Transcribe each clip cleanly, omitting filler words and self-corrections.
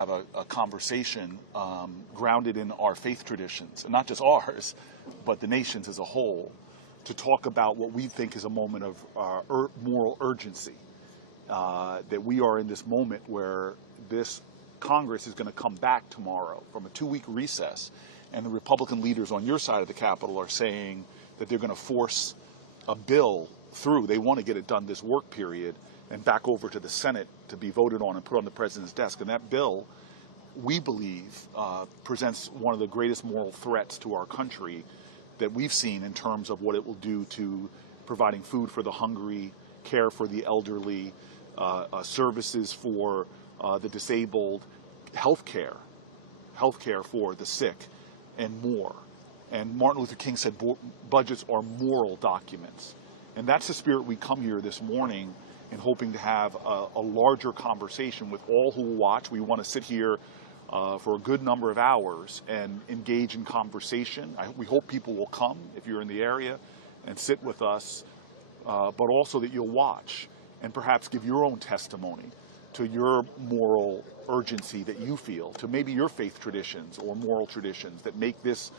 have a conversation grounded in our faith traditions, and not just ours, but the nation's as a whole, to talk about what we think is a moment of moral urgency. That we are in this moment where this Congress is going to come back tomorrow from a 2-week recess, and the Republican leaders on your side of the Capitol are saying that they're going to force a bill through. They want to get it done this work period and back over to the Senate to be voted on and put on the president's desk. And that bill, we believe, presents one of the greatest moral threats to our country that we've seen in terms of what it will do to providing food for the hungry, care for the elderly, services for the disabled, health care for the sick, and more. And Martin Luther King said budgets are moral documents. And that's the spirit we come here this morning in, hoping to have a larger conversation with all who will watch. We want to sit here for a good number of hours and engage in conversation. We hope people will come if you're in the area and sit with us, but also that you'll watch and perhaps give your own testimony to your moral urgency that you feel, to maybe your faith traditions or moral traditions that make this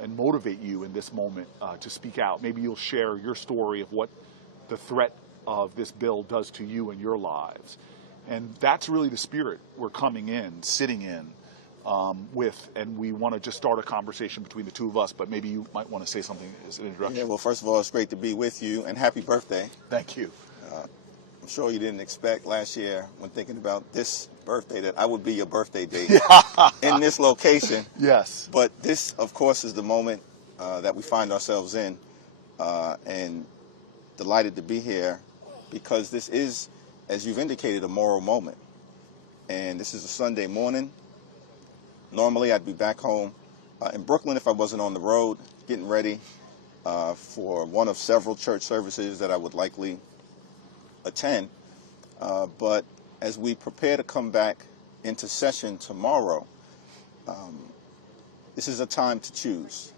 and motivate you in this moment to speak out. Maybe you'll share your story of what the threat of this bill does to you and your lives. And that's really the spirit we're coming in, sitting in with, and we want to just start a conversation between the two of us, but maybe you might want to say something as an introduction. Yeah, well, first of all, it's great to be with you, and happy birthday. Thank you. I'm sure you didn't expect last year, when thinking about this birthday, that I would be your birthday date in this location. Yes. But this, of course, is the moment that we find ourselves in, and delighted to be here because this is, as you've indicated, a moral moment. And this is a Sunday morning. Normally, I'd be back home in Brooklyn if I wasn't on the road, getting ready for one of several church services that I would likely attend. But as we prepare to come back into session tomorrow, this is a time to choose.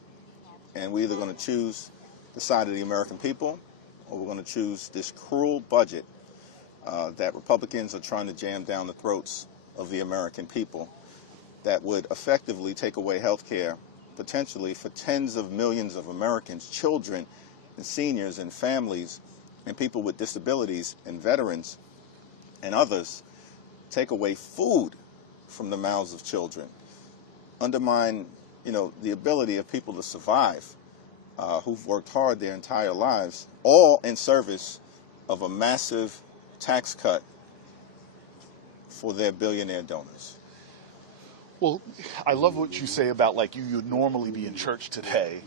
And we're either going to choose the side of the American people, or we're going to choose this cruel budget that Republicans are trying to jam down the throats of the American people, that would effectively take away health care, potentially for tens of millions of Americans, children and seniors and families and people with disabilities and veterans and others, take away food from the mouths of children, undermine, the ability of people to survive, who've worked hard their entire lives, all in service of a massive tax cut for their billionaire donors. Well, I love what you say about you'd normally be in church today,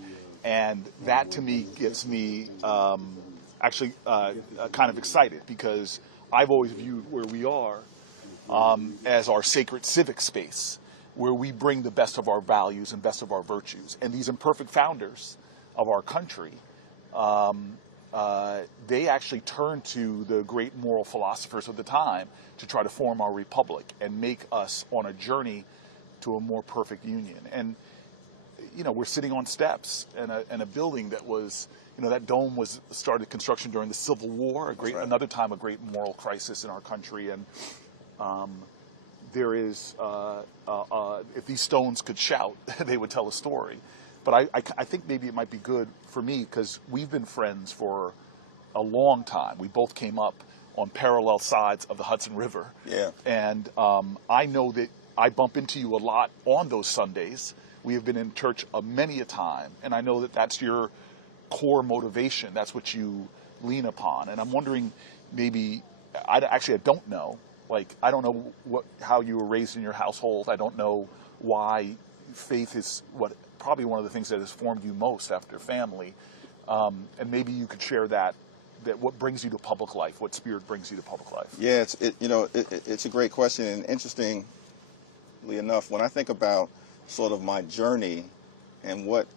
and that to me gets me actually kind of excited, because I've always viewed where we are as our sacred civic space, where we bring the best of our values and best of our virtues. And these imperfect founders of our country, they actually turned to the great moral philosophers of the time to try to form our republic and make us on a journey to a more perfect union. And, we're sitting on steps in a building that was, that dome was started construction during the Civil War, another time a great moral crisis in our country. And there is, if these stones could shout, they would tell a story. But I think maybe it might be good for me, because we've been friends for a long time. We both came up on parallel sides of the Hudson River. Yeah. And I know that I bump into you a lot on those Sundays. We have been in church many a time, and I know that that's your core motivation. That's what you lean upon. And I'm wondering, maybe, I don't know. I don't know how you were raised in your household. I don't know why faith is probably one of the things that has formed you most after family. And maybe you could share that what brings you to public life, what spirit brings you to public life. Yeah, it's a great question. And interestingly enough, when I think about sort of my journey and what,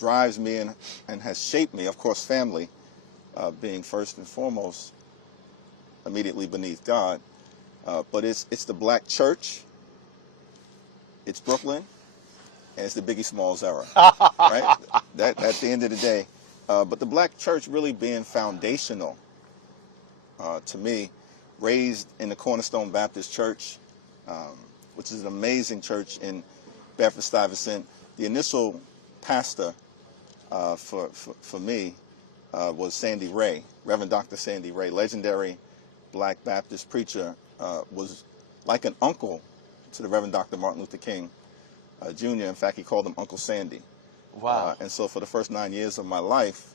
drives me and has shaped me, of course, family being first and foremost immediately beneath God. But it's the black church, it's Brooklyn, and it's the Biggie Smalls era, right? That at the end of the day. But the black church really being foundational to me, raised in the Cornerstone Baptist Church, which is an amazing church in Bedford-Stuyvesant. The initial pastor for me was Sandy Ray, Reverend Dr. Sandy Ray, legendary Black Baptist preacher, was like an uncle to the Reverend Dr. Martin Luther King Jr. In fact, he called him Uncle Sandy. Wow. And so for the first 9 years of my life,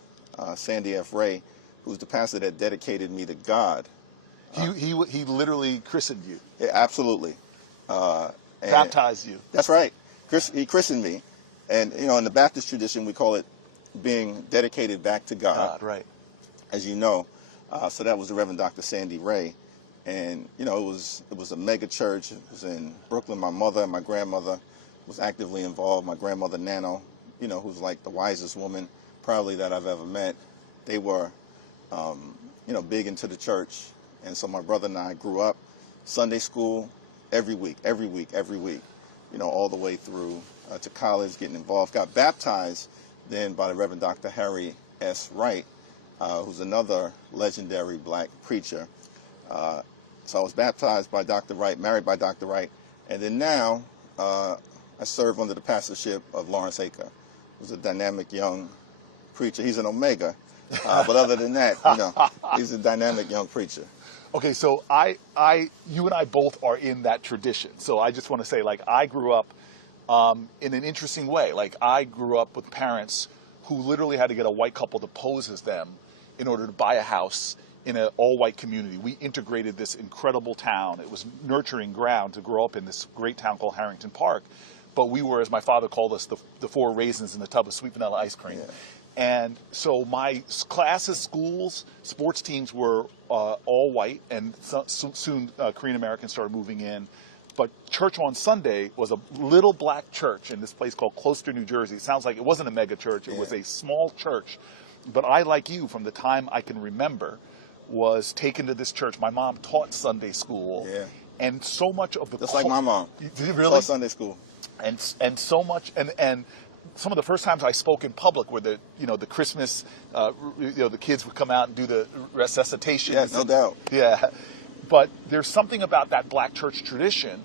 Sandy F. Ray, who's the pastor that dedicated me to God. He literally christened you. Yeah, absolutely. Baptized you. That's right. He christened me. And, you know, in the Baptist tradition, we call it being dedicated back to God. Right. As you know. So that was the Reverend Dr. Sandy Ray. And, you know, it was a mega church. It was in Brooklyn. My mother and my grandmother was actively involved. My grandmother, Nano, you know, who's like the wisest woman probably that I've ever met. They were, you know, big into the church. And so my brother and I grew up Sunday school every week, you know, all the way through to college, getting involved. Got baptized then by the Reverend Dr. Harry S. Wright, who's another legendary Black preacher. So I was baptized by Dr. Wright, married by Dr. Wright, and then now I serve under the pastorship of Lawrence Aker, who's a dynamic young preacher. He's an Omega, but other than that, you know, he's a dynamic young preacher. Okay, so you and I both are in that tradition. So I just want to say, like, I grew up in an interesting way. Like, I grew up with parents who literally had to get a white couple to pose as them in order to buy a house in an all-white community. We integrated this incredible town. It was nurturing ground to grow up in this great town called Harrington Park. But we were, as my father called us, the four raisins in the tub of sweet vanilla ice cream. Yeah. And so my classes, schools, sports teams were all white, and soon Korean Americans started moving in. But church on Sunday was a little Black church in this place called Closter, New Jersey. It sounds like it wasn't a mega church. It was a small church. But I, like you, from the time I can remember, was taken to this church. My mom taught Sunday school. Yeah. And so much of the... Just like my mom. Did you really? Taught Sunday school. And so much... And some of the first times I spoke in public were the Christmas, the kids would come out and do the resuscitation. Yeah, no doubt. Yeah. But there's something about that Black church tradition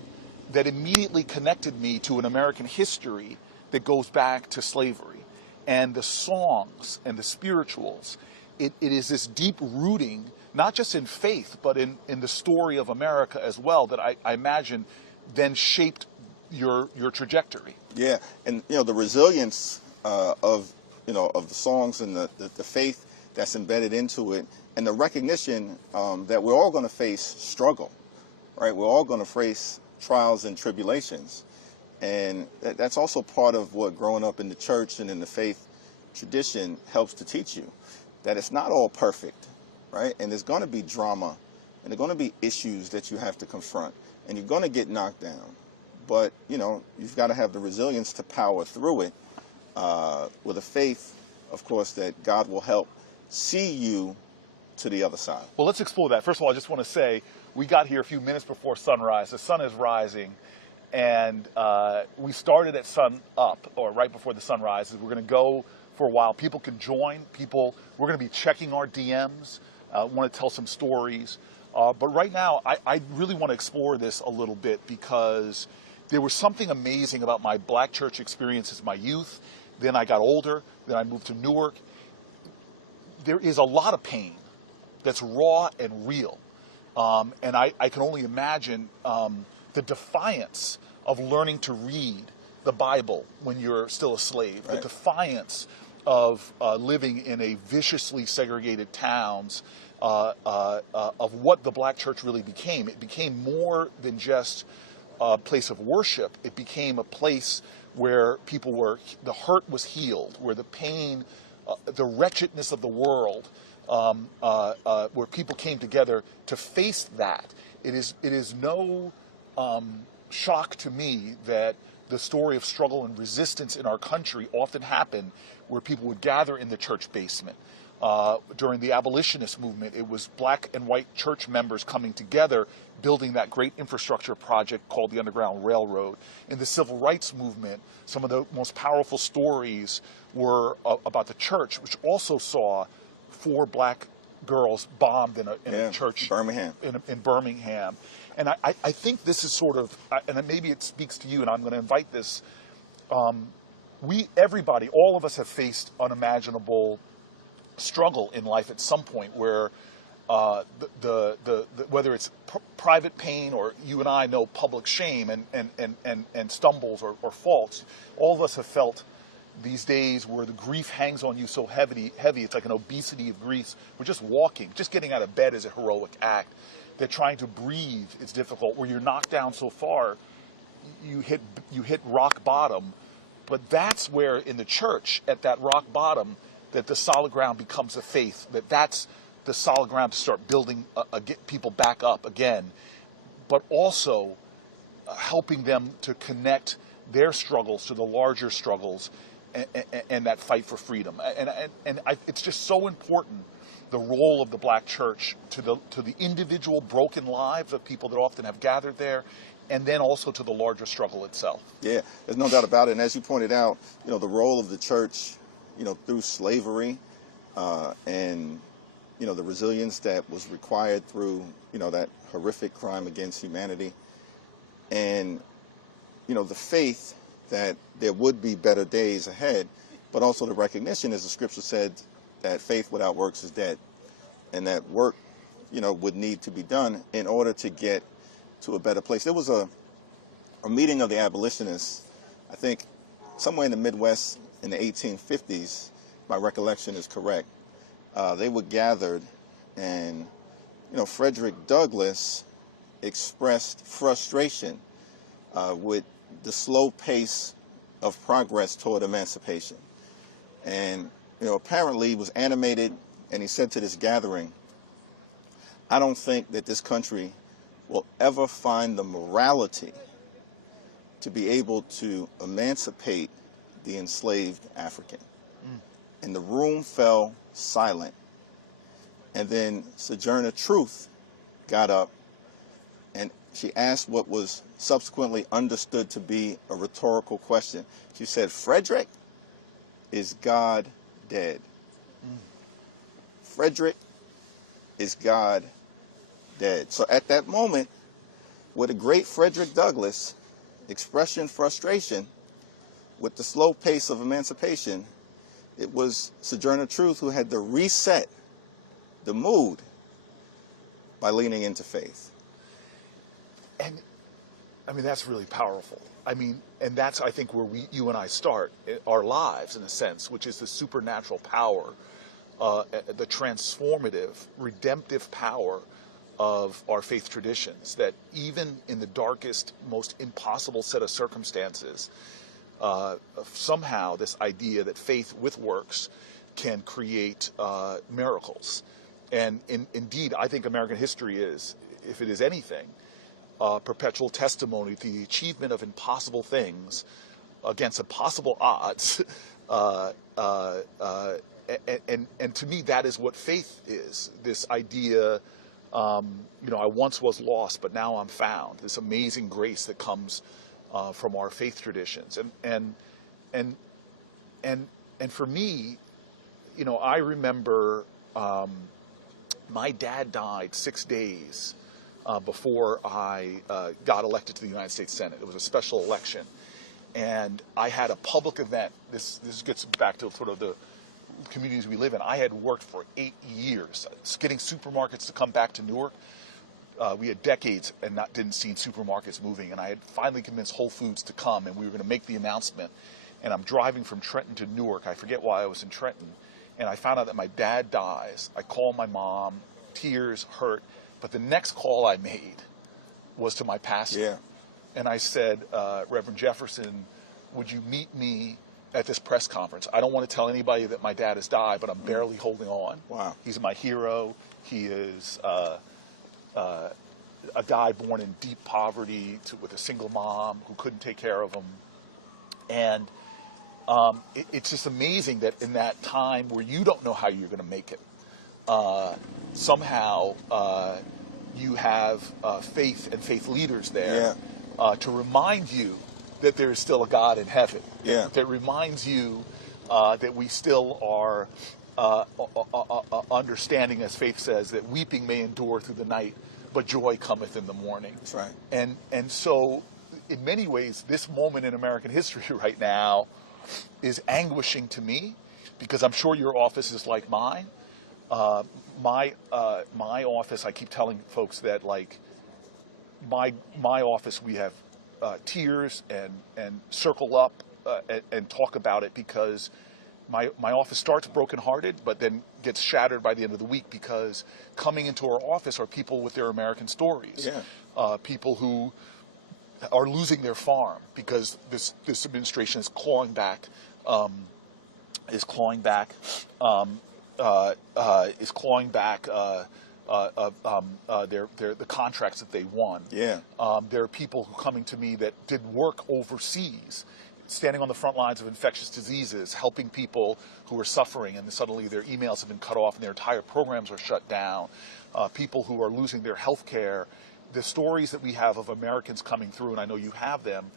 that immediately connected me to an American history that goes back to slavery. And the songs and the spirituals, it is this deep rooting, not just in faith, but in the story of America as well, that I imagine then shaped your trajectory. Yeah, and you know, the resilience of the songs and the faith that's embedded into it, and the recognition that we're all going to face struggle, right? We're all going to face trials and tribulations, and that's also part of what growing up in the church and in the faith tradition helps to teach you, that it's not all perfect, right? And there's going to be drama, and there's going to be issues that you have to confront, and you're going to get knocked down. But, you know, you've got to have the resilience to power through it with a faith, of course, that God will help see you to the other side. Well, let's explore that. First of all, I just want to say we got here a few minutes before sunrise. The sun is rising, and we started at sun up, or right before the sun rises. We're going to go for a while. People can join. We're going to be checking our DMs, want to tell some stories. But right now, I really want to explore this a little bit because there was something amazing about my Black church experiences in my youth. Then I got older. Then I moved to Newark. There is a lot of pain that's raw and real. And I can only imagine the defiance of learning to read the Bible when you're still a slave, right. The defiance of living in a viciously segregated towns, of what the Black church really became. It became more than just a place of worship. It became a place where the hurt was healed, where the pain, the wretchedness of the world, where people came together to face that. It is no shock to me that the story of struggle and resistance in our country often happened where people would gather in the church basement. During the abolitionist movement, it was Black and white church members coming together, building that great infrastructure project called the Underground Railroad. In the civil rights movement, some of the most powerful stories were about the church, which also saw 4 Black girls bombed in a church Birmingham. In Birmingham. And I think this is sort of, and maybe it speaks to you, and I'm going to invite this. Everybody, all of us have faced unimaginable struggle in life at some point where whether it's private pain or you and I know public shame and stumbles or faults, all of us have felt these days where the grief hangs on you so heavy, it's like an obesity of grief. We're just walking, just getting out of bed is a heroic act. That trying to breathe is difficult, where you're knocked down so far, you hit rock bottom. But that's where in the church, at that rock bottom, that the solid ground becomes a faith, that's the solid ground to start building, get people back up again, but also helping them to connect their struggles to the larger struggles and that fight for freedom. It's just so important, the role of the black church to the individual broken lives of people that often have gathered there, and then also to the larger struggle itself. Yeah, there's no doubt about it. And as you pointed out, the role of the church, through slavery, and the resilience that was required through that horrific crime against humanity, and the faith that there would be better days ahead, but also the recognition, as the scripture said, that faith without works is dead, and that work would need to be done in order to get to a better place. There was a meeting of the abolitionists, I think somewhere in the Midwest in the 1850s, my recollection is correct. They were gathered, and Frederick Douglass expressed frustration with the slow pace of progress toward emancipation. And apparently he was animated, and he said to this gathering, "I don't think that this country will ever find the morality to be able to emancipate the enslaved African." And the room fell silent. And then Sojourner Truth got up, and she asked what was subsequently understood to be a rhetorical question. She said, "Frederick, is God dead?" Frederick, is God dead? So at that moment, with the great Frederick Douglass expressing frustration with the slow pace of emancipation, it was Sojourner Truth who had to reset the mood by leaning into faith. And I mean, that's really powerful. I mean, and that's, I think, where you and I start our lives, in a sense, which is the supernatural power, the transformative, redemptive power of our faith traditions, that even in the darkest, most impossible set of circumstances, somehow this idea that faith with works can create miracles. And indeed, I think American history is, if it is anything, perpetual testimony to the achievement of impossible things against impossible odds. And to me, that is what faith is. This idea, I once was lost, but now I'm found. This amazing grace that comes from our faith traditions. And for me, I remember my dad died 6 days before I got elected to the United States Senate. It was a special election, and I had a public event. This gets back to sort of the communities we live in. I had worked for 8 years getting supermarkets to come back to Newark. We had decades and didn't see supermarkets moving, and I had finally convinced Whole Foods to come, and we were going to make the announcement. And I'm driving from Trenton to Newark. I forget why I was in Trenton, and I found out that my dad dies. I call my mom, tears, hurt. But the next call I made was to my pastor. Yeah. And I said, Reverend Jefferson, would you meet me at this press conference? I don't want to tell anybody that my dad has died, but I'm barely holding on. Wow. He's my hero. He is a guy born in deep poverty with a single mom who couldn't take care of him. And it's just amazing that in that time where you don't know how you're going to make it, somehow you have faith and faith leaders there to remind you that there is still a God in heaven. Yeah. That reminds you that we still are understanding, as faith says, that weeping may endure through the night, but joy cometh in the morning. That's right. And so, in many ways, this moment in American history right now is anguishing to me, because I'm sure your office is like mine. My office, I keep telling folks that, like, my office, we have tears and circle up and talk about it, because my office starts brokenhearted, but then gets shattered by the end of the week, because coming into our office are people with their American stories. Yeah. People who are losing their farm because this administration is clawing back the contracts that they won. Yeah. There are people who coming to me that did work overseas, standing on the front lines of infectious diseases, helping people who are suffering, and suddenly their emails have been cut off and their entire programs are shut down. People who are losing their health care. The stories that we have of Americans coming through, and I know you have them,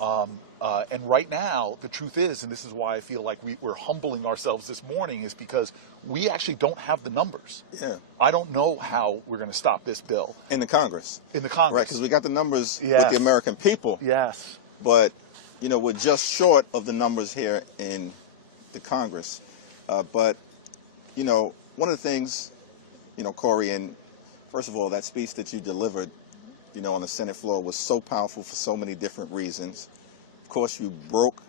and right now, the truth is, and this is why I feel like we're humbling ourselves this morning, is because we actually don't have the numbers. Yeah. I don't know how we're going to stop this bill. In the Congress. In the Congress. Right, because we got the numbers Yes. with the American people. Yes. But, you know, we're just short of the numbers here in the Congress. But, you know, one of the things, you know, Corey, and first of all, that speech that you delivered, you know, on the Senate floor was so powerful for so many different reasons. Of course, you broke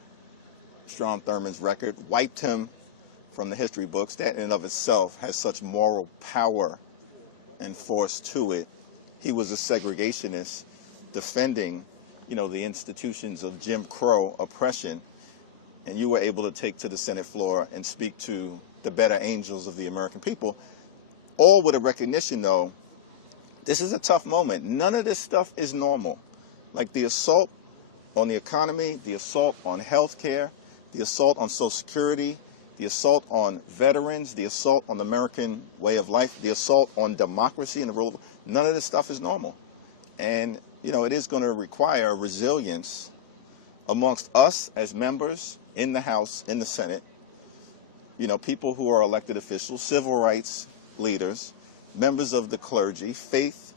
Strom Thurmond's record, wiped him from the history books. That in and of itself has such moral power and force to it. He was a segregationist defending, you know, the institutions of Jim Crow oppression. And you were able to take to the Senate floor and speak to the better angels of the American people, all with a recognition, though, this is a tough moment. None of this stuff is normal. Like the assault on the economy, the assault on health care, the assault on Social Security, the assault on veterans, the assault on the American way of life, the assault on democracy and the rule of law. None of this stuff is normal. And, you know, it is going to require resilience amongst us as members in the House, in the Senate, you know, people who are elected officials, civil rights leaders, members of the clergy, faith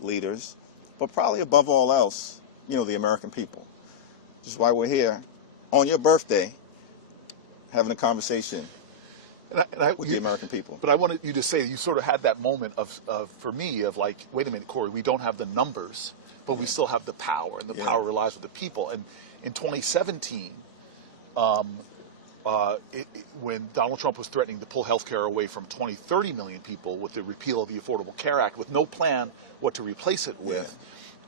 leaders, but probably above all else, you know, the American people. Which is why we're here on your birthday having a conversation with the American people. But I wanted you to say, you sort of had that moment of for me, of like, wait a minute, Corey, we don't have the numbers, but we still have the power, and the power relies with the people. And in 2017, when Donald Trump was threatening to pull health care away from 30 million people with the repeal of the Affordable Care Act, with no plan what to replace it with,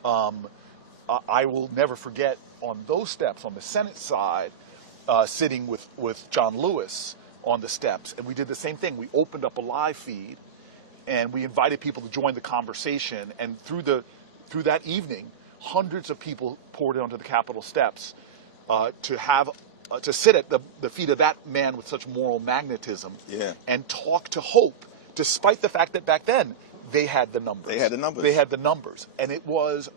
I will never forget on those steps, on the Senate side, sitting with John Lewis on the steps. And we did the same thing. We opened up a live feed, and we invited people to join the conversation. And through that evening, hundreds of people poured onto the Capitol steps to sit at the feet of that man with such moral magnetism and talk to hope, despite the fact that back then they had the numbers. They had the numbers. They had the numbers. And it was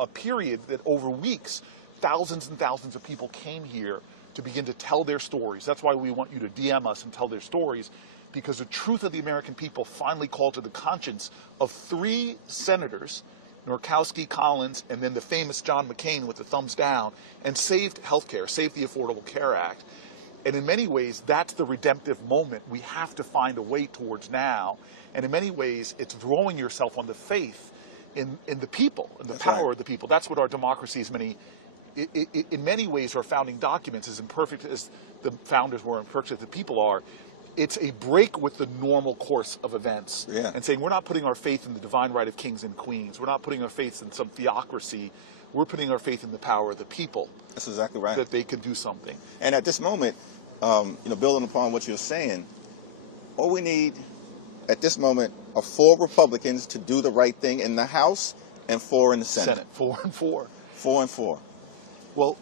a period that over weeks, thousands and thousands of people came here to begin to tell their stories. That's why we want you to DM us and tell their stories, because the truth of the American people finally called to the conscience of 3 senators, Murkowski, Collins, and then the famous John McCain with the thumbs down, and saved health care, saved the Affordable Care Act. And in many ways, that's the redemptive moment we have to find a way towards now. And in many ways, it's throwing yourself on the faith in the people, in the power of the people. That's what our democracy is in many ways, our founding documents, as imperfect as the founders were, imperfect as the people are, it's a break with the normal course of events and saying we're not putting our faith in the divine right of kings and queens. We're not putting our faith in some theocracy. We're putting our faith in the power of the people. That's exactly right. That they can do something. And at this moment, you know, building upon what you're saying, all we need at this moment are 4 Republicans to do the right thing in the House and 4 in the Senate. 4 and 4. 4 and 4. Well,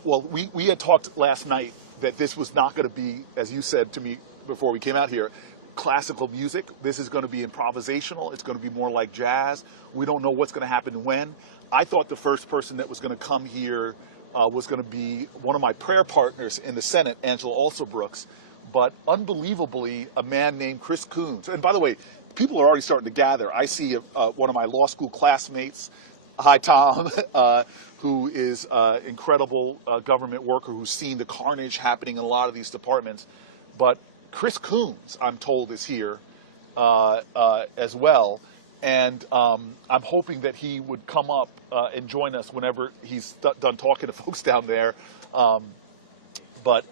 we had talked last night that this was not going to be, as you said to me before we came out here, classical music. This is going to be improvisational. It's going to be more like jazz. We don't know what's going to happen when. I thought the first person that was going to come here was going to be one of my prayer partners in the Senate, Angela Alsobrooks, but unbelievably, a man named Chris Coons. And by the way, people are already starting to gather. I see one of my law school classmates, hi Tom, who is an incredible government worker who's seen the carnage happening in a lot of these departments. But Chris Coons, I'm told, is here as well. And I'm hoping that he would come up and join us whenever he's done talking to folks down there. But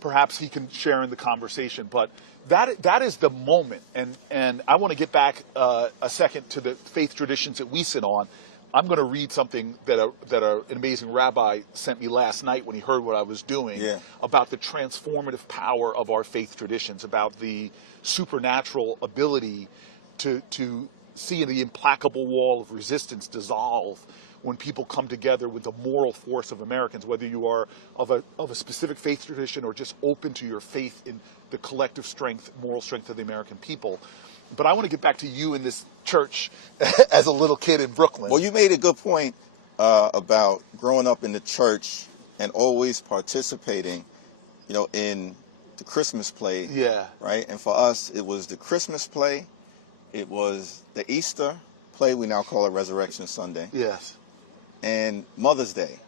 perhaps he can share in the conversation. But that is the moment. And I want to get back a second to the faith traditions that we sit on. I'm going to read something that an amazing rabbi sent me last night when he heard what I was doing about the transformative power of our faith traditions, about the supernatural ability to see the implacable wall of resistance dissolve when people come together with the moral force of Americans, whether you are of a specific faith tradition or just open to your faith in the collective strength, moral strength of the American people. But I want to get back to you in this church as a little kid in Brooklyn. Well, you made a good point about growing up in the church and always participating, in the Christmas play. Yeah. Right? And for us, it was the Christmas play. It was the Easter play, we now call it Resurrection Sunday. Yes. And Mother's Day.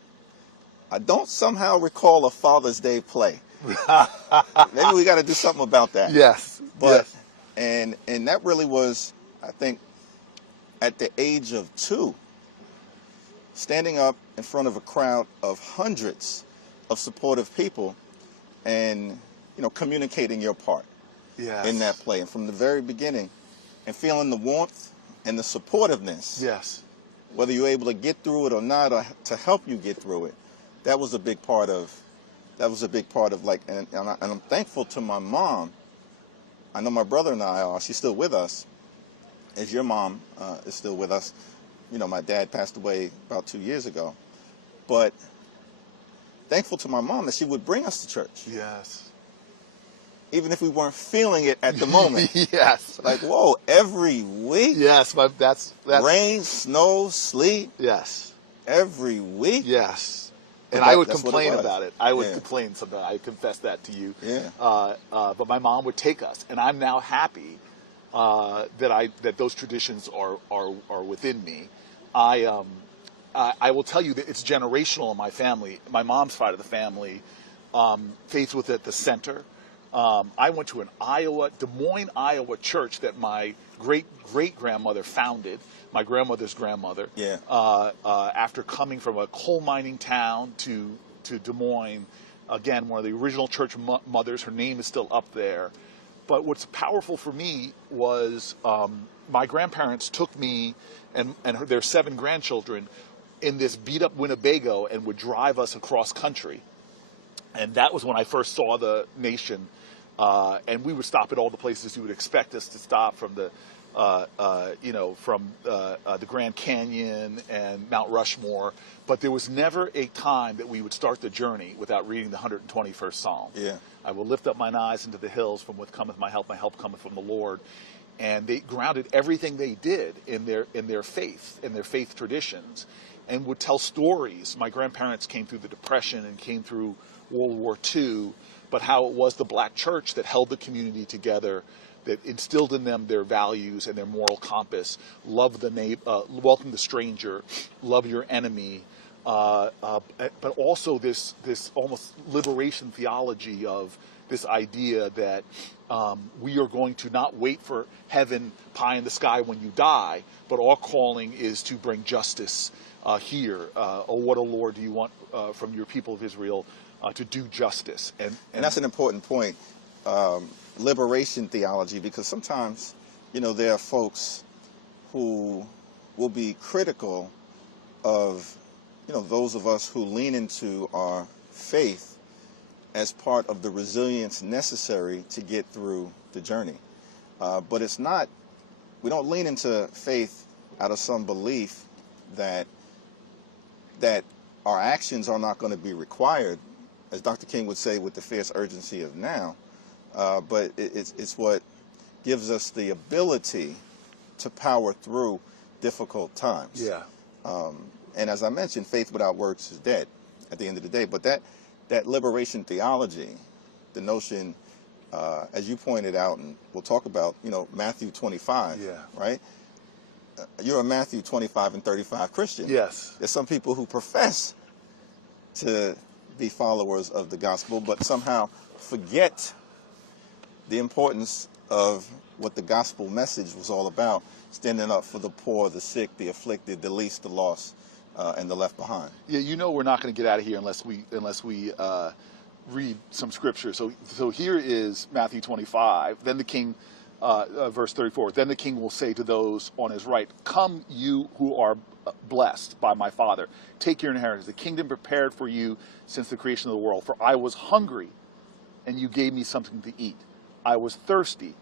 I don't somehow recall a Father's Day play. Maybe we got to do something about that. Yes. But yes. And that really was, I think, at the age of 2, standing up in front of a crowd of hundreds of supportive people and, communicating your part in that play. And from the very beginning, and feeling the warmth and the supportiveness. Yes. Whether you're able to get through it or not, or to help you get through it, that was a big part of, and I'm thankful to my mom. I know my brother and I are, she's still with us, as your mom is still with us. My dad passed away about 2 years ago. But thankful to my mom that she would bring us to church. Yes. Even if we weren't feeling it at the moment. Yes. Like, whoa, every week? Yes, that's rain, snow, sleet? Yes. Every week? Yes. And I would complain about it. I would complain sometimes. I confess that to you. Yeah. But my mom would take us, and I'm now happy that those traditions are within me. I will tell you that it's generational in my family. My mom's side of the family, faith was at the center. I went to an Des Moines, Iowa church that my great-great-grandmother founded, my grandmother's grandmother, after coming from a coal mining town to Des Moines. Again, one of the original church mothers. Her name is still up there. But what's powerful for me was my grandparents took me and their 7 grandchildren in this beat-up Winnebago and would drive us across country. And that was when I first saw the nation. And we would stop at all the places you would expect us to stop, from the Grand Canyon and Mount Rushmore. But there was never a time that we would start the journey without reading the 121st Psalm. Yeah. I will lift up mine eyes into the hills, from which cometh my help cometh from the Lord. And they grounded everything they did in their faith traditions, and would tell stories. My grandparents came through the Depression and came through World War II, but how it was the black church that held the community together, that instilled in them their values and their moral compass. Love the neighbor, welcome the stranger, love your enemy, but also this almost liberation theology of this idea that we are going to not wait for heaven pie in the sky when you die, but our calling is to bring justice here. Oh, what, O Lord, do you want from your people of Israel? To do justice. And that's an important point, liberation theology, because sometimes, there are folks who will be critical of, those of us who lean into our faith as part of the resilience necessary to get through the journey. But it's not, we don't lean into faith out of some belief that our actions are not going to be required, as Dr. King would say, with the fierce urgency of now, but it's what gives us the ability to power through difficult times. Yeah. And as I mentioned, faith without works is dead at the end of the day. But that liberation theology, the notion as you pointed out, and we'll talk about, Matthew 25, right? You're a Matthew 25 and 35 Christian. Yes. There's some people who profess to be followers of the gospel, but somehow forget the importance of what the gospel message was all about, standing up for the poor, the sick, the afflicted, the least, the lost, and the left behind. Yeah, we're not going to get out of here unless we read some scripture. So here is Matthew 25. Then the king, verse 34. Then the king will say to those on his right, "Come, you who are blessed by my Father, take your inheritance, the kingdom prepared for you since the creation of the world. For I was hungry, and you gave me something to eat. I was thirsty,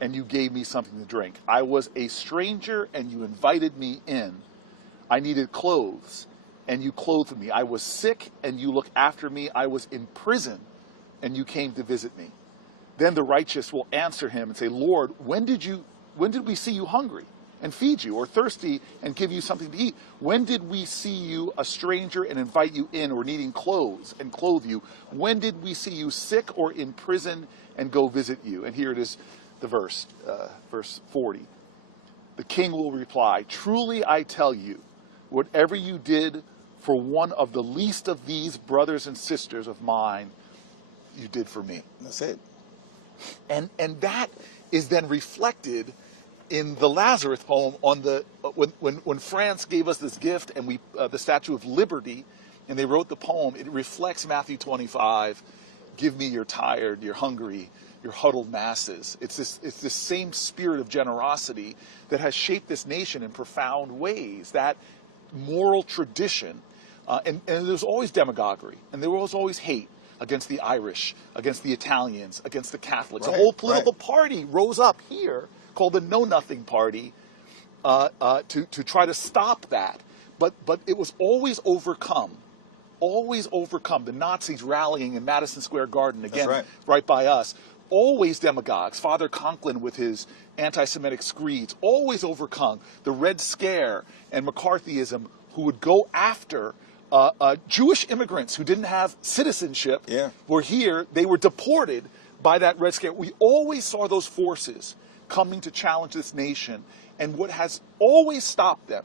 and you gave me something to drink. I was a stranger, and you invited me in. I needed clothes, and you clothed me. I was sick, and you looked after me. I was in prison, and you came to visit me." Then the righteous will answer him and say, "Lord, when did we see you hungry and feed you, or thirsty and give you something to eat? When did we see you a stranger and invite you in, or needing clothes and clothe you? When did we see you sick or in prison and go visit you?" And here it is, the verse 40. The king will reply, "Truly I tell you, whatever you did for one of the least of these brothers and sisters of mine, you did for me." That's it. And that is then reflected in the Lazarus poem on the when France gave us this gift, and the Statue of Liberty, and they wrote the poem. It reflects Matthew 25. Give me your tired, your hungry, your huddled masses. It's this same spirit of generosity that has shaped this nation in profound ways. That moral tradition, and there's always demagoguery, and there was always hate against the Irish, against the Italians, against the Catholics. Right, a whole political party rose up here called the Know Nothing Party to try to stop that. But it was always overcome. The Nazis rallying in Madison Square Garden, again, right by us. Always demagogues. Father Conklin with his anti-Semitic screeds, always overcome. The Red Scare and McCarthyism, who would go after Jewish immigrants who didn't have citizenship, were here. They were deported by that Red Scare. We always saw those forces coming to challenge this nation. And what has always stopped them,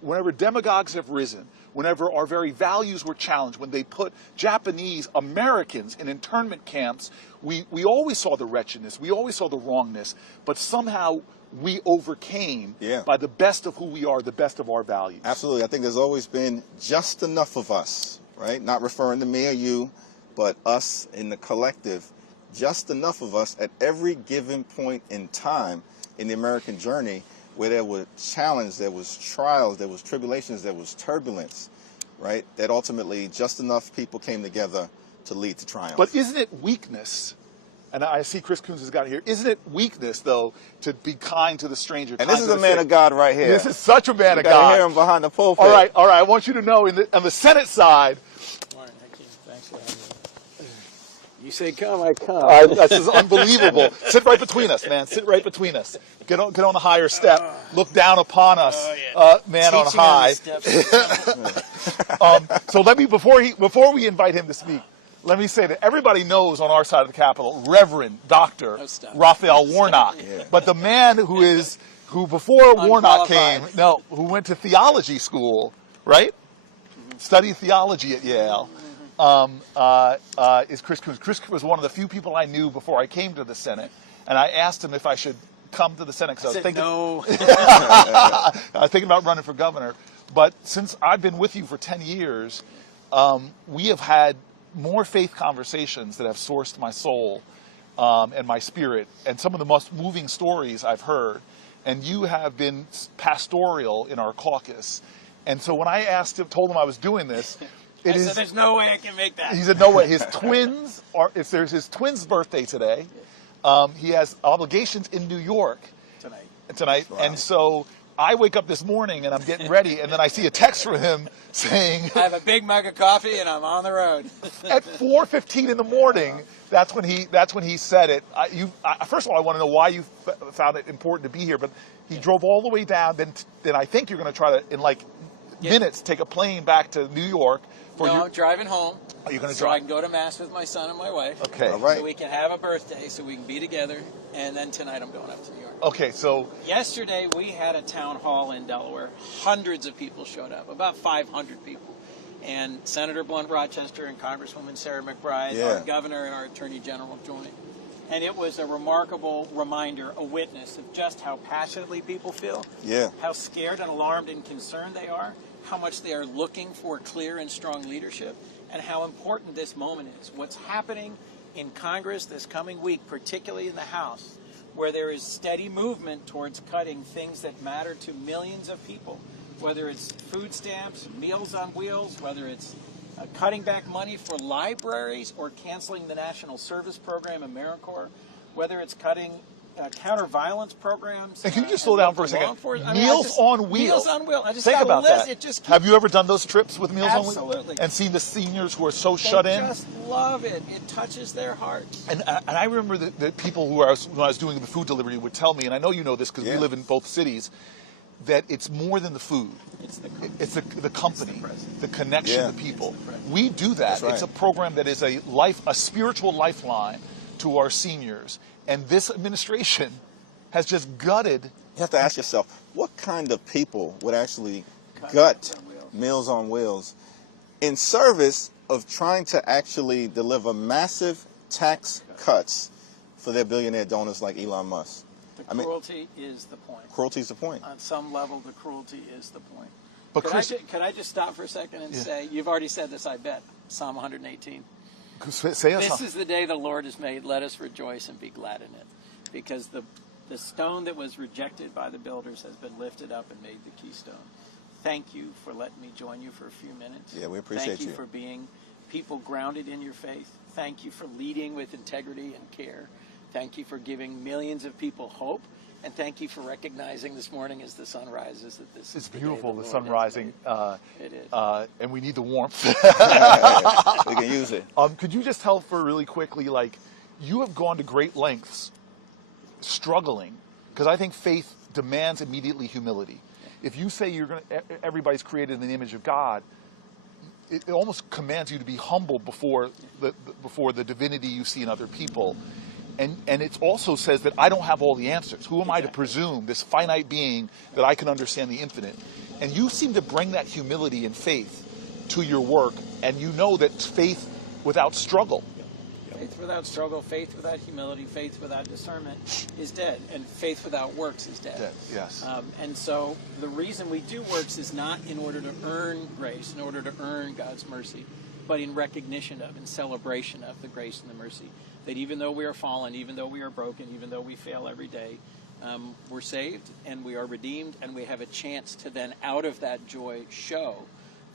whenever demagogues have risen, whenever our very values were challenged, when they put Japanese Americans in internment camps, we always saw the wretchedness, we always saw the wrongness, but somehow we overcame by the best of who we are, the best of our values. Absolutely. I think there's always been just enough of us, right? Not referring to me or you, but us in the collective, just enough of us at every given point in time in the American journey where there were challenges, there was trials, there was tribulations, there was turbulence, right? That ultimately just enough people came together to lead to triumph. But isn't it weakness? And I see Chris Coons has got here. Isn't it weakness, though, to be kind to the stranger? And this is a man of God right here. This is such a man of God. You gotta hear him behind the pulpit. All right. I want you to know, on the Senate side. Morning, thanks for having me. You say come, I come. This is unbelievable. Sit right between us, man. Sit right between us. Get on the higher step. Look down upon us, man on high. So let me, before we invite him to speak, let me say that everybody knows on our side of the Capitol, Reverend Dr. Raphael Warnock. But the man who before Warnock came, who went to theology school, right? Studied theology at Yale, is Chris Coons. Chris was one of the few people I knew before I came to the Senate, and I asked him if I should come to the Senate because I was thinking about running for governor. But since I've been with you for 10 years, we have had more faith conversations that have sourced my soul and my spirit, and some of the most moving stories I've heard. And you have been pastoral in our caucus. And so when I told him I was doing this, I said, "There's no way I can make that." He said, "No way." His twins there's his twins' birthday today. He has obligations in New York tonight, wow. And so I wake up this morning and I'm getting ready, and then I see a text from him saying, "I have a big mug of coffee and I'm on the road." At 4:15 in the morning, that's when he said it. First of all, I want to know why you found it important to be here. But he drove all the way down. Then I think you're going to try to, in minutes, take a plane back to New York No, driving home. Are you going to So I drive? can go to Mass with my son and my wife. Okay. All right. So we can have a birthday, so we can be together. And then tonight I'm going up to New York. Okay, so Yesterday we had a town hall in Delaware. Hundreds of people showed up, about 500 people. And Senator Blunt Rochester and Congresswoman Sarah McBride, Yeah. our governor and our attorney general joined. And it was a remarkable reminder, a witness of just how passionately people feel, Yeah. how scared and alarmed and concerned they are, how much they are looking for clear and strong leadership, and how important this moment is. What's happening in Congress this coming week, particularly in the House, where there is steady movement towards cutting things that matter to millions of people, whether it's food stamps, Meals on Wheels, whether it's cutting back money for libraries or canceling the National Service Program, AmeriCorps, whether it's cutting counter-violence programs. and can you just slow down for a second? Meals on Wheels. Meals on Wheels. I just Think got about a list. that. It just Have you ever done those trips with Meals on Wheels? Absolutely. And seen the seniors who are so shut in? They just love it. It touches their hearts. And I remember that people when I was doing the food delivery would tell me, and I know you know this because we Yeah. live in both cities, that it's more than the food. It's the It's the company, the connection Yeah. to people. We do that. That's right. It's a program that is a spiritual lifeline to our seniors. And this administration has just gutted. You have to ask yourself, what kind of people would actually gut Meals on Wheels in service of trying to actually deliver massive tax cuts for their billionaire donors like Elon Musk? The cruelty is the point. Cruelty is the point. On some level, the cruelty is the point. But Could I just stop for a second and say, you've already said this, I bet, Psalm 118. Say us This something. is the day the Lord has made. Let us rejoice and be glad in it. Because the stone that was rejected by the builders has been lifted up and made the keystone. Thank you for letting me join you for a few minutes. Yeah, we appreciate Thank you you. for being people grounded in your faith. Thank you for leading with integrity and care. Thank you for giving millions of people hope. And thank you for recognizing this morning as the sun rises that this It's is the beautiful, day the Lord sun has rising. made. It is. And we need the warmth. We can use it. Could you just tell for really quickly, like, you have gone to great lengths struggling, because I think faith demands immediately humility. If you say everybody's created in the image of God, it almost commands you to be humble before the divinity you see in other people. And it also says that I don't have all the answers. Who am I to presume, this finite being, that I can understand the infinite? And you seem to bring that humility and faith to your work, and you know that faith without struggle. Faith without struggle, faith without humility, faith without discernment is dead, and faith without works is dead. Yes. And so the reason we do works is not in order to earn grace, in order to earn God's mercy, but in recognition of, in celebration of the grace and the mercy. That even though we are fallen, even though we are broken, even though we fail every day, we're saved and we are redeemed, and we have a chance to then, out of that joy, show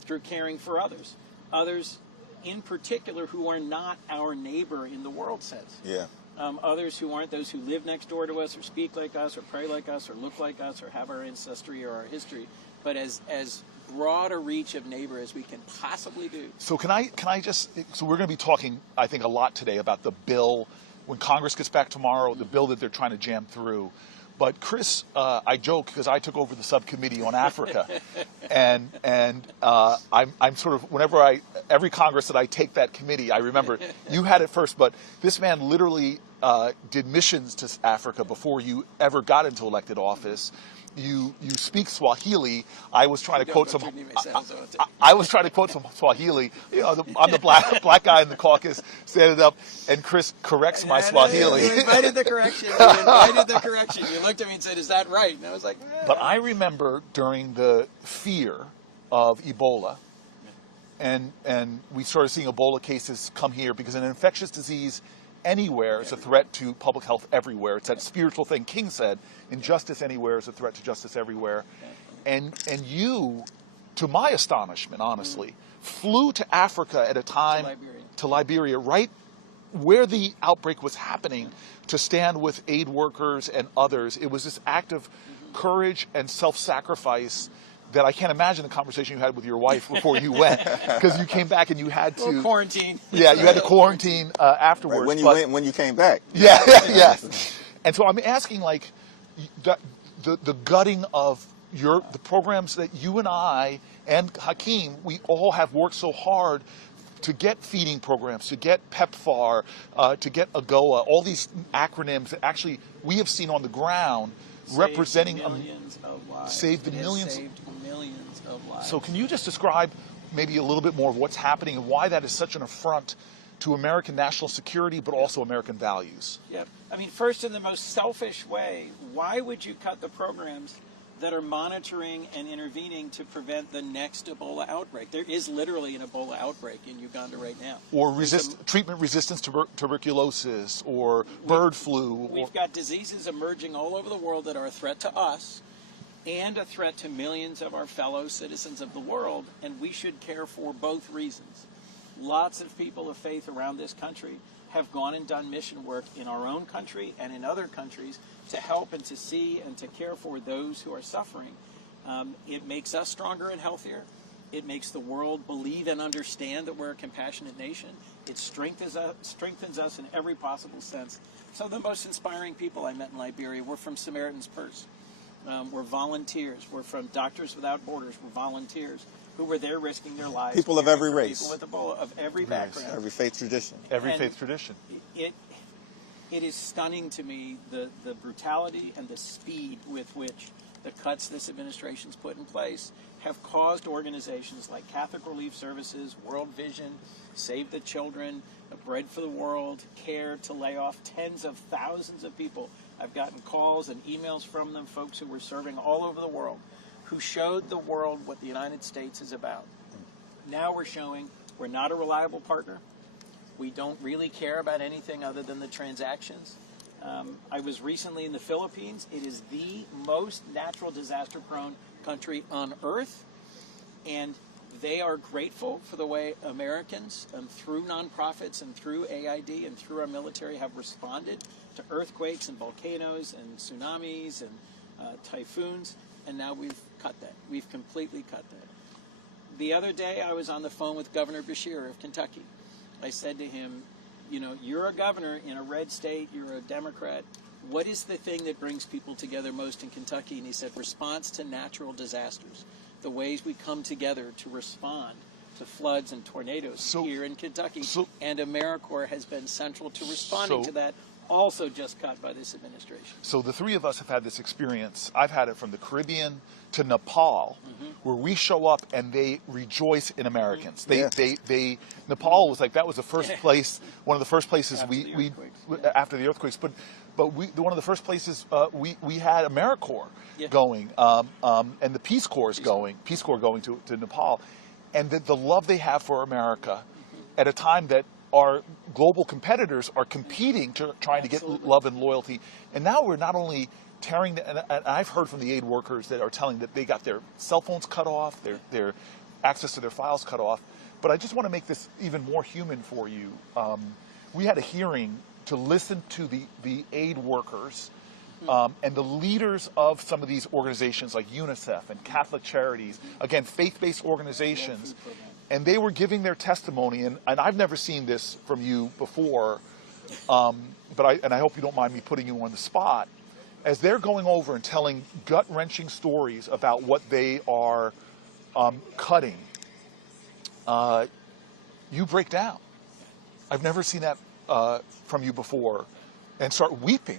through caring for others. Others in particular who are not our neighbor in the world sense. Yeah. Others who aren't those who live next door to us or speak like us or pray like us or look like us or have our ancestry or our history, but as broad a reach of neighbor as we can possibly do. So can I just, so we're going to be talking, I think, a lot today about the bill, when Congress gets back tomorrow, the bill that they're trying to jam through. But Chris, I joke because I took over the subcommittee on Africa, and I'm sort of, every Congress that I take that committee, I remember you had it first, but this man literally did missions to Africa before you ever got into elected office. You speak Swahili. I was trying to quote some. I was trying to quote some Swahili. You know, I'm the black guy in the caucus standing up, and Chris corrects my Swahili. You invited the correction. You looked at me and said, "Is that right?" And I was like, But I remember during the fear of Ebola, and we started seeing Ebola cases come here because an infectious disease anywhere is a threat to public health everywhere. It's that spiritual thing King said, injustice anywhere is a threat to justice everywhere. And you, to my astonishment, honestly, flew to Africa at a time, to Liberia, right where the outbreak was happening, to stand with aid workers and others. It was this act of courage and self-sacrifice that I can't imagine the conversation you had with your wife before you went, because you came back and you had to quarantine. Yeah, you had to quarantine afterwards. Right, when you came back. Yeah. And so I'm asking, like, the gutting of the programs that you and I and Hakeem, we all have worked so hard to get feeding programs, to get PEPFAR, to get AGOA, all these acronyms that actually we have seen on the ground representing millions of lives. Saved the millions. Saved millions of lives. So can you just describe maybe a little bit more of what's happening and why that is such an affront to American national security, but also American values? Yeah. I mean, first, in the most selfish way, why would you cut the programs that are monitoring and intervening to prevent the next Ebola outbreak? There is literally an Ebola outbreak in Uganda right now. Or treatment-resistant tuberculosis, or bird flu. We've got diseases emerging all over the world that are a threat to us and a threat to millions of our fellow citizens of the world, and we should care for both reasons. Lots of people of faith around this country have gone and done mission work in our own country and in other countries to help and to see and to care for those who are suffering. It makes us stronger and healthier. It makes the world believe and understand that we're a compassionate nation. It strengthens us in every possible sense. Some of the most inspiring people I met in Liberia were from Samaritan's Purse. We're volunteers. We're from Doctors Without Borders. We're volunteers who were there risking their lives. People of every race. People with Ebola, of every background. Every faith tradition. Every faith tradition. It is stunning to me, the brutality and the speed with which the cuts this administration's put in place have caused organizations like Catholic Relief Services, World Vision, Save the Children, Bread for the World, CARE to lay off tens of thousands of people. I've gotten calls and emails from them, folks who were serving all over the world, who showed the world what the United States is about. Now we're showing we're not a reliable partner. We don't really care about anything other than the transactions. I was recently in the Philippines. It is the most natural disaster-prone country on earth, and they are grateful for the way Americans, through nonprofits and through AID and through our military, have responded to earthquakes and volcanoes and tsunamis and typhoons, and now we've cut that. We've completely cut that. The other day, I was on the phone with Governor Beshear of Kentucky. I said to him, you know, you're a governor in a red state, you're a Democrat. What is the thing that brings people together most in Kentucky? And he said, response to natural disasters. The ways we come together to respond to floods and tornadoes here in Kentucky. And AmeriCorps has been central to responding to that, also just cut by this administration. So the three of us have had this experience. I've had it from the Caribbean to Nepal, where we show up and they rejoice in Americans. Nepal was like, that was the first place, one of the first places after the earthquakes, but one of the first places we had AmeriCorps going, and the Peace Corps going to Nepal, and the love they have for America at a time that our global competitors are competing to trying to get love and loyalty. And now we're not only tearing, and I've heard from the aid workers that are telling that they got their cell phones cut off, their access to their files cut off. But I just want to make this even more human for you. We had a hearing to listen to the aid workers and the leaders of some of these organizations like UNICEF and Catholic Charities, again, faith-based organizations. And they were giving their testimony, and I've never seen this from you before, but I hope you don't mind me putting you on the spot. As they're going over and telling gut-wrenching stories about what they are cutting, you break down. I've never seen that from you before, and start weeping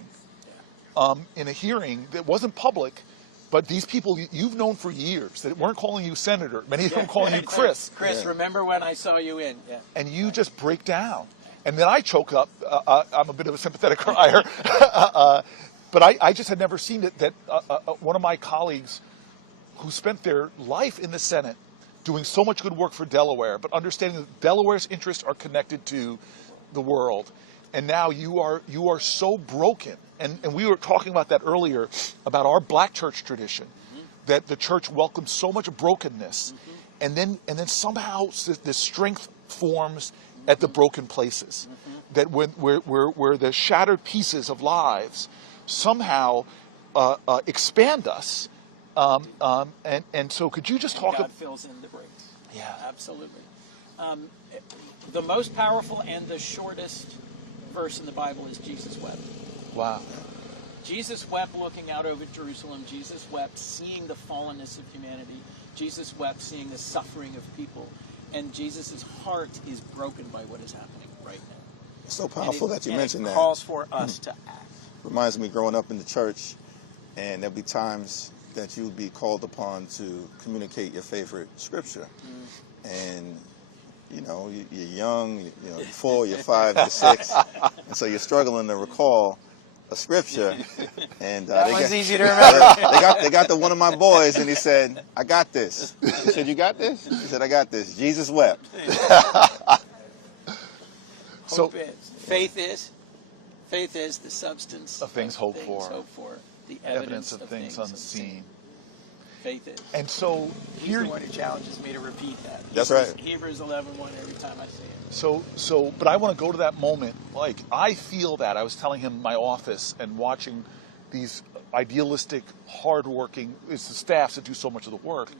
in a hearing that wasn't public. But these people you've known for years that weren't calling you senator, many of them calling you Chris. Chris, remember when I saw you in? Yeah. And you just break down. And then I choke up. I'm a bit of a sympathetic crier. But I just had never seen it, that one of my colleagues who spent their life in the Senate doing so much good work for Delaware, but understanding that Delaware's interests are connected to the world. And now you are so broken. And we were talking about that earlier, about our black church tradition, that the church welcomes so much brokenness, and then somehow this strength forms at the broken places, that where the shattered pieces of lives somehow expand us. And so could you just talk about... God fills in the breaks. Yeah. Absolutely. The most powerful and the shortest verse in the Bible is Jesus wept. Wow. Jesus wept looking out over Jerusalem. Jesus wept seeing the fallenness of humanity. Jesus wept seeing the suffering of people. And Jesus' heart is broken by what is happening right now. It's so powerful that you mentioned that. It calls for us to act. Reminds me growing up in the church, and there'll be times that you'll be called upon to communicate your favorite scripture. And, you're young, you're 4, you're 5, you're 6, and so you're struggling to recall a scripture. And that was easy to remember. They got to one of my boys, and he said, "I got this." He said, "You got this?" He said, "I got this." Jesus wept. Hope is. Faith is the substance of things hoped for, the evidence of things unseen. Faith is. And so He's the one who challenges me to repeat that. That's right. Hebrews 11:1 every time I see it. But I want to go to that moment. Like, I feel that. I was telling him in my office and watching these idealistic, hardworking, it's the staffs that do so much of the work,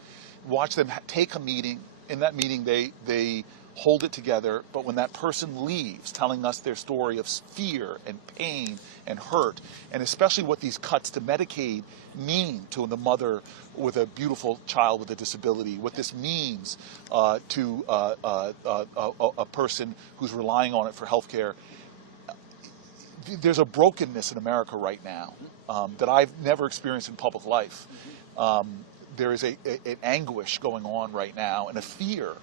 watch them take a meeting. In that meeting, they hold it together, but when that person leaves telling us their story of fear and pain and hurt, and especially what these cuts to Medicaid mean to the mother with a beautiful child with a disability, what this means to a person who's relying on it for health care. There's a brokenness in America right now that I've never experienced in public life. There is an anguish going on right now and a fear.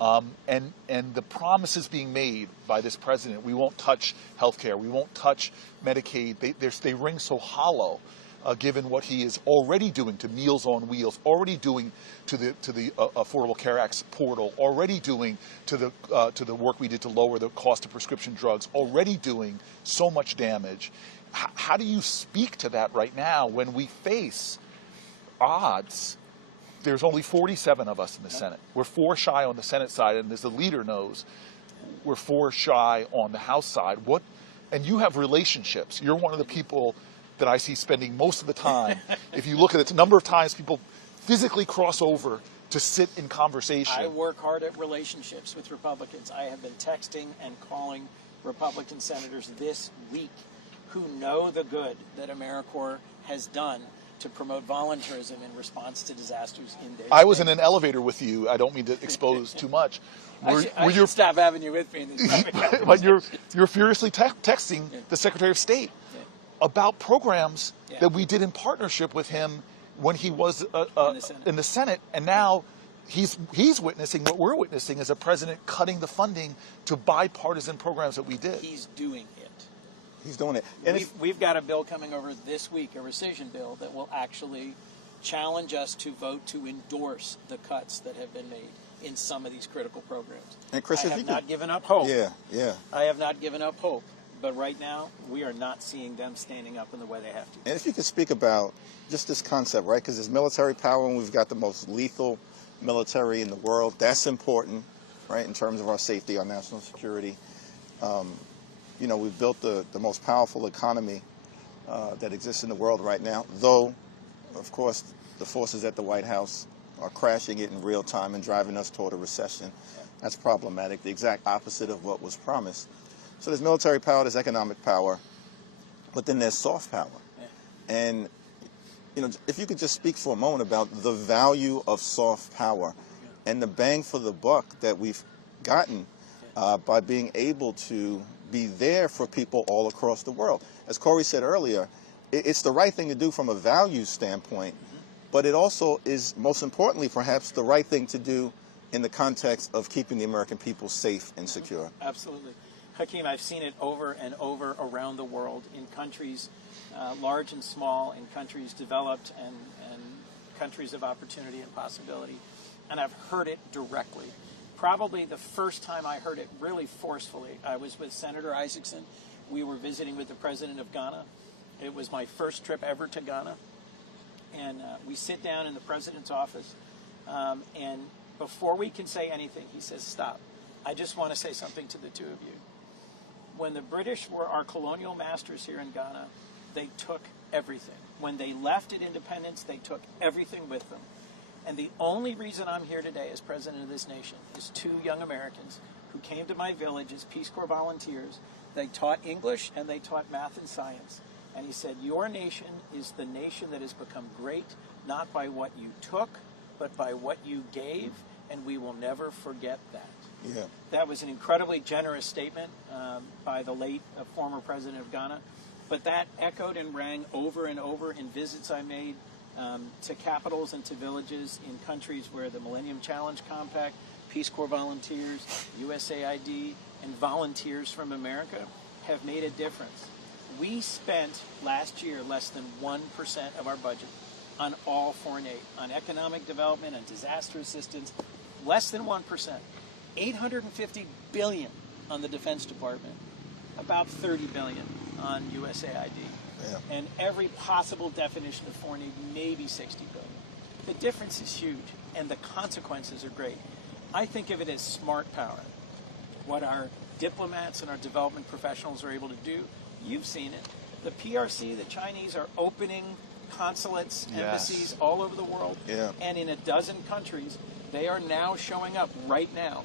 And the promises being made by this president, we won't touch health care, we won't touch Medicaid, they ring so hollow, given what he is already doing to Meals on Wheels, already doing to the Affordable Care Act portal, already doing to the work we did to lower the cost of prescription drugs, already doing so much damage. How do you speak to that right now when we face odds? There's only 47 of us in the Senate. We're 4 shy on the Senate side, and as the leader knows, we're 4 shy on the House side. And you have relationships. You're one of the people that I see spending most of the time. If you look at the number of times people physically cross over to sit in conversation. I work hard at relationships with Republicans. I have been texting and calling Republican senators this week who know the good that AmeriCorps has done to promote volunteerism in response to disasters in their I was in an elevator with you. I don't mean to expose too much. I should stop having you with me in these But you're furiously texting the Secretary of State about programs that we did in partnership with him when he was in the Senate, and now he's witnessing what we're witnessing as a president cutting the funding to bipartisan programs that we did. He's doing it. He's doing it. And we've got a bill coming over this week, a rescission bill, that will actually challenge us to vote to endorse the cuts that have been made in some of these critical programs. And Chris, I have not given up hope. Yeah. I have not given up hope. But right now, we are not seeing them standing up in the way they have to. And if you could speak about just this concept, right? Because there's military power, and we've got the most lethal military in the world. That's important, right, in terms of our safety, our national security. We've built the most powerful economy that exists in the world right now, though, of course, the forces at the White House are crashing it in real time and driving us toward a recession. That's problematic, the exact opposite of what was promised. So there's military power, there's economic power, but then there's soft power. And, if you could just speak for a moment about the value of soft power and the bang for the buck that we've gotten by being able to be there for people all across the world. As Corey said earlier, it's the right thing to do from a values standpoint, but it also is, most importantly, perhaps, the right thing to do in the context of keeping the American people safe and secure. Absolutely. Hakeem, I've seen it over and over around the world in countries large and small, in countries developed and countries of opportunity and possibility, and I've heard it directly. Probably the first time I heard it really forcefully, I was with Senator Isaacson. We were visiting with the president of Ghana. It was my first trip ever to Ghana. And we sit down in the president's office, and before we can say anything, he says, "Stop. I just want to say something to the two of you. When the British were our colonial masters here in Ghana, they took everything. When they left at independence, they took everything with them. And the only reason I'm here today as president of this nation is 2 young Americans who came to my village as Peace Corps volunteers. They taught English and they taught math and science. And he said, your nation is the nation that has become great, not by what you took, but by what you gave, and we will never forget that. Yeah. That was an incredibly generous statement by the late former president of Ghana. But that echoed and rang over and over in visits I made to capitals and to villages in countries where the Millennium Challenge Compact, Peace Corps volunteers, USAID, and volunteers from America have made a difference. We spent last year less than 1% of our budget on all foreign aid, on economic development and disaster assistance, less than 1%. $850 billion on the Defense Department, about $30 billion on USAID. Yeah. And every possible definition of foreign aid, maybe $60 billion. The difference is huge, and the consequences are great. I think of it as smart power. What our diplomats and our development professionals are able to do, you've seen it. The PRC, the Chinese are opening consulates, embassies all over the world. Yeah. And in a dozen countries, they are now showing up right now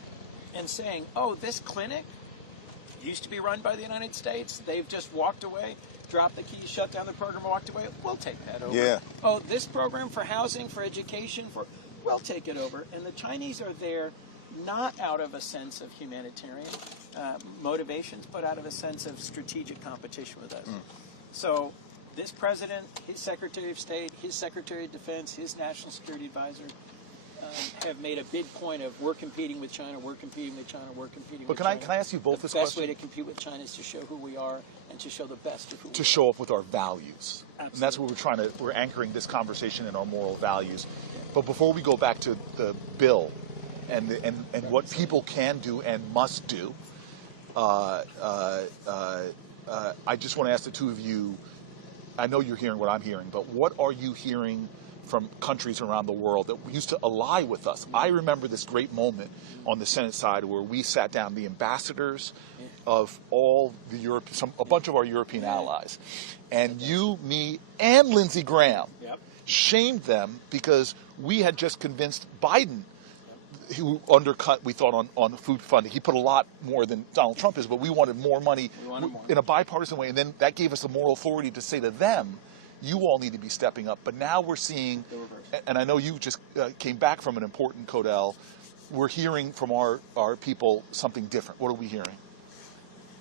and saying, oh, this clinic used to be run by the United States. They've just walked away, dropped the keys, shut down the program, walked away. We'll take that over. Yeah. Oh, this program for housing, for education, we'll take it over. And the Chinese are there not out of a sense of humanitarian motivations, but out of a sense of strategic competition with us. So this president, his Secretary of State, his Secretary of Defense, his National Security Advisor have made a big point of we're competing with China, we're competing with China, we're competing with China. Can I ask you both this question? The best way question? to compete with China is to show who we are and to show the best of who we are. To show up with our values. Absolutely. And that's what we're anchoring this conversation in our moral values. But before we go back to the bill and what people can do and must do, I just want to ask the two of you, I know you're hearing what I'm hearing, but what are you hearing from countries around the world that used to ally with us? I remember this great moment on the Senate side where we sat down, the ambassadors of all the a bunch of our European allies, and you, me, and Lindsey Graham shamed them because we had just convinced Biden, who undercut, we thought, on food funding. He put a lot more than Donald Trump is, but we wanted more money in a bipartisan way. And then that gave us the moral authority to say to them, you all need to be stepping up. But now we're seeing, and I know you just came back from an important Codel, we're hearing from our people something different. What are we hearing?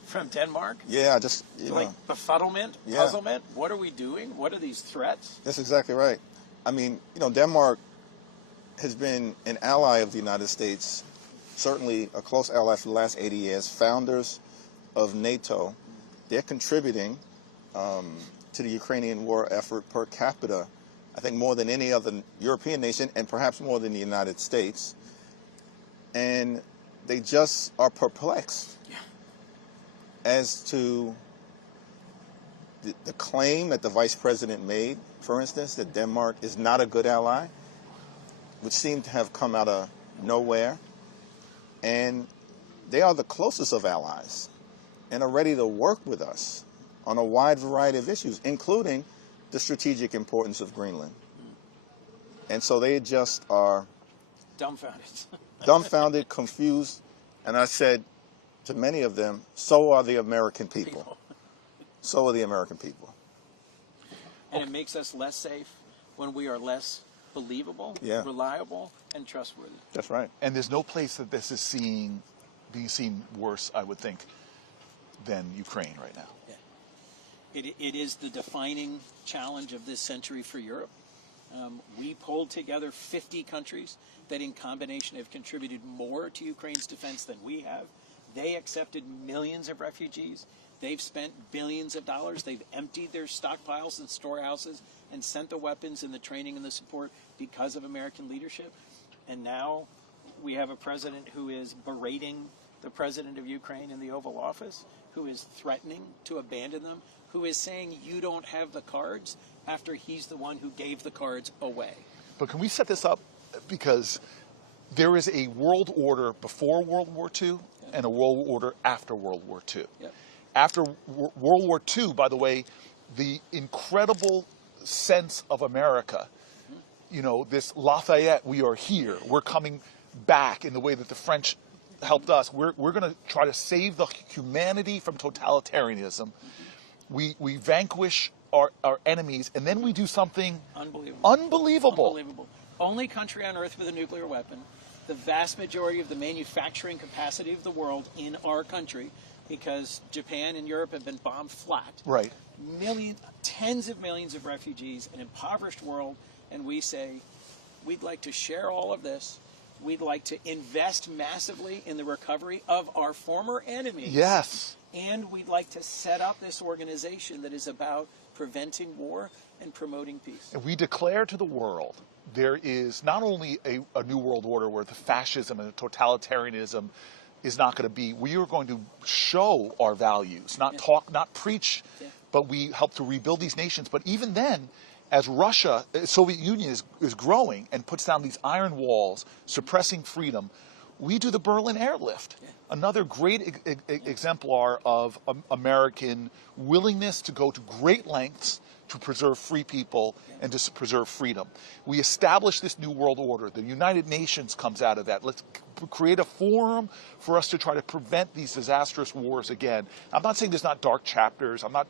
From Denmark? Yeah, just, like befuddlement, puzzlement. What are we doing? What are these threats? That's exactly right. I mean, Denmark has been an ally of the United States, certainly a close ally for the last 80 years, founders of NATO. They're contributing to the Ukrainian war effort per capita, I think more than any other European nation, and perhaps more than the United States. And they just are perplexed as to the claim that the vice president made, for instance, that Denmark is not a good ally, which seemed to have come out of nowhere. And they are the closest of allies and are ready to work with us on a wide variety of issues, including the strategic importance of Greenland. And so they just are dumbfounded, confused, and I said to many of them, so are the American people. So are the American people. And it makes us less safe when we are less believable, reliable, and trustworthy. That's right. And there's no place that this is being seen worse, I would think, than Ukraine right now. It is the defining challenge of this century for Europe. We pulled together 50 countries that in combination have contributed more to Ukraine's defense than we have. They accepted millions of refugees. They've spent billions of dollars. They've emptied their stockpiles and storehouses and sent the weapons and the training and the support because of American leadership. And now we have a president who is berating the president of Ukraine in the Oval Office, who is threatening to abandon them, who is saying you don't have the cards after he's the one who gave the cards away. But can we set this up? Because there is a world order before World War II and a world order after World War II. After World War II, by the way, the incredible sense of America, this Lafayette, we are here, we're coming back in the way that the French helped us. We're going to try to save the humanity from totalitarianism. We vanquish our enemies, and then we do something Unbelievable. unbelievable. Unbelievable. Only country on earth with a nuclear weapon. The vast majority of the manufacturing capacity of the world in our country, because Japan and Europe have been bombed flat. Right. Tens of millions of refugees, an impoverished world, and we say, we'd like to share all of this. We'd like to invest massively in the recovery of our former enemies. Yes. And we'd like to set up this organization that is about preventing war and promoting peace. And we declare to the world there is not only a new world order where the fascism and the totalitarianism is not going to be, we are going to show our values, not talk, not preach, but we help to rebuild these nations. But even then, as Russia, Soviet Union is growing and puts down these iron walls, suppressing freedom, we do the Berlin airlift. Another great exemplar of American willingness to go to great lengths to preserve free people and to preserve freedom. We establish this new world order. The United Nations comes out of that. Let's create a forum for us to try to prevent these disastrous wars again. I'm not saying there's not dark chapters. I'm not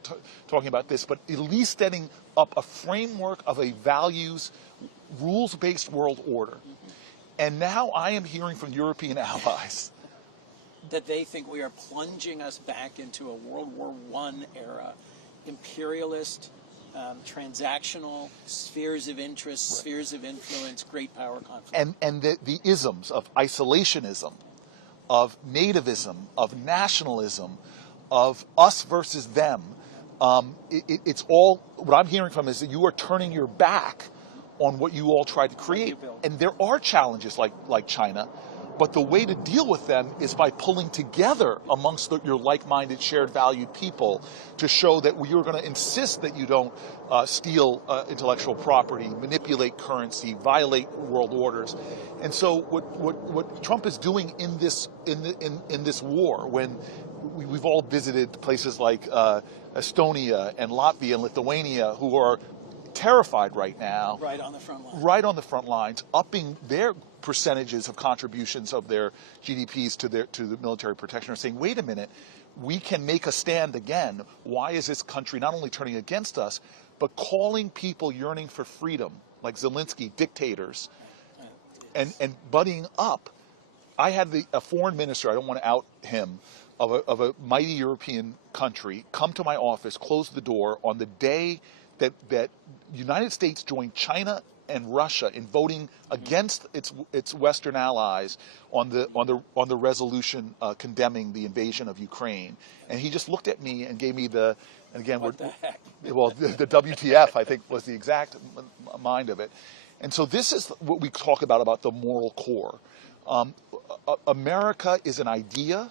talking about this, but at least setting up a framework of a values, rules-based world order. And now I am hearing from European allies that they think we are plunging us back into a World War I era, imperialist, transactional, spheres of interest, spheres of influence, great power conflict. And the isms of isolationism, of nativism, of nationalism, of us versus them, it's all, what I'm hearing from is that you are turning your back on what you all tried to create. And there are challenges like China, but the way to deal with them is by pulling together amongst your like-minded, shared valued people to show that we are going to insist that you don't steal intellectual property, manipulate currency, violate world orders. And so what Trump is doing in this war, when we've all visited places like Estonia and Latvia and Lithuania, who are terrified right now. Right on the front line. Right on the front lines, upping their percentages of contributions of their GDPs to the military protection, are saying, wait a minute, we can make a stand again. Why is this country not only turning against us, but calling people yearning for freedom, like Zelensky, dictators, and buddying up? I had a foreign minister, I don't want to out him, of a mighty European country, come to my office, close the door on the day that United States joined China and Russia in voting against its Western allies on the resolution condemning the invasion of Ukraine. And he just looked at me and gave me the WTF, I think, was the exact mind of it. And so this is what we talk about the moral core. America is an idea.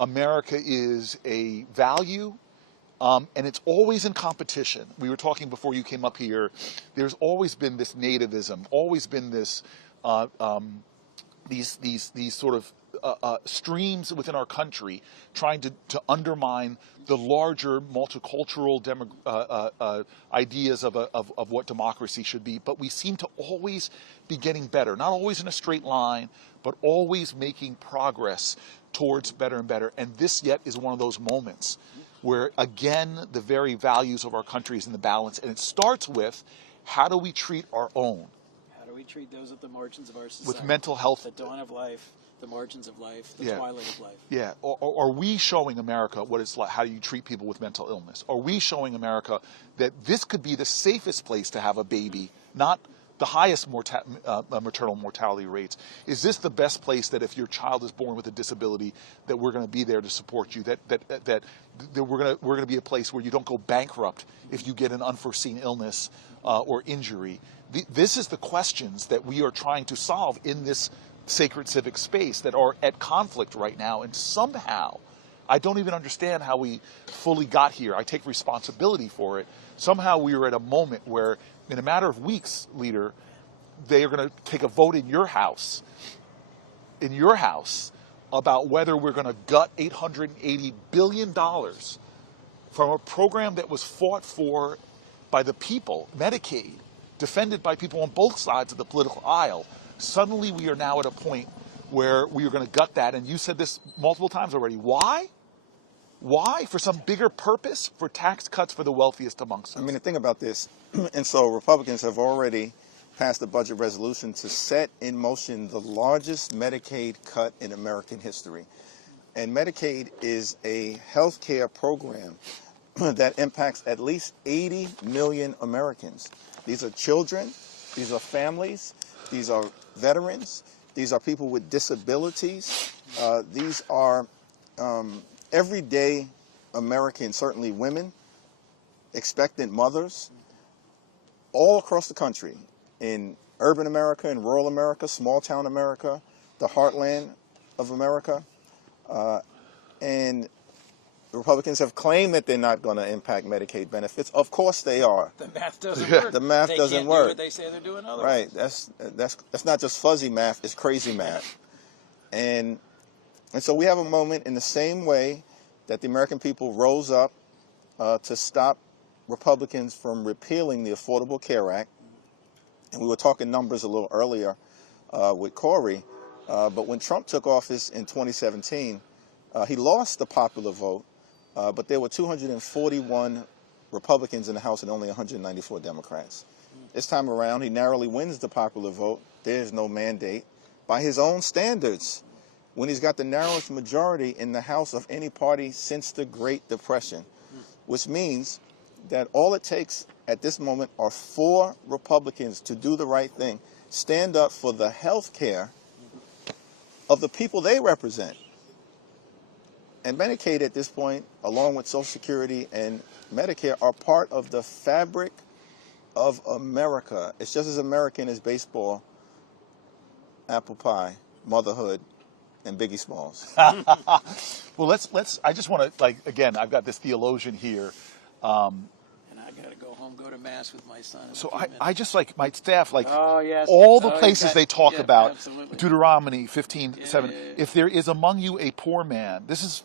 America is a value. And it's always in competition. We were talking before you came up here. There's always been this nativism, always been this these sort of streams within our country trying to undermine the larger multicultural ideas of what democracy should be. But we seem to always be getting better, not always in a straight line, but always making progress towards better and better. And this yet is one of those moments where, again, the very values of our country is in the balance. And it starts with, how do we treat our own? How do we treat those at the margins of our society? With mental health. The dawn of life, the margins of life, the twilight of life. Yeah. Are we showing America what it's like? How do you treat people with mental illness? Are we showing America that this could be the safest place to have a baby, not the highest maternal mortality rates? Is this the best place that if your child is born with a disability, that we're going to be there to support you? That we're going to be a place where you don't go bankrupt if you get an unforeseen illness or injury? This is the questions that we are trying to solve in this sacred civic space that are at conflict right now. And somehow, I don't even understand how we fully got here. I take responsibility for it. Somehow we are at a moment where, in a matter of weeks, leader, they are going to take a vote in your house, about whether we're going to gut $880 billion from a program that was fought for by the people, Medicaid, defended by people on both sides of the political aisle. Suddenly we are now at a point where we are going to gut that. And you said this multiple times already. Why? Why? For some bigger purpose? For tax cuts for the wealthiest amongst us? I mean, the thing about this, and so Republicans have already passed a budget resolution to set in motion the largest Medicaid cut in American history. And Medicaid is a health care program that impacts at least 80 million Americans. These are children, these are families, these are veterans, these are people with disabilities, these are everyday Americans, certainly women, expectant mothers, all across the country, in urban America, in rural America, small town America, the heartland of America. And the Republicans have claimed that they're not going to impact Medicaid benefits. Of course they are. The math doesn't work. The math they doesn't can't work. Do what they say they're doing otherwise. Right. That's not just fuzzy math. It's crazy math. And so we have a moment in the same way that the American people rose up to stop Republicans from repealing the Affordable Care Act. And we were talking numbers a little earlier with Corey. But when Trump took office in 2017, he lost the popular vote. But there were 241 Republicans in the House and only 194 Democrats. This time around, he narrowly wins the popular vote. There's no mandate. By his own standards, when he's got the narrowest majority in the House of any party since the Great Depression, which means that all it takes at this moment are 4 Republicans to do the right thing, stand up for the health care of the people they represent. And Medicaid at this point, along with Social Security and Medicare, are part of the fabric of America. It's just as American as baseball, apple pie, motherhood, and Biggie Smalls. Well, let's. I just want to, again, I've got this theologian here. And I got to go home, go to mass with my son. So I just my staff, oh, yes. all the places they talk about, absolutely. Deuteronomy 15:7. If there is among you a poor man, this is,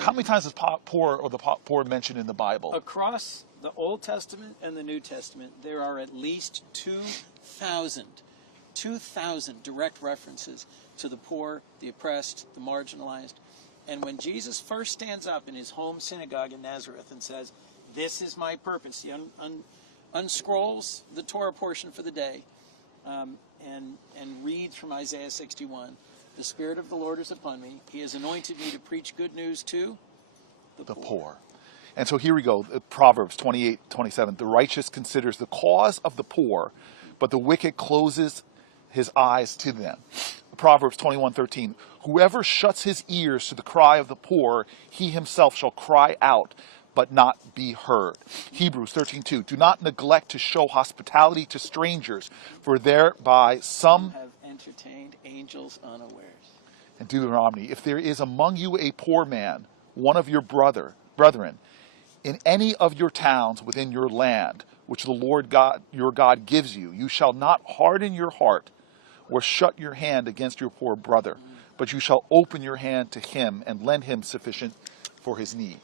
how many times is poor or the poor mentioned in the Bible? Across the Old Testament and the New Testament, there are at least 2,000 direct references to the poor, the oppressed, the marginalized. And when Jesus first stands up in his home synagogue in Nazareth and says, "This is my purpose," he unscrolls the Torah portion for the day and reads from Isaiah 61. "The Spirit of the Lord is upon me. He has anointed me to preach good news to the poor." And so here we go, Proverbs 28:27. "The righteous considers the cause of the poor, but the wicked closes his eyes to them." Proverbs 21:13. "Whoever shuts his ears to the cry of the poor, he himself shall cry out, but not be heard." Hebrews 13:2. "Do not neglect to show hospitality to strangers, for thereby some have entertained angels unawares." And Deuteronomy, "If there is among you a poor man, one of your brethren, in any of your towns within your land, which the Lord God, your God gives you, you shall not harden your heart or shut your hand against your poor brother, but you shall open your hand to him and lend him sufficient for his need."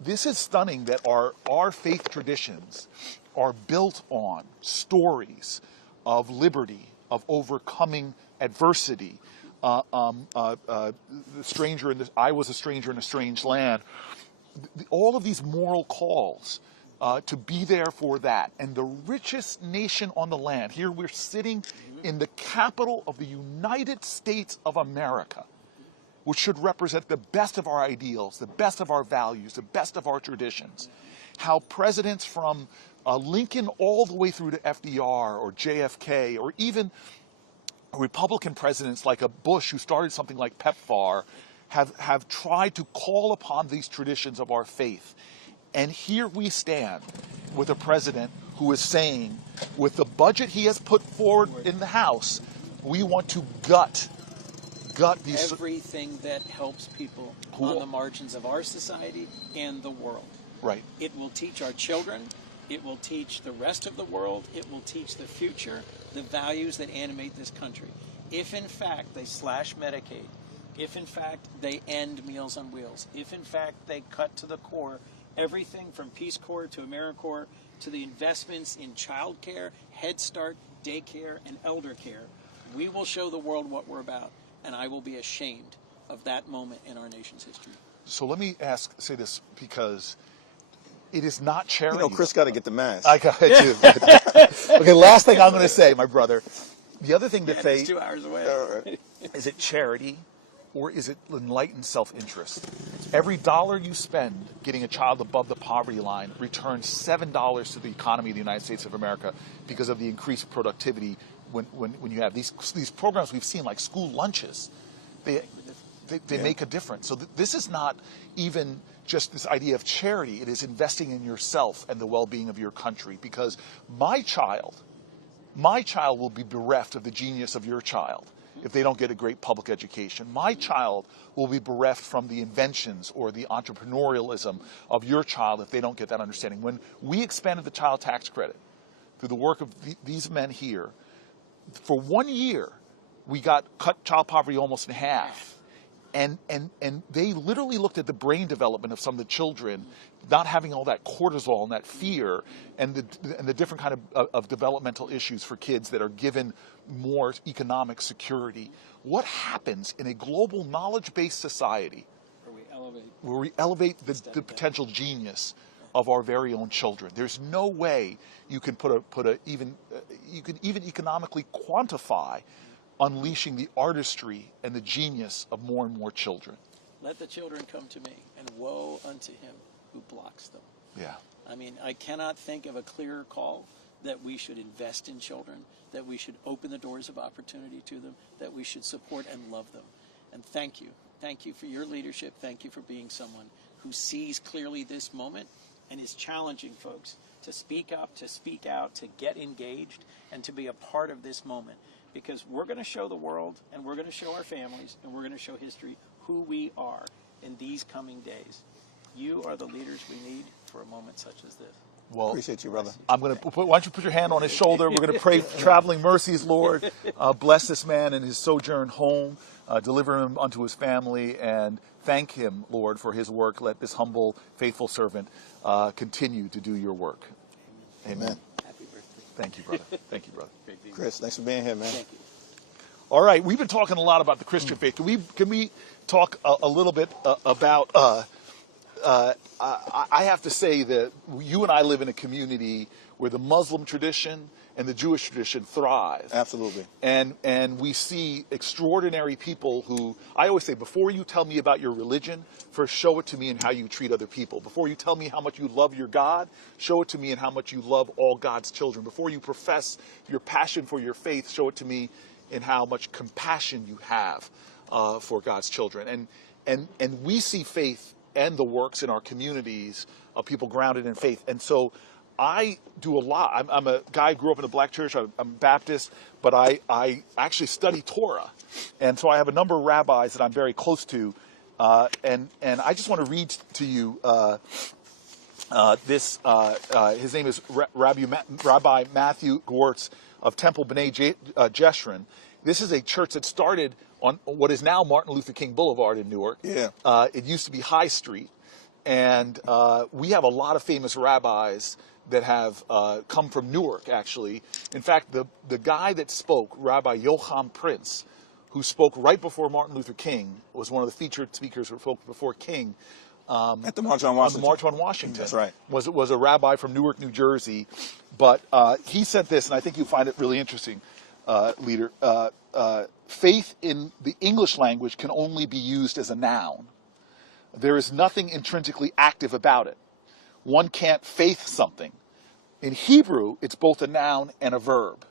This is stunning that our faith traditions are built on stories of liberty, of overcoming adversity. The stranger I was a stranger in a strange land. All of these moral calls to be there for that. And the richest nation on the land, here we're sitting in the capital of the United States of America, which should represent the best of our ideals, the best of our values, the best of our traditions. How presidents from Lincoln all the way through to FDR or JFK, or even Republican presidents like a Bush who started something like PEPFAR, have tried to call upon these traditions of our faith. And here we stand with a president who is saying, with the budget he has put forward in the House, we want to gut these... Everything that helps people on the margins of our society and the world. Right. It will teach our children, it will teach the rest of the world, it will teach the future, the values that animate this country. If in fact they slash Medicaid, if in fact they end Meals on Wheels, if in fact they cut to the core everything from Peace Corps to AmeriCorps to the investments in child care, Head Start, daycare, and elder care, we will show the world what we're about, and I will be ashamed of that moment in our nation's history. So let me say this, because it is not charity. You know, Chris got to get the mask. I got it too. Okay, last thing I'm going to say, my brother. The other thing to say, It's 2 hours away. is it charity or is it enlightened self-interest? Every dollar you spend getting a child above the poverty line returns $7 to the economy of the United States of America because of the increased productivity when you have these programs we've seen, like school lunches. They make a difference. So this is not even just this idea of charity. It is investing in yourself and the well-being of your country, because my child will be bereft of the genius of your child if they don't get a great public education. My child will be bereft from the inventions or the entrepreneurialism of your child if they don't get that understanding. When we expanded the child tax credit through the work of these men here, for 1 year, we cut child poverty almost in half. And they literally looked at the brain development of some of the children, not having all that cortisol and that fear and the different kind of developmental issues for kids that are given more economic security. What happens in a global knowledge-based society where we elevate the potential genius of our very own children? There's no way you can you can even economically quantify unleashing the artistry and the genius of more and more children. Let the children come to me, and woe unto him who blocks them. Yeah. I mean, I cannot think of a clearer call that we should invest in children, that we should open the doors of opportunity to them, that we should support and love them. And thank you. Thank you for your leadership. Thank you for being someone who sees clearly this moment and is challenging folks to speak up, to speak out, to get engaged, and to be a part of this moment. Because we're going to show the world, and we're going to show our families, and we're going to show history who we are in these coming days. You are the leaders we need for a moment such as this. Well, appreciate you, brother. I'm going to why don't you put your hand on his shoulder? We're going to pray for traveling mercies, Lord. Bless this man in his sojourn home. Deliver him unto his family, and thank him, Lord, for his work. Let this humble, faithful servant continue to do your work. Amen. Happy birthday. Thank you, brother. Thank you, brother. Chris, thanks for being here, man. Thank you. All right, we've been talking a lot about the Christian faith. Can we talk a little bit about? I have to say that you and I live in a community where the Muslim tradition and the Jewish tradition thrive. Absolutely. And we see extraordinary people who, I always say, before you tell me about your religion, first show it to me in how you treat other people. Before you tell me how much you love your God, show it to me in how much you love all God's children. Before you profess your passion for your faith, show it to me in how much compassion you have for God's children. And we see faith and the works in our communities of people grounded in faith. And so I do a lot. I'm a guy who grew up in a black church. I'm Baptist, but I actually study Torah. And so I have a number of rabbis that I'm very close to. And I just want to read to you his name is Rabbi Matthew Gwartz of Temple B'nai Jeshurun. This is a church that started on what is now Martin Luther King Boulevard in Newark. Yeah. It used to be High Street. And we have a lot of famous rabbis that have come from Newark, actually. In fact, the guy that spoke, Rabbi Yocham Prince, who spoke right before Martin Luther King, was one of the featured speakers who spoke before King. At the March on Washington. On the March on Washington. That's right. Was a rabbi from Newark, New Jersey. But he said this, and I think you'll find it really interesting, leader. Faith in the English language can only be used as a noun. There is nothing intrinsically active about it. One can't faith something. In Hebrew, it's both a noun and a verb.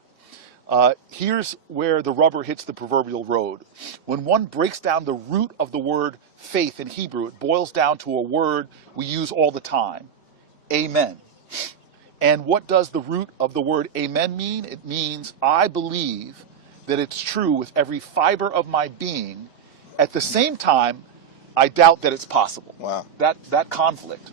Here's where the rubber hits the proverbial road. When one breaks down the root of the word faith in Hebrew, it boils down to a word we use all the time, amen. And what does the root of the word amen mean? It means I believe that it's true with every fiber of my being. At the same time, I doubt that it's possible. Wow. That conflict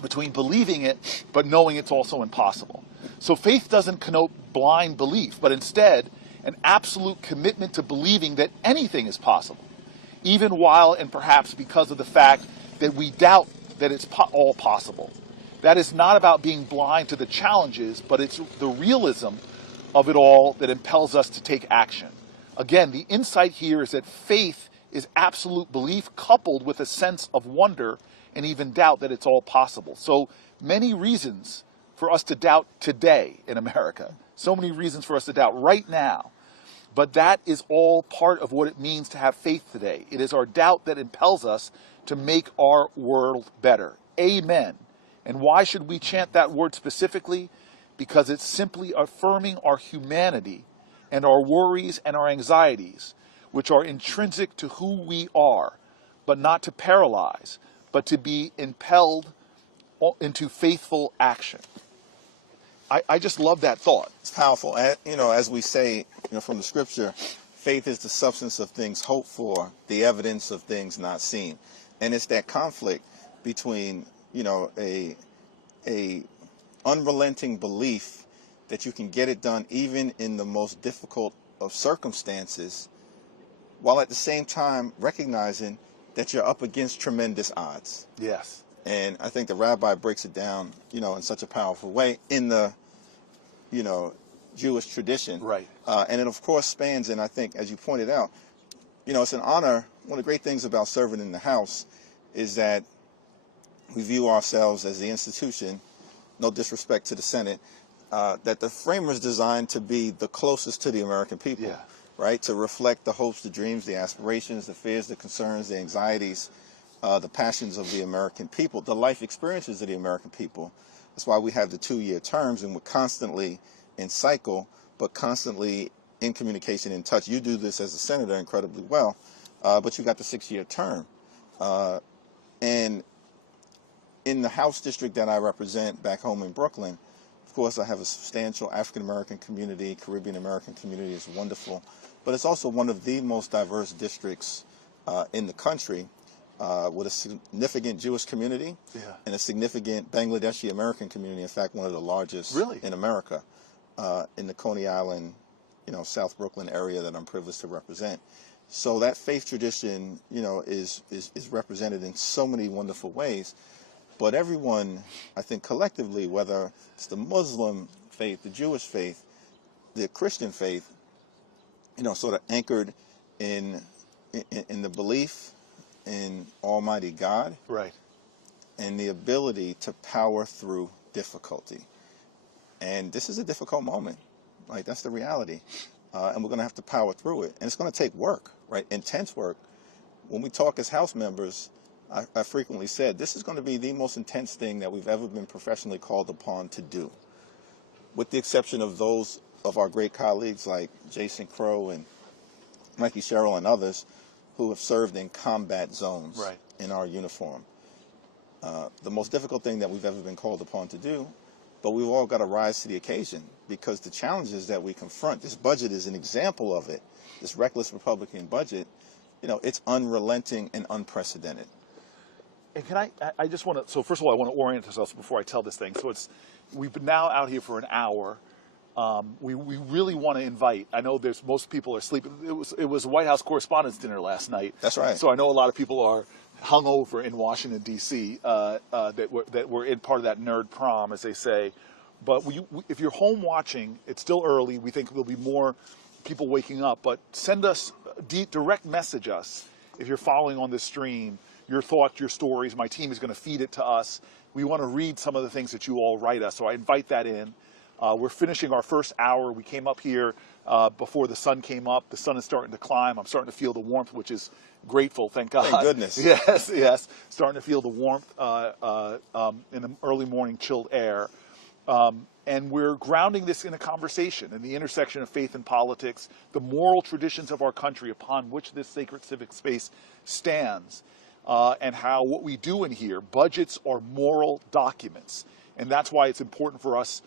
between believing it but knowing it's also impossible. So faith doesn't connote blind belief, but instead an absolute commitment to believing that anything is possible, even while and perhaps because of the fact that we doubt that it's all possible. That is not about being blind to the challenges, but it's the realism of it all that impels us to take action. Again, the insight here is that faith is absolute belief coupled with a sense of wonder and even doubt that it's all possible. So many reasons for us to doubt today in America. So many reasons for us to doubt right now. But that is all part of what it means to have faith today. It is our doubt that impels us to make our world better. Amen. And why should we chant that word specifically? Because it's simply affirming our humanity and our worries and our anxieties, which are intrinsic to who we are, but not to paralyze, but to be impelled into faithful action. I just love that thought. It's powerful. As we say, from the scripture, faith is the substance of things hoped for, the evidence of things not seen. And it's that conflict between, a unrelenting belief that you can get it done even in the most difficult of circumstances, while at the same time recognizing that you're up against tremendous odds. Yes. And I think the rabbi breaks it down, in such a powerful way in the, Jewish tradition. Right. And it, of course, spans, and I think, as you pointed out, it's an honor. One of the great things about serving in the House is that we view ourselves as the institution, no disrespect to the Senate, that the framers designed to be the closest to the American people. Yeah. Right? To reflect the hopes, the dreams, the aspirations, the fears, the concerns, the anxieties, the passions of the American people, the life experiences of the American people. That's why we have the 2-year terms, and we're constantly in cycle, but constantly in communication, in touch. You do this as a senator incredibly well, but you got the 6-year term. And in the House district that I represent back home in Brooklyn, of course, I have a substantial African-American community. Caribbean-American community is wonderful, but it's also one of the most diverse districts in the country, with a significant Jewish community and a significant Bangladeshi American community. In fact, one of the largest in America, in the Coney Island, South Brooklyn area that I'm privileged to represent. So that faith tradition, is represented in so many wonderful ways. But everyone, I think collectively, whether it's the Muslim faith, the Jewish faith, the Christian faith, sort of anchored in the belief in Almighty God, right, and the ability to power through difficulty. And this is a difficult moment, right? That's the reality. And we're going to have to power through it. And it's going to take work, right? Intense work. When we talk as House members, I frequently said, this is going to be the most intense thing that we've ever been professionally called upon to do, with the exception of those of our great colleagues like Jason Crow and Mikey Sherrill and others who have served in combat zones in our uniform. The most difficult thing that we've ever been called upon to do, but we've all got to rise to the occasion, because the challenges that we confront, this budget is an example of it, this reckless Republican budget, it's unrelenting and unprecedented. And can I just want to, so first of all, I want to orient ourselves before I tell this thing. So we've been now out here for an hour. We really want to invite, I know most people are sleeping. It was a White House Correspondents' Dinner last night. That's right. So I know a lot of people are hungover in Washington, D.C., that were in part of that nerd prom, as they say. But if you're home watching, it's still early. We think there'll be more people waking up. But send us, direct message us if you're following on this stream, your thoughts, your stories. My team is going to feed it to us. We want to read some of the things that you all write us, so I invite that in. We're finishing our first hour. We came up here before the sun came up. The sun is starting to climb. I'm starting to feel the warmth, which is grateful, thank God. Thank goodness. Yes. Starting to feel the warmth in the early morning chilled air. And we're grounding this in a conversation in the intersection of faith and politics, the moral traditions of our country upon which this sacred civic space stands, and how what we do in here, budgets are moral documents. And that's why it's important for us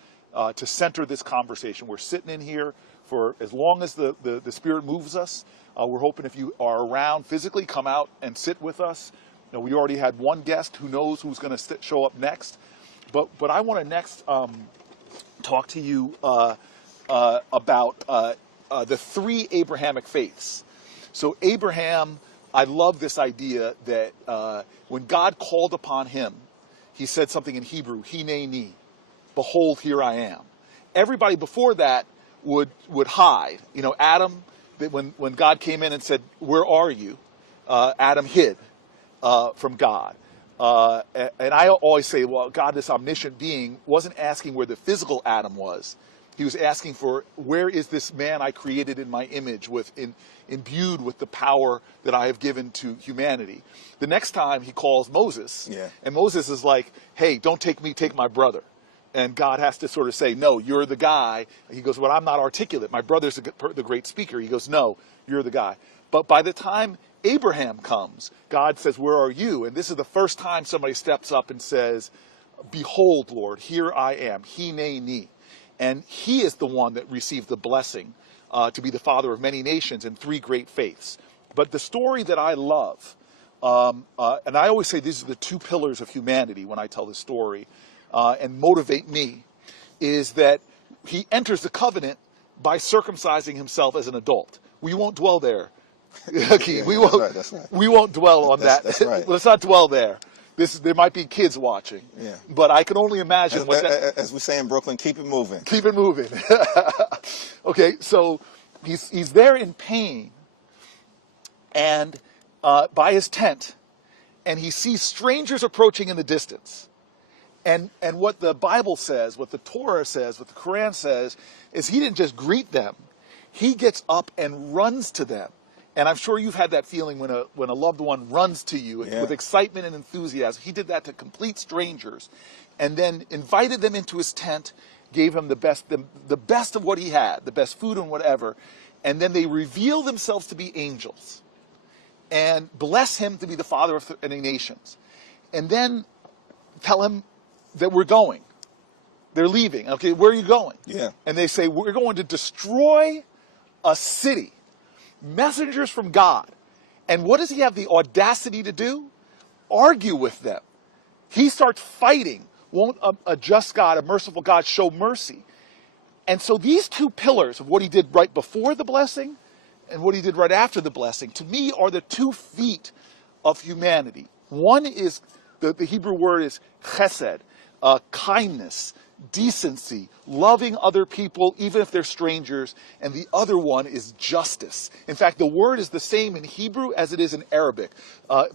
to center this conversation. We're sitting in here for as long as the Spirit moves us. We're hoping if you are around physically, come out and sit with us. We already had one guest. Who knows who's going to show up next? But I want to next talk to you about the three Abrahamic faiths. So Abraham, I love this idea that when God called upon him, he said something in Hebrew, hineni, behold, here I am. Everybody before that would hide. Adam, when God came in and said, where are you? Adam hid from God. And I always say, well, God, this omniscient being, wasn't asking where the physical Adam was. He was asking for, where is this man I created in my image, imbued with the power that I have given to humanity? The next time he calls Moses, and Moses is like, hey, don't take me, take my brother. And God has to sort of say, no, you're the guy. He goes, well, I'm not articulate. My brother's the great speaker. He goes, no, you're the guy. But by the time Abraham comes, God says, where are you? And this is the first time somebody steps up and says, behold, Lord, here I am, hine ni. And he is the one that received the blessing to be the father of many nations and 3 great faiths. But the story that I love, and I always say these are the 2 pillars of humanity when I tell this story, and motivate me, is that he enters the covenant by circumcising himself as an adult. We won't dwell there. Okay, we won't. That's right. We won't dwell on that. That's right. Let's not dwell there. There might be kids watching. Yeah. But I can only imagine as we say in Brooklyn, keep it moving. Keep it moving. Okay, so he's there in pain, and by his tent, and he sees strangers approaching in the distance. And what the Bible says, what the Torah says, what the Quran says, is he didn't just greet them. He gets up and runs to them. And I'm sure you've had that feeling when a loved one runs to you with excitement and enthusiasm. He did that to complete strangers, and then invited them into his tent, gave them the best of what he had, the best food and whatever, and then they reveal themselves to be angels and bless him to be the father of many nations. And then tell him that we're going. They're leaving. Okay, where are you going? Yeah. And they say, we're going to destroy a city. Messengers from God. And what does he have the audacity to do? Argue with them. He starts fighting. Won't a just God, a merciful God, show mercy? And so these 2 pillars of what he did right before the blessing and what he did right after the blessing, to me, are the 2 feet of humanity. One is, the Hebrew word is chesed, kindness, decency, loving other people, even if they're strangers. And the other one is justice. In fact, the word is the same in Hebrew as it is in Arabic,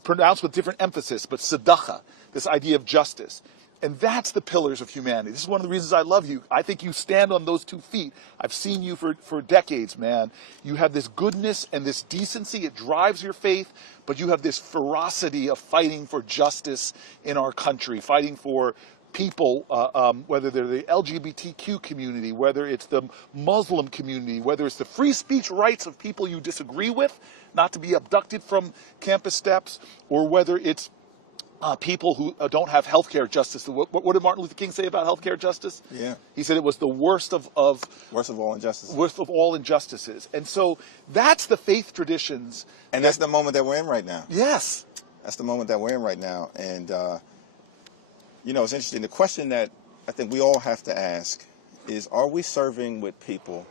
pronounced with different emphasis, but sadaqa, this idea of justice. And that's the pillars of humanity. This is one of the reasons I love you. I think you stand on those 2 feet. I've seen you for decades, man. You have this goodness and this decency. It drives your faith, but you have this ferocity of fighting for justice in our country, fighting for people, whether they're the LGBTQ community, whether it's the Muslim community, whether it's the free speech rights of people you disagree with, not to be abducted from campus steps, or whether it's people who don't have health care justice. What did Martin Luther King say about health care justice? Yeah. He said it was the worst of all injustices. Worst of all injustices. And so that's the faith traditions. And that's the moment that we're in right now. Yes. That's the moment that we're in right now. And you know, it's interesting. The question that I think we all have to ask is, are we serving with people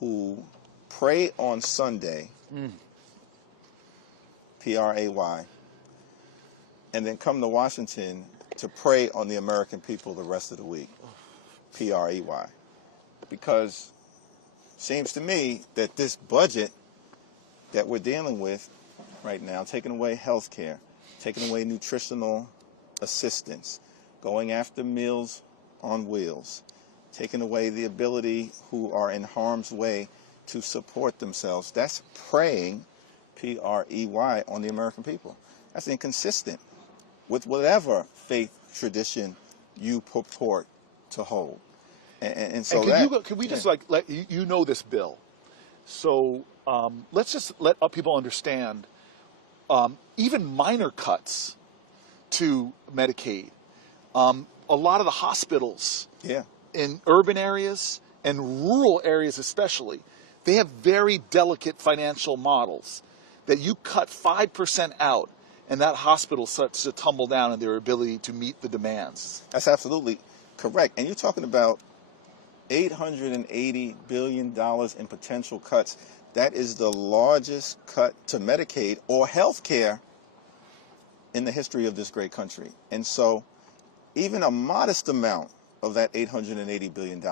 who pray on Sunday, P-R-A-Y, and then come to Washington to pray on the American people the rest of the week, P-R-E-Y? Because it seems to me that this budget that we're dealing with right now, taking away health care, taking away nutritional assistance, going after Meals on Wheels, taking away the ability who are in harm's way to support themselves. That's preying, P-R-E-Y, on the American people. That's inconsistent with whatever faith tradition you purport to hold. And so can we just let you know this bill? So let's just let people understand, even minor cuts to Medicaid. A lot of the hospitals in urban areas and rural areas especially, they have very delicate financial models that you cut 5% out and that hospital starts to tumble down in their ability to meet the demands. That's absolutely correct. And you're talking about $880 billion in potential cuts. That is the largest cut to Medicaid or health care in the history of this great country. And so even a modest amount of that $880 billion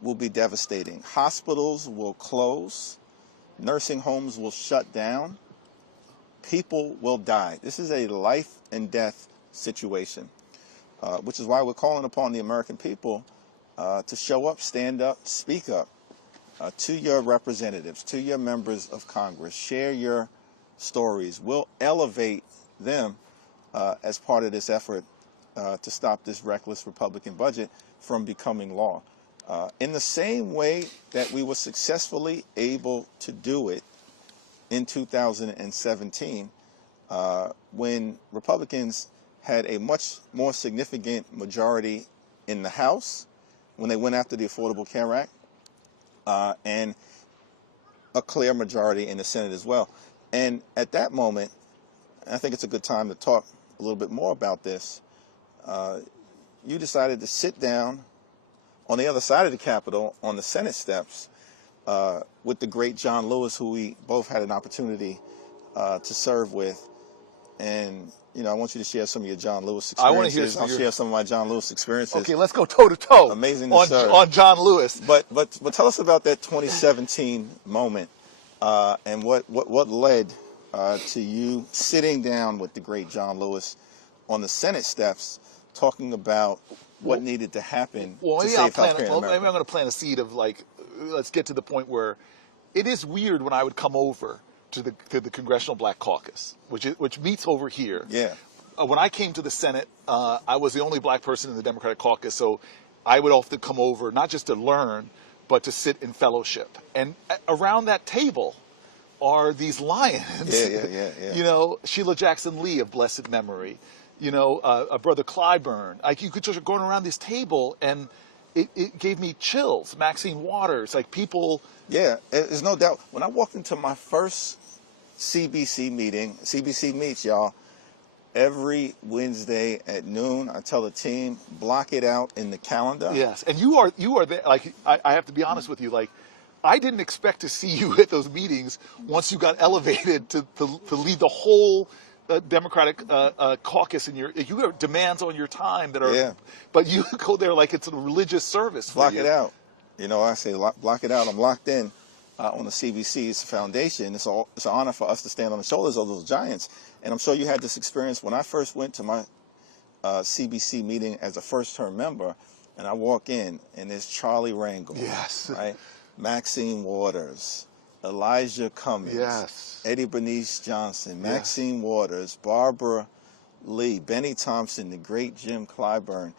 will be devastating. Hospitals will close. Nursing homes will shut down. people will die. This is a life and death situation, which is why we're calling upon the American people to show up, stand up, speak up to your representatives, to your members of Congress. Share your stories. We'll elevate them as part of this effort to stop this reckless Republican budget from becoming law. In the same way that we were successfully able to do it in 2017, when Republicans had a much more significant majority in the House, when they went after the Affordable Care Act, and a clear majority in the Senate as well. And at that moment, I think it's a good time to talk a little bit more about this, you decided to sit down on the other side of the Capitol on the Senate steps with the great John Lewis, who we both had an opportunity to serve with. And, you know, I want you to share some of your John Lewis experiences. I want to hear I'll share some of my John Lewis experiences. Okay, let's go toe to toe. Amazing to serve. On John Lewis. But tell us about that 2017 moment and what led to you sitting down with the great John Lewis on the Senate steps, talking about what needed to happen to save healthcare in America. Maybe I'm going to plant a seed of, like, let's get to the point where it is weird when I would come over to the Congressional Black Caucus, which meets over here. Yeah. When I came to the Senate, I was the only black person in the Democratic caucus, so I would often come over not just to learn, but to sit in fellowship. And around that table are these lions. Yeah. You know, Sheila Jackson Lee of blessed memory. You know, Brother Clyburn. Like, you could just going around this table, and it gave me chills. Maxine Waters, like people. Yeah, there's no doubt. When I walked into my first CBC meeting, CBC meets, y'all, every Wednesday at noon. I tell the team, block it out in the calendar. Yes, and you are there. Like, I have to be honest with you. Like, I didn't expect to see you at those meetings once you got elevated to lead the whole Democratic caucus, and you have demands on your time that are. Yeah. But you go there like it's a religious service. Block it out. You know, I say block it out. I'm locked in on the CBC's foundation. It's an honor for us to stand on the shoulders of those giants. And I'm sure you had this experience when I first went to my CBC meeting as a first-term member, and I walk in, and there's Charlie Rangel, yes, right, Maxine Waters, Elijah Cummings, yes, Eddie Bernice Johnson, Maxine Waters, Barbara Lee, Benny Thompson, the great Jim Clyburn.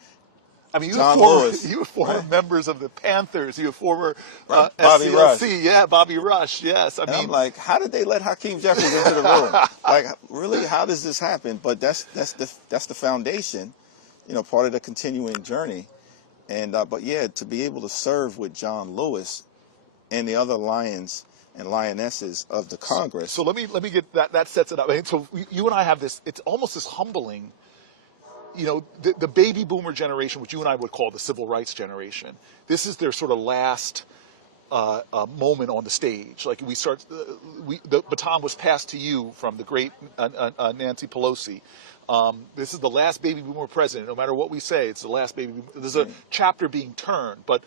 I mean, you were former members of the Panthers. You were former Bobby Rush. Yeah, Bobby Rush. Yes, I mean, I'm like, how did they let Hakeem Jeffries into the room? Like, really, how does this happen? But that's the foundation, you know, part of the continuing journey. And but yeah, to be able to serve with John Lewis and the other lions and lionesses of the Congress. So let me get that. That sets it up. I mean, so you and I have this. It's almost this humbling. You know, the baby boomer generation, which you and I would call the civil rights generation, this is their sort of last moment on the stage. Like, the baton was passed to you from the great Nancy Pelosi. This is the last baby boomer president. No matter what we say, it's the last baby boomer. There's a chapter being turned. But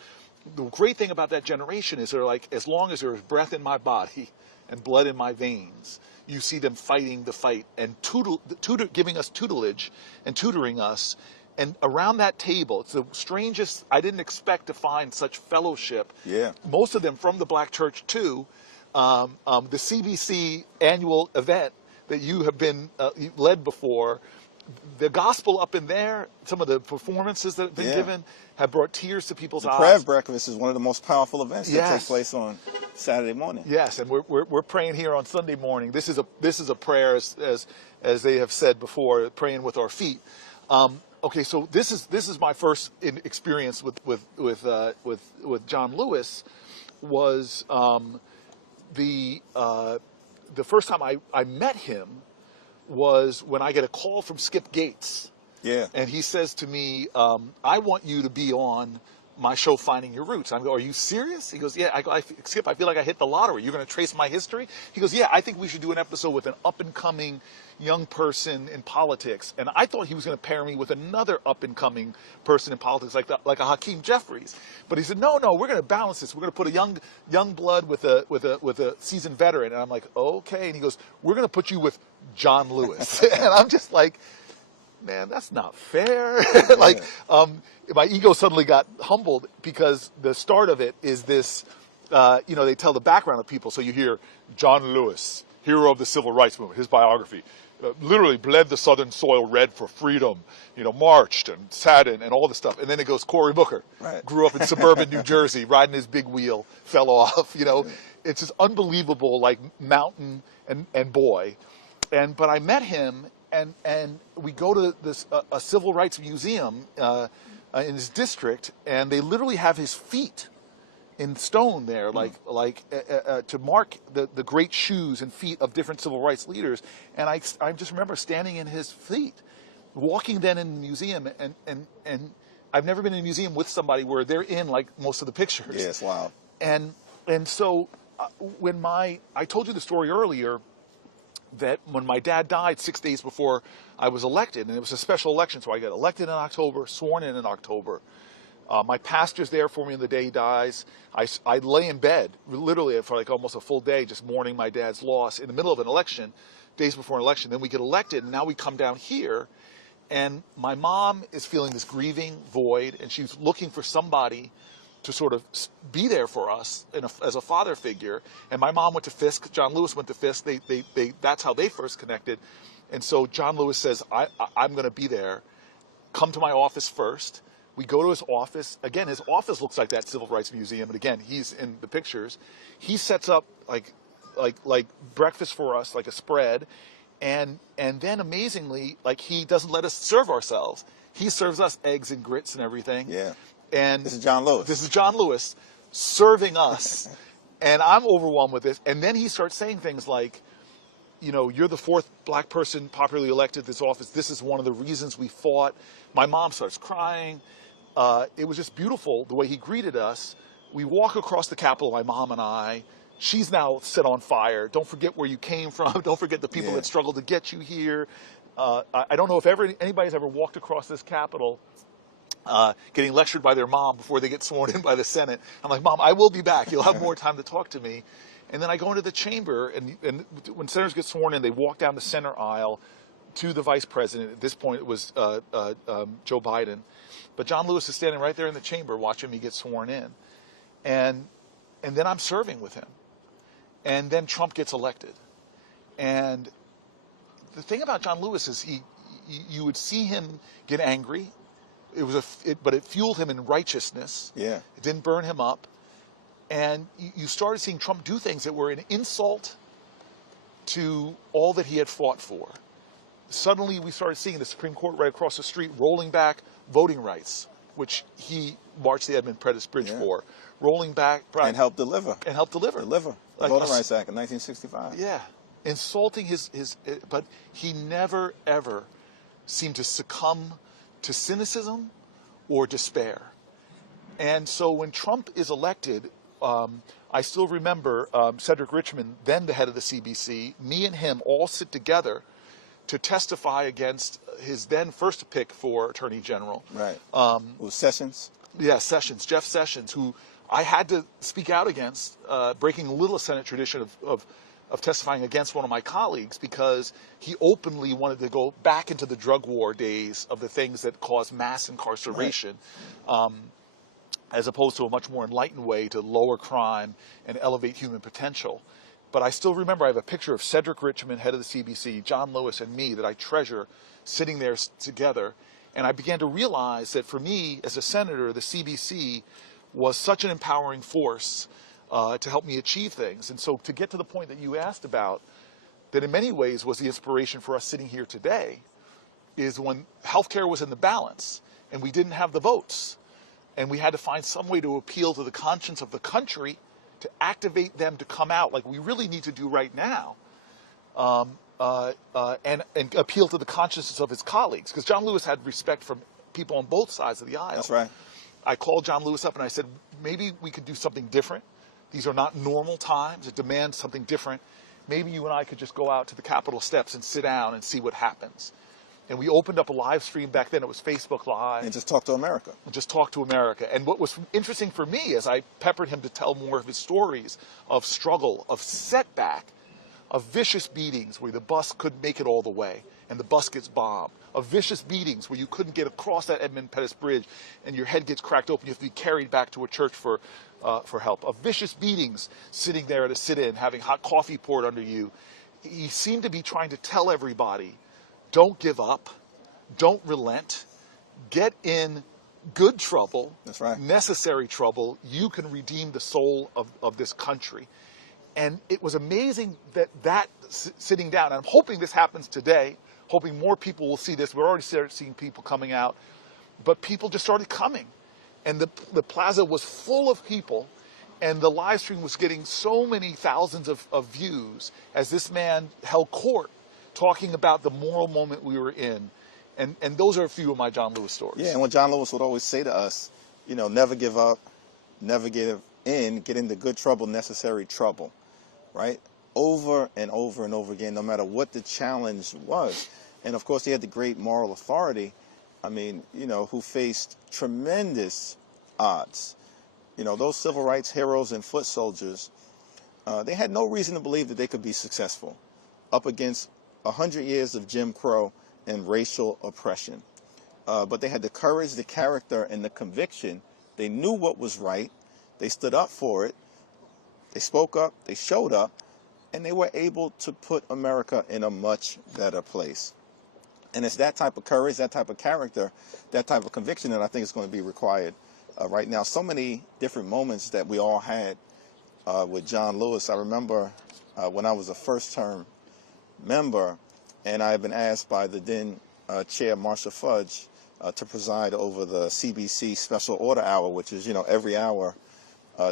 the great thing about that generation is they're like, as long as there is breath in my body and blood in my veins, you see them fighting the fight and giving us tutelage and tutoring us. And around that table, it's the strangest. I didn't expect to find such fellowship. Yeah. Most of them from the Black Church too. The CBC annual event that you have been led before. The gospel up in there, some of the performances that have been given have brought tears to people's eyes. Prayer breakfast is one of the most powerful events that takes place on Saturday morning. Yes, and we're praying here on Sunday morning. This is a prayer as they have said before, praying with our feet. Okay, so this is my first experience with John Lewis. Was the first time I met him was when I get a call from Skip Gates. Yeah. And he says to me, I want you to be on my show, Finding Your Roots. I go, are you serious? He goes, yeah. Skip, I feel like I hit the lottery. You're going to trace my history? He goes, yeah, I think we should do an episode with an up-and-coming young person in politics. And I thought he was going to pair me with another up-and-coming person in politics, like a Hakeem Jeffries. But he said, no, we're going to balance this. We're going to put a young blood with a seasoned veteran. And I'm like, okay. And he goes, we're going to put you with John Lewis. And I'm just like, man, that's not fair. Like, my ego suddenly got humbled because the start of it is this, they tell the background of people. So you hear John Lewis, hero of the civil rights movement, his biography, literally bled the southern soil red for freedom, marched and sat in and all this stuff. And then it goes Cory Booker, grew up in suburban New Jersey, riding his big wheel, fell off, It's just unbelievable, like mountain and boy. But I met him, and we go to this a civil rights museum in his district, and they literally have his feet in stone there, to mark the great shoes and feet of different civil rights leaders. And I just remember standing in his feet, walking then in the museum, and I've never been in a museum with somebody where they're in like most of the pictures. Yes, wow. And so when I told you the story earlier that when my dad died 6 days before I was elected, and it was a special election, so I got elected in October, sworn in October. My pastor's there for me on the day he dies. I lay in bed, literally for like almost a full day, just mourning my dad's loss in the middle of an election, days before an election. Then we get elected, and now we come down here, and my mom is feeling this grieving void, and she's looking for somebody to sort of be there for us as a father figure. And my mom went to Fisk. John Lewis went to Fisk. That's how they first connected. And so John Lewis says, I'm going to be there. Come to my office first. We go to his office. Again, his office looks like that Civil Rights Museum. And again, he's in the pictures. He sets up like breakfast for us, like a spread. And then amazingly, like he doesn't let us serve ourselves. He serves us eggs and grits and everything. Yeah. And this is John Lewis. This is John Lewis serving us. And I'm overwhelmed with this. And then he starts saying things like, you're the fourth black person popularly elected to this office. This is one of the reasons we fought. My mom starts crying. It was just beautiful the way he greeted us. We walk across the Capitol, my mom and I. She's now set on fire. Don't forget where you came from. Don't forget the people that struggled to get you here. I don't know if anybody's ever walked across this Capitol getting lectured by their mom before they get sworn in by the Senate. I'm like, Mom, I will be back. You'll have more time to talk to me. And then I go into the chamber, and when senators get sworn in, they walk down the center aisle to the vice president. At this point, it was Joe Biden. But John Lewis is standing right there in the chamber watching me get sworn in. And then I'm serving with him. And then Trump gets elected. And the thing about John Lewis is you would see him get angry. But it fueled him in righteousness. Yeah. It didn't burn him up. And you started seeing Trump do things that were an insult to all that he had fought for. Suddenly we started seeing the Supreme Court right across the street rolling back voting rights, which he marched the Edmund Pettus Bridge for. Rolling back. And helped deliver. And helped deliver. The Voting Rights Act in 1965. Yeah. Insulting but he never, ever seemed to succumb to cynicism or despair. And so when Trump is elected, I still remember Cedric Richmond, then the head of the CBC, me and him all sit together to testify against his then first pick for Attorney General. Right. It was Sessions? Yeah, Sessions, Jeff Sessions, who I had to speak out against, breaking a little Senate tradition of testifying against one of my colleagues because he openly wanted to go back into the drug war days of the things that caused mass incarceration, as opposed to a much more enlightened way to lower crime and elevate human potential. But I still remember I have a picture of Cedric Richmond, head of the CBC, John Lewis, and me that I treasure sitting there together. And I began to realize that for me, as a senator, the CBC was such an empowering force to help me achieve things. And so to get to the point that you asked about, that in many ways was the inspiration for us sitting here today, is when healthcare was in the balance and we didn't have the votes. And we had to find some way to appeal to the conscience of the country to activate them to come out like we really need to do right now, and appeal to the consciences of his colleagues. Because John Lewis had respect from people on both sides of the aisle. That's right. I called John Lewis up and I said, maybe we could do something different. These are not normal times. It demands something different. Maybe you and I could just go out to the Capitol steps and sit down and see what happens. And we opened up a live stream back then. It was Facebook Live. And just talk to America. And just talk to America. And what was interesting for me as I peppered him to tell more of his stories of struggle, of setback, of vicious beatings where the bus couldn't make it all the way and the bus gets bombed, of vicious beatings where you couldn't get across that Edmund Pettus Bridge and your head gets cracked open, you have to be carried back to a church for help, of vicious beatings sitting there at a sit-in, having hot coffee poured under you. He seemed to be trying to tell everybody, don't give up, don't relent, get in good trouble, That's right. necessary trouble. You can redeem the soul of this country. And it was amazing that sitting down, and I'm hoping this happens today, hoping more people will see this. We're already seeing people coming out, but people just started coming. And the plaza was full of people, and the live stream was getting so many thousands of views as this man held court talking about the moral moment we were in. And those are a few of my John Lewis stories. Yeah, and what John Lewis would always say to us, never give up, never give in, get into good trouble, necessary trouble, right? Over and over and over again, no matter what the challenge was. And of course, he had the great moral authority, who faced tremendous odds. Those civil rights heroes and foot soldiers, they had no reason to believe that they could be successful up against 100 years of Jim Crow and racial oppression. But they had the courage, the character, and the conviction. They knew what was right. They stood up for it. They spoke up. They showed up. And they were able to put America in a much better place. And it's that type of courage, that type of character, that type of conviction that I think is going to be required right now. So many different moments that we all had with John Lewis. I remember when I was a first-term member, and I had been asked by the then chair, Marcia Fudge, to preside over the CBC Special Order Hour, which is, every hour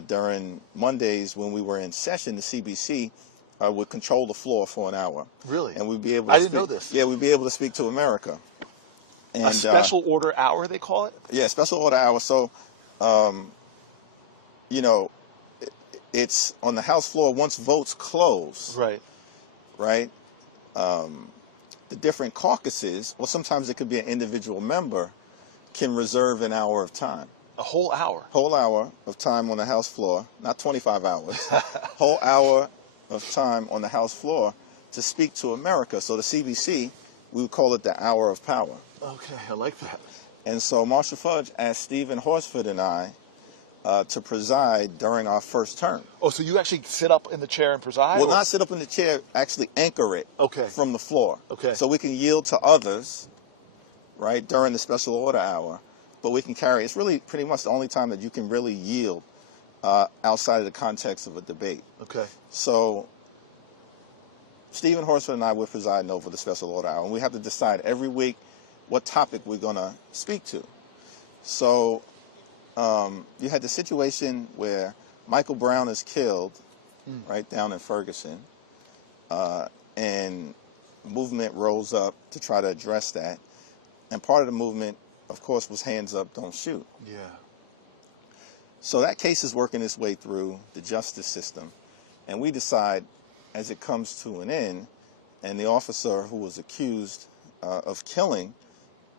during Mondays when we were in session, the CBC would control the floor for an hour. Really? And we'd be able to I didn't know this. Yeah, we'd be able to speak to America. And, a special order hour, they call it? Yeah, special order hour. So, it's on the House floor once votes close. Right. Right? The different caucuses, or sometimes it could be an individual member, can reserve an hour of time. A whole hour? Whole hour of time on the House floor, not 25 hours. Whole hour of time on the House floor to speak to America. So the CBC, we would call it the hour of power. Okay, I like that. And so Marcia Fudge asked Stephen Horsford and I to preside during our first term. Oh, so you actually sit up in the chair and preside? Well, not sit up in the chair, actually anchor it from the floor. Okay. So we can yield to others, right, during the special order hour, but we can carry, it's really pretty much the only time that you can really yield outside of the context of a debate. Okay. So Stephen Horsford and I were presiding over the special order hour, and we have to decide every week what topic we're going to speak to. So you had the situation where Michael Brown is killed right down in Ferguson, and movement rose up to try to address that. And part of the movement, of course, was hands up, don't shoot. Yeah. So that case is working its way through the justice system. And we decide, as it comes to an end, and the officer who was accused of killing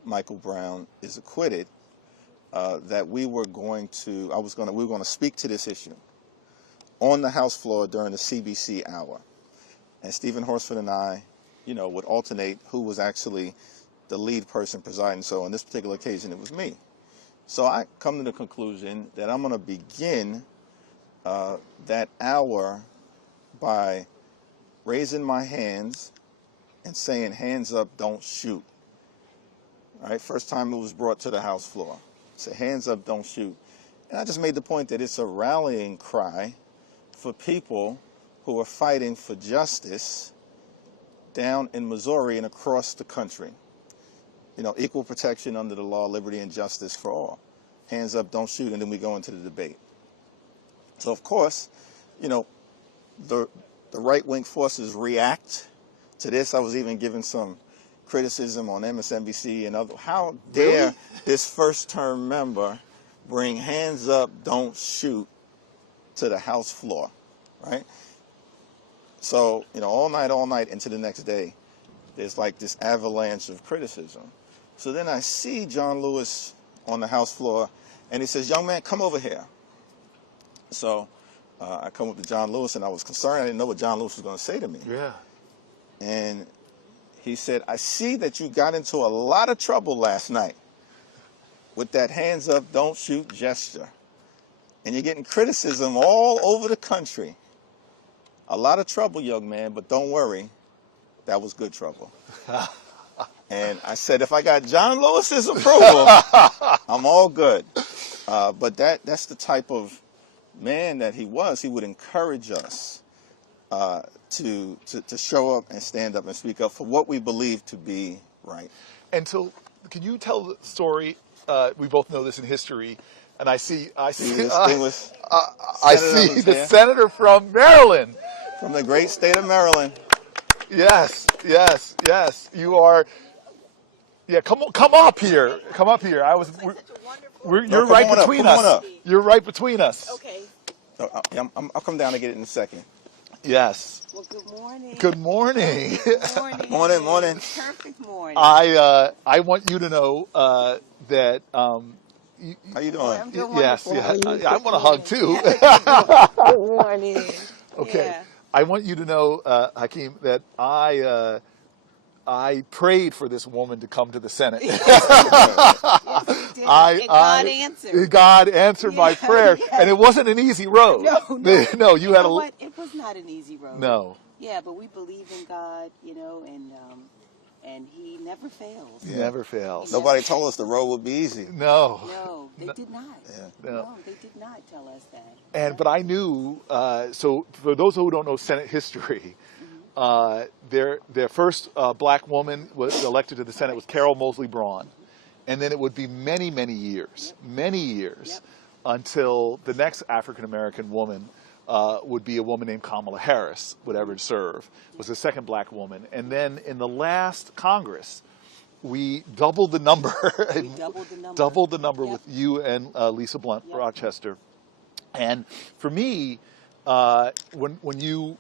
Michael Brown is acquitted, that we were going to speak to this issue on the House floor during the CBC hour. And Stephen Horsford and I, would alternate who was actually the lead person presiding. So on this particular occasion, it was me. So I come to the conclusion that I'm going to begin that hour by raising my hands and saying, hands up, don't shoot. All right, first time it was brought to the House floor. Say, hands up, don't shoot. And I just made the point that it's a rallying cry for people who are fighting for justice down in Missouri and across the country. Equal protection under the law, liberty, and justice for all. Hands up, don't shoot, and then we go into the debate. So, of course, the right-wing forces react to this. I was even given some criticism on MSNBC and other. How dare this first-term member bring hands up, don't shoot to the House floor, right? So, all night into the next day, there's like this avalanche of criticism. So then I see John Lewis on the House floor, and he says, young man, come over here. So I come up to John Lewis, and I was concerned. I didn't know what John Lewis was going to say to me. Yeah. And he said, I see that you got into a lot of trouble last night with that hands up, don't shoot gesture. And you're getting criticism all over the country. A lot of trouble, young man, but don't worry. That was good trouble. And I said, if I got John Lewis's approval, I'm all good. But that's the type of man that he was. He would encourage us to show up and stand up and speak up for what we believe to be right. And so, can you tell the story? We both know this in history, and I see the senator from Maryland, from the great state of Maryland. Yes. You are. Yeah, come up here. Come up here. You're right between us. You're right between us. Okay. So, I'll come down and get it in a second. Yes. Well, good morning. Good morning. Good morning. Morning. Perfect morning. I want you to know that. How you doing? I'm doing Yes. wonderful. Yeah. I want a hug too. Good morning. Okay. Yeah. I want you to know, Hakeem, that I prayed for this woman to come to the Senate. Yes, you did. And God answered. God answered my prayer, and it wasn't an easy road. No, you had what? It was not an easy road. No. Yeah, but we believe in God, and He never fails. He never fails. Nobody told us the road would be easy. No. No, they did not. Yeah. No, they did not tell us that. But I knew. So for those who don't know Senate history, their first black woman was elected to the Senate was Carol Moseley Braun, and then it would be many years, until the next African American woman would be a woman named Kamala Harris would ever serve. Was the second black woman, and then in the last Congress, we doubled the number. Doubled the number with you and Lisa Blunt Rochester, and for me, when you.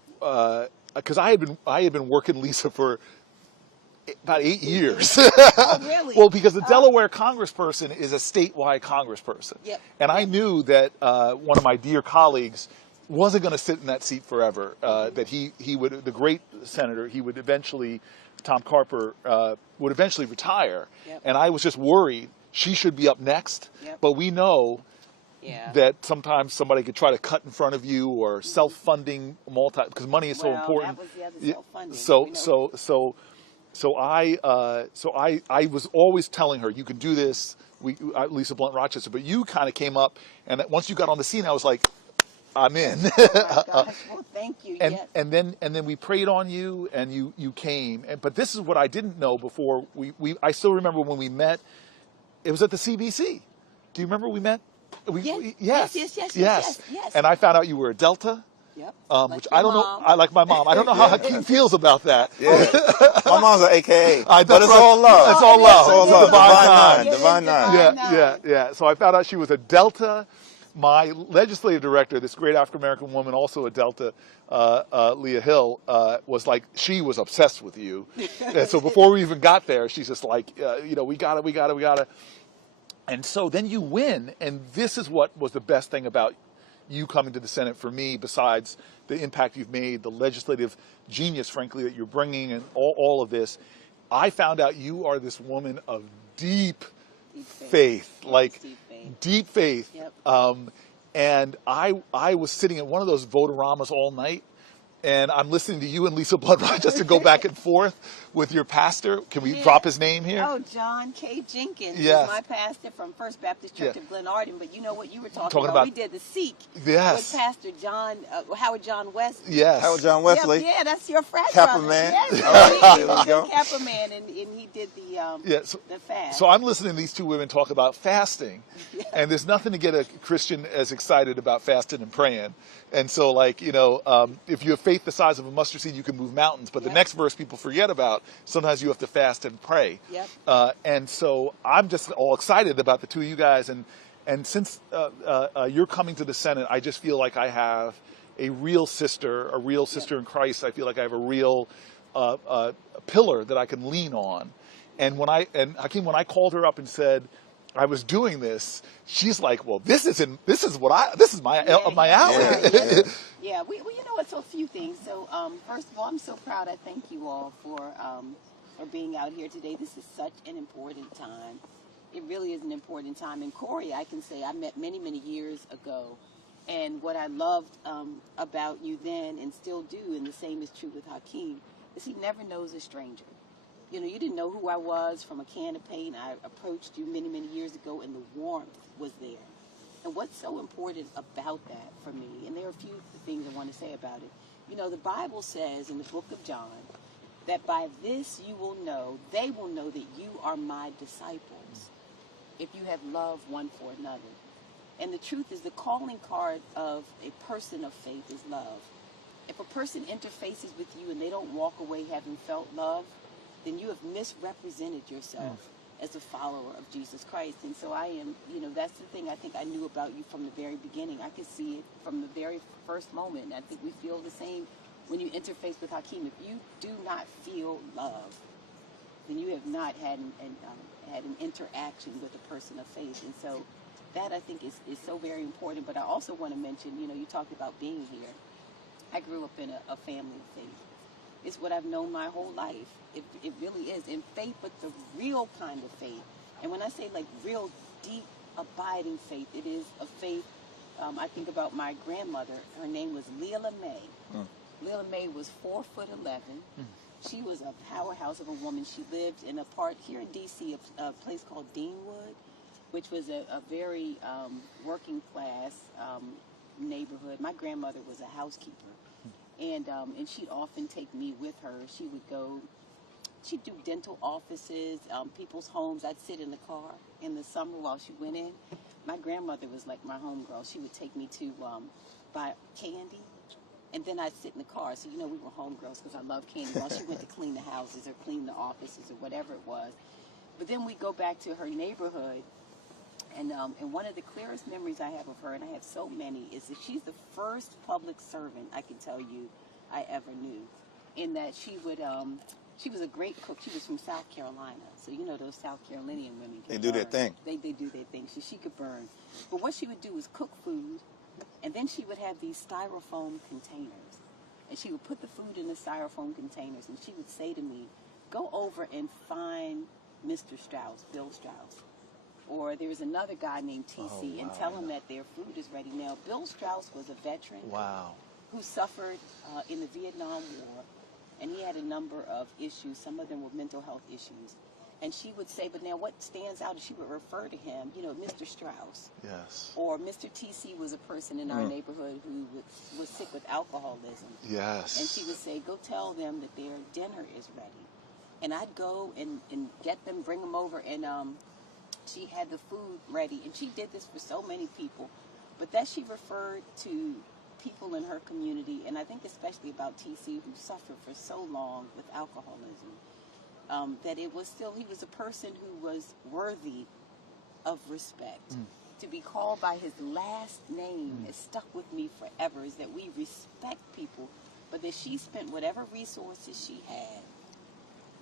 Because I had been working Lisa for about 8 years. Oh, really? Well, because the Delaware congressperson is a statewide congressperson. Yep. And I knew that one of my dear colleagues wasn't going to sit in that seat forever, that he would, the great senator, he would eventually, Tom Carper, would eventually retire. Yep. And I was just worried she should be up next. Yep. But we know Yeah. that sometimes somebody could try to cut in front of you, or self-funding because money is so important. That was the other self-funding. So I was always telling her, you can do this, Lisa Blunt Rochester, but you kind of came up, and once you got on the scene, I was like, I'm in. Oh my gosh. Well, thank you. And then we prayed on you, and you came. But this is what I didn't know before. I still remember when we met. It was at the CBC. Do you remember we met? Yes. And I found out you were a Delta. Yep. Which I don't know. I like my mom. I don't know how Hakeem feels about that. Yeah. My mom's an AKA. But it's all love. It's all love. It's all love. Divine nine. Yeah. So I found out she was a Delta. My legislative director, this great African American woman, also a Delta, Leah Hill, was like, she was obsessed with you. And so before we even got there, she's just like, we gotta. And so then you win, and this is what was the best thing about you coming to the Senate for me, besides the impact you've made, the legislative genius, frankly, that you're bringing, and all of this. I found out you are this woman of deep faith. Deep faith. Yep. And I was sitting at one of those vote-a-ramas all night, and I'm listening to you and Lisa Blunt Rochester go back and forth with your pastor. Can we drop his name here? Oh, John K. Jenkins Yes. is my pastor from First Baptist Church of Glen Arden. But you know what you were talking about? We did the Seek Yes. with Pastor Howard John Wesley. Yes. Howard John Wesley. Yeah, that's your frat Kappa brother. man. Yes, All right, there we he's go. a Kappa man, and he did the fast. So I'm listening to these two women talk about fasting, and there's nothing to get a Christian as excited about fasting and praying. And so, if you have faith the size of a mustard seed, you can move mountains. But the next verse people forget about, sometimes you have to fast and pray. Yep. And so I'm just all excited about the two of you guys. And since you're coming to the Senate, I just feel like I have a real sister in Christ. I feel like I have a real pillar that I can lean on. And Hakeem, when I called her up and said, I was doing this, she's like, well, this is my alley. Yeah. Yeah, well, you know what? So a few things. So, first of all, I'm so proud. I thank you all for being out here today. This is such an important time. It really is an important time. And Corey, I can say I met many, many years ago. And what I loved about you then and still do, and the same is true with Hakeem, is he never knows a stranger. You know, you didn't know who I was from a can of paint. I approached you many, many years ago, and the warmth was there. And what's so important about that for me, and there are a few things I want to say about it. You know, the Bible says in the book of John that by this you will know, they will know that you are my disciples, if you have love one for another. And the truth is, the calling card of a person of faith is love. If a person interfaces with you and they don't walk away having felt love, then you have misrepresented yourself as a follower of Jesus Christ. And so I am, you know, that's the thing I think I knew about you from the very beginning. I could see it from the very first moment. And I think we feel the same when you interface with Hakeem. If you do not feel love, then you have not had an interaction with a person of faith. And so that I think is so very important. But I also want to mention, you know, you talked about being here. I grew up in a family of faith. It's what I've known my whole life. It really is. In faith, but the real kind of faith. And when I say like real deep, abiding faith, it is a faith. I think about my grandmother. Her name was Leela May. Leela May was 4'11". She was a powerhouse of a woman. She lived in a part here in D.C., a place called Deanwood, which was a very working class neighborhood. My grandmother was a housekeeper. And she'd often take me with her. She would go, she'd do dental offices, people's homes. I'd sit in the car in the summer while she went in. My grandmother was like my homegirl. She would take me to buy candy, and then I'd sit in the car. So, you know, we were homegirls because I love candy while she went to clean the houses or clean the offices or whatever it was. But then we go back to her neighborhood. And one of the clearest memories I have of her, and I have so many, is that she's the first public servant I can tell you I ever knew. In that she was a great cook. She was from South Carolina, so you know those South Carolinian women can They do their thing. They do their thing. So she could burn. But what she would do is cook food, and then she would have these styrofoam containers, and she would put the food in the styrofoam containers, and she would say to me, "Go over and find Mr. Strauss, Bill Strauss." Or there was another guy named TC, and tell him that their food is ready. Now, Bill Strauss was a veteran who suffered in the Vietnam War, and he had a number of issues. Some of them were mental health issues. And she would say, but now what stands out is she would refer to him, you know, Mr. Strauss. Yes. Or Mr. TC was a person in our neighborhood who was sick with alcoholism. Yes. And she would say, go tell them that their dinner is ready. And I'd go and get them, bring them over, and she had the food ready, and she did this for so many people, but that she referred to people in her community, and I think especially about TC, who suffered for so long with alcoholism, that it was still, he was a person who was worthy of respect. To be called by his last name has stuck with me forever, is that we respect people, but that she spent whatever resources she had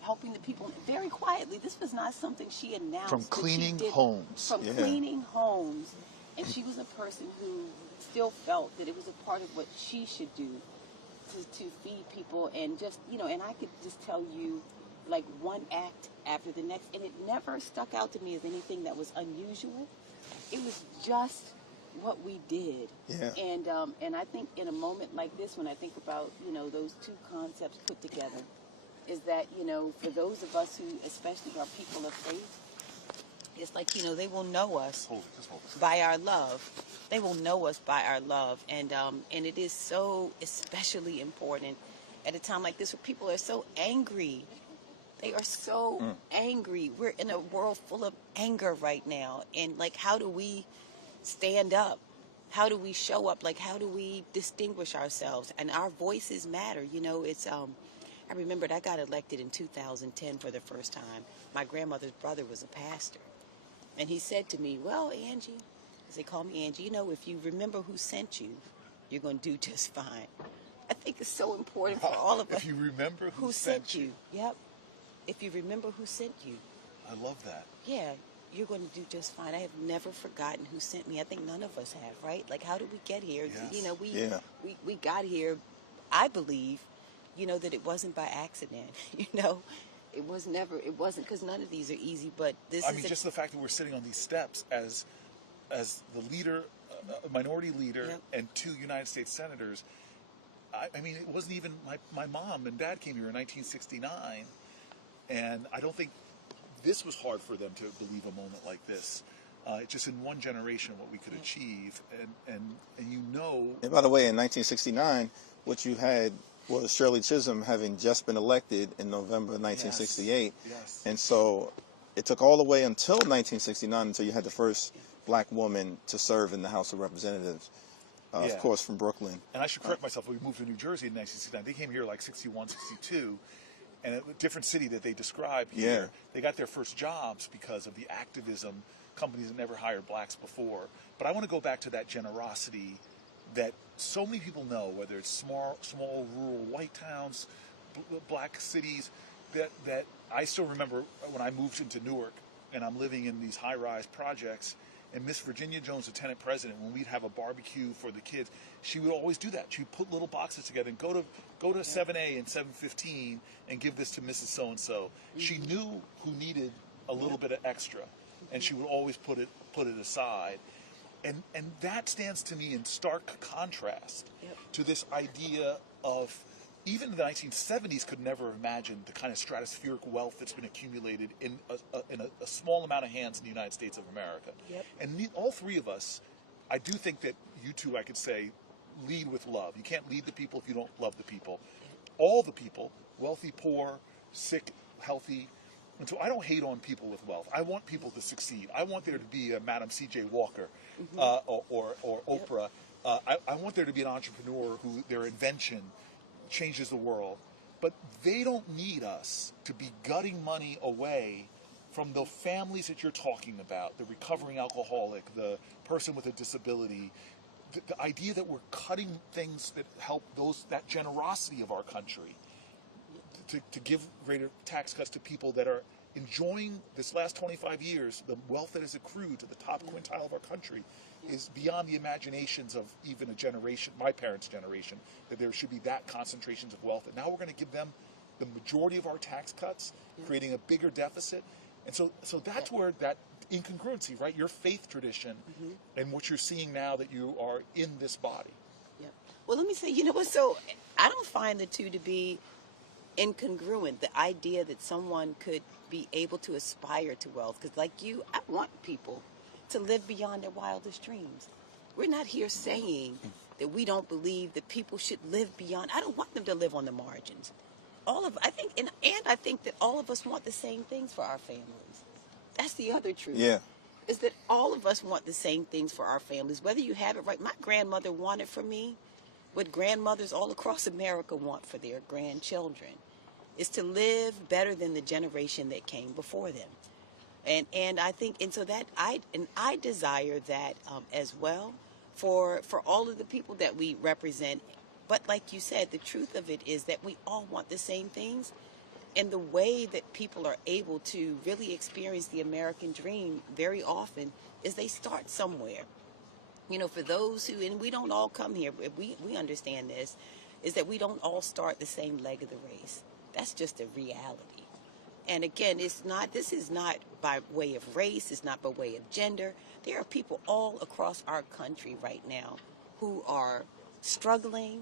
helping the people very quietly. This was not something she announced. From cleaning homes. From cleaning homes. And she was a person who still felt that it was a part of what she should do to feed people. And just, you know, and I could just tell you like one act after the next. And it never stuck out to me as anything that was unusual. It was just what we did. Yeah. And I think in a moment like this, when I think about, you know, those two concepts put together, is that, you know, for those of us who especially are people of faith, it's like, you know, they will know us by our love. They will know us by our love. And it is so especially important at a time like this where people are so angry. They are so angry. We're in a world full of anger right now. And, like, how do we stand up? How do we show up? Like, how do we distinguish ourselves? And our voices matter. You know, it's... I remembered I got elected in 2010 for the first time. My grandmother's brother was a pastor. And he said to me, well, Angie, as they call me Angie, you know, if you remember who sent you, you're going to do just fine. I think it's so important for all of us. If you remember who sent you. Yep. If you remember who sent you. I love that. Yeah. you're going to do just fine. I have never forgotten who sent me. I think none of us have, right? Like, how did we get here? Yes. You know, we got here, I believe, you know, that it wasn't by accident. You know, it wasn't, because none of these are easy, but this I mean, just the fact that we're sitting on these steps as the leader, a minority leader, Yep. and 2 United States senators. I mean, it wasn't even my mom and dad came here in 1969, and I don't think this was hard for them to believe a moment like this. It's just in one generation what we could achieve, and you know. And by the way, in 1969, what you had was Shirley Chisholm having just been elected in November 1968. Yes. And so it took all the way until 1969 until you had the first black woman to serve in the House of Representatives, of course, from Brooklyn. And I should correct myself, we moved to New Jersey in 1969. They came here like 61, 62, and a different city that they described here. Yeah. They got their first jobs because of the activism, companies that never hired blacks before. But I want to go back to that generosity that so many people know, whether it's small rural white towns, black cities, that I still remember when I moved into Newark and I'm living in these high-rise projects, and Miss Virginia Jones, the tenant president, when we'd have a barbecue for the kids, she would always do that. She'd put little boxes together and go to 7A and 715 and give this to Mrs. So-and-so. She knew who needed a little bit of extra, and she would always put it aside. And that stands to me in stark contrast to this idea of, even the 1970s could never imagine the kind of stratospheric wealth that's been accumulated in a small amount of hands in the United States of America. Yep. And all three of us, I do think that you two, I could say, lead with love. You can't lead the people if you don't love the people. All the people, wealthy, poor, sick, healthy. And so I don't hate on people with wealth. I want people to succeed. I want there to be a Madam C.J. Walker or Oprah. I want there to be an entrepreneur who their invention changes the world. But they don't need us to be gutting money away from the families that you're talking about, the recovering alcoholic, the person with a disability, the idea that we're cutting things that help that generosity of our country, to give greater tax cuts to people that are enjoying this last 25 years, the wealth that has accrued to the top quintile of our country is beyond the imaginations of even a generation, my parents' generation, that there should be that concentrations of wealth. And now we're going to give them the majority of our tax cuts, creating a bigger deficit. And so that's where that incongruency, right? Your faith tradition and what you're seeing now that you are in this body. Yeah. Well, let me say, you know what? So I don't find the two to be incongruent. The idea that someone could be able to aspire to wealth, because like you, I want people to live beyond their wildest dreams. We're not here saying that we don't believe that people should live beyond. I don't want them to live on the margins. I think that all of us want the same things for our families. That's the other truth. Yeah. Is that all of us want the same things for our families, whether you have it right. My grandmother wanted for me what grandmothers all across America want for their grandchildren, is to live better than the generation that came before them. And I think, and so that I desire that as well for all of the people that we represent. But like you said, the truth of it is that we all want the same things. And the way that people are able to really experience the American dream very often is they start somewhere. You know, for those who, and we don't all come here, we understand this, is that we don't all start the same leg of the race. That's just a reality. And again, this is not by way of race, it's not by way of gender. There are people all across our country right now who are struggling,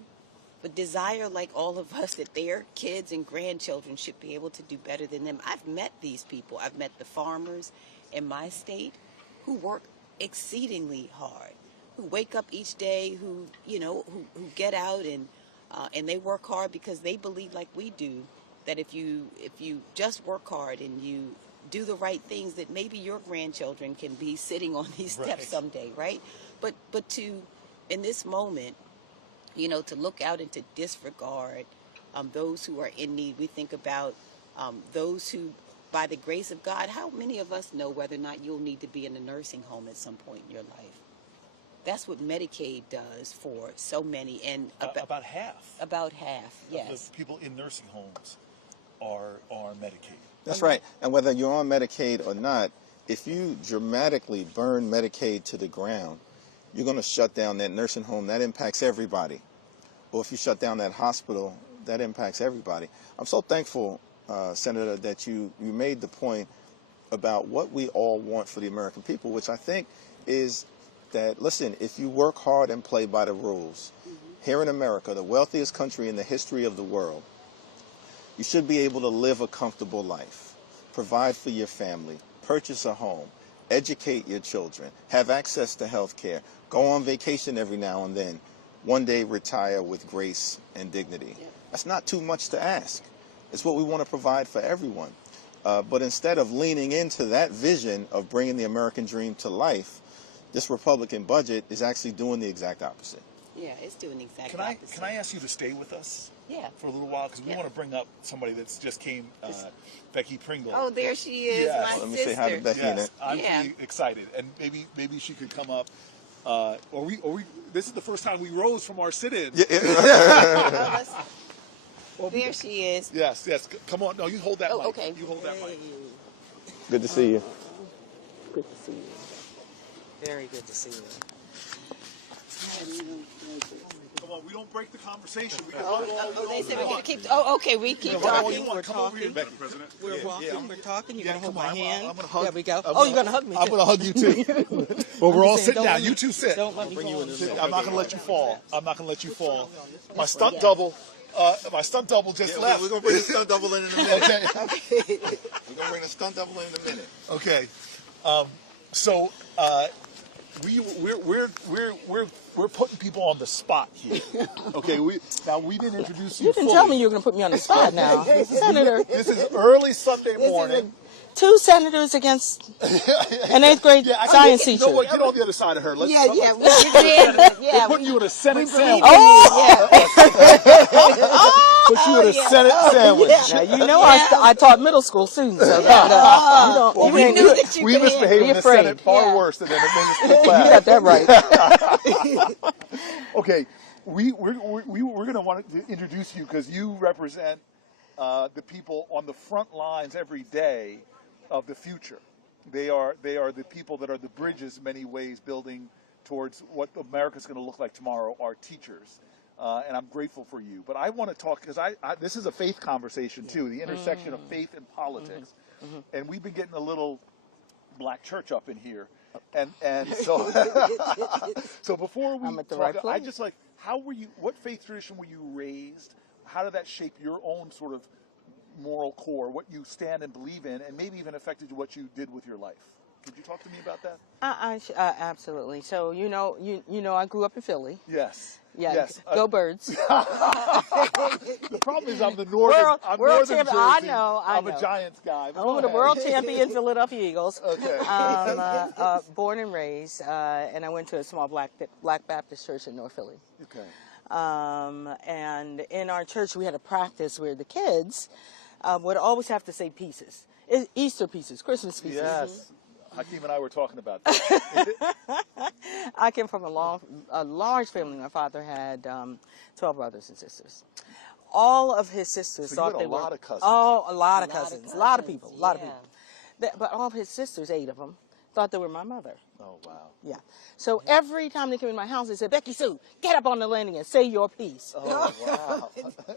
but desire, like all of us, that their kids and grandchildren should be able to do better than them. I've met these people. I've met the farmers in my state who work exceedingly hard, who wake up each day, who get out and they work hard because they believe, like we do, that if you just work hard and you do the right things, that maybe your grandchildren can be sitting on these steps someday, right? But to, in this moment, to look out and to disregard those who are in need. We think about those who, by the grace of God, how many of us know whether or not you'll need to be in a nursing home at some point in your life? That's what Medicaid does for so many. And about half. About half, yes. Of the people in nursing homes are Medicaid. That's right. And whether you're on Medicaid or not, if you dramatically burn Medicaid to the ground, you're going to shut down that nursing home. That impacts everybody. Or if you shut down that hospital, that impacts everybody. I'm so thankful, Senator, that you made the point about what we all want for the American people, which I think is that, listen, if you work hard and play by the rules, here in America, the wealthiest country in the history of the world, you should be able to live a comfortable life, provide for your family, purchase a home, educate your children, have access to health care, go on vacation every now and then, one day retire with grace and dignity. That's not too much to ask. It's what we want to provide for everyone. But instead of leaning into that vision of bringing the American dream to life, this Republican budget is actually doing the exact opposite. Yeah, it's doing the exact Can opposite. I ask you to stay with us? Yeah. For a little while, because we want to bring up somebody that's just came, Becky Pringle. Oh, there she is, Yes. my Let me sister. say hi to Becky. Yes, I'm Yeah. pretty excited, and maybe she could come up. Or we. This is the first time we rose from our sit-in. Oh, there she is. Yes. Come on. No, you hold that Oh, mic. okay. You hold that mic. Good to see you. Good to see you. Very good to see you. Come on. We don't break the conversation. We can They said we're gonna keep. Oh, okay, we keep talking. We're Come over here, talking. Becky, President. We're walking, we're talking. You're Yeah, going to hold come my on. hand. I'm gonna hug. There we go. I'm Oh, you're going to hug me, I'm too. going to hug you too. Well, we're all sitting down. You two sit. Don't let me fall in this. I'm not going to let you fall. I'm not going to let you fall. My stunt double. My stunt double just left. We're going to bring the stunt double in a minute. Okay. We're going to bring the stunt double in a minute. Okay. So we're putting people on the spot here. Okay. We didn't introduce you. You didn't tell me you were going to put me on the spot now. Senator, This is early Sunday morning. two senators against an 8th grade science You know teacher. what? Get on the other side of her. Let's, Yeah, we did. We're putting you in a Senate sandwich. Oh, Put you in a Senate sandwich. now, you know I taught middle school students. So that, you don't, Well, you we ain't- knew that you we could misbehaved be in the afraid. Senate far Yeah. worse than in the ministry you class. got that right. Okay, we're going to want to introduce you because you represent the people on the front lines every day of the future. They are the people that are the bridges in many ways building towards what America's going to look like tomorrow, our teachers. And I'm grateful for you. But I want to talk, because this is a faith conversation too, the intersection of faith and politics. And we've been getting a little black church up in here. And so so before we I'm at the talk, right place. I just like, what faith tradition were you raised? How did that shape your own sort of moral core, what you stand and believe in, and maybe even affected what you did with your life? Could you talk to me about that? Absolutely. So you know I grew up in Philly. Yes. Yeah. Yes. Go Birds. The problem is I'm the northern. World northern champion. Jersey. I know. I'm a Giants guy. but Home go of the ahead. world champion Philadelphia Eagles. Okay. Born and raised, and I went to a small black Baptist church in North Philly. Okay. And in our church, we had a practice where the kids would always have to say pieces. Easter pieces, Christmas pieces. Yes. Hakeem and I were talking about that. I came from a large family. My father had 12 brothers and sisters. All of his sisters So you thought had they a were lot of cousins. Oh, a lot of cousins, a lot of people, a lot of yeah. people. But all of his sisters, 8 of them, thought they were my mother. Oh wow. Yeah. So every time they came in my house, they said, "Becky Sue, get up on the landing and say your piece." Oh wow.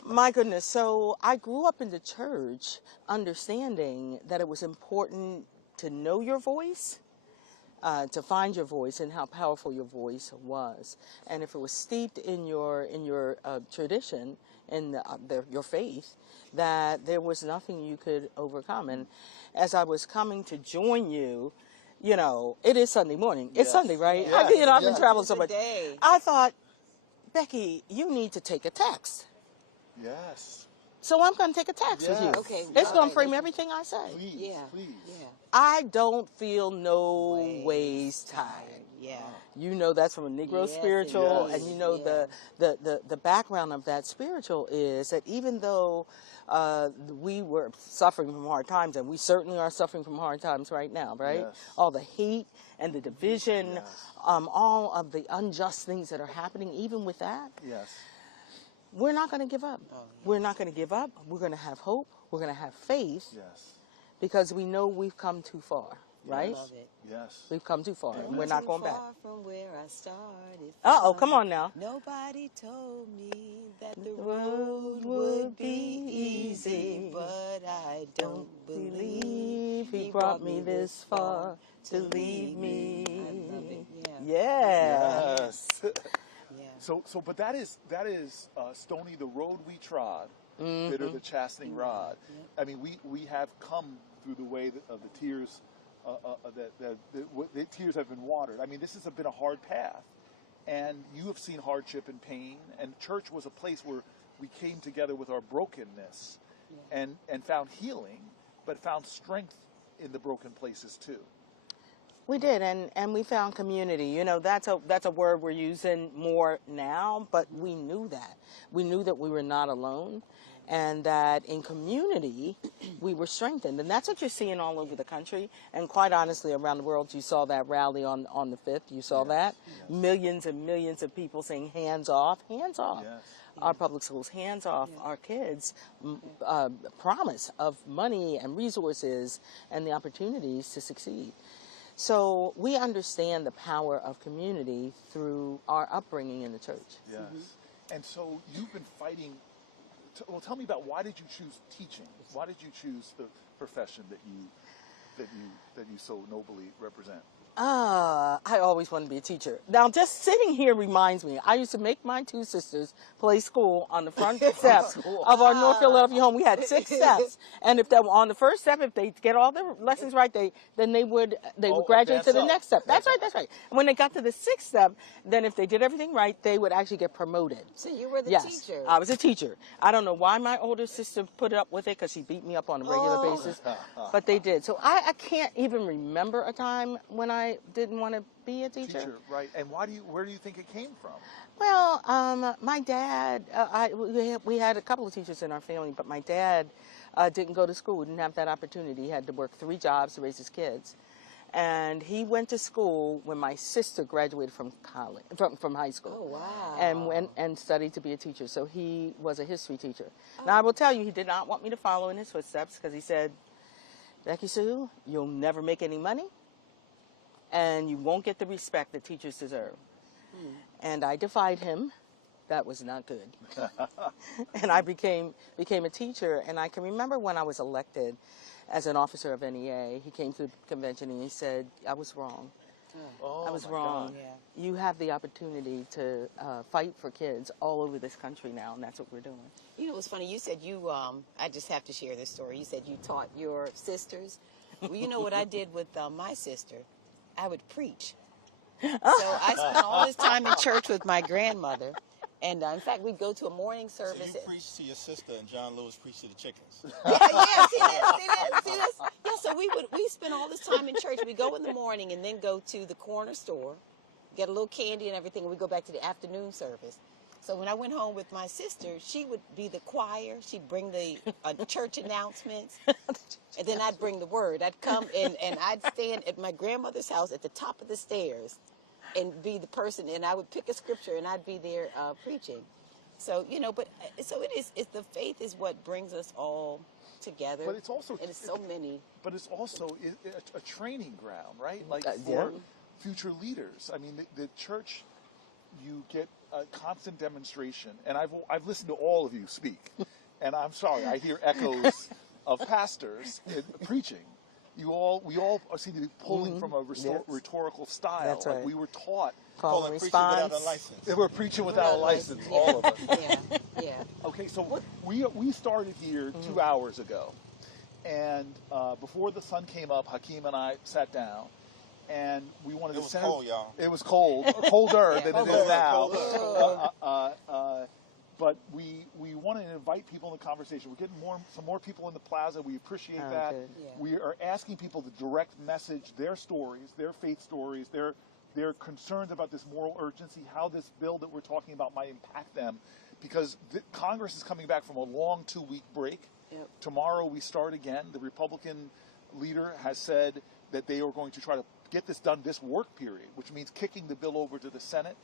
My goodness. So I grew up in the church understanding that it was important to know your voice, to find your voice and how powerful your voice was. And if it was steeped in your tradition, in your faith, that there was nothing you could overcome. And as I was coming to join you, you know, it is Sunday morning. It's Yes. Sunday, right? Yes. I've been Yes. traveling so much. Today. I thought, Becky, you need to take a text. Yes. So I'm going to take a text with you. Yes. Okay, It's going right. to frame everything I say. Please. Yeah. Please. Yeah. I don't feel no ways tired. Yeah. You know that's from a Negro Yes, spiritual, it is. and you know Yeah. the background of that spiritual is that even though we were suffering from hard times, and we certainly are suffering from hard times right now, right? Yes. All the hate and the division, Yes. all of the unjust things that are happening, even with that, Yes. we're not going to give up. We're not going to give up. We're going to have hope. We're going to have faith Yes. because we know we've come too far. right? I love it. Yes. We've come too far, and we're Too not going back. far from where I started Uh-oh, from. come on now. Nobody told me that the road would be easy, but I don't believe he brought me this far to leave me. I love it. Yeah. Yes. Yeah. So, but that is Stony, the road we trod, bitter the chastening rod. I mean, we have come through the way of the tears, the tears have been watered. I mean, this has been a hard path, and you have seen hardship and pain. And church was a place where we came together with our brokenness, and found healing, but found strength in the broken places too. We did, and we found community. You know, that's a word we're using more now, but we knew that. We knew that we were not alone, and that in community we were strengthened. And that's what you're seeing all over the country, and quite honestly around the world. You saw that rally on the 5th. You saw that. Yes. Millions and millions of people saying hands off, hands off. Yes. Our public schools, hands off our kids, promise of money and resources and the opportunities to succeed. So we understand the power of community through our upbringing in the church. Yes. And so you've been fighting. Well, tell me about, why did you choose teaching? Why did you choose the profession that you so nobly represent? I always wanted to be a teacher. Now, just sitting here reminds me, I used to make my two sisters play school on the front steps of our North Philadelphia home. We had 6 steps, and if they were on the first step, if they get all their lessons right, then they would graduate to the next step. That's right. And when they got to the 6th step, then if they did everything right, they would actually get promoted. So you were the Yes, teacher. I was a teacher. I don't know why my older sister put up with it, because she beat me up on a regular basis, but they did. So I can't even remember a time when I didn't want to be a teacher. Right? And where do you think it came from? Well, my dad, we had a couple of teachers in our family, but my dad didn't go to school, didn't have that opportunity. He had to work 3 jobs to raise his kids. And he went to school when my sister graduated from college, from high school. Oh, wow. And went and studied to be a teacher. So he was a history teacher. Now, I will tell you, he did not want me to follow in his footsteps, because he said, Becky Sue, you'll never make any money, and you won't get the respect that teachers deserve. And I defied him. That was not good. And I became a teacher. And I can remember when I was elected as an officer of NEA, he came to the convention and he said, I was wrong. I was wrong. Yeah. You have the opportunity to fight for kids all over this country now, and that's what we're doing. You know, it was funny. You said I just have to share this story. You said you taught your sisters. Well, you know what I did with my sister? I would preach. So I spent all this time in church with my grandmother. And in fact, we'd go to a morning service. So you preached to your sister, and John Lewis preached to the chickens. Yeah, see this? Yeah, so we spent all this time in church. We go in the morning and then go to the corner store, get a little candy and everything, and we go back to the afternoon service. So when I went home with my sister, she would be the choir. She'd bring the church announcements, and then I'd bring the word. I'd come and I'd stand at my grandmother's house at the top of the stairs and be the person, and I would pick a scripture, and I'd be there preaching. So, you know, but so it is. The faith is what brings us all together. But it's also, and it's so many. But it's also a training ground, right? Like yeah. for future leaders. I mean, the church, you get a constant demonstration, and I've listened to all of you speak, and I'm sorry, I hear echoes of pastors preaching. We all seem to be pulling from a rhetorical style. That's right. Like we were taught. Call and Preaching without response. a license. They were preaching without a license, all of us. Yeah. Okay, so we started here 2 hours ago, and before the sun came up, Hakeem and I sat down, and we wanted to. It was cold, y'all. It was cold, colder than it is now. But we wanted to invite people in the conversation. We're getting some more people in the plaza. We appreciate that. good. Yeah. We are asking people to direct message their stories, their faith stories, their concerns about this moral urgency, how this bill that we're talking about might impact them. Because Congress is coming back from a long 2-week break. Yep. Tomorrow we start again. The Republican leader has said that they are going to try to get this done this work period, which means kicking the bill over to the Senate.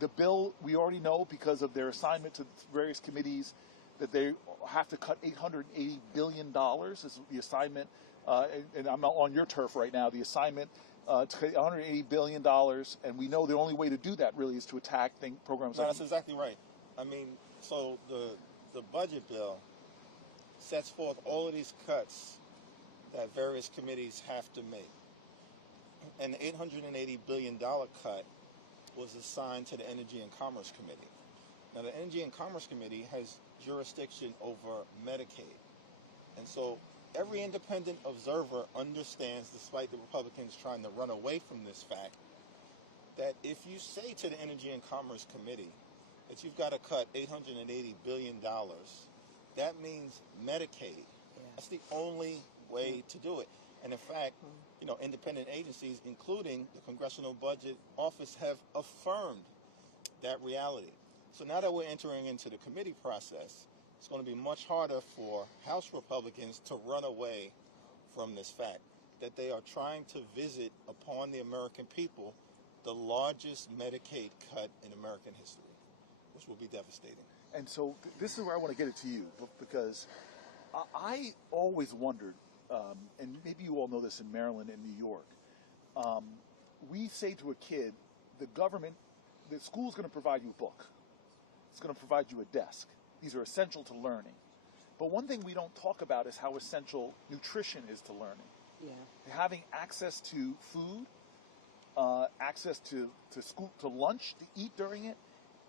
The bill, we already know because of their assignment to various committees that they have to cut $880 billion is the assignment and I'm on your turf right now, the assignment $180 billion, and we know the only way to do that really is to attack programs No, like that's exactly right. I mean, so the budget bill sets forth all of these cuts that various committees have to make. And the $880 billion cut was assigned to the Energy and Commerce Committee. Now, the Energy and Commerce Committee has jurisdiction over Medicaid. And so every independent observer understands, despite the Republicans trying to run away from this fact, that if you say to the Energy and Commerce Committee that you've got to cut $880 billion, that means Medicaid. That's the only way to do it. And in fact, independent agencies, including the Congressional Budget Office, have affirmed that reality. So now that we're entering into the committee process, it's going to be much harder for House Republicans to run away from this fact that they are trying to visit upon the American people the largest Medicaid cut in American history, which will be devastating. And so this is where I want to get it to you, because I always wondered, and maybe you all know this in Maryland and New York, we say to a kid, the school's going to provide you a book. It's going to provide you a desk. These are essential to learning. But one thing we don't talk about is how essential nutrition is to learning. Yeah. Having access to food, access to school, to lunch, to eat during it.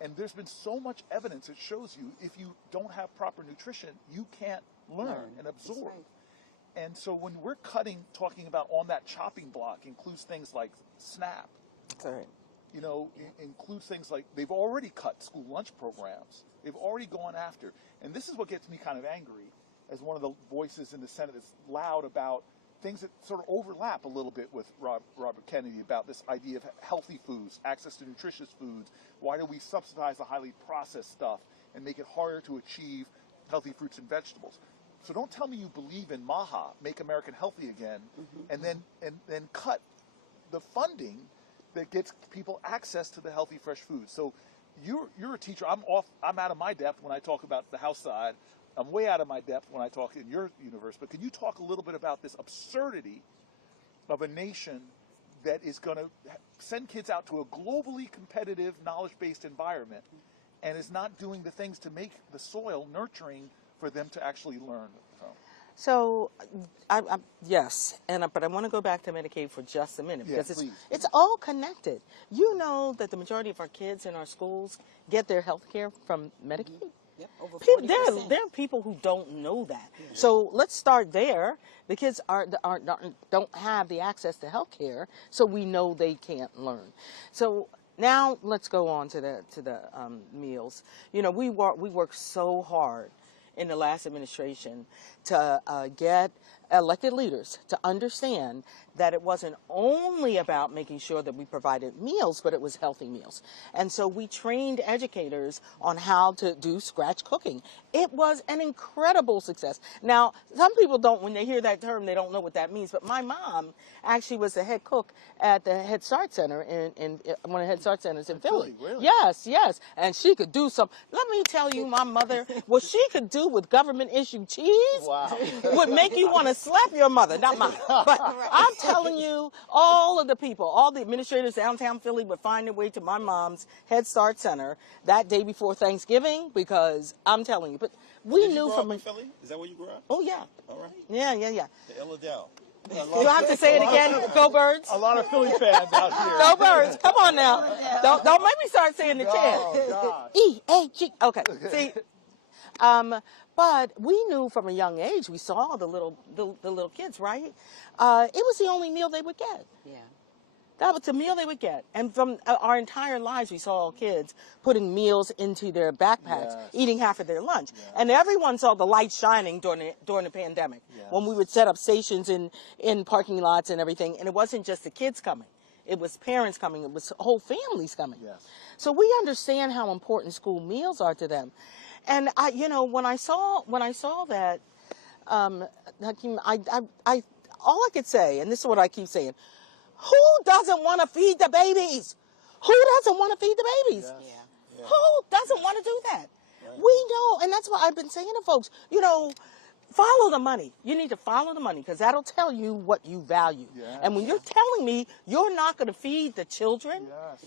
And there's been so much evidence that shows you if you don't have proper nutrition, you can't learn and absorb. Right. And so when we're talking about on that chopping block includes things like SNAP. That's right. Includes things like they've already cut school lunch programs. They've already gone after. And this is what gets me kind of angry as one of the voices in the Senate that's loud about things that sort of overlap a little bit with Robert Kennedy about this idea of healthy foods, access to nutritious foods. Why do we subsidize the highly processed stuff and make it harder to achieve healthy fruits and vegetables? So don't tell me you believe in MAHA, Make America Healthy Again, and then cut the funding that gets people access to the healthy, fresh food. So you're a teacher. I'm out of my depth when I talk about the House side. I'm way out of my depth when I talk in your universe. But can you talk a little bit about this absurdity of a nation that is going to send kids out to a globally competitive, knowledge-based environment and is not doing the things to make the soil nurturing for them to actually learn? So, yes, but I want to go back to Medicaid for just a minute because it's all connected. You know that the majority of our kids in our schools get their health care from Medicaid? Yep, over 40%. There are people who don't know that. Yeah. So let's start there. The kids don't have the access to health care, so we know they can't learn. So now let's go on to the meals. We worked so hard in the last administration to get elected leaders to understand that it wasn't only about making sure that we provided meals, but it was healthy meals. And so we trained educators on how to do scratch cooking. It was an incredible success. Now, some people don't, when they hear that term, they don't know what that means. But my mom actually was the head cook at the Head Start Center in one of the Head Start Centers in Philly. Really? Yes. And she could do some. Let me tell you, my mother, what she could do with government-issued cheese would make you want to slap your mother, not mine. But I'm telling you, all of the people, all the administrators downtown Philly would find their way to my mom's Head Start Center that day before Thanksgiving, because I'm telling you, but we Did knew you grow from up in Philly? Is that where you grew up? Oh yeah. All right. Yeah. The Illadale. Do I have to say it again? Go Birds. A lot of Philly fans out here. Go Birds. Come on now. Don't make me start saying the chant. Oh, E-A-G. Okay. See. But we knew from a young age, we saw the little kids, right? It was the only meal they would get. Yeah. That was the meal they would get. And from our entire lives, we saw kids putting meals into their backpacks, eating half of their lunch. Yes. And everyone saw the light shining during the pandemic, when we would set up stations in parking lots and everything. And it wasn't just the kids coming. It was parents coming. It was whole families coming. Yes. So we understand how important school meals are to them. And when I saw that, Hakeem, all I could say, and this is what I keep saying, who doesn't want to feed the babies? Who doesn't want to feed the babies? Yes. Yeah. Who doesn't want to do that? Right. We know, and that's why I've been saying to folks, Follow the money. You need to follow the money because that'll tell you what you value. Yes. And when you're telling me you're not going to feed the children, Yes.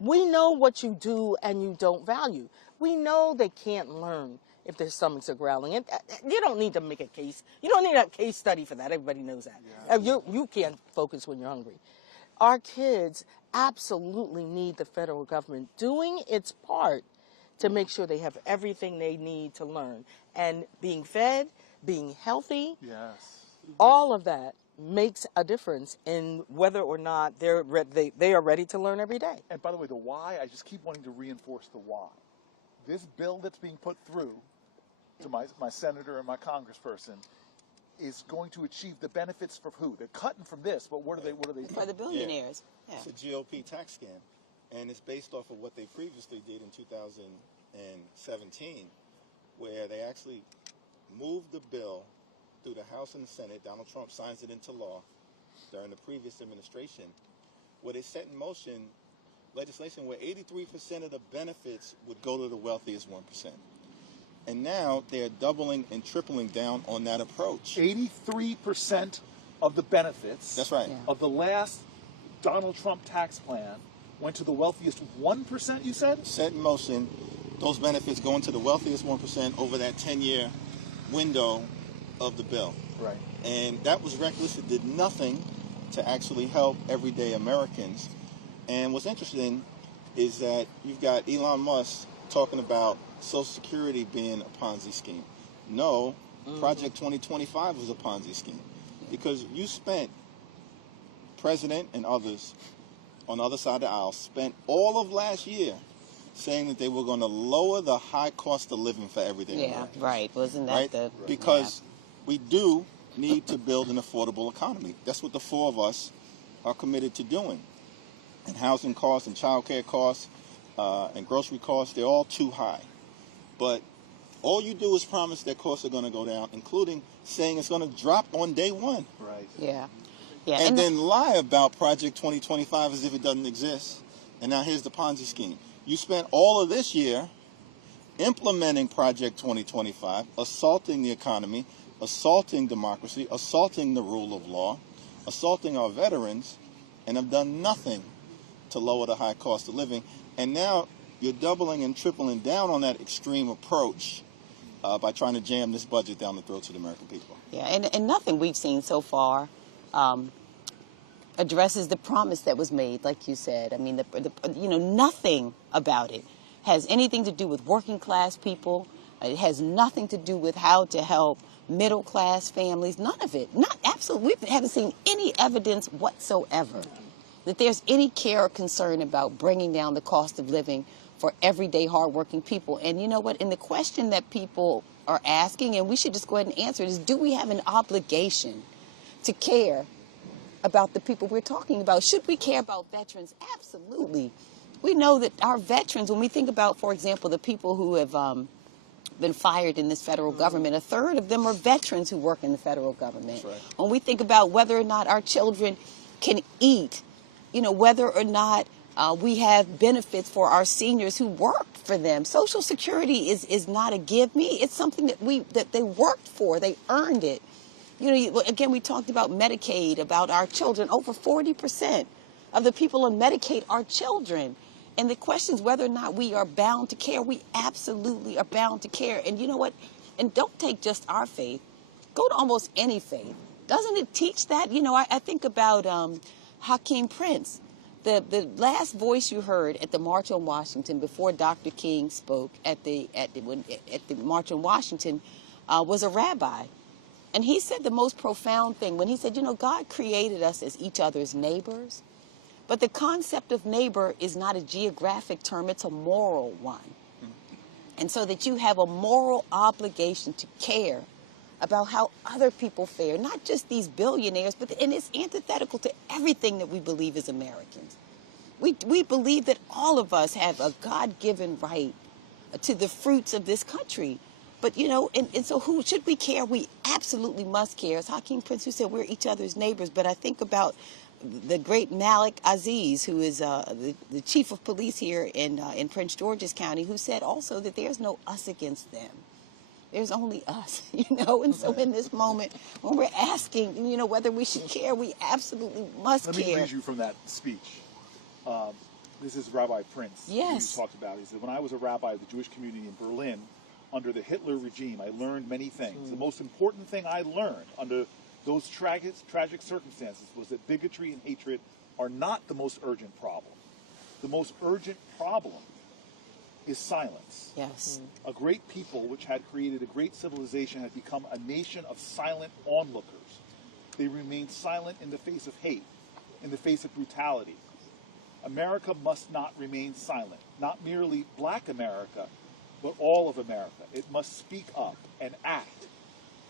we know what you do and you don't value. We know they can't learn if their stomachs are growling. And you don't need to make a case. You don't need a case study for that. Everybody knows that. Yeah. You can't focus when you're hungry. Our kids absolutely need the federal government doing its part to make sure they have everything they need to learn. And being fed, being healthy, Yes. all of that makes a difference in whether or not they are ready to learn every day. And by the way, the why, I just keep wanting to reinforce the why. This bill that's being put through to my senator and my congressperson is going to achieve the benefits for who? They're cutting from this, but what are they For the billionaires. Yeah. It's a GOP tax scam, and it's based off of what they previously did in 2017, where they actually moved the bill through the House and the Senate. Donald Trump signs it into law during the previous administration, where they set in motion legislation where 83% of the benefits would go to the wealthiest 1%. And now they're doubling and tripling down on that approach. 83% of the benefits That's right. of the last Donald Trump tax plan went to the wealthiest 1%, you said? Set in motion, those benefits going to the wealthiest 1% over that 10-year window of the bill. Right. And that was reckless. It did nothing to actually help everyday Americans. And what's interesting is that you've got Elon Musk talking about Social Security being a Ponzi scheme. No, Project 2025 was a Ponzi scheme because you spent, President and others on the other side of the aisle, spent all of last year saying that they were going to lower the high cost of living for everyday Americans. Right. Wasn't that Right? the... Because we do need to build an affordable economy. That's what the four of us are committed to doing. And housing costs and child care costs and grocery costs, they're all too high. But all you do is promise that costs are going to go down, including saying it's going to drop on day one. Right. Yeah. Yeah. And then lie about Project 2025 as if it doesn't exist. And now here's the Ponzi scheme. You spent all of this year implementing Project 2025, assaulting the economy, assaulting democracy, assaulting the rule of law, assaulting our veterans, and have done nothing to lower the high cost of living. And now you're doubling and tripling down on that extreme approach by trying to jam this budget down the throats of the American people. Yeah, and nothing we've seen so far addresses the promise that was made, like you said. I mean, nothing about it has anything to do with working class people. It has nothing to do with how to help middle class families. None of it. Not absolutely. We haven't seen any evidence whatsoever that there's any care or concern about bringing down the cost of living for everyday hardworking people. And you know what? And the question that people are asking, and we should just go ahead and answer it, is do we have an obligation to care about the people we're talking about? Should we care about veterans? Absolutely. We know that our veterans, when we think about, for example, the people who have been fired in this federal government, a third of them are veterans who work in the federal government. That's right. When we think about whether or not our children can eat, whether or not we have benefits for our seniors who work for them. Social Security is not a give me. It's something that they worked for. They earned it. Again, we talked about Medicaid, about our children. Over 40% of the people on Medicaid are children. And the question is whether or not we are bound to care. We absolutely are bound to care. And you know what? And don't take just our faith. Go to almost any faith. Doesn't it teach that? I think about Hakeem Prince. The last voice you heard at the March on Washington before Dr. King spoke at the March on Washington was a rabbi. And he said the most profound thing when he said, God created us as each other's neighbors. But the concept of neighbor is not a geographic term, it's a moral one. And so that you have a moral obligation to care about how other people fare, not just these billionaires, and it's antithetical to everything that we believe as Americans. We believe that all of us have a God-given right to the fruits of this country. But, and so who should we care? We absolutely must care. As Hakeem Prince, who said we're each other's neighbors, but I think about the great Malik Aziz, who is the chief of police here in Prince George's County, who said also that there's no us against them. there's only us, and so in this moment, when we're asking, whether we should care, we absolutely must Let care. me read you from that speech. This is Rabbi Prince. Yes. Who talked about it. He said, when I was a rabbi of the Jewish community in Berlin, under the Hitler regime, I learned many things. The most important thing I learned under those tragic circumstances was that bigotry and hatred are not the most urgent problem. The most urgent problem is silence. Yes. A great people which had created a great civilization had become a nation of silent onlookers. They remained silent in the face of hate, in the face of brutality. America must not remain silent. Not merely black America, but all of America. It must speak up and act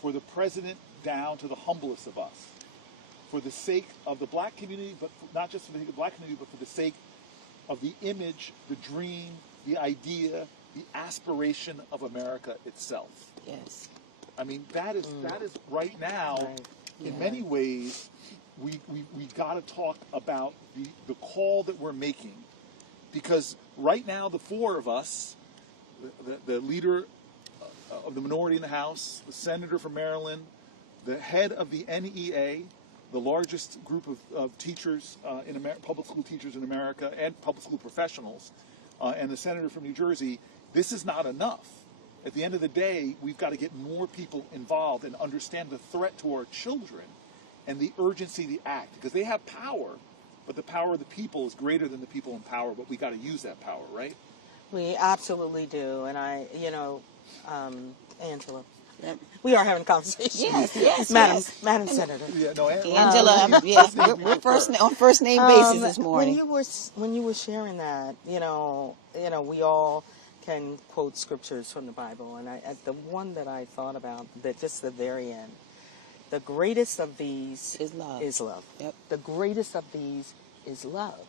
for the president down to the humblest of us. For the sake of the black community, but not just for the black community, but for the sake of the image, the dream, the idea, the aspiration of America itself. Yes. I mean, that is right now, in many ways, we got to talk about the call that we're making, because right now the four of us, the leader of the minority in the House, the senator from Maryland, the head of the NEA, the largest group of teachers in public school teachers in America and public school professionals, and the senator from New Jersey, this is not enough. At the end of the day, we've got to get more people involved and understand the threat to our children and the urgency to act, because they have power, but the power of the people is greater than the people in power, but we got to use that power, right? We absolutely do. And Angela, Yep. we are having a conversation. Yes, Madam yes. Senator. Yeah, no, Angela, we're on first name basis this morning. When you were sharing that, we all can quote scriptures from the Bible, and the one that I thought about, that just the very end, the greatest of these is love. Yep. The greatest of these is love.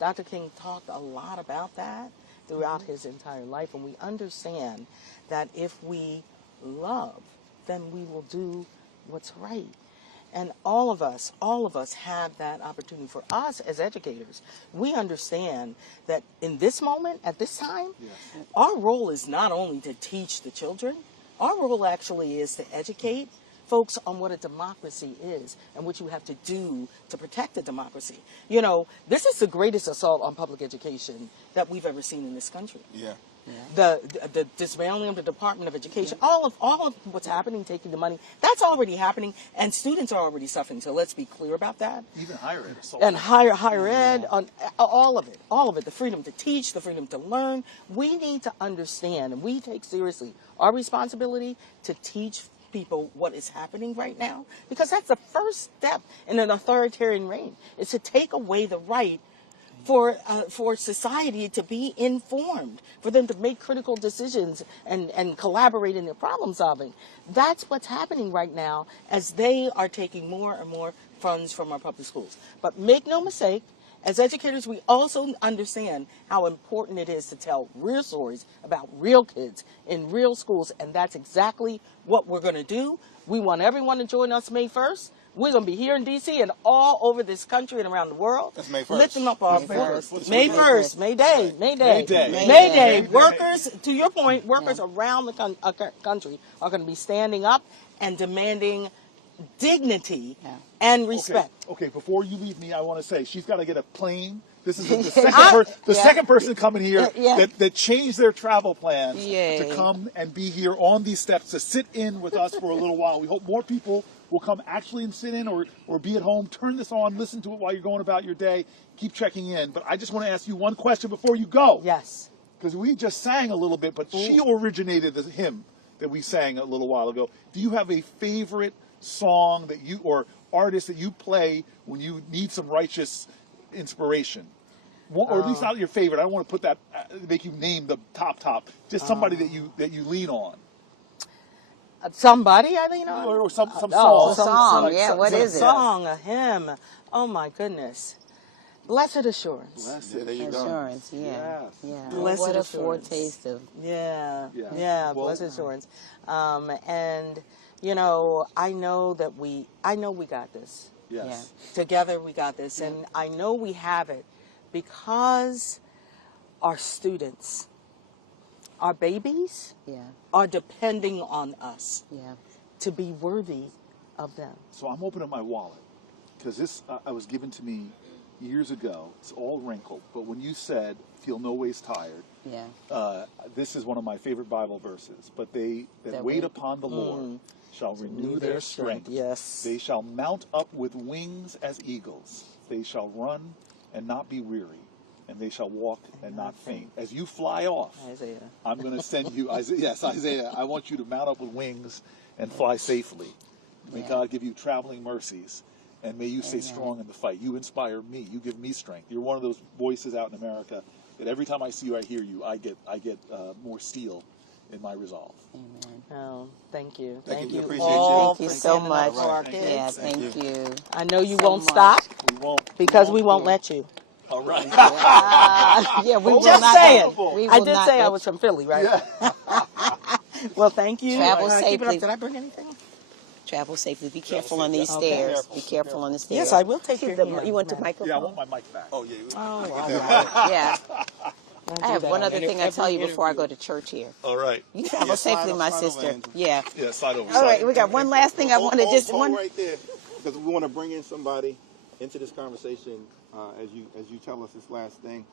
Dr. King talked a lot about that throughout his entire life, and we understand that if we love, then we will do what's right. And all of us have that opportunity. For us as educators, we understand that in this moment, at this time, our role is not only to teach the children, our role actually is to educate folks on what a democracy is and what you have to do to protect a democracy. This is the greatest assault on public education that we've ever seen in this country. Yeah. The dismantling of the Department of Education, all of what's happening, taking the money, that's already happening, and students are already suffering. So let's be clear about that. Even higher ed assault. And higher ed, on all of it, the freedom to teach, the freedom to learn. We need to understand, and we take seriously our responsibility to teach people what is happening right now, because that's the first step in an authoritarian reign, is to take away the right for society to be informed, for them to make critical decisions and collaborate in their problem solving. That's what's happening right now as they are taking more and more funds from our public schools. But make no mistake, as educators, we also understand how important it is to tell real stories about real kids in real schools, and that's exactly what we're going to do. We want everyone to join us May 1st. We're going to be here in D.C. and all over this country and around the world. That's May 1st. Lifting up our voice. May 1st, May Day, May Day. May Day. Workers, to your point, workers around the country are going to be standing up and demanding dignity and respect. Okay, before you leave me, I want to say she's got to get a plane. This is the second person coming here that changed their travel plans to come and be here on these steps to sit in with us for a little while. We hope more people will come actually and sit in or be at home. Turn this on, listen to it while you're going about your day. Keep checking in. But I just want to ask you one question before you go. Yes. Because we just sang a little bit, but she originated the hymn that we sang a little while ago. Do you have a favorite song that you, or artist that you play when you need some righteous inspiration? Or at least not your favorite. I don't want to put that, make you name the top. Just somebody that you lean on. Somebody I lean on? Or some song. Song, what is it? Song, a hymn. Oh my goodness. Blessed Assurance. Yeah, there you go. Assurance, yeah. Blessed What a Assurance. foretaste of. Yeah, Blessed Assurance. And I know we got this. Yes. Together we got this, and I know we have it because our students our babies Yeah. are depending on us Yeah. to be worthy of them. So I'm opening my wallet because this I was given to me years ago. It's all wrinkled, but when you said "feel no ways tired," Yeah. this is one of my favorite Bible verses. But they that wait upon the Lord shall renew their strength. Yes. They shall mount up with wings as eagles. They shall run and not be weary, and they shall walk and not faint. As you fly off, Isaiah. I'm going to send you, Isaiah. Yes, Isaiah. I want you to mount up with wings and fly safely. May Yeah. God give you traveling mercies, and may you stay strong in the fight. You inspire me. You give me strength. You're one of those voices out in America that every time I see you, I hear you. I get more steel in my resolve. Amen. Oh, thank you. Thank you. you Appreciate all Thank you for so standing up much. for our Right. kids. Yeah, thank you. I know you so won't much. stop We won't. because we won't let you. All right. Yeah, we will Just not. saying. We I will did not say I let was from Philly, right? Yeah. Well, thank you. Travel Can I keep it up? safely. Did I bring anything? Travel safely. Be careful on these Okay. stairs. Be careful on the stairs. Yes, I will take Give your the- hand, You want the Matt. microphone? Yeah, I want my mic back. Oh, yeah. Oh, all right. Yeah. Don't I do have that one on other thing I every tell you before I interview. go to church here. All right. You travel Yeah, slide safely, over, my slide over, sister. Andrew. Yeah. Yeah, side over. All right, side. we got one last thing I want to just hold one. right there, because we want to bring in somebody into this conversation as you tell us this last thing.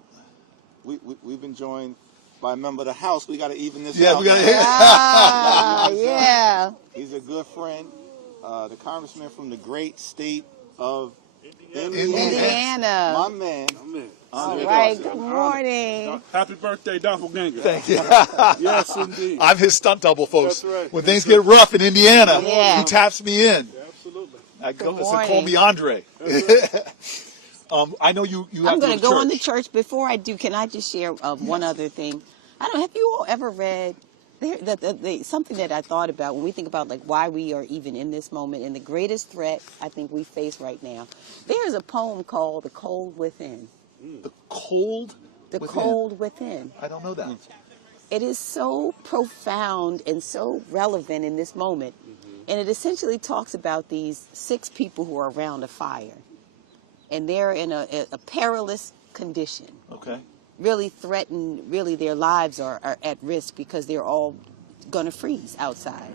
We've been joined by a member of the House. We got to even this Yeah, out. we got to now. hit. Ah, yeah. He's a good friend, the congressman from the great state of Indiana. My man. All Andre right. Dawson. Good morning. Happy birthday, Doppelganger. Thank you. Yes, indeed. I'm his stunt double, folks. That's right. When things get rough in Indiana, Yeah. he taps me in. Absolutely. I go, Good so call morning. me Andre. I know you have I'm to going to go go on the church. church. Before I do, can I just share one other thing? I don't. Have you all ever read something that I thought about when we think about like why we are even in this moment and the greatest threat I think we face right now? There is a poem called "The Cold Within." The cold The within. cold within. I don't know that. It is so profound and so relevant in this moment. And it essentially talks about these 6 people who are around a fire. And they're in a perilous condition. Okay. Really threatened, really their lives are at risk because they're all going to freeze outside.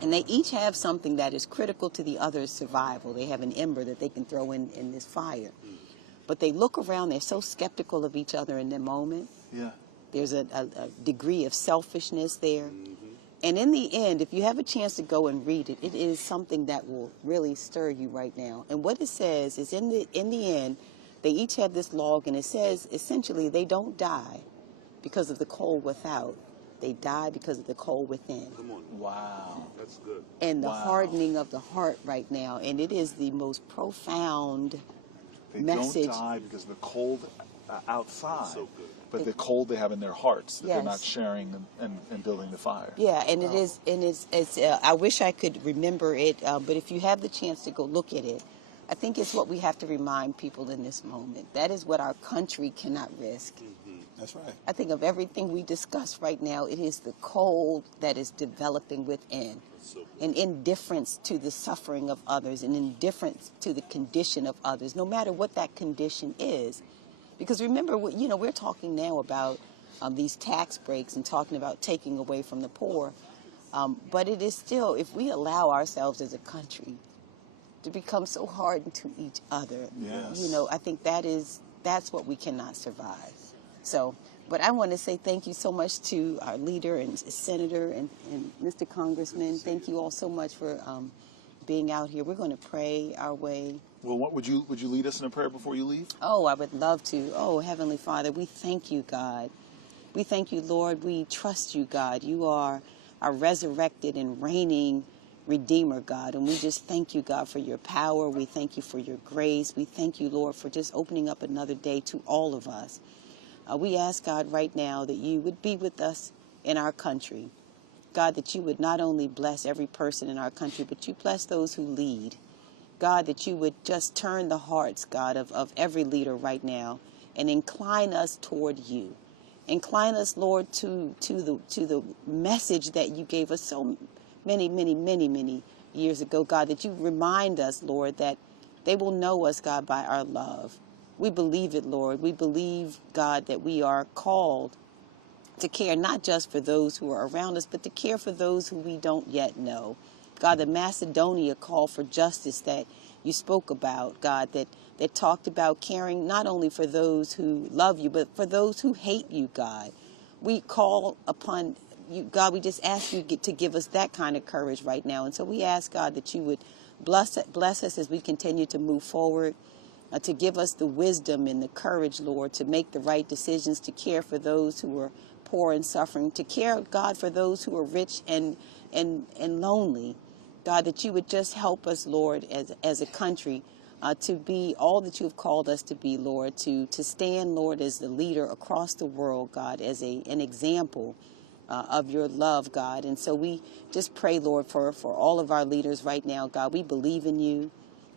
And they each have something that is critical to the other's survival. They have an ember that they can throw in this fire. But they look around, they're so skeptical of each other in the moment. Yeah. There's a degree of selfishness there. And in the end, if you have a chance to go and read it, it is something that will really stir you right now. And what it says is in the end, they each have this log, and it says essentially they don't die because of the cold without. They die because of the cold within. Wow. That's good. And the Wow. hardening of the heart right now. And it is the most profound They message. don't die because of the cold outside, So good. but the cold they have in their hearts that they're Yes. not sharing and building the fire. Yeah, and it is, and it's. I wish I could remember it, but if you have the chance to go look at it, I think it's what we have to remind people in this moment. That is what our country cannot risk. That's right. I think of everything we discuss right now, it is the cold that is developing within, and indifference to the suffering of others, and indifference to the condition of others, no matter what that condition is. Because remember, we're talking now about these tax breaks and talking about taking away from the poor. But it is still, if we allow ourselves as a country to become so hardened to each other, Yes. I think that's what we cannot survive. So, but I want to say thank you so much to our leader and senator and Mr. Congressman. Thank you all so much for being out here. We're going to pray our way. Well, what would you lead us in a prayer before you leave? Oh, I would love to. Oh, Heavenly Father, we thank you, God. We thank you, Lord. We trust you, God. You are our resurrected and reigning Redeemer, God. And we just thank you, God, for your power. We thank you for your grace. We thank you, Lord, for just opening up another day to all of us. We ask, God, right now that you would be with us in our country. God, that you would not only bless every person in our country, but you bless those who lead. God, that you would just turn the hearts, God, of every leader right now and incline us toward you. Incline us, Lord, to the message that you gave us so many years ago, God, that you remind us, Lord, that they will know us, God, by our love. We believe it, Lord. We believe, God, that we are called to care not just for those who are around us, but to care for those who we don't yet know. God, the Macedonia call for justice that you spoke about, God, that talked about caring not only for those who love you, but for those who hate you, God. We call upon you, God, we just ask you to give us that kind of courage right now. And so we ask, God, that you would bless us as we continue to move forward, to give us the wisdom and the courage, Lord, to make the right decisions, to care for those who are poor and suffering, to care, God, for those who are rich and lonely. God, that you would just help us, Lord, as a country, to be all that you have called us to be, Lord, to stand, Lord, as the leader across the world, God, as an example of your love, God. And so we just pray, Lord, for all of our leaders right now, God. We believe in you.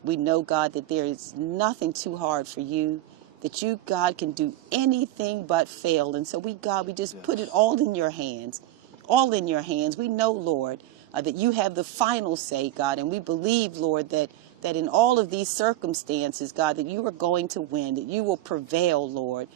We know, God, that there is nothing too hard for you, that you, God, can do anything but fail. And so we just put it all in your hands, all in your hands. We know, Lord, that you have the final say, God, and we believe, Lord, that in all of these circumstances, God, that you are going to win, that you will prevail, Lord.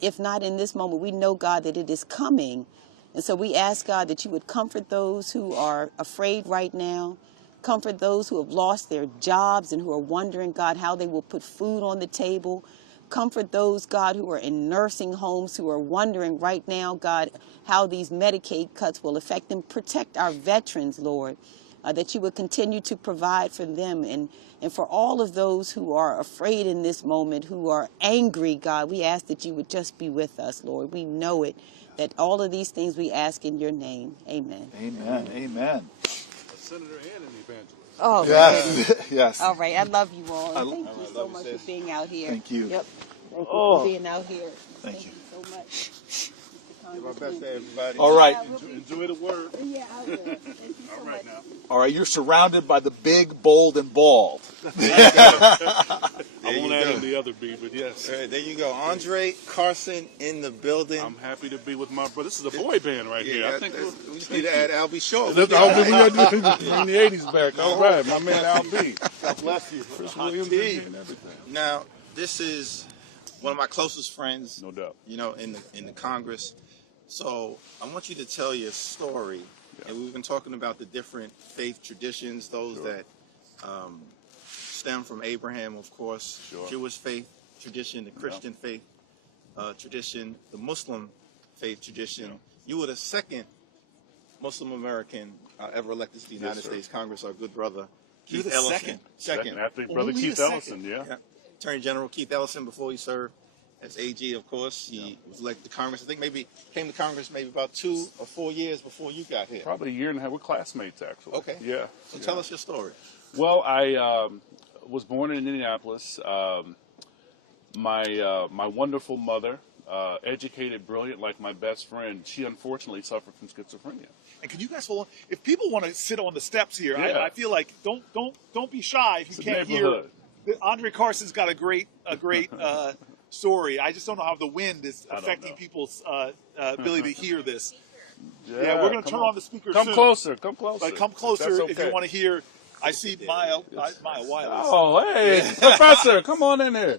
If not in this moment, we know, God, that it is coming. And so we ask, God, that you would comfort those who are afraid right now, comfort those who have lost their jobs and who are wondering, God, how they will put food on the table. Comfort those, God, who are in nursing homes, who are wondering right now, God, how these Medicaid cuts will affect them. Protect our veterans, Lord, that you would continue to provide for them. And for all of those who are afraid in this moment, who are angry, God, we ask that you would just be with us, Lord. We know it, that all of these things we ask in your name. Amen. Amen. Amen. A senator and an evangelist. Oh, Yes. Yes. all right. I love you all. And thank you so love you, much sis. for being out here. Thank you. Yep. Thank you Oh. for being out here. Thank you. So much. Give our best to everybody. All right. Enjoy the word. Yeah, I will. Thank you so All much. right now. All right. You're surrounded by the big, bold, and bald. I won't add in the other B, but yes. All right, there you go. Andre Carson in the building. I'm happy to be with my brother. This is a boy band right here. I think we just need to add Albie Shaw. Bring the 80s back. All right, my man Al B. God bless you. Chris Williams in here and everything. Now, this is one of my closest friends, No doubt. you know, in the Congress. So I want you to tell your story. And we've been talking about the different faith traditions, those that stem from Abraham, of course, Jewish faith tradition, the Christian faith tradition, the Muslim faith tradition. You were the second Muslim American ever elected to the United States Congress, our good brother, You're Keith the Ellison. Second after brother Only Keith the Ellison, second. yeah. Attorney General Keith Ellison, before he served as AG, of course. He was elected to Congress. I think maybe came to Congress maybe about 2 or 4 years before you got here. Probably a year and a half. We're classmates, actually. Okay. Yeah. So tell us your story. Well, I was born in Indianapolis. My wonderful mother, educated, brilliant, like my best friend, she unfortunately suffered from schizophrenia. And can you guys hold on? If people want to sit on the steps here, Yeah. I feel like don't be shy if you It's a can't hear. neighborhood. Andre Carson's got a great story. I just don't know how the wind is I don't affecting know. people's ability to hear this. Yeah, we're going to turn on the speaker Come soon. closer. Come closer. But come closer That's if okay. you want to hear. I see Maya Wireless. Oh, hey, Professor, come on in here.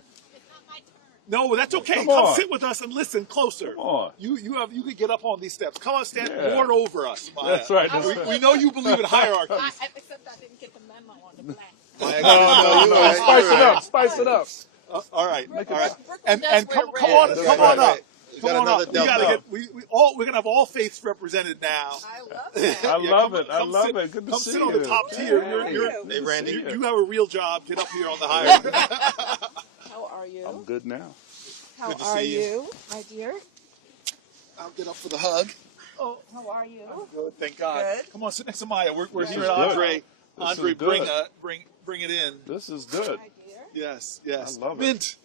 No, but that's okay. Come Come on. sit with us and listen closer. Come on. You can get up on these steps. Come on, stand Yeah. lord over us, Maya. That's right. That's right. We know you believe in hierarchy. Except I didn't get the memo on the black. No, spice it up. Spice it up. All right, all right. Brooklyn And does come wear on, red. come on up. Got Come on another up. We gotta Delta. get we're gonna have all faiths represented now. I love that. I love it. I Come love sit- it. Good to come see sit you. on the top tier. Hey. Hey, Randy. You have a real job. Get up here on the hierarchy. How are you? I'm good now. How Good to are see you. you, my dear? I'll get up for the hug. Oh, how are you? Good, thank God. Good. Come on, sit next to Maya. We're This here is at good. Andre. This Andre, is good. bring it in. This is good. My dear. Yes. I love it. Mint.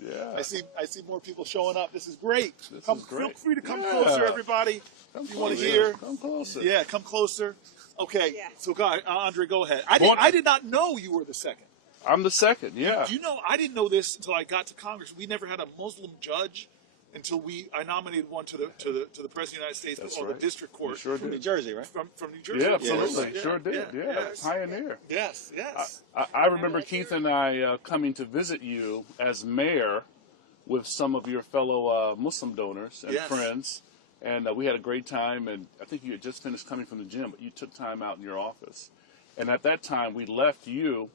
Yeah. I see more people showing up. This is great. This Feel is great. free to come Yeah. closer, everybody. Come You wanna closer. hear? Come closer. Yeah, come closer. Okay. Yeah. So, God, Andre, go ahead. Born- I did not know you were the second. I'm the second. Yeah. Do you know? I didn't know this until I got to Congress. We never had a Muslim judge until I nominated one to the President of the United States That's on right. the district You court sure From New did. Jersey, right? from New Jersey. Yeah, absolutely. Yeah, Sure did. Yeah. Yes. Pioneer. Yes. Yes. I remember Keith and I coming to visit you as mayor with some of your fellow Muslim donors and Yes. friends. And we had a great time, and I think you had just finished coming from the gym, but you took time out in your office. And at that time, we left you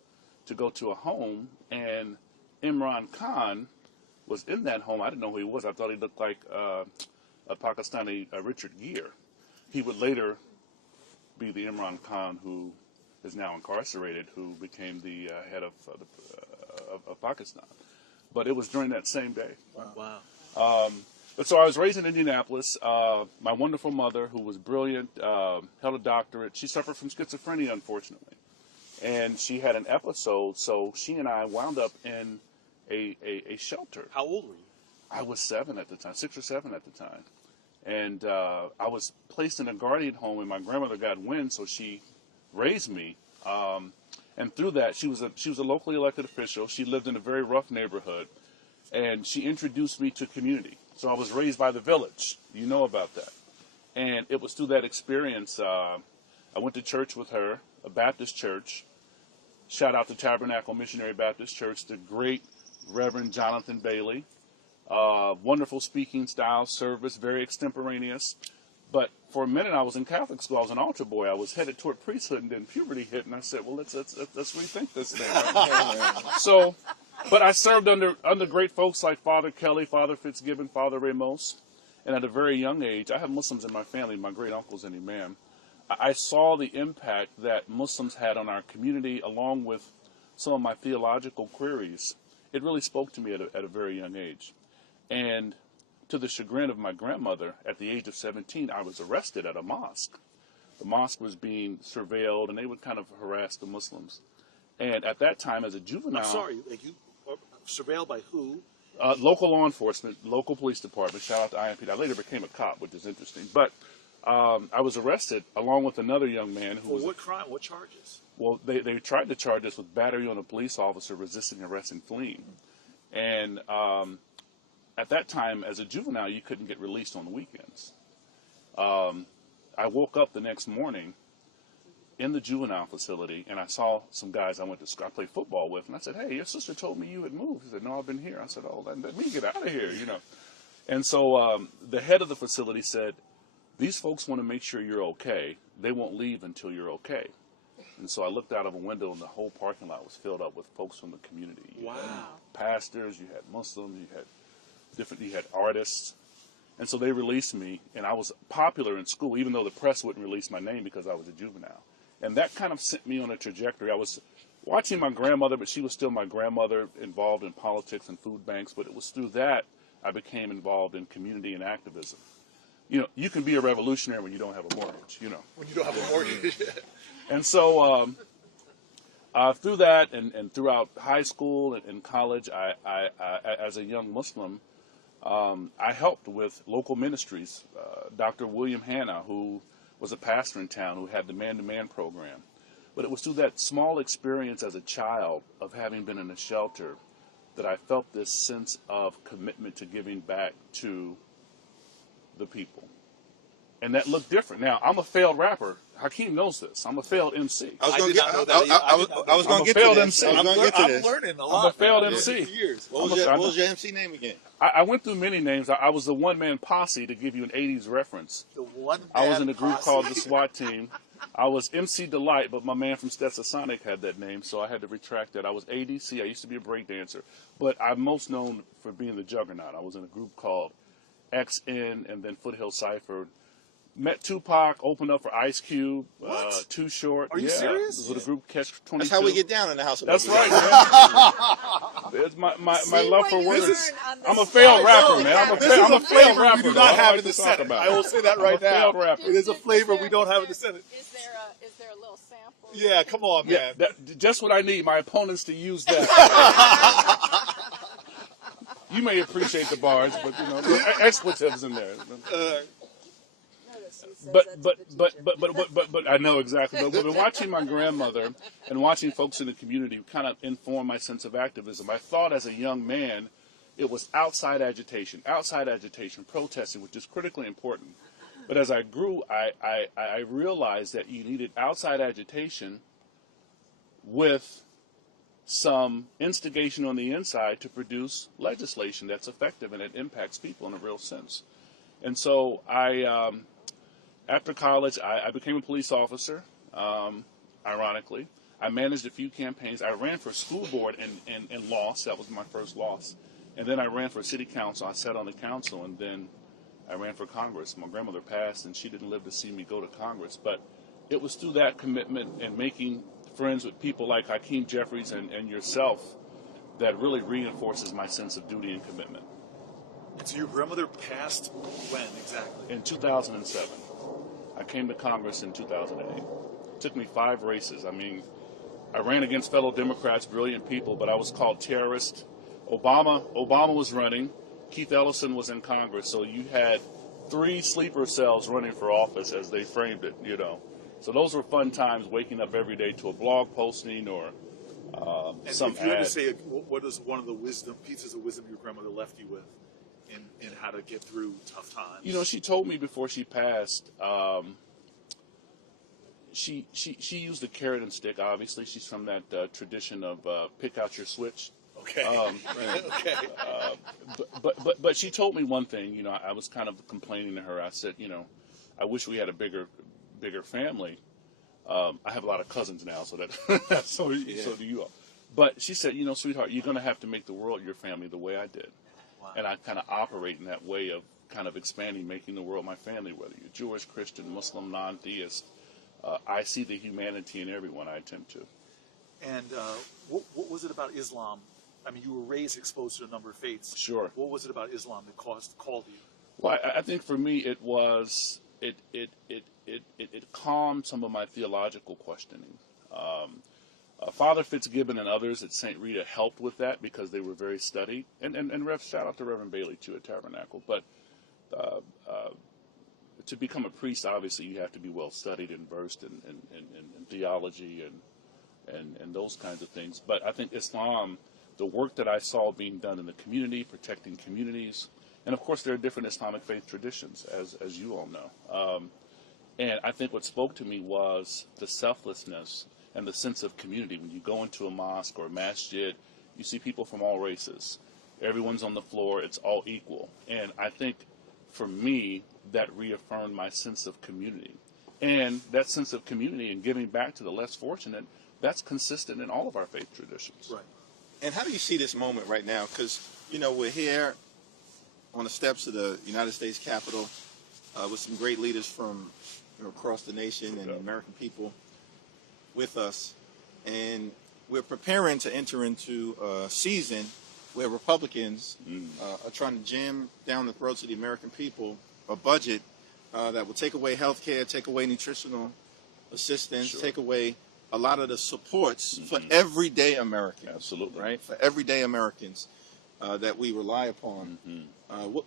to go to a home, and Imran Khan was in that home. I didn't know who he was. I thought he looked like a Pakistani Richard Gere. He would later be the Imran Khan who is now incarcerated, who became the head of Pakistan. But it was during that same day. Wow. But so I was raised in Indianapolis. My wonderful mother, who was brilliant, held a doctorate. She suffered from schizophrenia, unfortunately. And she had an episode, so she and I wound up in a shelter. How old were you? I was 7 at the time, 6 or 7 at the time. And I was placed in a guardian home, and my grandmother got wind, so she raised me. And through that, she was a locally elected official. She lived in a very rough neighborhood, and she introduced me to community. So I was raised by the village. You know about that. And it was through that experience, I went to church with her, a Baptist church. Shout out to Tabernacle Missionary Baptist Church, the great Reverend Jonathan Bailey. Wonderful speaking style, service, very extemporaneous. But for a minute, I was in Catholic school. I was an altar boy. I was headed toward priesthood, and then puberty hit, and I said, well, let's rethink this thing. But I served under great folks like Father Kelly, Father Fitzgibbon, Father Ramos. And at a very young age, I have Muslims in my family. My great uncle's an imam. I saw the impact that Muslims had on our community, along with some of my theological queries. It really spoke to me at a very young age. And to the chagrin of my grandmother, at the age of 17, I was arrested at a mosque. The mosque was being surveilled, and they would kind of harass the Muslims. And at that time, as a juvenile... I'm sorry, you surveilled by who? Local law enforcement, local police department. Shout out to IMPD. I later became a cop, which is interesting. But I was arrested along with another young man who For what crime? What charges? Well, they tried to charge us with battery on a police officer, resisting arrest, and fleeing. And at that time, as a juvenile, you couldn't get released on the weekends. I woke up the next morning in the juvenile facility, and I saw some guys I played football with, and I said, hey, your sister told me you had moved. He said, no, I've been here. I said, oh, let me get out of here, you know. And so the head of the facility said, these folks want to make sure you're okay. They won't leave until you're okay. And so I looked out of a window, and the whole parking lot was filled up with folks from the community. You wow. had pastors, you had Muslims, you had artists. And so they released me, and I was popular in school, even though the press wouldn't release my name because I was a juvenile. And that kind of sent me on a trajectory. I was watching my grandmother, but she was still my grandmother, involved in politics and food banks. But it was through that I became involved in community and activism. You know, you can be a revolutionary when you don't have a mortgage, you know. When you don't have a mortgage. And so through that and throughout high school and college, I as a young Muslim, I helped with local ministries. Dr. William Hanna, who was a pastor in town, who had the man-to-man program. But it was through that small experience as a child of having been in a shelter that I felt this sense of commitment to giving back to the people. And that looked different. Now, I'm a failed rapper. Hakeem knows this. I'm a failed MC. I was going to get to this. I'm learning a lot. I'm a failed MC. What was your MC name again? I went through many names. I was the one-man posse, to give you an 80s reference. I was in a group called the SWAT Team. I was MC Delight, but my man from Stetsasonic had that name, so I had to retract that. I was ADC. I used to be a break dancer. But I'm most known for being the Juggernaut. I was in a group called XN and then Foothill Cypher. Met Tupac, opened up for Ice Cube, Too Short. Are you serious? With a group Catch 22. That's how we get down in the house. That's right, man. It's my love for words. I'm a failed rapper, man. I'm a failed rapper. We do not have in the Senate. I will say that right now. Failed rapper. It is a flavor we don't have in the Senate. Is there a little sample? Yeah, come on, man. Yeah, just what I need. My opponents to use that. You may appreciate the bars, but you know, there are expletives in there. But I know exactly. But watching my grandmother and watching folks in the community kind of informed my sense of activism. I thought as a young man, it was outside agitation, protesting, which is critically important. But as I grew, I realized that you needed outside agitation with some instigation on the inside to produce legislation that's effective and it impacts people in a real sense. And so after college, I became a police officer, ironically. I managed a few campaigns. I ran for school board and lost. That was my first loss. And then I ran for city council. I sat on the council, and then I ran for Congress. My grandmother passed, and she didn't live to see me go to Congress. But it was through that commitment and making friends with people like Hakeem Jeffries and yourself that really reinforces my sense of duty and commitment. So your grandmother passed when exactly? In 2007. I came to Congress in 2008. It took me 5 races. I mean, I ran against fellow Democrats, brilliant people, but I was called terrorist. Obama was running. Keith Ellison was in Congress, so you had 3 sleeper cells running for office, as they framed it, you know. So those were fun times, waking up every day to a blog posting or some if you had ad. to say, what is one of the pieces of wisdom your grandmother left you with in how to get through tough times? You know, she told me before she passed, she used the carrot and stick, obviously. She's from that tradition of pick out your switch. Okay. Okay. But she told me one thing. You know, I was kind of complaining to her. I said, you know, I wish we had a bigger family. I have a lot of cousins now, so that so do you all. But she said, you know, sweetheart, you're going to have to make the world your family the way I did. Wow. And I kind of operate in that way of kind of expanding, making the world my family, whether you're Jewish, Christian, Muslim, non-theist. I see the humanity in everyone I attempt to. And what was it about Islam? I mean, you were raised exposed to a number of faiths. Sure. What was it about Islam that called you? Well, I think for me it was it calmed some of my theological questioning. Father Fitzgibbon and others at St. Rita helped with that because they were very studied. And shout out to Reverend Bailey too at Tabernacle. But to become a priest, obviously you have to be well studied and versed in theology and those kinds of things. But I think Islam, the work that I saw being done in the community, protecting communities, and of course there are different Islamic faith traditions, as you all know. And I think what spoke to me was the selflessness and the sense of community. When you go into a mosque or a masjid, you see people from all races. Everyone's on the floor. It's all equal. And I think for me, that reaffirmed my sense of community. And that sense of community and giving back to the less fortunate, that's consistent in all of our faith traditions. Right. And how do you see this moment right now? Because, you know, we're here on the steps of the United States Capitol with some great leaders from across the nation and the American people with us. And we're preparing to enter into a season where Republicans are trying to jam down the throats of the American people a budget that will take away health care, take away nutritional assistance, take away a lot of the supports for everyday Americans. Absolutely. Right? For everyday Americans that we rely upon.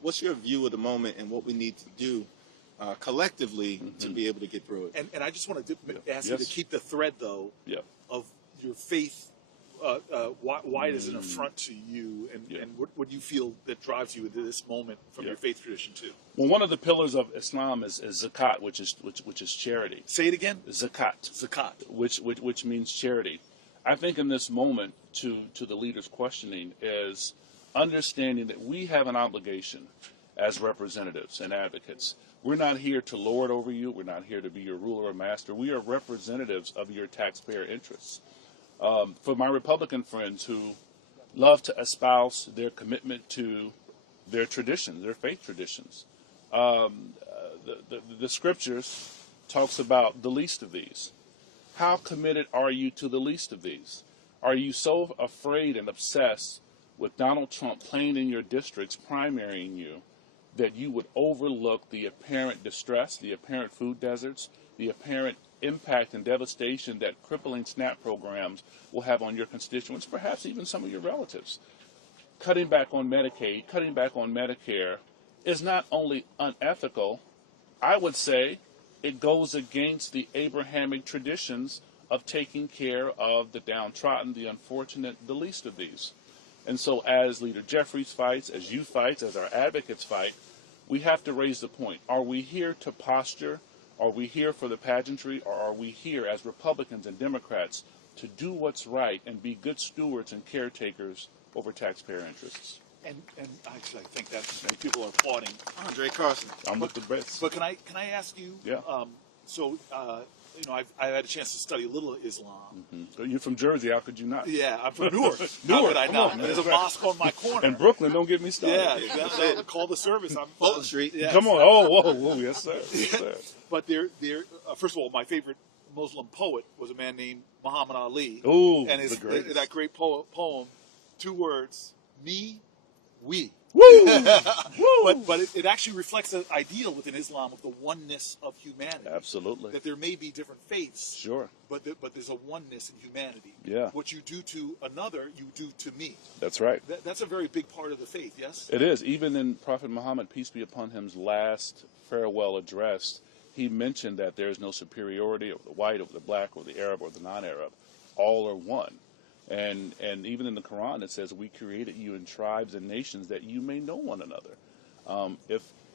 What's your view of the moment and what we need to do collectively to be able to get through it? And I just want to ask you to keep the thread, though, of your faith. Why it is an affront to you, and what do you feel that drives you into this moment from your faith tradition too? Well, one of the pillars of Islam is zakat, which is charity. Say it again. Zakat, which means charity. I think in this moment, to the leaders questioning, is understanding that we have an obligation as representatives and advocates. We're not here to lord over you. We're not here to be your ruler or master. We are representatives of your taxpayer interests. For my Republican friends who love to espouse their commitment to their traditions, their faith traditions, the scriptures talks about the least of these. How committed are you to the least of these? Are you so afraid and obsessed with Donald Trump playing in your districts, primarying you, that you would overlook the apparent distress, the apparent food deserts, the apparent impact and devastation that crippling SNAP programs will have on your constituents, perhaps even some of your relatives? Cutting back on Medicaid, cutting back on Medicare is not only unethical, I would say it goes against the Abrahamic traditions of taking care of the downtrodden, the unfortunate, the least of these. And so as Leader Jeffries fights, as you fight, as our advocates fight, we have to raise the point. Are we here to posture? Are we here for the pageantry, or are we here as Republicans and Democrats to do what's right and be good stewards and caretakers over taxpayer interests? And actually, I think that many people are applauding Andre Carson. I'm with the best. But can I ask you? Yeah. So I've had a chance to study a little Islam. You're from Jersey. How could you not? Yeah, I'm from Newark. How could I come not? on, There's a mosque on my corner. And Brooklyn, don't get me started. Yeah, that's it. Call the service. I'm Fulton Street. Yeah. Come on. Oh, whoa, yes, sir. Yes, sir. But first of all, my favorite Muslim poet was a man named Muhammad Ali. Ooh, and the greatest. that great poem, 2 words, me, we. Woo! But it actually reflects an ideal within Islam of the oneness of humanity. Absolutely. That there may be different faiths, Sure. but there's a oneness in humanity. Yeah. What you do to another, you do to me. That's right. That's a very big part of the faith, yes? It is. Even in Prophet Muhammad, peace be upon him's last farewell address, he mentioned that there is no superiority over the white, over the black, or the Arab, or the non-Arab. All are one. And even in the Quran, it says, we created you in tribes and nations that you may know one another.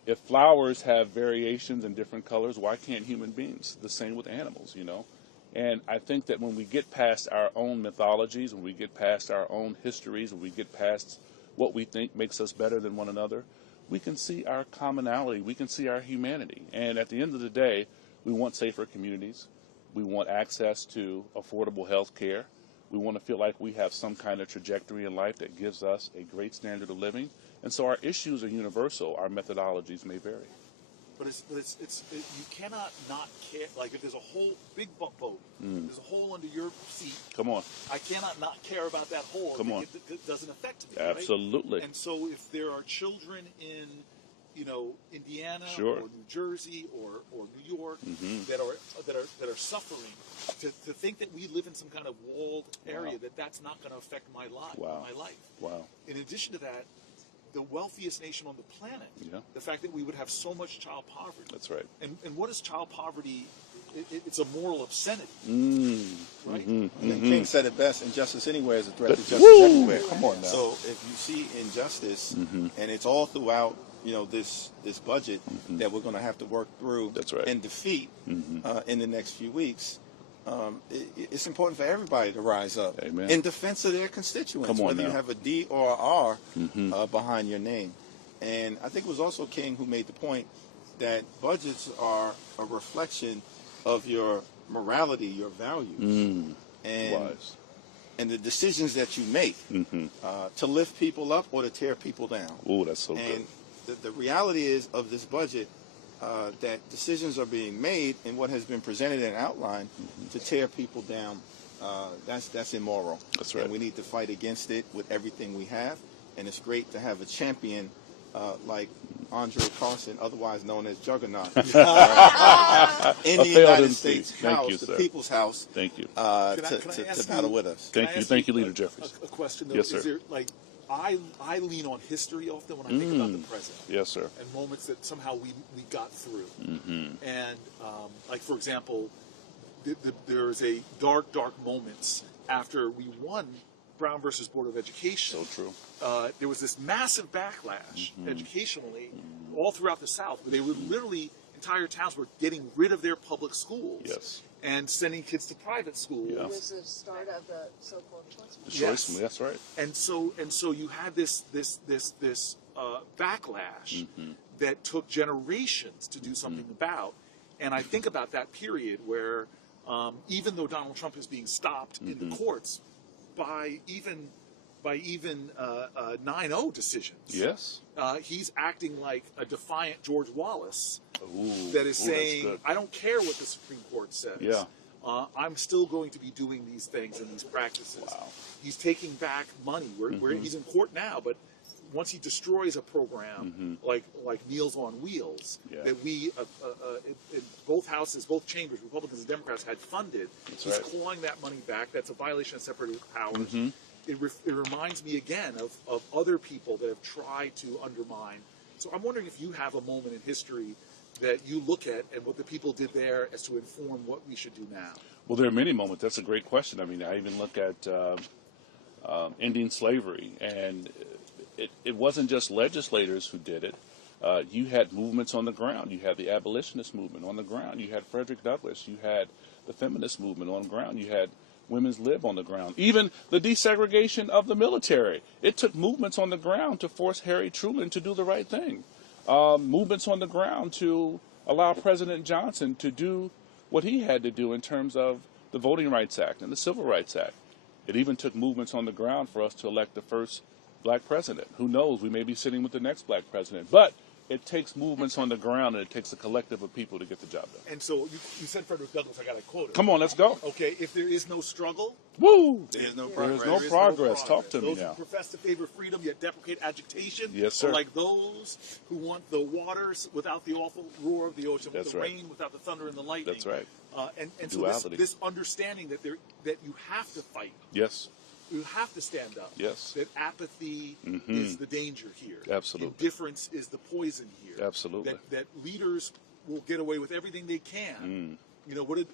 If flowers have variations in different colors, why can't human beings? The same with animals, you know. And I think that when we get past our own mythologies, when we get past our own histories, when we get past what we think makes us better than one another, we can see our commonality, we can see our humanity. And at the end of the day, we want safer communities. We want access to affordable health care. We want to feel like we have some kind of trajectory in life that gives us a great standard of living. And so our issues are universal. Our methodologies may vary. But you cannot not care. Like if there's a whole big boat, there's a hole under your seat. Come on. I cannot not care about that hole. Come on. It doesn't affect me. Absolutely. Right? And so if there are children in, Indiana Sure. or New Jersey or New York that are suffering, to think that we live in some kind of walled area, that's not going to affect my life. Wow. My life. Wow. In addition to that, the wealthiest nation on the planet, Yeah. the fact that we would have so much child poverty. That's right. And what is child poverty? It's a moral obscenity, right? And King said it best: injustice anywhere is a threat to justice Woo! everywhere. Come on now. So if you see injustice, and it's all throughout, this budget that we're going to have to work through That's right. and defeat in the next few weeks. It's important for everybody to rise up Amen. in defense of their constituents, Come on whether you now. have a D or a R behind your name. And I think it was also King who made the point that budgets are a reflection of your morality, your values, Wise. and the decisions that you make to lift people up or to tear people down. Oh, that's so And good. the reality is of this budget that decisions are being made in what has been presented and outlined to tear people down. That's immoral. That's right. And we need to fight against it with everything we have. And it's great to have a champion like Andre Carson, otherwise known as Juggernaut, in the United States House, the People's House, Thank you. to battle with us. Thank you, Leader Jeffries. A question though, Yes, sir. is there I lean on history often when I think about the present. Yes, sir. And moments that somehow we got through. And like for example, there's a dark moments after we won Brown versus Board of Education. So true. There was this massive backlash educationally all throughout the South, where they were literally entire towns were getting rid of their public schools. Yes. And sending kids to private schools. Yeah. It was the start of the so-called choice movement. Yes. That's right. And so you had this backlash that took generations to do something about. And I think about that period where even though Donald Trump is being stopped in the courts by even 9-0 decisions, Yes. he's acting like a defiant George Wallace Ooh, that is that's saying, good. I don't care what the Supreme Court says. Yeah. I'm still going to be doing these things and these practices. Wow. He's taking back money. He's in court now, but once he destroys a program like Meals on Wheels, Yeah. that we, in both houses, both chambers, Republicans and Democrats, had funded, That's he's right. clawing that money back. That's a violation of separate powers. It reminds me again of other people that have tried to undermine. So I'm wondering if you have a moment in history that you look at and what the people did there as to inform what we should do now. Well, there are many moments. That's a great question. I mean, I even look at ending slavery, and it wasn't just legislators who did it. You had movements on the ground. You had the abolitionist movement on the ground. You had Frederick Douglass. You had the feminist movement on the ground. You had women's lib on the ground. Even the desegregation of the military. It took movements on the ground to force Harry Truman to do the right thing. Movements on the ground to allow President Johnson to do what he had to do in terms of the Voting Rights Act and the Civil Rights Act. It even took movements on the ground for us to elect the first black president. Who knows, we may be sitting with the next black president. But it takes movements on the ground, and it takes a collective of people to get the job done. And so you said Frederick Douglass, I got to quote it. Come on, let's go. Okay, if there is no struggle, woo! There's no progress. There's no progress. Talk to me those now. who profess to favor freedom yet deprecate agitation Yes, sir. are like those who want the waters without the awful roar of the ocean, That's the right. rain without the thunder and the lightning. That's right. And so Duality. this understanding that you have to fight, Yes. you have to stand up. Yes. That apathy is the danger here. Absolutely. Indifference is the poison here. Absolutely. That leaders will get away with everything they can. You know, what did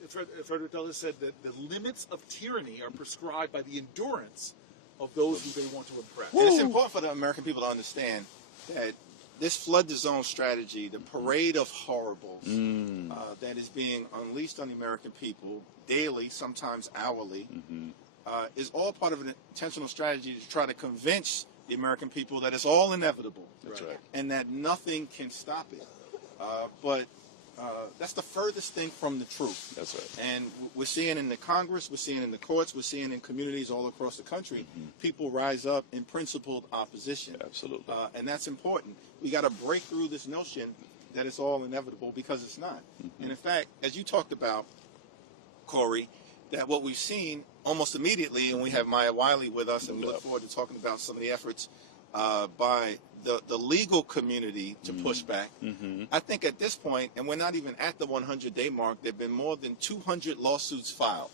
Frederick Douglass said, that the limits of tyranny are prescribed by the endurance of those who they want to impress. And it's important for the American people to understand that this flood the zone strategy, the parade of horribles that is being unleashed on the American people daily, sometimes hourly, is all part of an intentional strategy to try to convince the American people that it's all inevitable. That's right. And that nothing can stop it. But that's the furthest thing from the truth. That's right. And we're seeing in the Congress, we're seeing in the courts, we're seeing in communities all across the country, people rise up in principled opposition. Absolutely. And that's important. We got to break through this notion that it's all inevitable, because it's not. And in fact, as you talked about, Corey, that what we've seen almost immediately, and we have Maya Wiley with us, and we look forward to talking about some of the efforts by the legal community to push back. I think at this point, and we're not even at the 100-day mark, there have been more than 200 lawsuits filed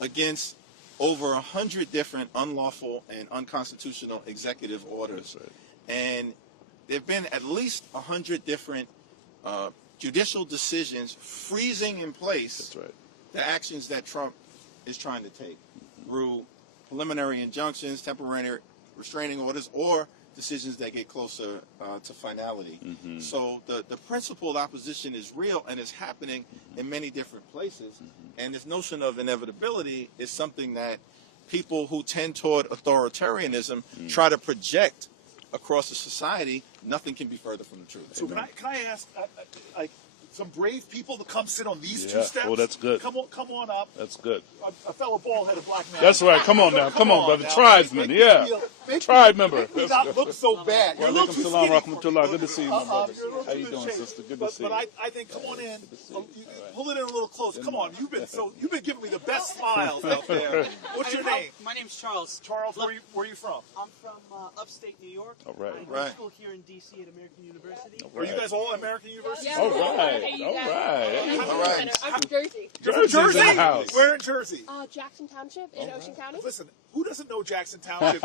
against over 100 different unlawful and unconstitutional executive orders. Right. And there have been at least 100 different judicial decisions freezing in place That's right. the actions that Trump is trying to take through preliminary injunctions, temporary restraining orders, or decisions that get closer to finality. So the principled opposition is real, and it's happening in many different places. And this notion of inevitability is something that people who tend toward authoritarianism try to project across the society. Nothing can be further from the truth. So can I ask, some brave people to come sit on these two Yeah. steps? Oh, that's good. Come on up. That's good. A fellow bald-headed black man. That's right. Come on now. Come on, brother. now. Tribesman. Make Yeah. me feel- Tribe member. Make me not look so bad. You're a little Walaikum too salam, skinny rahmatullah. for me. Good to see you, my brother. You're a little How too you doing, in shape. sister? Good to But see you. I think, come on in. you. Pull it in a little close. Come on. You've been giving me the best smiles out there. What's your name? My name's Charles. Charles, where are you from? I'm from upstate New York. All right. I go Right. to school here in D.C. at American University. Are you guys all American University? All right. All right. All right. I'm from Jersey. You're from Jersey's Jersey? in the house. Where in Jersey? Jackson Township in Ocean County. Listen, who doesn't know Jackson Township?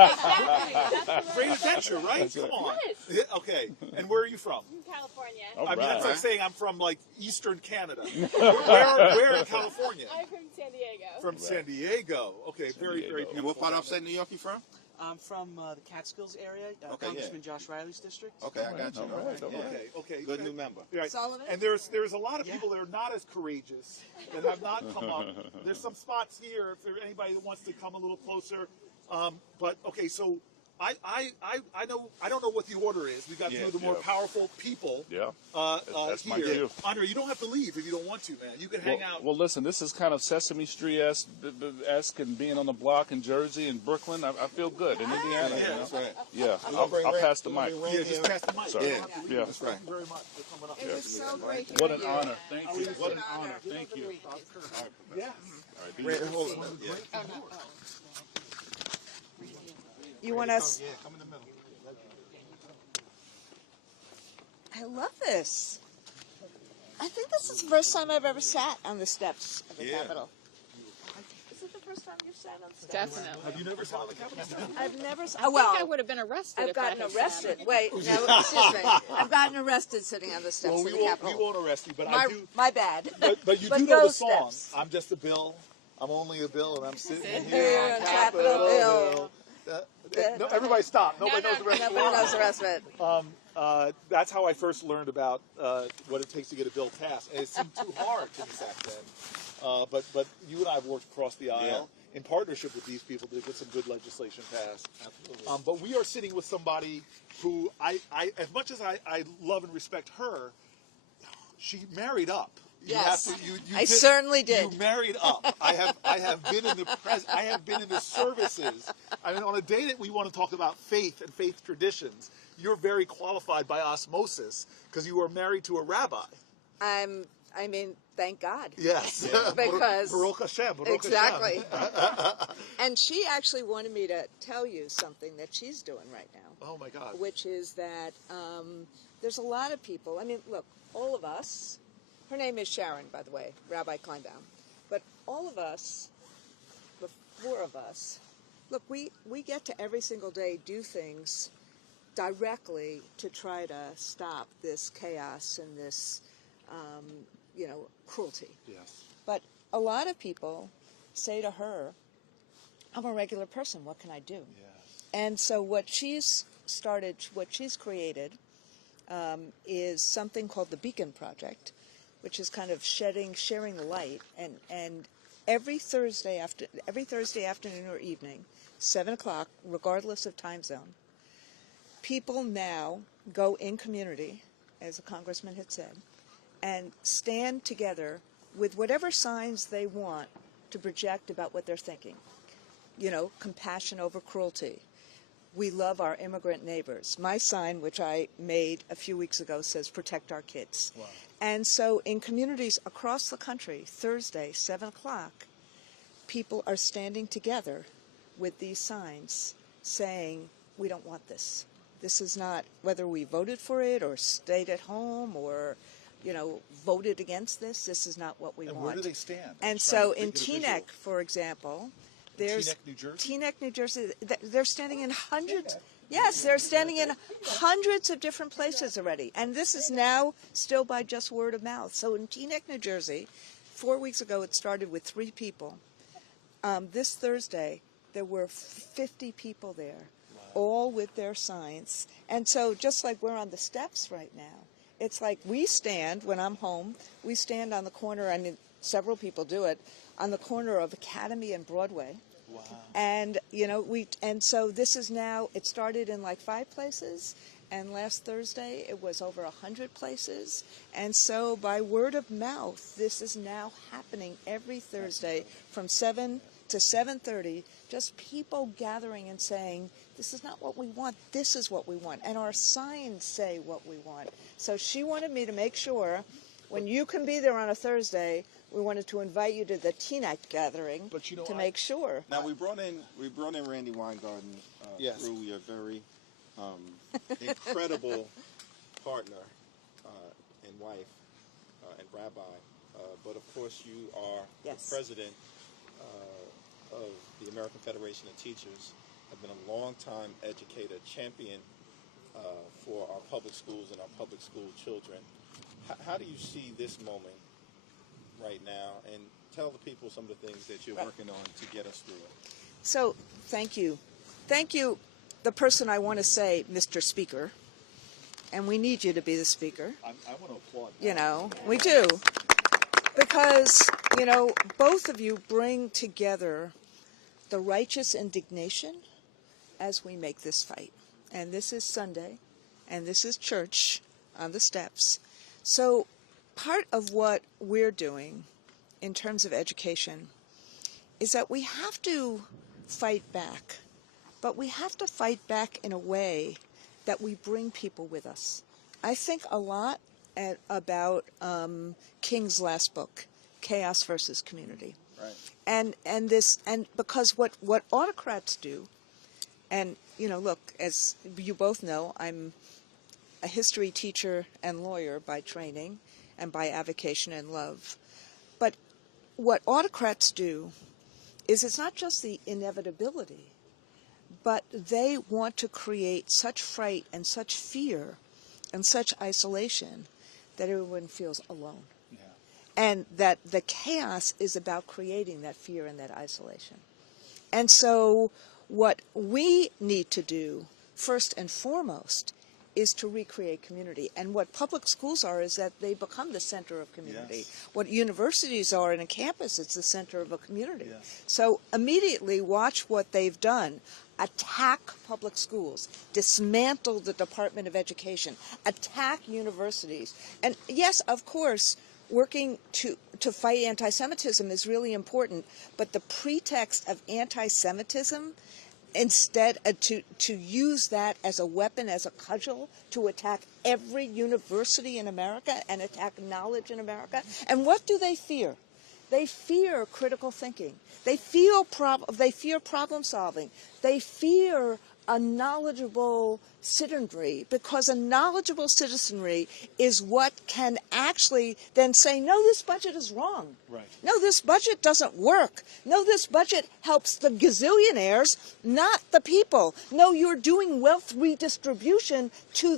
Great adventure, right? Come on. Yes. Yeah, okay. And where are you from? From California. All I mean, that's right. like saying I'm from like Eastern Canada. Where in California? I'm from San Diego. From San Diego. Okay, very, very Diego. And what part of upstate New York you from? I'm from the Catskills area, Okay, Congressman Josh Riley's district. Okay, I got you. All right, all Yeah. right. Okay. Good new member. Right. Sullivan? And there's a lot of people that are not as courageous that have not come up. There's some spots here if there's anybody that wants to come a little closer. But okay, so I don't know what the order is. We got Yeah, two of the more yeah. powerful people. Yeah. That's my here. cue. Andre, you don't have to leave if you don't want to, man. You can hang out. Well, listen, this is kind of Sesame Street-esque and being on the block in Jersey and Brooklyn. I feel good in Indiana. Yeah, you know? That's right. Yeah, gonna bring I'll Ray- pass the we're gonna mic. bring Ray Yeah, just here. pass the mic. Sorry. You don't have to leave. Yeah. That's right. Thank you very much for coming up It here. was so great to What meet an you. honor. Thank you. What an honor. Thank you. Yeah. All right, be Ray, easy. hold on. Yeah. Oh, no. Oh. You want us? Yeah, come in the middle. I love this. I think this is the first time I've ever sat on the steps of the Yeah. Capitol. Is it the first time you've sat on the steps? Definitely. Have you never sat on the Capitol? I've never. I Oh think I well, would have been arrested. I've if I gotten had arrested. sat. Wait, no, excuse me. I've gotten arrested sitting on the steps Well, of we the won't Capitol. arrest you, but I My, do. my bad. But you But do know the those song. steps. I'm just a bill. I'm only a bill, and I'm sitting Here here on on Capitol Capitol Hill. Hill. No, everybody stop. Nobody knows the rest of the Nobody knows song. the rest of it. That's how I first learned about what it takes to get a bill passed. And it seemed too hard to me back then. But you and I have worked across the aisle in partnership with these people to get some good legislation passed. Absolutely. But we are sitting with somebody who I as much as I love and respect her, she married up. You Yes, have to, you I certainly did. You married up. I have been in I have been in the services. I mean, on a day that we want to talk about faith and faith traditions, you're very qualified by osmosis because you are married to a rabbi. I mean, thank God. Yes, Because Baruch Hashem. Baruch exactly. Hashem. And she actually wanted me to tell you something that she's doing right now. Oh my God. Which is that there's a lot of people. I mean, look, all of us. Her name is Sharon, by the way, Rabbi Kleinbaum. But all of us, the four of us, look, we get to every single day do things directly to try to stop this chaos and this, cruelty. Yes. But a lot of people say to her, I'm a regular person, what can I do? Yes. And so what she's created is something called the Beacon Project, which is kind of sharing the light, and every Thursday afternoon or evening, 7:00, regardless of time zone, people now go in community, as the congressman had said, and stand together with whatever signs they want to project about what they're thinking. Compassion over cruelty. We love our immigrant neighbors. My sign, which I made a few weeks ago, says protect our kids. Wow. And so in communities across the country, Thursday, 7:00, people are standing together with these signs saying, we don't want this. This is not, whether we voted for it or stayed at home or, voted against this is not what we want. And where do they stand? And so in Teaneck, for example, there's Teaneck, New Jersey? Teaneck, New Jersey. They're standing in hundreds. Yes, they're standing in hundreds of different places already. And this is now still by just word of mouth. So in Teaneck, New Jersey, 4 weeks ago, it started with 3 people. This Thursday, there were 50 people there, all with their signs. And so just like we're on the steps right now, it's like we stand, when I'm home, we stand on the corner, I mean, several people do it, on the corner of Academy and Broadway. Wow. And, so this is now, it started in like 5 places, and last Thursday it was over 100 places. And so by word of mouth, this is now happening every Thursday from 7 to 7:30, just people gathering and saying, this is not what we want, this is what we want. And our signs say what we want. So she wanted me to make sure, when you can be there on a Thursday, we wanted to invite you to the Teaneck gathering to make sure. Now we brought in Randy Weingarten through your very incredible partner and wife and rabbi, but of course you are the president of the American Federation of Teachers. Have been a long-time educator, champion for our public schools and our public school children. How do you see this moment right now, and tell the people some of the things that you're working on to get us through it? So, thank you. Thank you, the person I want to say, Mr. Speaker, and we need you to be the Speaker. I want to applaud that. We do. Because, both of you bring together the righteous indignation as we make this fight. And this is Sunday, and this is church on the steps. So part of what we're doing in terms of education is that we have to fight back, but we have to fight back in a way that we bring people with us. I think a lot about King's last book, Chaos versus Community. Right. And because what autocrats do, and look, as you both know, I'm a history teacher and lawyer by training and by avocation and love. But what autocrats do is it's not just the inevitability, but they want to create such fright and such fear and such isolation that everyone feels alone. Yeah. And that the chaos is about creating that fear and that isolation. And so what we need to do, first and foremost, is to recreate community. And what public schools are is that they become the center of community. Yes. What universities are in a campus, it's the center of a community. Yes. So immediately watch what they've done. Attack public schools, dismantle the Department of Education, attack universities. And yes, of course, working to fight anti-Semitism is really important, but the pretext of anti-Semitism, instead to use that as a weapon, as a cudgel, to attack every university in America and attack knowledge in America. And what do they fear? They fear critical thinking. They fear problem solving. They fear a knowledgeable citizenry, because a knowledgeable citizenry is what can actually then say, no, this budget is wrong. Right. No, this budget doesn't work. No, this budget helps the gazillionaires, not the people. No, you're doing wealth redistribution to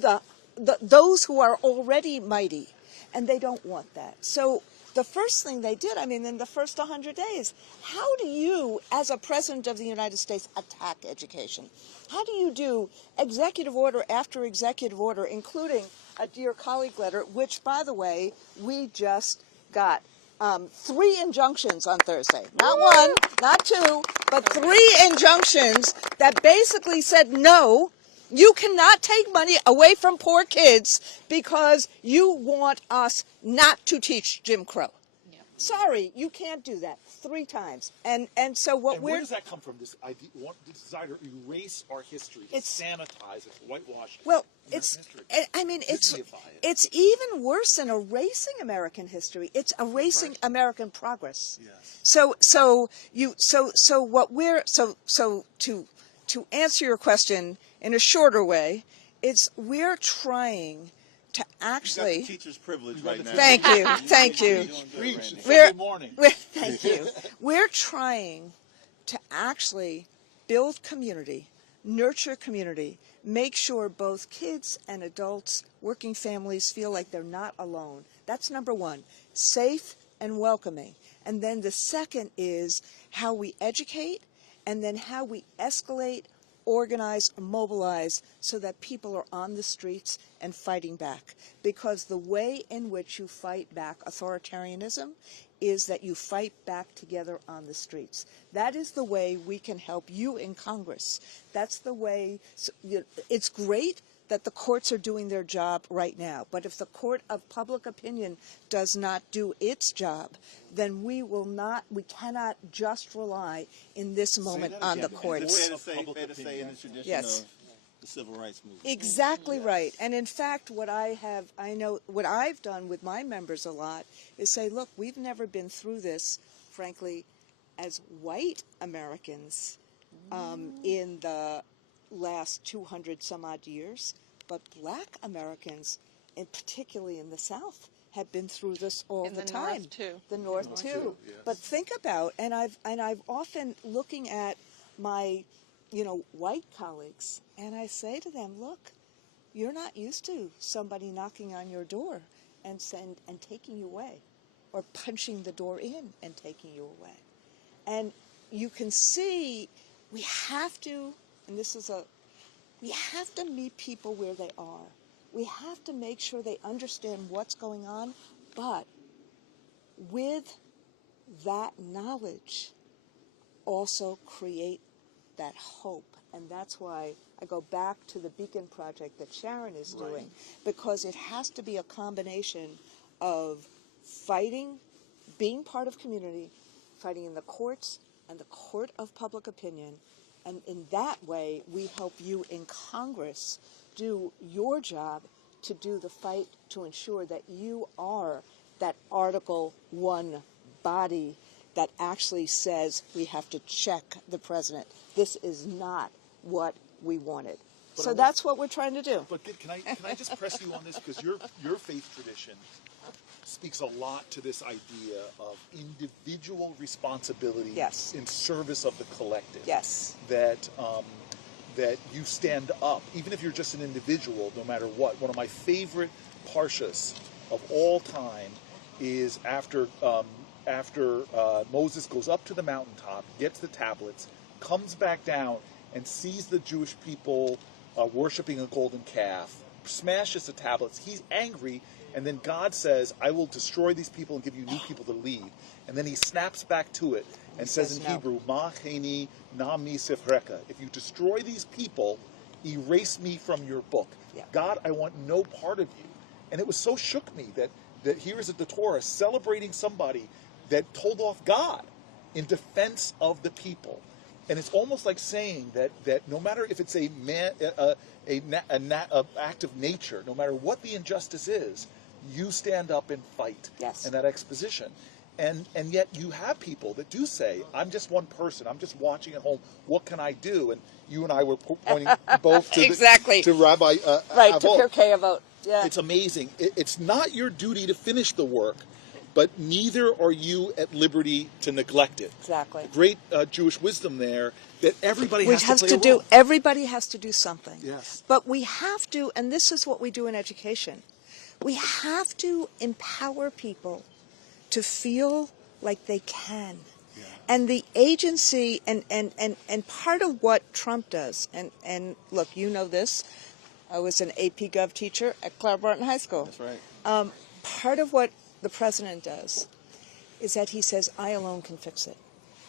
those who are already mighty. And they don't want that. So the first thing they did, in the first 100 days, how do you, as a president of the United States, attack education? How do you do executive order after executive order, including a dear colleague letter, which, by the way, we just got 3 injunctions on Thursday. Not 1, not 2, but 3 injunctions that basically said, no, you cannot take money away from poor kids because you want us not to teach Jim Crow. Yeah. Sorry, you can't do that 3 times. And so what where does that come from? This idea, this desire to erase our history, to sanitize it, to whitewash. Well, American history. it's even worse than erasing American history. It's erasing American progress. Yes. To answer your question in a shorter way, we're trying to actually. You got the teacher's privilege right now. Thank you, thank you. Thank you. We're trying to actually build community, nurture community, make sure both kids and adults, working families feel like they're not alone. That's number 1, safe and welcoming. And then the second is how we educate, and then how we escalate, organize, mobilize, so that people are on the streets and fighting back. Because the way in which you fight back authoritarianism is that you fight back together on the streets. That is the way we can help you in Congress. That's the way. It's great that the courts are doing their job right now, but if the court of public opinion does not do its job, then we cannot just rely in this moment on the courts. Fair to say in the tradition Yes. of the civil rights movement. Exactly right. And in fact, what I've done with my members a lot is say, look, we've never been through this, frankly, as white Americans in the last 200 some odd years, but black Americans, and particularly in the South, have been through this all the time. North too. The North too. Yes. But think about, and I've often looking at my, white colleagues, and I say to them, look, you're not used to somebody knocking on your door and taking you away, or punching the door in and taking you away. And you can see we have to, and we have to meet people where they are. We have to make sure they understand what's going on, but with that knowledge, also create that hope. And that's why I go back to the Beacon Project that Sharon is doing, because it has to be a combination of fighting, being part of community, fighting in the courts and the court of public opinion. And in that way, we help you in Congress do your job to do the fight to ensure that you are that Article 1 body that actually says we have to check the president. This is not what we wanted. So that's what we're trying to do. But can I just press you on this, because your faith tradition speaks a lot to this idea of individual responsibility in service of the collective. Yes. That you stand up, even if you're just an individual, no matter what. One of my favorite parshas of all time is after Moses goes up to the mountaintop, gets the tablets, comes back down, and sees the Jewish people worshiping a golden calf, smashes the tablets. He's angry, and then God says, I will destroy these people and give you new people to lead. And then he snaps back to it and says in Hebrew, Ma cheni na mi sifreka. If you destroy these people, erase me from your book. Yeah. God, I want no part of you. And it was so shook me that here is the Torah celebrating somebody that told off God in defense of the people. And it's almost like saying that no matter if it's an act of nature, no matter what the injustice is, you stand up and fight in that exposition. And yet you have people that do say, I'm just one person, I'm just watching at home, what can I do? And you and I were pointing both to, to Rabbi right, Avot. to Pirkei Avot. Yeah. It's amazing. It's not your duty to finish the work, but neither are you at liberty to neglect it. Exactly. Great Jewish wisdom there that everybody has to play a role. Everybody has to do something. Yes. But we have to, and this is what we do in education, we have to empower people to feel like they can. Yeah. And the agency, and part of what Trump does, and look, you know this, I was an AP Gov teacher at Clara Barton High School. That's right. Part of what the president does is that he says, I alone can fix it.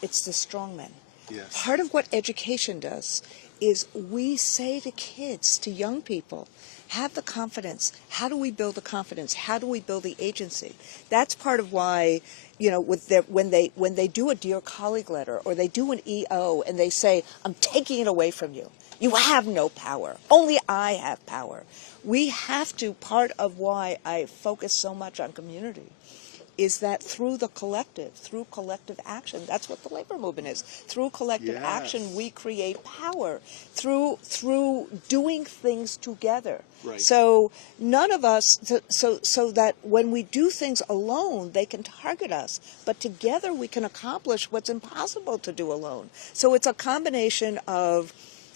It's the strong men. Yes. Part of what education does is we say to kids, to young people, have the confidence. How do we build the confidence? How do we build the agency? That's part of why, you know, when they do a Dear Colleague letter or they do an EO and they say, I'm taking it away from you. You have no power. Only I have power. We have to, part of why I focus so much on community is that through the collective, through collective action, that's what the labor movement is. Through collective action, we create power. Through doing things together. Right. So none of us, so that when we do things alone, they can target us. But together we can accomplish what's impossible to do alone. So it's a combination of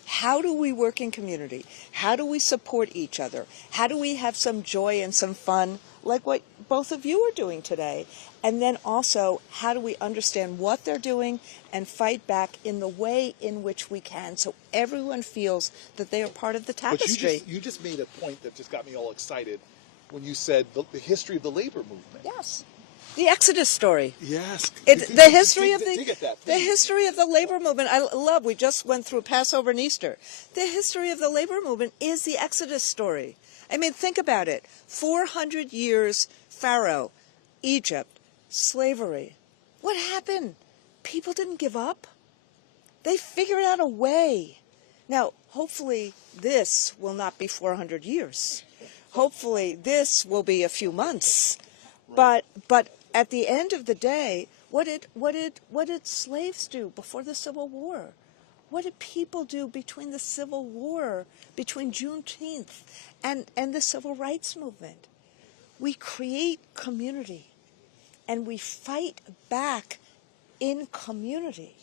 how do we work in community? How do we support each other? How do we have some joy and some fun, like what both of you are doing today? And then also, how do we understand what they're doing and fight back in the way in which we can, so everyone feels that they are part of the tapestry? But you just made a point that just got me all excited when you said the history of the labor movement. Yes. The Exodus story. Yes. The history of the labor movement. I love. We just went through Passover and Easter. The history of the labor movement is the Exodus story. I mean, think about it. 400 years, Pharaoh, Egypt, slavery. What happened? People didn't give up. They figured out a way. Now, hopefully, this will not be 400 years. Hopefully, this will be a few months. But at the end of the day, what did slaves do before the Civil War? What did people do between the Civil War, between Juneteenth and the Civil Rights Movement? We create community, and we fight back in community.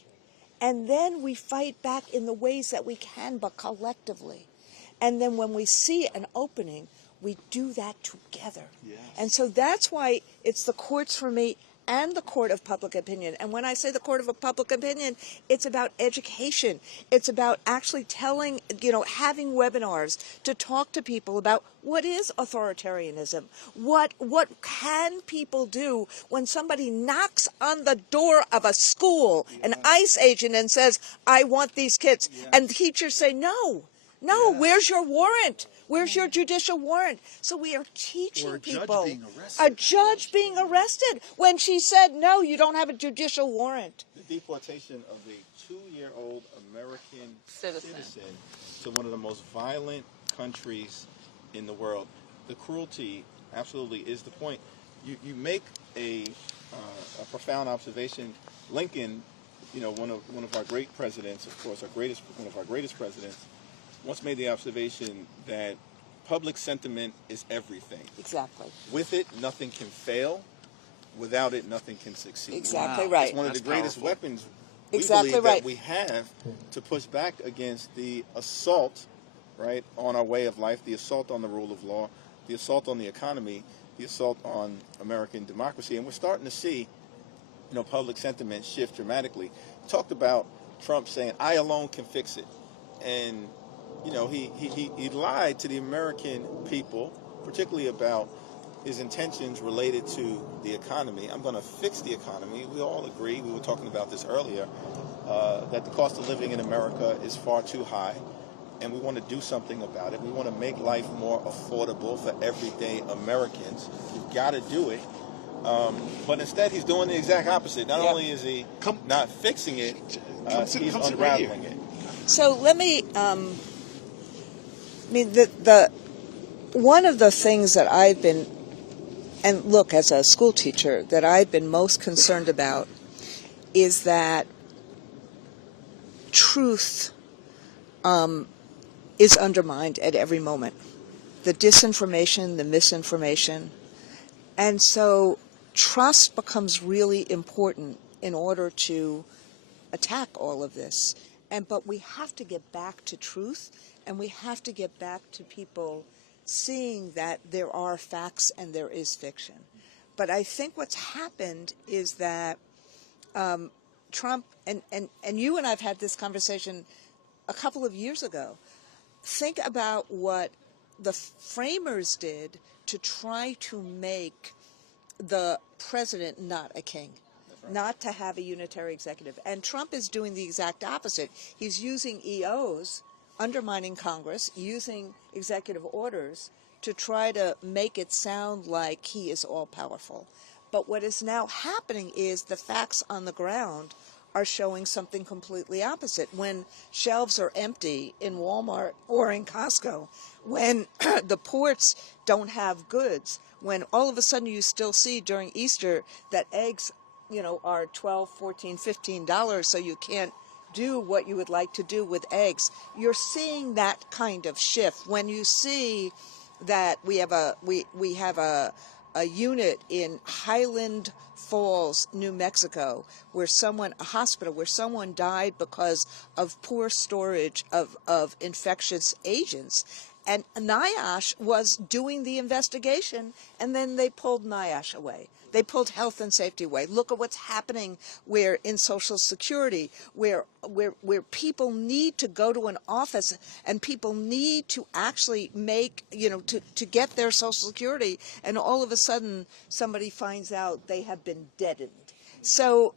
And then we fight back in the ways that we can, but collectively. And then when we see an opening, we do that together. Yes. And so that's why it's the courts for me and the court of public opinion. And when I say the court of public opinion, it's about education. It's about actually telling, having webinars to talk to people about what is authoritarianism. What can people do when somebody knocks on the door of a school, an ICE agent, and says, I want these kids. Yes. And teachers say, no, where's your warrant? Where's your judicial warrant? So we are teaching people. A judge being arrested when she said, no, you don't have a judicial warrant. The deportation of a 2-year-old American citizen to one of the most violent countries in the world. The cruelty absolutely is the point. You make a profound observation. Lincoln, one of our great presidents, of course, one of our greatest presidents, once made the observation that public sentiment is everything. Exactly. With it, nothing can fail. Without it, nothing can succeed. Exactly right. It's one of the greatest weapons we exactly believe right. that we have to push back against the assault, right, on our way of life, the assault on the rule of law, the assault on the economy, the assault on American democracy. And we're starting to see, public sentiment shift dramatically. Talked about Trump saying, I alone can fix it. And he lied to the American people, particularly about his intentions related to the economy. I'm going to fix the economy. We all agree, we were talking about this earlier, that the cost of living in America is far too high, and we want to do something about it. We want to make life more affordable for everyday Americans. We've got to do it. But instead, he's doing the exact opposite. Not only is he not fixing it, he's unraveling it. So let me, the one of the things that I've been, and look, as a school teacher, that I've been most concerned about is that truth is undermined at every moment. The disinformation, the misinformation. And so trust becomes really important in order to attack all of this. But we have to get back to truth, and we have to get back to people seeing that there are facts and there is fiction. But I think what's happened is that Trump, and you and I have had this conversation a couple of years ago. Think about what the framers did to try to make the president not a king, not to have a unitary executive. And Trump is doing the exact opposite. He's using EOs, undermining Congress, using executive orders to try to make it sound like he is all-powerful. But what is now happening is the facts on the ground are showing something completely opposite. When shelves are empty in Walmart or in Costco, when the ports don't have goods, when all of a sudden you still see during Easter that eggs, are $12, $14, $15, so you can't do what you would like to do with eggs. You're seeing that kind of shift. When you see that we have a unit in Highland Falls, New Mexico, a hospital where someone died because of poor storage of infectious agents. And NIOSH was doing the investigation, and then they pulled NIOSH away. They pulled health and safety away. Look at what's happening where in Social Security, where people need to go to an office and people need to actually make, to get their Social Security, and all of a sudden somebody finds out they have been deadened. So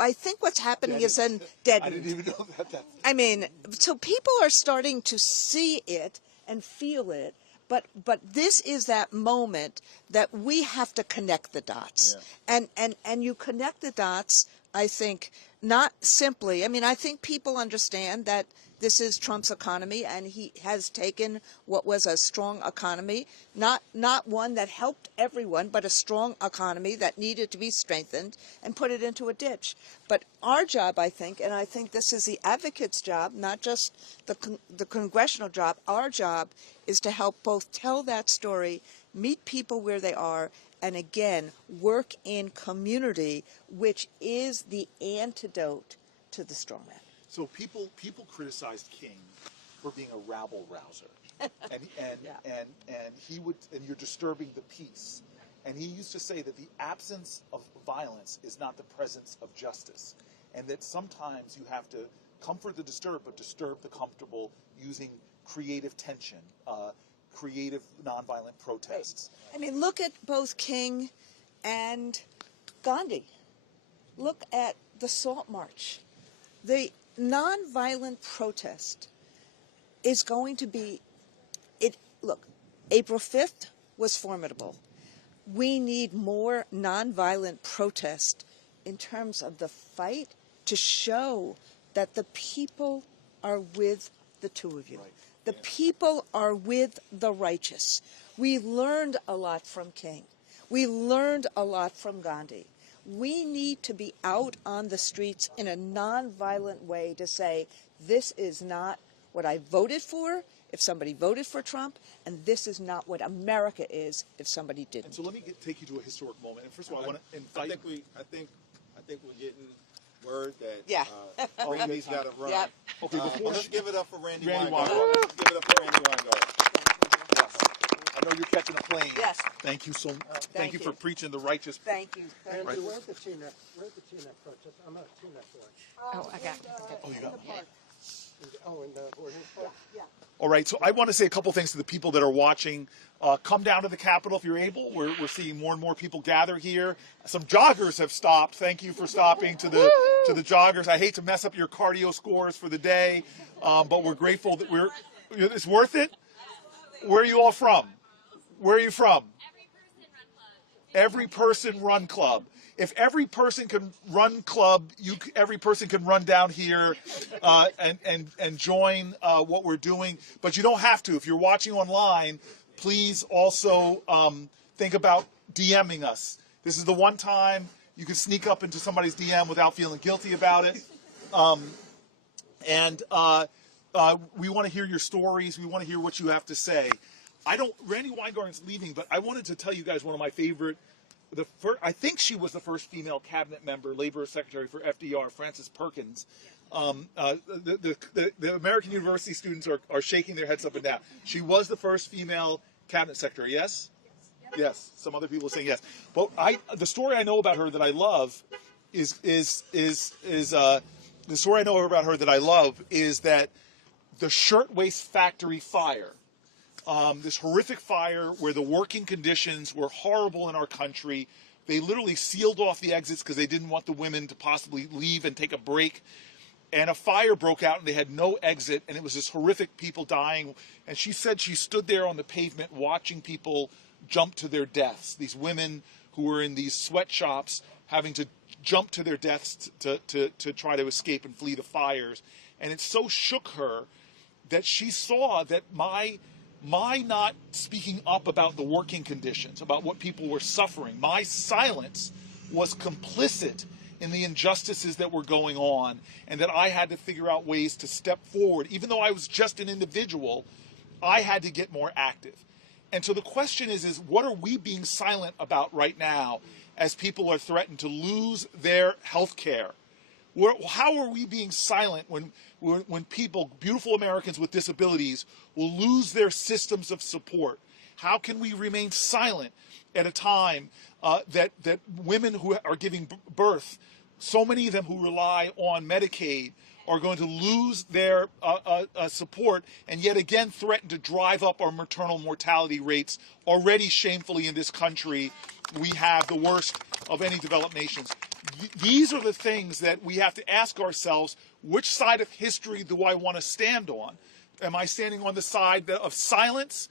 I think what's happening is then deadened. I didn't even know that. I mean, so people are starting to see it and feel it. But this is that moment that we have to connect the dots. Yeah. And you connect the dots, I think, not simply, I think people understand that this is Trump's economy, and he has taken what was a strong economy, not one that helped everyone, but a strong economy that needed to be strengthened, and put it into a ditch. But our job, I think, and I think this is the advocate's job, not just the congressional job, our job is to help both tell that story, meet people where they are, and again, work in community, which is the antidote to the strongman. So people criticized King for being a rabble rouser, and you're disturbing the peace. And he used to say that the absence of violence is not the presence of justice, and that sometimes you have to comfort the disturbed, but disturb the comfortable using creative tension, creative nonviolent protests. Right. Look at both King and Gandhi. Look at the Salt March. The nonviolent protest is going to be Look, April 5th was formidable. We need more nonviolent protest in terms of the fight to show that the people are with the two of you. Right. The people are with the righteous. We learned a lot from King. We learned a lot from Gandhi. We need to be out on the streets in a nonviolent way to say, this is not what I voted for if somebody voted for Trump, and this is not what America is if somebody didn't. And so let me take you to a historic moment. And first of all, I want to invite. I think we're getting word that Randy's got to run. Yep. Okay, let's give it up for Randy Weingarten. Let's give it up for Randy Weingarten. I know you're catching a plane. Yes. Thank you so much. Thank you for preaching the righteous. Thank you. Randy, where's the TNF protest? I'm not a TNF boy. Oh, I got it. Oh, you got it. All right, so I want to say a couple things to the people that are watching. Come down to the Capitol if you're able. We're seeing more and more people gather here. Some joggers have stopped. Thank you for stopping to the joggers. I hate to mess up your cardio scores for the day, but we're grateful that it's worth it. Where are you all from? Where are you from? Every Person Run Club. If every person can run club, every person can run down here and join what we're doing. But you don't have to. If you're watching online, please also think about DMing us. This is the one time you can sneak up into somebody's DM without feeling guilty about it. We want to hear your stories. We want to hear what you have to say. Randy Weingarten's leaving, but I wanted to tell you guys one of my favorite. I think she was the first female cabinet member, Labor Secretary for FDR, Frances Perkins. The American University students are shaking their heads up and down. She was the first female cabinet secretary. Yes. Yes. Some other people are saying yes. But the story I know about her that I love is that the Shirtwaist Factory fire. This horrific fire where the working conditions were horrible in our country. They literally sealed off the exits because they didn't want the women to possibly leave and take a break. And a fire broke out and they had no exit, and it was this horrific, people dying. And she said she stood there on the pavement watching people jump to their deaths. These women who were in these sweatshops having to jump to their deaths to try to escape and flee the fires. And it so shook her that she saw that my not speaking up about the working conditions, about what people were suffering, my silence was complicit in the injustices that were going on, and that I had to figure out ways to step forward. Even though I was just an individual, I had to get more active. And so the question is what are we being silent about right now as people are threatened to lose their health care? How are we being silent when people, beautiful Americans with disabilities, will lose their systems of support? How can we remain silent at a time that women who are giving birth, so many of them who rely on Medicaid, are going to lose their support and yet again threaten to drive up our maternal mortality rates? Already shamefully in this country, we have the worst of any developed nations. These are the things that we have to ask ourselves, which side of history do I want to stand on? Am I standing on the side of silence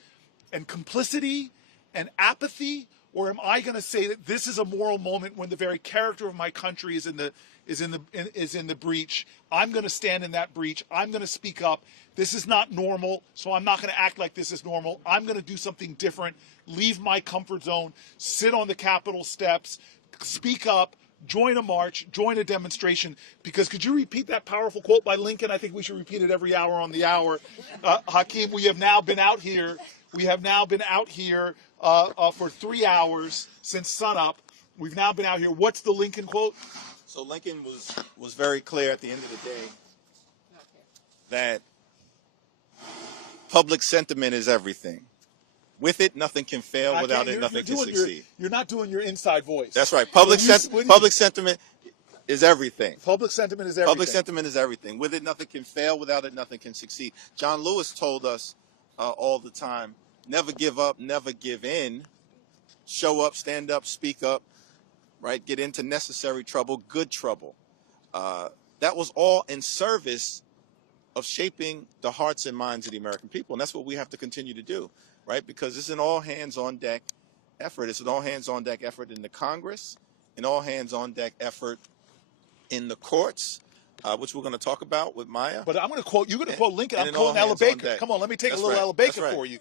and complicity and apathy? Or am I going to say that this is a moral moment when the very character of my country is in the breach? I'm going to stand in that breach. I'm going to speak up. This is not normal, so I'm not going to act like this is normal. I'm going to do something different, leave my comfort zone, sit on the Capitol steps, speak up, join a march, join a demonstration. Because could you repeat that powerful quote by Lincoln? I think we should repeat it every hour on the hour. Hakeem, we have now been out here. For 3 hours since sunup. We've now been out here. What's the Lincoln quote? So Lincoln was very clear at the end of the day that public sentiment is everything. With it, nothing can fail. Without it, nothing can succeed. You're not doing your inside voice. That's right. Public sentiment is everything. Public sentiment is everything. Public sentiment is everything. With it, nothing can fail. Without it, nothing can succeed. John Lewis told us all the time, never give up, never give in. Show up, stand up, speak up, right? Get into necessary trouble, good trouble. That was all in service of shaping the hearts and minds of the American people. And that's what we have to continue to do, right? Because it's an all hands on deck effort. It's an all hands on deck effort in the Congress, an all hands on deck effort in the courts, which we're going to talk about with Maya. But I'm going to quote, you're going to quote Lincoln. I'm quoting Ella Baker. Come on, let me take a little Ella Baker for you.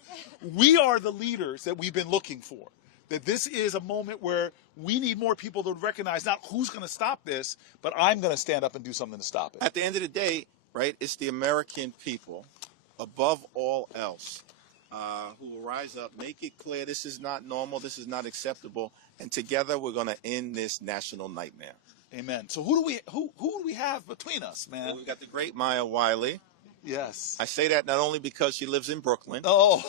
We are the leaders that we've been looking for. That this is a moment where we need more people to recognize not who's going to stop this, but I'm going to stand up and do something to stop it. At the end of the day, right, it's the American people, above all else, who will rise up, make it clear this is not normal, this is not acceptable, and together we're going to end this national nightmare. Amen. So who do we have between us, man? Well, we've got the great Maya Wiley. Yes. I say that not only because she lives in Brooklyn, Oh.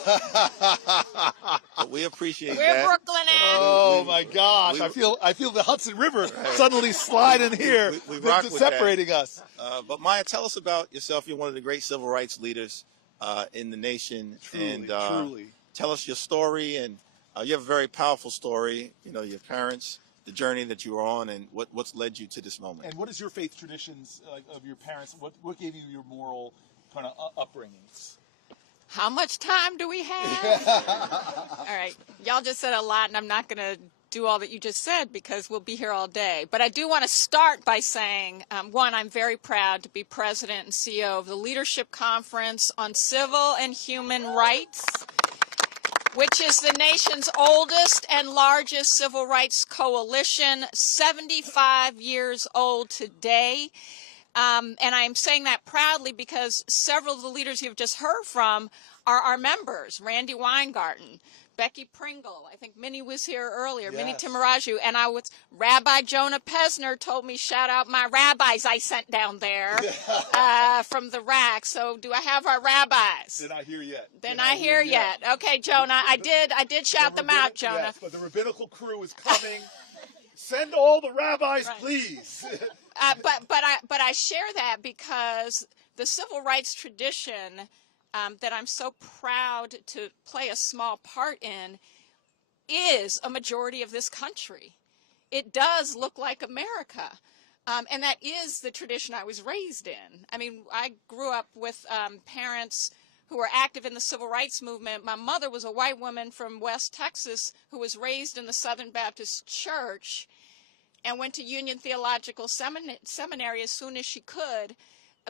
but we appreciate We're that. Brooklyn-ing. Oh my gosh! we- I feel the Hudson River suddenly sliding here, we rock with that. separating us. But Maya, tell us about yourself. You're one of the great civil rights leaders in the nation. Truly. Tell us your story, and you have a very powerful story. You know, your parents, the journey that you were on, and what's led you to this moment. And what is your faith traditions of your parents? What gave you your moral kind of upbringings? How much time do we have? All right. Y'all just said a lot, and I'm not going to do all that you just said because we'll be here all day. But I do want to start by saying, one, I'm very proud to be president and CEO of the Leadership Conference on Civil and Human Rights, which is the nation's oldest and largest civil rights coalition, 75 years old today. And I'm saying that proudly because several of the leaders you've just heard from are our members. Randy Weingarten, Becky Pringle, I think Minnie was here earlier, Minnie Timaraju, and Rabbi Jonah Pesner told me shout out my rabbis I sent down there from the rack. So do I have our rabbis? Did I hear yet? Then I hear yet. Okay, Jonah, I did shout them out, Jonah. Yes, but the rabbinical crew is coming. Send all the rabbis, please. But I share that because the civil rights tradition that I'm so proud to play a small part in is a majority of this country. It does look like America. And that is the tradition I was raised in. I mean, I grew up with parents who were active in the civil rights movement. My mother was a white woman from West Texas who was raised in the Southern Baptist Church and went to Union Theological Seminary as soon as she could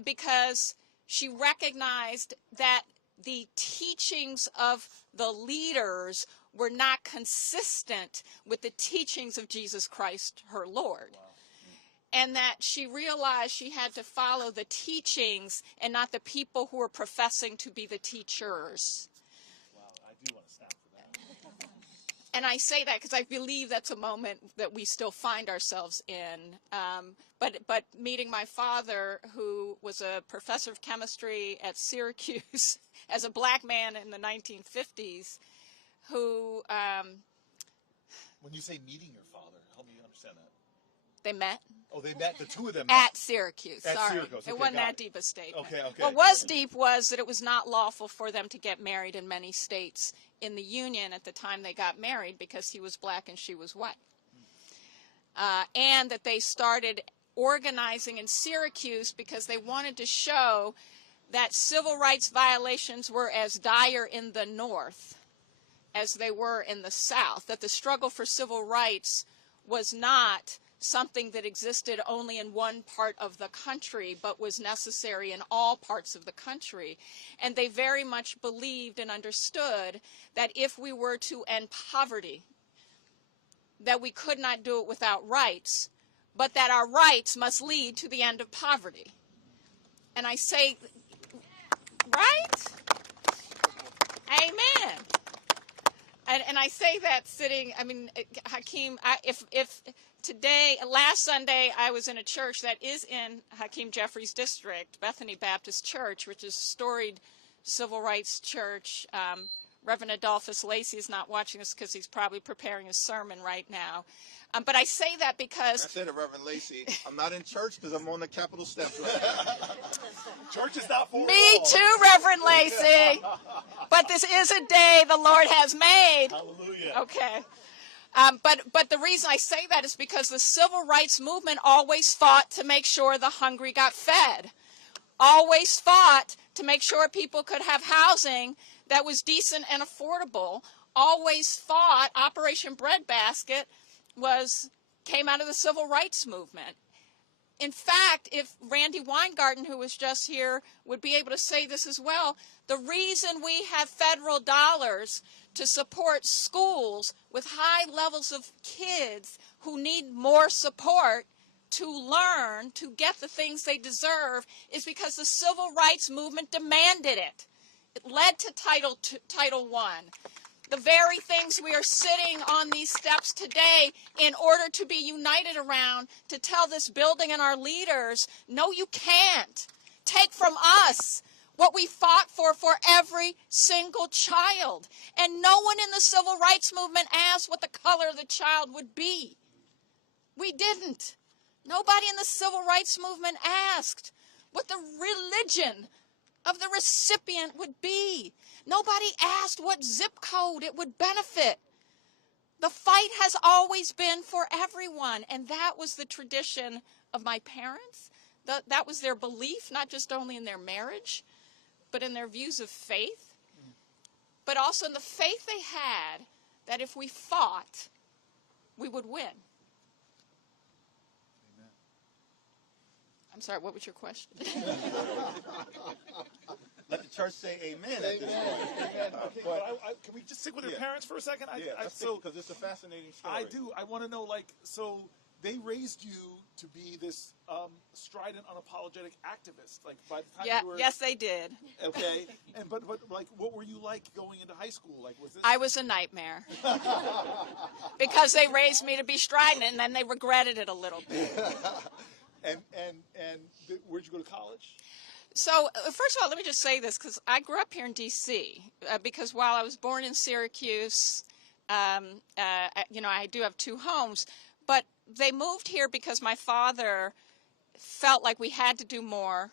because she recognized that the teachings of the leaders were not consistent with the teachings of Jesus Christ, her Lord. Wow. And that she realized she had to follow the teachings and not the people who were professing to be the teachers. Wow, I do want to snap for that. And I say that because I believe that's a moment that we still find ourselves in. But meeting my father, who was a professor of chemistry at Syracuse as a black man in the 1950s, who... when you say meeting your father, help me understand that. They met. Oh, they met, the two of them met. At Syracuse, At sorry. Syracuse. Okay, it wasn't that deep a statement. Okay. What was deep was that it was not lawful for them to get married in many states in the Union at the time they got married because he was black and she was white. And that they started organizing in Syracuse because they wanted to show that civil rights violations were as dire in the North as they were in the South, that the struggle for civil rights was not something that existed only in one part of the country, but was necessary in all parts of the country. And they very much believed and understood that if we were to end poverty, that we could not do it without rights, but that our rights must lead to the end of poverty. And I say, right? Amen. And I say that sitting, I mean, Hakeem, if today, last Sunday, I was in a church that is in Hakeem Jeffries' district, Bethany Baptist Church, which is a storied civil rights church. Reverend Adolphus Lacey is not watching this because he's probably preparing a sermon right now. But I say that because... I said to Reverend Lacey, I'm not in church because I'm on the Capitol steps right now. Church is not for Me too, Reverend Lacey. But this is a day the Lord has made. Hallelujah. Okay. But the reason I say that is because the civil rights movement always fought to make sure the hungry got fed. Always fought to make sure people could have housing that was decent and affordable. Always fought. Operation Breadbasket came out of the civil rights movement. In fact, if Randy Weingarten, who was just here, would be able to say this as well, the reason we have federal dollars to support schools with high levels of kids who need more support to learn, to get the things they deserve, is because the civil rights movement demanded it. It led to Title I. The very things we are sitting on these steps today in order to be united around, to tell this building and our leaders, no, you can't. Take from us. what we fought for every single child. And no one in the civil rights movement asked what the color of the child would be. We didn't. Nobody in the civil rights movement asked what the religion of the recipient would be. Nobody asked what zip code it would benefit. The fight has always been for everyone, and that was the tradition of my parents. That was their belief, not just only in their marriage, but in their views of faith, but also in the faith they had that if we fought, we would win. Amen. I'm sorry, what was your question? Let the church say amen at this point. Amen. Okay, but can we just stick with your parents for a second? Because it's a fascinating story. I do. I want to know, so they raised you to be this strident, unapologetic activist. Like by the time you were, yes, they did. Okay, and but like, what were you like going into high school? Like, was this? I was a nightmare because they raised me to be strident, and then they regretted it a little bit. and where'd you go to college? So, first of all, let me just say this, because I grew up here in D.C., because while I was born in Syracuse, I do have two homes, but they moved here because my father felt like we had to do more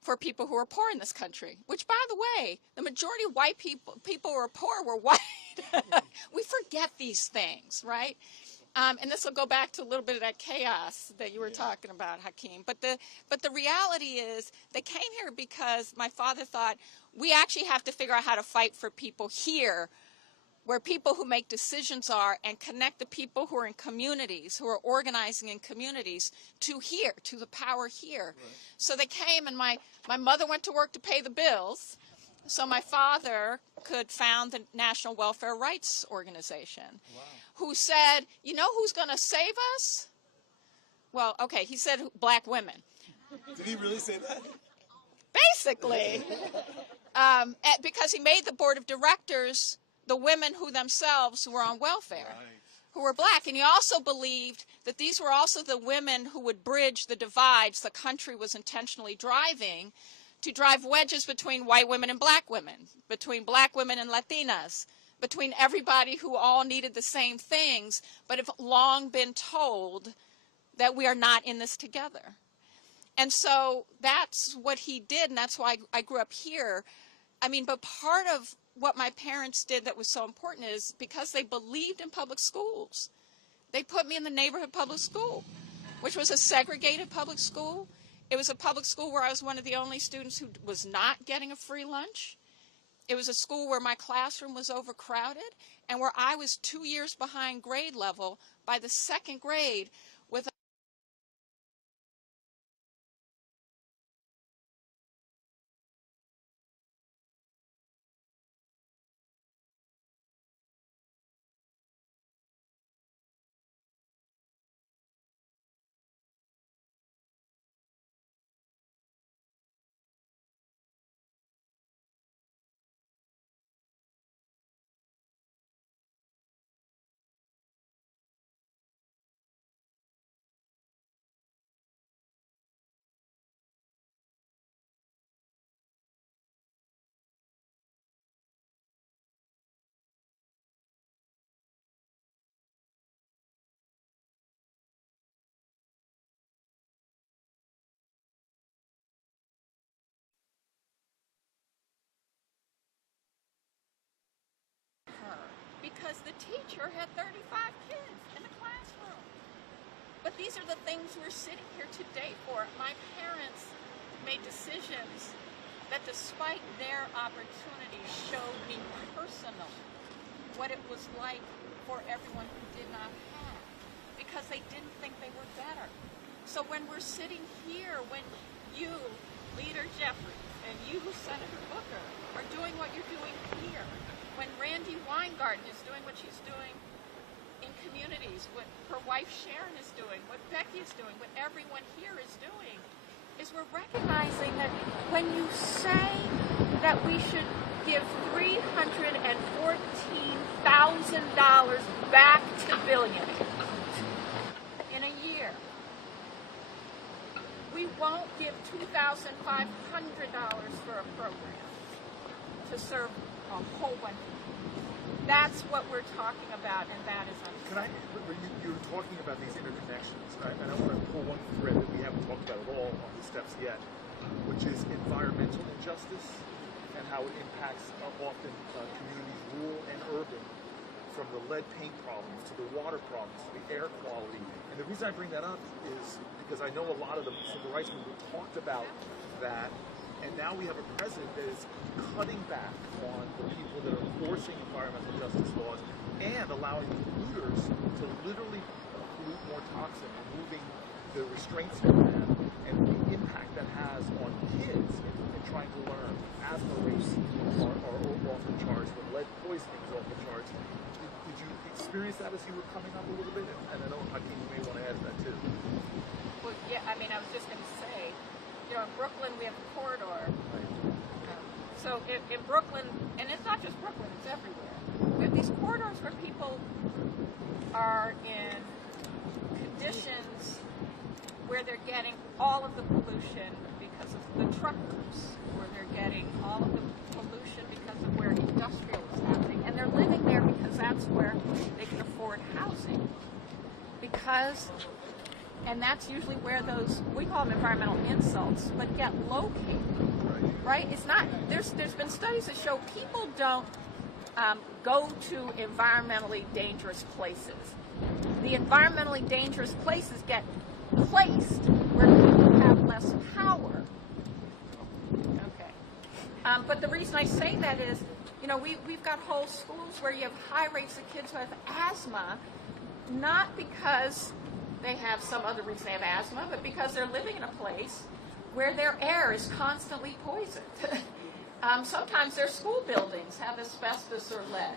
for people who are poor in this country, which, by the way, the majority of white people who are poor were white. We forget these things, right? And this will go back to a little bit of that chaos that you were talking about, Hakeem. But the reality is they came here because my father thought we actually have to figure out how to fight for people here, where people who make decisions are, and connect the people who are in communities, who are organizing in communities, to here, to the power here. Right. So they came, and my mother went to work to pay the bills, so my father could found the National Welfare Rights Organization. Wow. Who said, you know who's going to save us? Well, okay, he said black women. Did he really say that? Basically. Because he made the board of directors the women who themselves were on welfare, who were black. And he also believed that these were also the women who would bridge the divides the country was intentionally driving, to drive wedges between white women and black women, between black women and Latinas, between everybody who all needed the same things, but have long been told that we are not in this together. And so that's what he did, and that's why I grew up here. I mean, but part of what my parents did that was so important is because they believed in public schools. They put me in the neighborhood public school, which was a segregated public school. It was a public school where I was one of the only students who was not getting a free lunch. It was a school where my classroom was overcrowded and where I was 2 years behind grade level by the second grade with because the teacher had 35 kids in the classroom. But these are the things we're sitting here today for. My parents made decisions that, despite their opportunities, showed me personally what it was like for everyone who did not have, because they didn't think they were better. So when we're sitting here, when you, Leader Jeffries, and you, Senator Booker, are doing what you're doing here, when Randy Weingarten is doing what she's doing in communities, what her wife Sharon is doing, what Becky is doing, what everyone here is doing, is we're recognizing that when you say that we should give $314,000 back to billionaires in a year, we won't give $2,500 for a program to serve a whole bunch of people. That's what we're talking about, and that is unfair. You're talking about these interconnections, and I want to pull one thread that we haven't talked about at all on the steps yet, which is environmental injustice and how it impacts often communities, rural and urban, from the lead paint problems to the water problems to the air quality. And the reason I bring that up is because I know a lot of the civil rights movement talked about that, and now we have a president that is cutting back on the people that are enforcing environmental justice laws and allowing polluters to literally pollute more toxin, removing the restraints they have, and the impact that has on kids in trying to learn. Asthma rates are often charged, but lead poisoning is often charged. Did you experience that as you were coming up a little bit? And I know Hakeem, you may want to add to that too. Well, yeah, I mean, I was just going to say, you know, in Brooklyn we have a corridor. So in Brooklyn, and it's not just Brooklyn, it's everywhere. We have these corridors where people are in conditions where they're getting all of the pollution because of the truckers, or they're getting all of the pollution because of where industrial is happening, and they're living there because that's where they can afford housing. And that's usually where those, we call them environmental insults, but get located, right? It's not, there's been studies that show people don't go to environmentally dangerous places. The environmentally dangerous places get placed where people have less power. Okay. But the reason I say that is, you know, we've got whole schools where you have high rates of kids who have asthma, not because they have some other reason they have asthma, but because they're living in a place where their air is constantly poisoned. Sometimes their school buildings have asbestos or lead.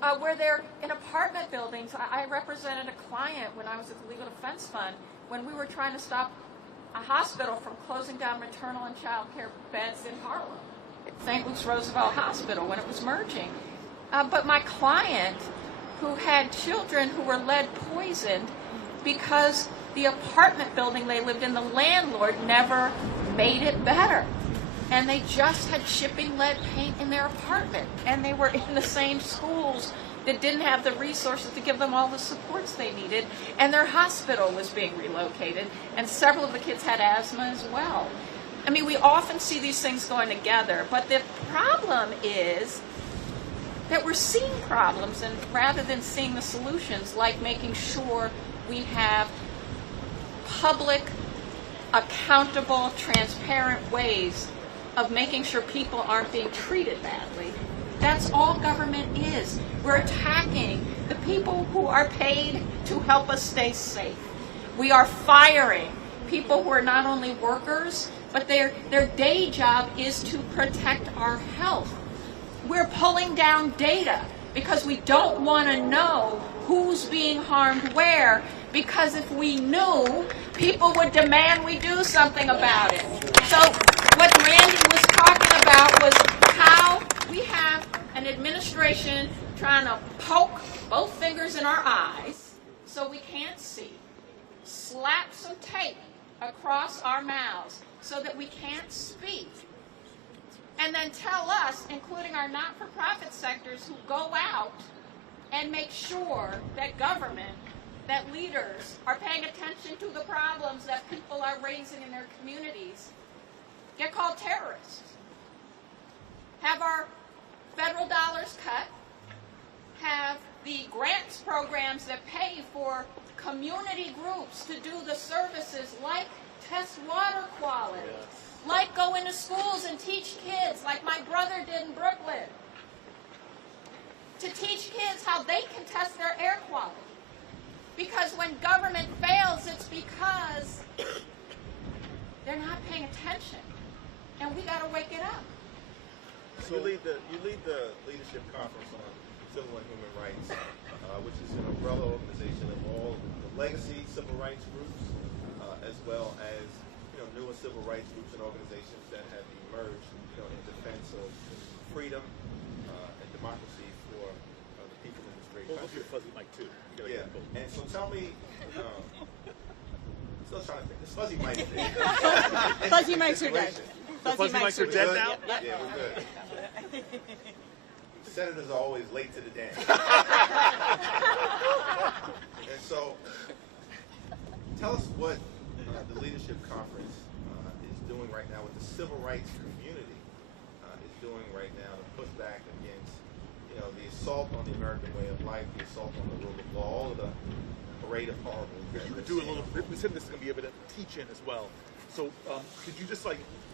Yes. Where they're in apartment buildings. I represented a client when I was at the Legal Defense Fund when we were trying to stop a hospital from closing down maternal and child care beds in Harlem. St. Luke's Roosevelt Hospital when it was merging. But my client, who had children who were lead poisoned because the apartment building they lived in, the landlord never made it better. And they just had shipping lead paint in their apartment. And they were in the same schools that didn't have the resources to give them all the supports they needed. And their hospital was being relocated. And several of the kids had asthma as well. I mean, we often see these things going together. But the problem is that we're seeing problems, and rather than seeing the solutions, like making sure we have public, accountable, transparent ways of making sure people aren't being treated badly. That's all government is. We're attacking the people who are paid to help us stay safe. We are firing people who are not only workers, but their day job is to protect our health. We're pulling down data because we don't want to know who's being harmed where, because if we knew, people would demand we do something about it. So what Randy was talking about was how we have an administration trying to poke both fingers in our eyes so we can't see, slap some tape across our mouths so that we can't speak, and then tell us, including our not-for-profit sectors who go out and make sure that government, that leaders are paying attention to the problems that people are raising in their communities, get called terrorists. Have our federal dollars cut, have the grants programs that pay for community groups to do the services like test water quality, like go into schools and teach kids, like my brother did in Brooklyn, to teach kids how they can test their air quality. Because when government fails, it's because they're not paying attention. And we got to wake it up. So you lead the Leadership Conference on Civil and Human Rights, which is an umbrella organization of all the legacy civil rights groups, as well as newer civil rights groups and organizations that have emerged, in defense of freedom and democracy for the people in this great country. Your fuzzy mic too. Yeah. And so tell me Still trying to think. This fuzzy mic thing. Fuzzy mics are dead. Fuzzy mics are dead now? Yeah, we're good. Senators are always late to the dance. And so, tell us what the Leadership Conference is doing right now, what the civil rights community is doing right now to push back against, the assault on the American way of life, the assault on the rule of law, all of the parade of horribles. If you could do a little bit, we said this is going to be a bit of teach-in as well. So could you just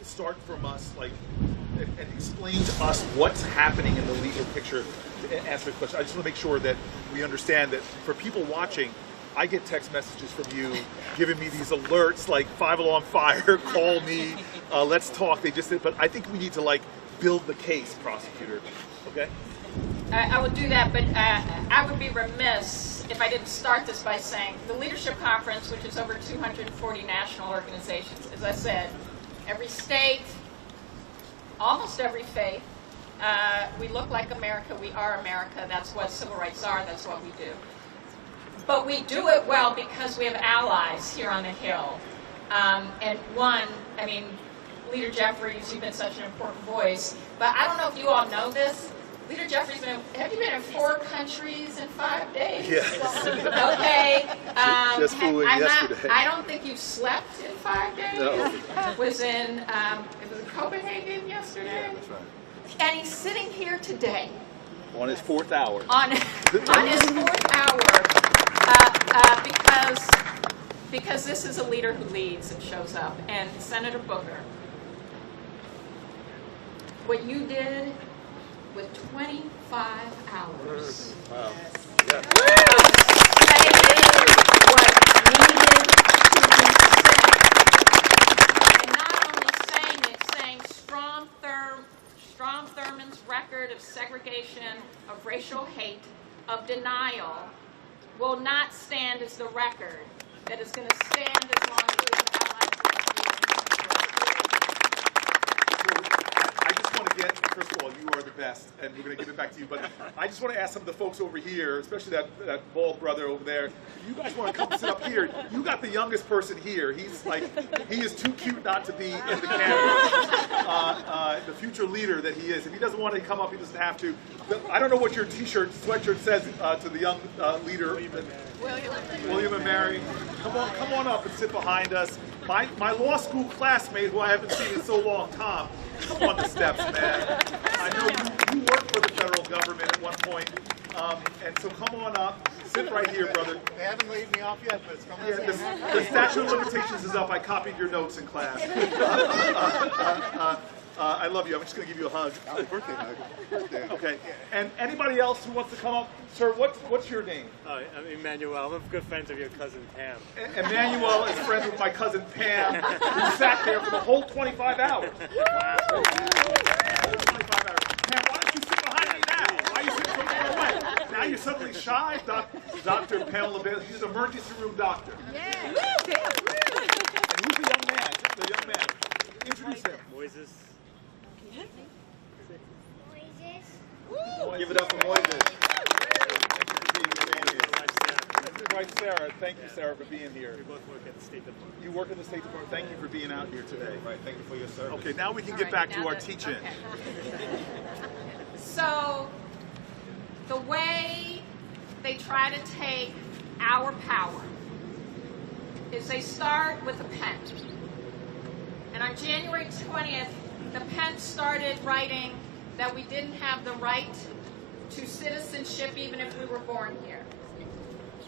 start from us, and explain to us what's happening in the legal picture to answer the question? I just want to make sure that we understand that for people watching, I get text messages from you giving me these alerts like 5 Alarm Fire, call me, let's talk. They just said, but I think we need to build the case, prosecutor. Okay? I would do that, but I would be remiss if I didn't start this by saying the Leadership Conference, which is over 240 national organizations, as I said, every state, almost every faith, we look like America, we are America, that's what civil rights are, that's what we do. But we do it well because we have allies here on the Hill. And Leader Jeffries, you've been such an important voice, but I don't know if you all know this, Leader Jeffries, have you been in 4 countries in 5 days? Yes. Okay. Just flew in yesterday. I don't think you've slept in 5 days. No. Was in Copenhagen yesterday. Yeah, that's right. And he's sitting here today. On his 4th hour. On his 4th hour, because this is a leader who leads and shows up. And Senator Booker, what you did with 25 hours. Wow. Yeah. Saying what needed to be said. And not only saying it, saying Strom Thurmond's record of segregation, of racial hate, of denial will not stand as the record that is going to stand as long as we have allies. I just want to get, first of all, you are the best, and we're going to give it back to you, but I just want to ask some of the folks over here, especially that bald brother over there, you guys want to come sit up here. You got the youngest person here. He is too cute not to be in the camera. The future leader that he is. If he doesn't want to come up, he doesn't have to. I don't know what your sweatshirt says to the young leader. William and Mary. Come on up and sit behind us. My law school classmate, who I haven't seen in so long, Tom, come on the steps, man. I know you worked for the federal government at one point, and so come on up. Sit right here, brother. They haven't laid me off yet, but it's coming. Yeah, the statute of limitations is up. I copied your notes in class. I love you. I'm just going to give you a hug. Birthday hug. Okay. And anybody else who wants to come up? Sir, what's your name? I'm Emmanuel. I'm good friends of your cousin Pam. Emmanuel is friends with my cousin Pam, who sat there for the whole 25 hours. Wow. 25 hours. Pam, why don't you sit behind me now? Why are you sitting so far away? Now you're suddenly shy? Dr. Pamela Bailey, she's an emergency room doctor. Yeah. And who's the young man? The young man. Introduce him. Moises. Give it up for Moises. Right, Sarah. Thank you, Sarah, for being here. We both work at the State Department. You work at the State Department. Thank you for being out here today. Right, thank you for your service. Okay, now we can get back to our teach-in. So, the way they try to take our power is they start with the pen. And on January 20th, the pen started writing that we didn't have the right to citizenship even if we were born here.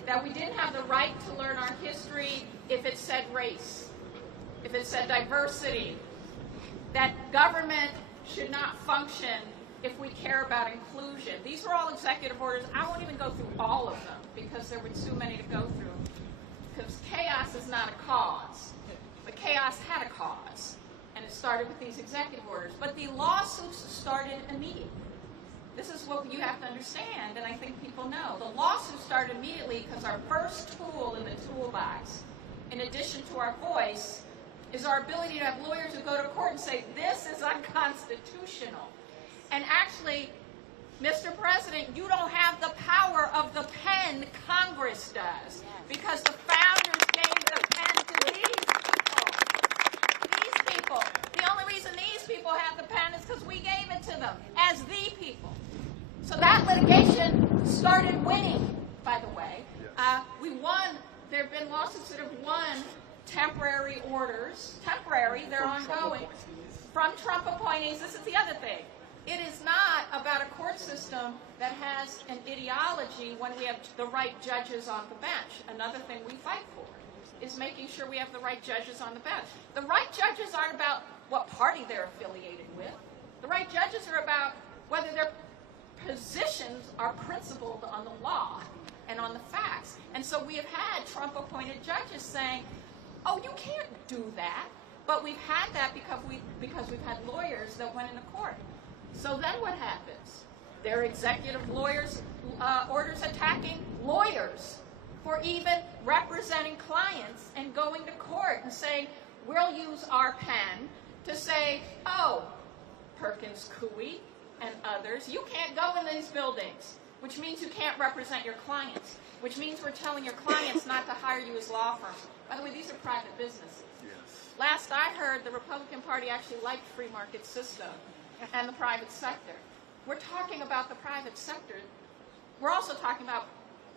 That we didn't have the right to learn our history if it said race, if it said diversity. That government should not function if we care about inclusion. These were all executive orders. I won't even go through all of them because there were too many to go through. Because chaos is not a cause. But chaos had a cause. And it started with these executive orders. But the lawsuits started immediately. This is what you have to understand, and I think people know. The lawsuits started immediately because our first tool in the toolbox, in addition to our voice, is our ability to have lawyers who go to court and say, this is unconstitutional. And actually, Mr. President, you don't have the power of the pen, Congress does. Because the founders gave the pen to me. see people. So that litigation started winning, by the way. We won. There have been lawsuits that have won temporary orders. Temporary, they're ongoing. From Trump appointees. This is the other thing. It is not about a court system that has an ideology when we have the right judges on the bench. Another thing we fight for is making sure we have the right judges on the bench. The right judges aren't about what party they're affiliated with. The right judges are about whether their positions are principled on the law and on the facts. And so we have had Trump-appointed judges saying, oh, you can't do that. But we've had that because we've had lawyers that went into court. So then what happens? There are executive lawyers, orders attacking lawyers for even representing clients and going to court and saying, we'll use our pen to say, oh, Perkins Coie and others, you can't go in these buildings, which means you can't represent your clients, which means we're telling your clients not to hire you as law firms. By the way, these are private businesses. Last I heard, the Republican Party actually liked free market system and the private sector. We're talking about the private sector. We're also talking about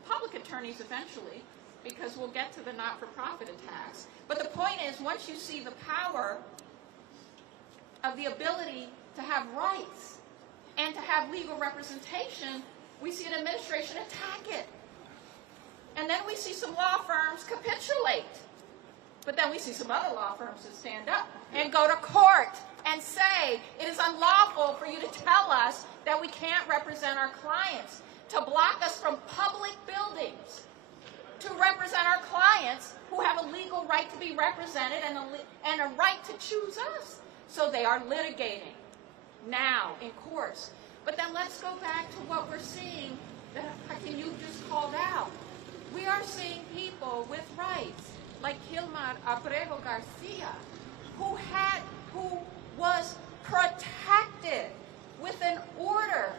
public attorneys eventually, because we'll get to the not-for-profit attacks. But the point is, once you see the power of the ability to have rights and to have legal representation, we see an administration attack it. And then we see some law firms capitulate. But then we see some other law firms that stand up and go to court and say, it is unlawful for you to tell us that we can't represent our clients, to block us from public buildings, to represent our clients who have a legal right to be represented and a right to choose us. So they are litigating now in courts. But then let's go back to what we're seeing that you just called out. We are seeing people with rights, like Gilmar Abrego Garcia, who was protected with an order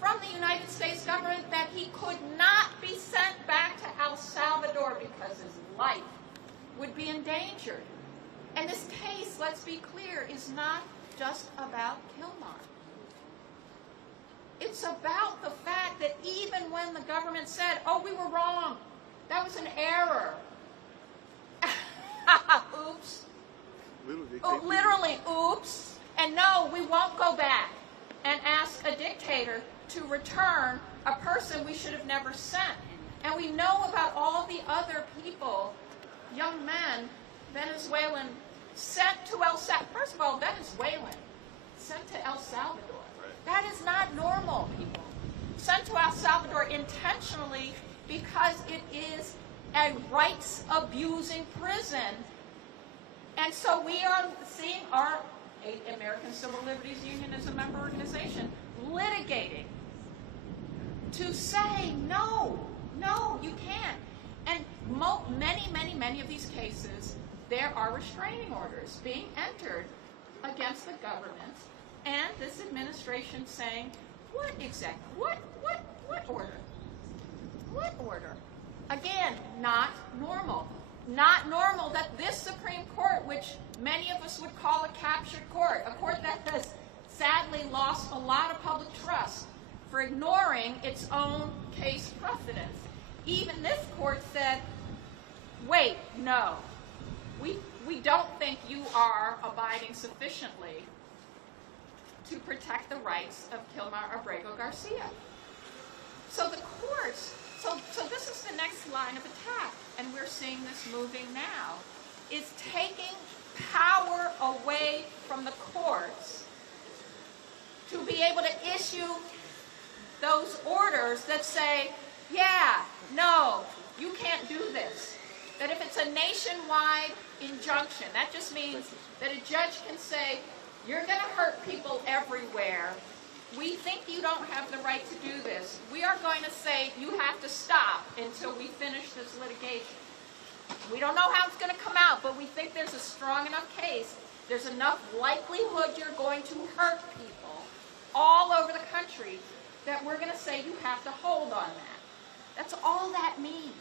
from the United States government that he could not be sent back to El Salvador because his life would be endangered. And this case, let's be clear, is not just about Gilmar. It's about the fact that even when the government said, oh, we were wrong, that was an error. Oops. Literally, oops. And no, we won't go back and ask a dictator to return a person we should have never sent. And we know about all the other people, young men, Venezuelan, sent to El Salvador. First of all, Venezuelan, sent to El Salvador. That is not normal, people. Sent to El Salvador intentionally because it is a rights-abusing prison. And so we are seeing our American Civil Liberties Union as a member organization litigating to say, no, you can't. And many of these cases, there are restraining orders being entered against the government, and this administration saying, what exactly? What order? What order? Again, not normal. Not normal that this Supreme Court, which many of us would call a captured court, a court that has sadly lost a lot of public trust for ignoring its own case precedents. Even this court said, wait, no, we don't think you are abiding sufficiently to protect the rights of Gilmar Abrego Garcia. So the courts, so this is the next line of attack, and we're seeing this moving now, is taking power away from the courts to be able to issue those orders that say, yeah, no, you can't do this. That if it's a nationwide injunction, that just means that a judge can say, you're going to hurt people everywhere. We think you don't have the right to do this. We are going to say you have to stop until we finish this litigation. We don't know how it's going to come out, but we think there's a strong enough case. There's enough likelihood you're going to hurt people all over the country that we're going to say you have to hold on that. That's all that means.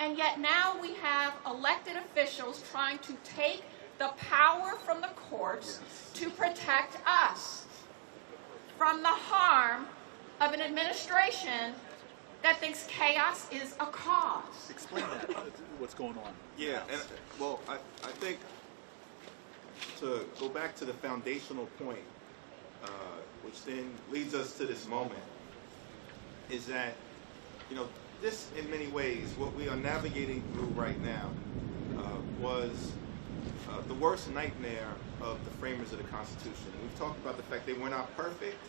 And yet now we have elected officials trying to take the power from the courts to protect us. from the harm of an administration that thinks chaos is a cause. Explain that, what's going on. Yeah, and well, I think to go back to the foundational point, which then leads us to this moment, is that, you know, this in many ways, what we are navigating through right now was the worst nightmare of the framers of the Constitution. We've talked about the fact they were not perfect.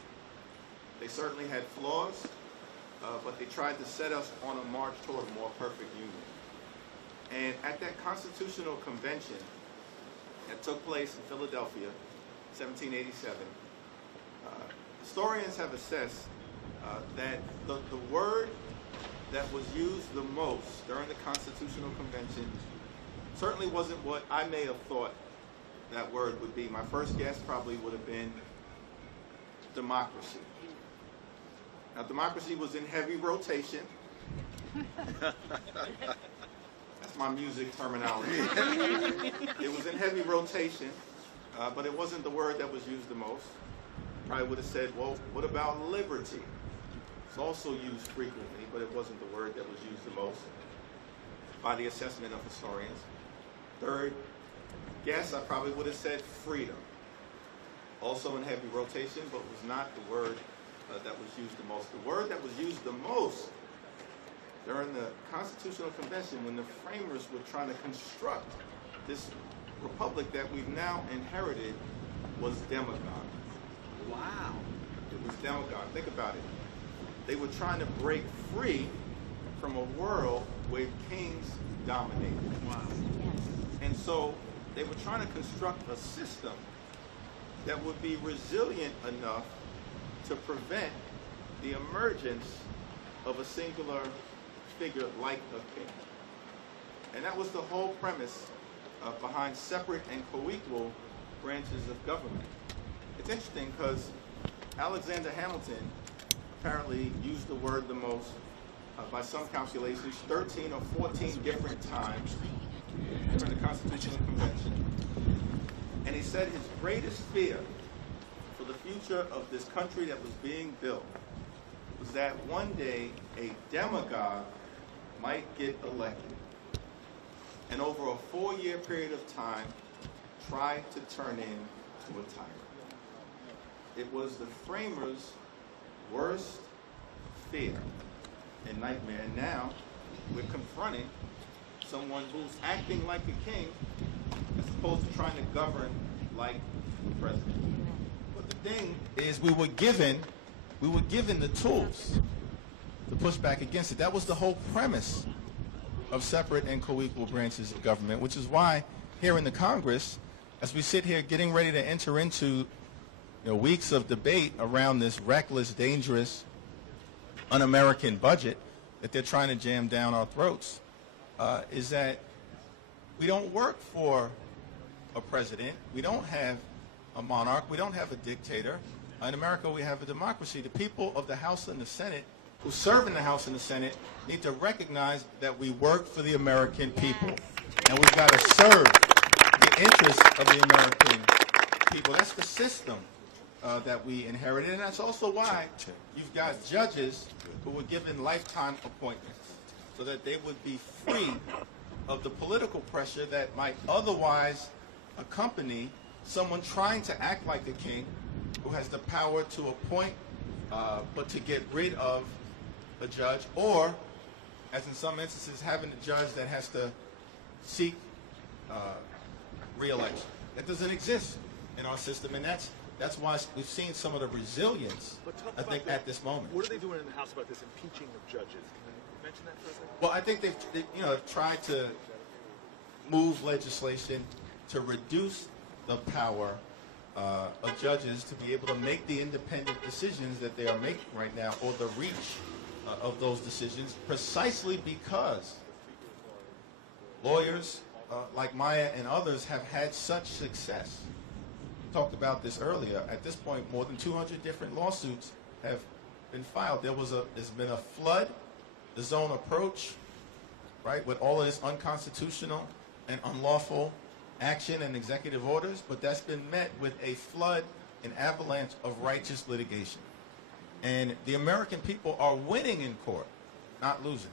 They certainly had flaws, but they tried to set us on a march toward a more perfect union. And at that Constitutional Convention that took place in Philadelphia, 1787, historians have assessed that the word that was used the most during the Constitutional Convention certainly wasn't what I may have thought that word would be. My first guess probably would have been democracy. Now, democracy was in heavy rotation. That's my music terminology. It was in heavy rotation, but it wasn't the word that was used the most. Probably would have said, well, what about liberty? It's also used frequently, but it wasn't the word that was used the most by the assessment of historians. Third guess, I probably would have said freedom. Also in heavy rotation, but was not the word that was used the most. The word that was used the most during the Constitutional Convention, when the framers were trying to construct this republic that we've now inherited, was demagogue. Wow. It was demagogue. Think about it. They were trying to break free from a world where kings dominated. Wow. And so they were trying to construct a system that would be resilient enough to prevent the emergence of a singular figure like a king. And that was the whole premise behind separate and co-equal branches of government. It's interesting because Alexander Hamilton apparently used the word the most, by some calculations, 13 or 14 different times during the Constitutional Convention. And he said his greatest fear for the future of this country that was being built was that one day a demagogue might get elected and over a 4-year period of time try to turn into a tyrant. It was the framers' worst fear and nightmare. And now we're confronting someone who's acting like a king as opposed to trying to govern like the president. But the thing is, we were given the tools to push back against it. That was the whole premise of separate and co-equal branches of government, which is why here in the Congress, as we sit here getting ready to enter into weeks of debate around this reckless, dangerous, un-American budget that they're trying to jam down our throats, is that we don't work for a president. We don't have a monarch. We don't have a dictator. In America, we have a democracy. The people of the House and the Senate who serve in the House and the Senate need to recognize that we work for the American people. And we've got to serve the interests of the American people. That's the system that we inherited. And that's also why you've got judges who were given lifetime appointments so that they would be free of the political pressure that might otherwise accompany someone trying to act like a king who has the power to appoint but to get rid of a judge, or, as in some instances, having a judge that has to seek re-election. That doesn't exist in our system, and that's why we've seen some of the resilience, I think, at this moment. What are they doing in the House about this impeaching of judges? Can you mention that for a second? Well, I think they've tried to move legislation to reduce the power of judges to be able to make the independent decisions that they are making right now, or the reach of those decisions, precisely because lawyers like Maya and others have had such success. We talked about this earlier. At this point, more than 200 different lawsuits have been filed. There's been a flood, the zone approach, right, with all of this unconstitutional and unlawful action and executive orders, but that's been met with a flood an avalanche of righteous litigation. And the American people are winning in court, not losing.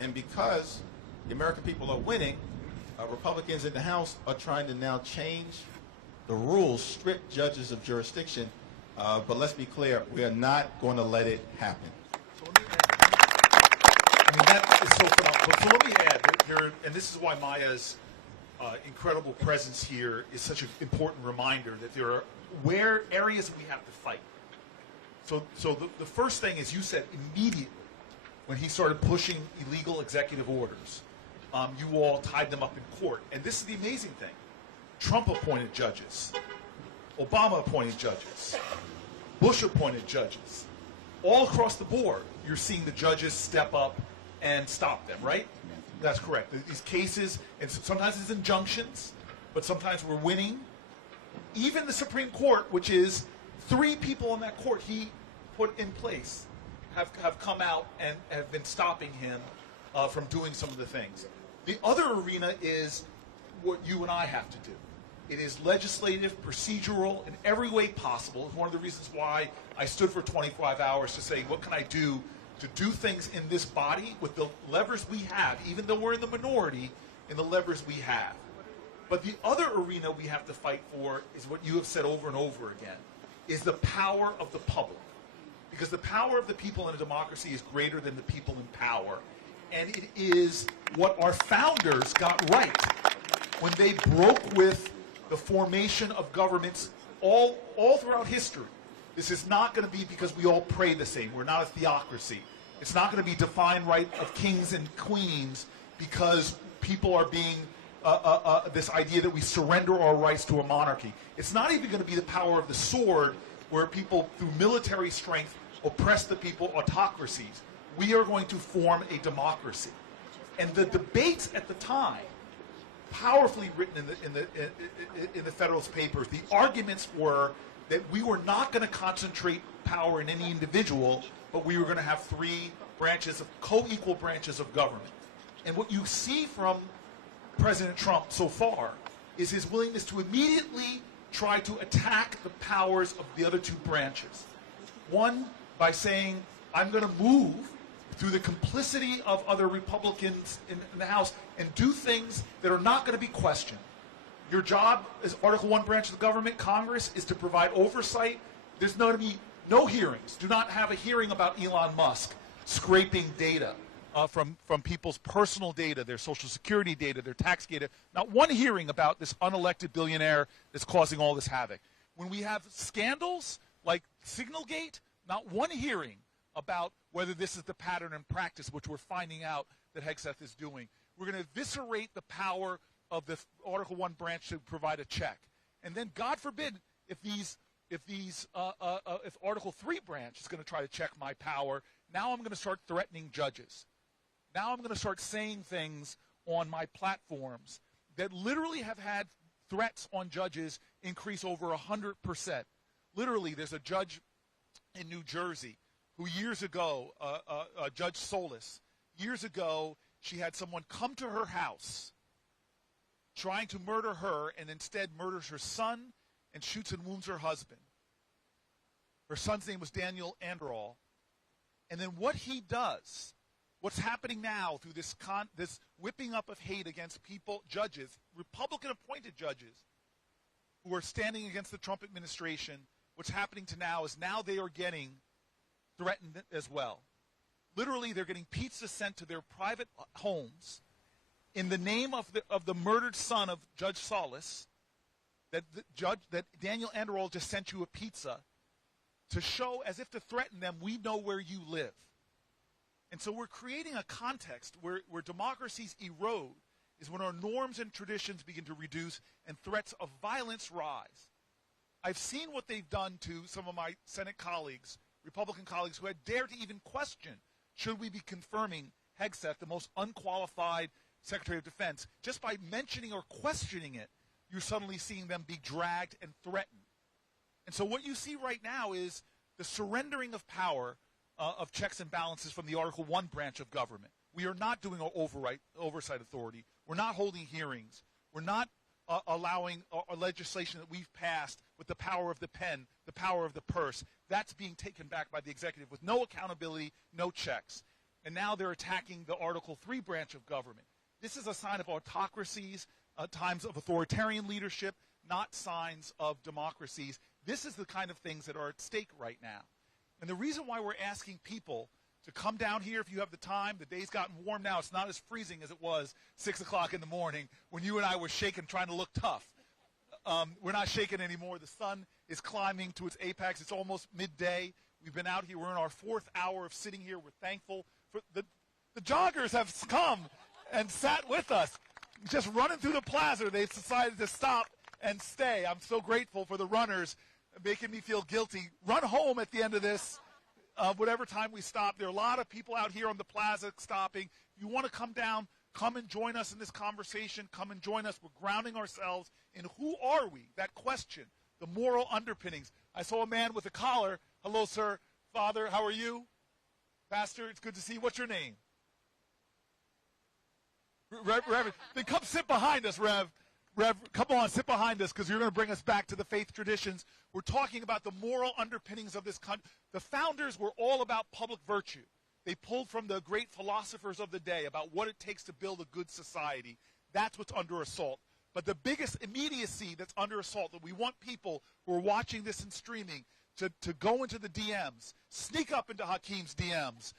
And because the American people are winning, Republicans in the House are trying to now change the rules, strip judges of jurisdiction. But let's be clear, we are not going to let it happen. I mean, that is so phenomenal. But so let me add here, and this is why Maya's incredible presence here is such an important reminder that there are areas that we have to fight. So the first thing is, you said immediately when he started pushing illegal executive orders, you all tied them up in court. And this is the amazing thing. Trump appointed judges. Obama appointed judges. Bush appointed judges. All across the board, you're seeing the judges step up and stop them, right? That's correct. These cases, and sometimes it's injunctions, but sometimes we're winning. Even the Supreme Court, which is 3 people on that court he put in place, have come out and have been stopping him from doing some of the things. The other arena is what you and I have to do. It is legislative, procedural, in every way possible. It's one of the reasons why I stood for 25 hours to say, what can I do to do things in this body with the levers we have, even though we're in the minority, in the levers we have. But the other arena we have to fight for is what you have said over and over again, is the power of the public. Because the power of the people in a democracy is greater than the people in power. And it is what our founders got right when they broke with the formation of governments all throughout history. This is not going to be because we all pray the same. We're not a theocracy. It's not going to be divine right of kings and queens because people are being this idea that we surrender our rights to a monarchy. It's not even going to be the power of the sword where people, through military strength, oppress the people, autocracies. We are going to form a democracy. And the debates at the time, powerfully written in the Federalist Papers, the arguments were that we were not going to concentrate power in any individual, but we were going to have 3 branches of co-equal branches of government. And what you see from President Trump so far is his willingness to immediately try to attack the powers of the other 2 branches. One, by saying, I'm going to move through the complicity of other Republicans in the House and do things that are not going to be questioned. Your job as Article 1 branch of the government, Congress, is to provide oversight. There's going to be no hearings. Do not have a hearing about Elon Musk scraping data from people's personal data, their Social Security data, their tax data. Not one hearing about this unelected billionaire that's causing all this havoc. When we have scandals like Signalgate, not one hearing about whether this is the pattern and practice, which we're finding out that Hegseth is doing. We're going to eviscerate the power of the Article 1 branch to provide a check. And then, God forbid, if Article 3 branch is going to try to check my power, now I'm going to start threatening judges. Now I'm going to start saying things on my platforms that literally have had threats on judges increase over 100%. Literally, there's a judge in New Jersey who years ago, Judge Solis, years ago, she had someone come to her house trying to murder her and instead murders her son and shoots and wounds her husband. Her son's name was Daniel Anderol. And then what he does, what's happening now through this whipping up of hate against people, judges, Republican-appointed judges, who are standing against the Trump administration, what's happening to now is now they are getting threatened as well. Literally, they're getting pizza sent to their private homes in the name of the murdered son of Judge Solis, that Daniel Anderol just sent you a pizza to show, as if to threaten them, we know where you live. And so we're creating a context where democracies erode is when our norms and traditions begin to reduce and threats of violence rise. I've seen what they've done to some of my Senate colleagues, Republican colleagues, who had dared to even question, should we be confirming Hegseth, the most unqualified Secretary of Defense? Just by mentioning or questioning it, you're suddenly seeing them be dragged and threatened. And so what you see right now is the surrendering of power of checks and balances from the Article 1 branch of government. We are not doing our oversight authority. We're not holding hearings. We're not allowing legislation that we've passed with the power of the pen, the power of the purse. That's being taken back by the executive with no accountability, no checks. And now they're attacking the Article 3 branch of government. This is a sign of autocracies, times of authoritarian leadership, not signs of democracies. This is the kind of things that are at stake right now. And the reason why we're asking people to come down here if you have the time, the day's gotten warm now, it's not as freezing as it was 6 o'clock in the morning when you and I were shaking trying to look tough. We're not shaking anymore. The sun is climbing to its apex. It's almost midday. We've been out here. We're in our 4th hour of sitting here. We're thankful for the joggers have come and sat with us. Just running through the plaza, they've decided to stop and stay. I'm so grateful for the runners making me feel guilty. Run home at the end of this, whatever time we stop. There are a lot of people out here on the plaza stopping. If you want to come down, come and join us in this conversation. Come and join us. We're grounding ourselves in who are we? That question, the moral underpinnings. I saw a man with a collar. Hello, sir. Father, how are you? Pastor, it's good to see you. What's your name? Reverend. Then come sit behind us, Rev. Rev, come on, sit behind us because you're going to bring us back to the faith traditions. We're talking about the moral underpinnings of this country. The founders were all about public virtue. They pulled from the great philosophers of the day about what it takes to build a good society. That's what's under assault. But the biggest immediacy that's under assault, that we want people who are watching this and streaming to go into the DMs, sneak up into Hakeem's DMs,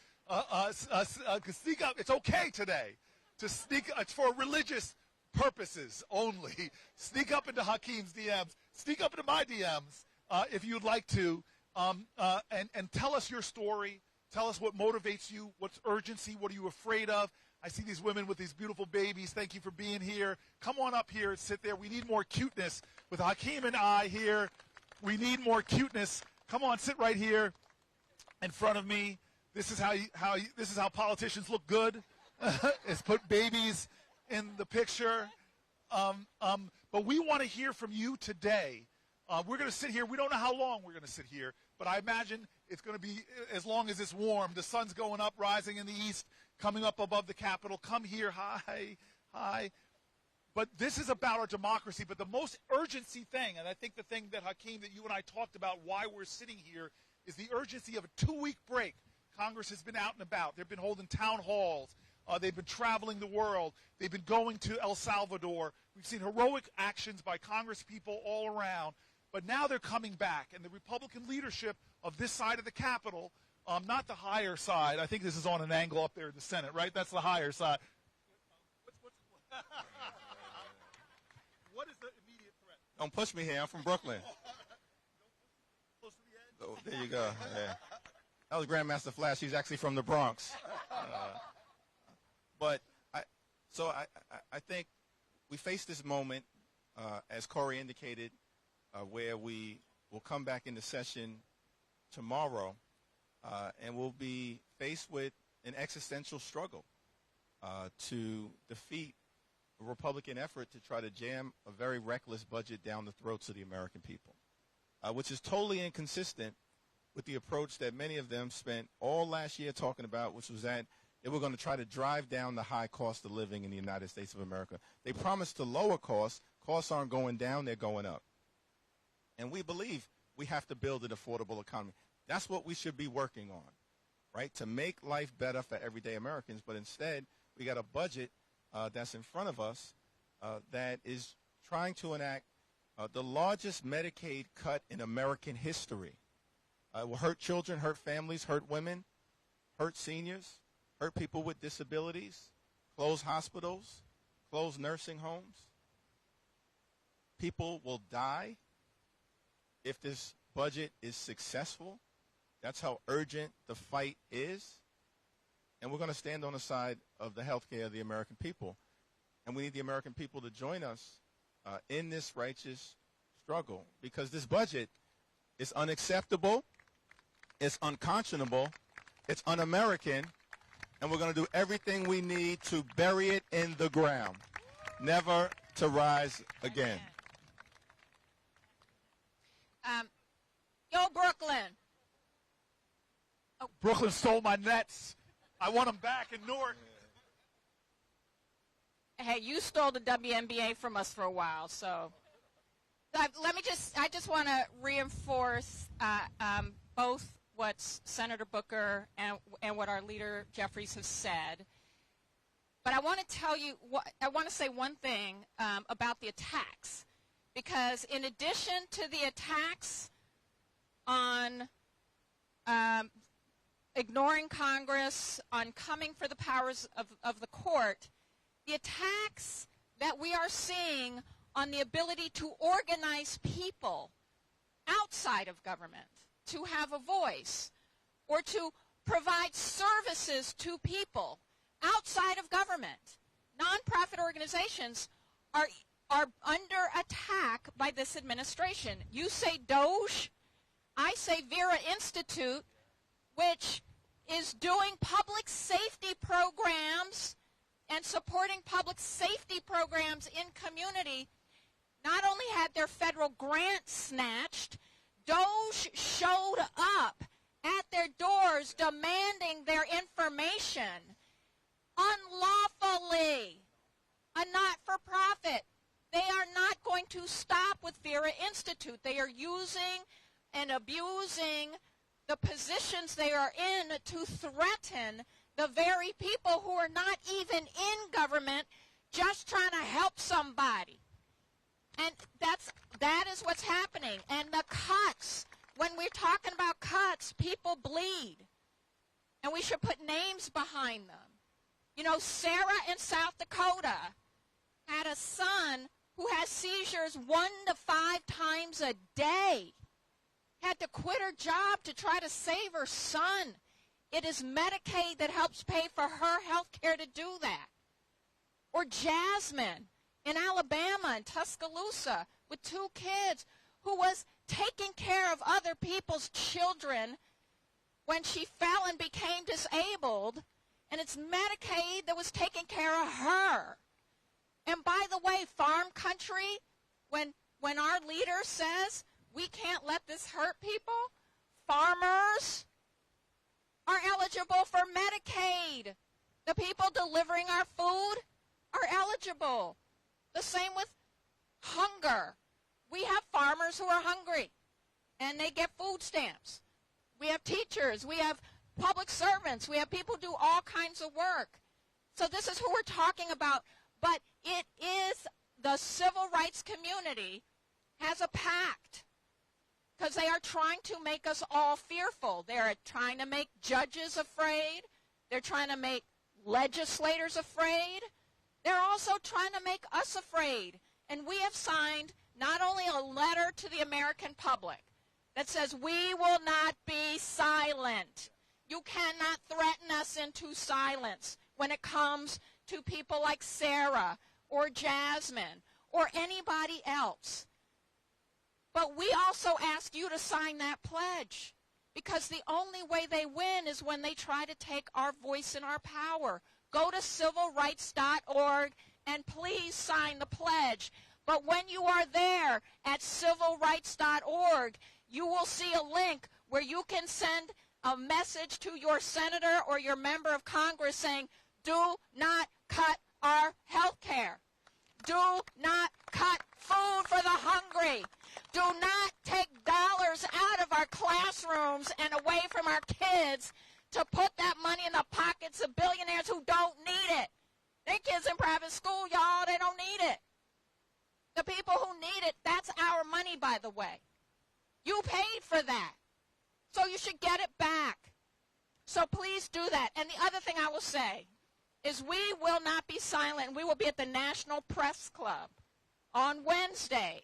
sneak up. It's okay today to sneak. It's for religious purposes only. Sneak up into Hakeem's DMs. Sneak up into my DMs if you'd like to, and tell us your story. Tell us what motivates you. What's urgency? What are you afraid of? I see these women with these beautiful babies. Thank you for being here. Come on up here and sit there. We need more cuteness with Hakeem and I here. We need more cuteness. Come on, sit right here in front of me. This is how politicians look good. Is put babies in the picture. But we want to hear from you today. We're going to sit here. We don't know how long we're going to sit here, but I imagine it's going to be as long as it's warm. The sun's going up, rising in the east, coming up above the Capitol. Come here. Hi. Hi. But this is about our democracy. But the most urgency thing, and I think the thing that, Hakeem, that you and I talked about why we're sitting here, is the urgency of a 2-week break. Congress has been out and about. They've been holding town halls. They've been traveling the world. They've been going to El Salvador. We've seen heroic actions by Congress people all around. But now they're coming back. And the Republican leadership of this side of the Capitol, not the higher side. I think this is on an angle up there in the Senate, right? That's the higher side. What is the immediate threat? Don't push me here. I'm from Brooklyn. Close to the edge? Oh, there you go. Yeah. That was Grandmaster Flash. He's actually from the Bronx. But I think we face this moment, as Corey indicated, where we will come back into session tomorrow, and we'll be faced with an existential struggle to defeat a Republican effort to try to jam a very reckless budget down the throats of the American people, which is totally inconsistent with the approach that many of them spent all last year talking about, which was that they were going to try to drive down the high cost of living in the United States of America. They promised to lower costs. Costs aren't going down, they're going up. And we believe we have to build an affordable economy. That's what we should be working on, right, to make life better for everyday Americans. But instead, we got a budget that's in front of us that is trying to enact the largest Medicaid cut in American history. It will hurt children, hurt families, hurt women, hurt seniors, hurt people with disabilities, close hospitals, close nursing homes. People will die if this budget is successful. That's how urgent the fight is. And we're going to stand on the side of the health care of the American people. And we need the American people to join us in this righteous struggle, because this budget is unacceptable, it's unconscionable, it's un-American, and we're going to do everything we need to bury it in the ground, never to rise again. Yo, Brooklyn. Oh. Brooklyn stole my nets. I want them back in Newark. hey, you stole the WNBA from us for a while, so. I just want to reinforce both what Senator Booker and what our leader Jeffries has said. But I want to tell you, I want to say one thing about the attacks. Because in addition to the attacks on ignoring Congress, on coming for the powers of the court, the attacks that we are seeing on the ability to organize people outside of government, to have a voice, or to provide services to people outside of government. Nonprofit organizations are under attack by this administration. You say Doge, I say Vera Institute, which is doing public safety programs and supporting public safety programs in community, not only had their federal grant snatched, Doge showed up at their doors demanding their information unlawfully. A not-for-profit. They are not going to stop with Vera Institute. They are using and abusing the positions they are in to threaten the very people who are not even in government, just trying to help somebody. And that is what's happening. And the cuts, when we're talking about cuts, people bleed. And we should put names behind them. You know, Sarah in South Dakota had a son who has seizures 1 to 5 times a day. Had to quit her job to try to save her son. It is Medicaid that helps pay for her health care to do that. Or Jasmine in Alabama, in Tuscaloosa, with 2 kids, who was taking care of other people's children when she fell and became disabled, and it's Medicaid that was taking care of her. And by the way, farm country, when our leader says we can't let this hurt people, farmers are eligible for Medicaid. The people delivering our food are eligible. The same with hunger. We have farmers who are hungry, and they get food stamps. We have teachers. We have public servants. We have people who do all kinds of work. So this is who we're talking about. But it is the civil rights community has a pact, because they are trying to make us all fearful. They're trying to make judges afraid. They're trying to make legislators afraid. They're also trying to make us afraid. And we have signed not only a letter to the American public that says we will not be silent. You cannot threaten us into silence when it comes to people like Sarah or Jasmine or anybody else. But we also ask you to sign that pledge, because the only way they win is when they try to take our voice and our power. Go to civilrights.org and please sign the pledge. But when you are there at civilrights.org, you will see a link where you can send a message to your senator or your member of Congress saying, do not cut our health care. Do not cut food for the hungry. Do not take dollars out of our classrooms and away from our kids to put that money in the pockets of billionaires who don't need it. Their kids in private school, y'all, they don't need it. The people who need it, that's our money, by the way. You paid for that. So you should get it back. So please do that. And the other thing I will say is we will not be silent. We will be at the National Press Club on Wednesday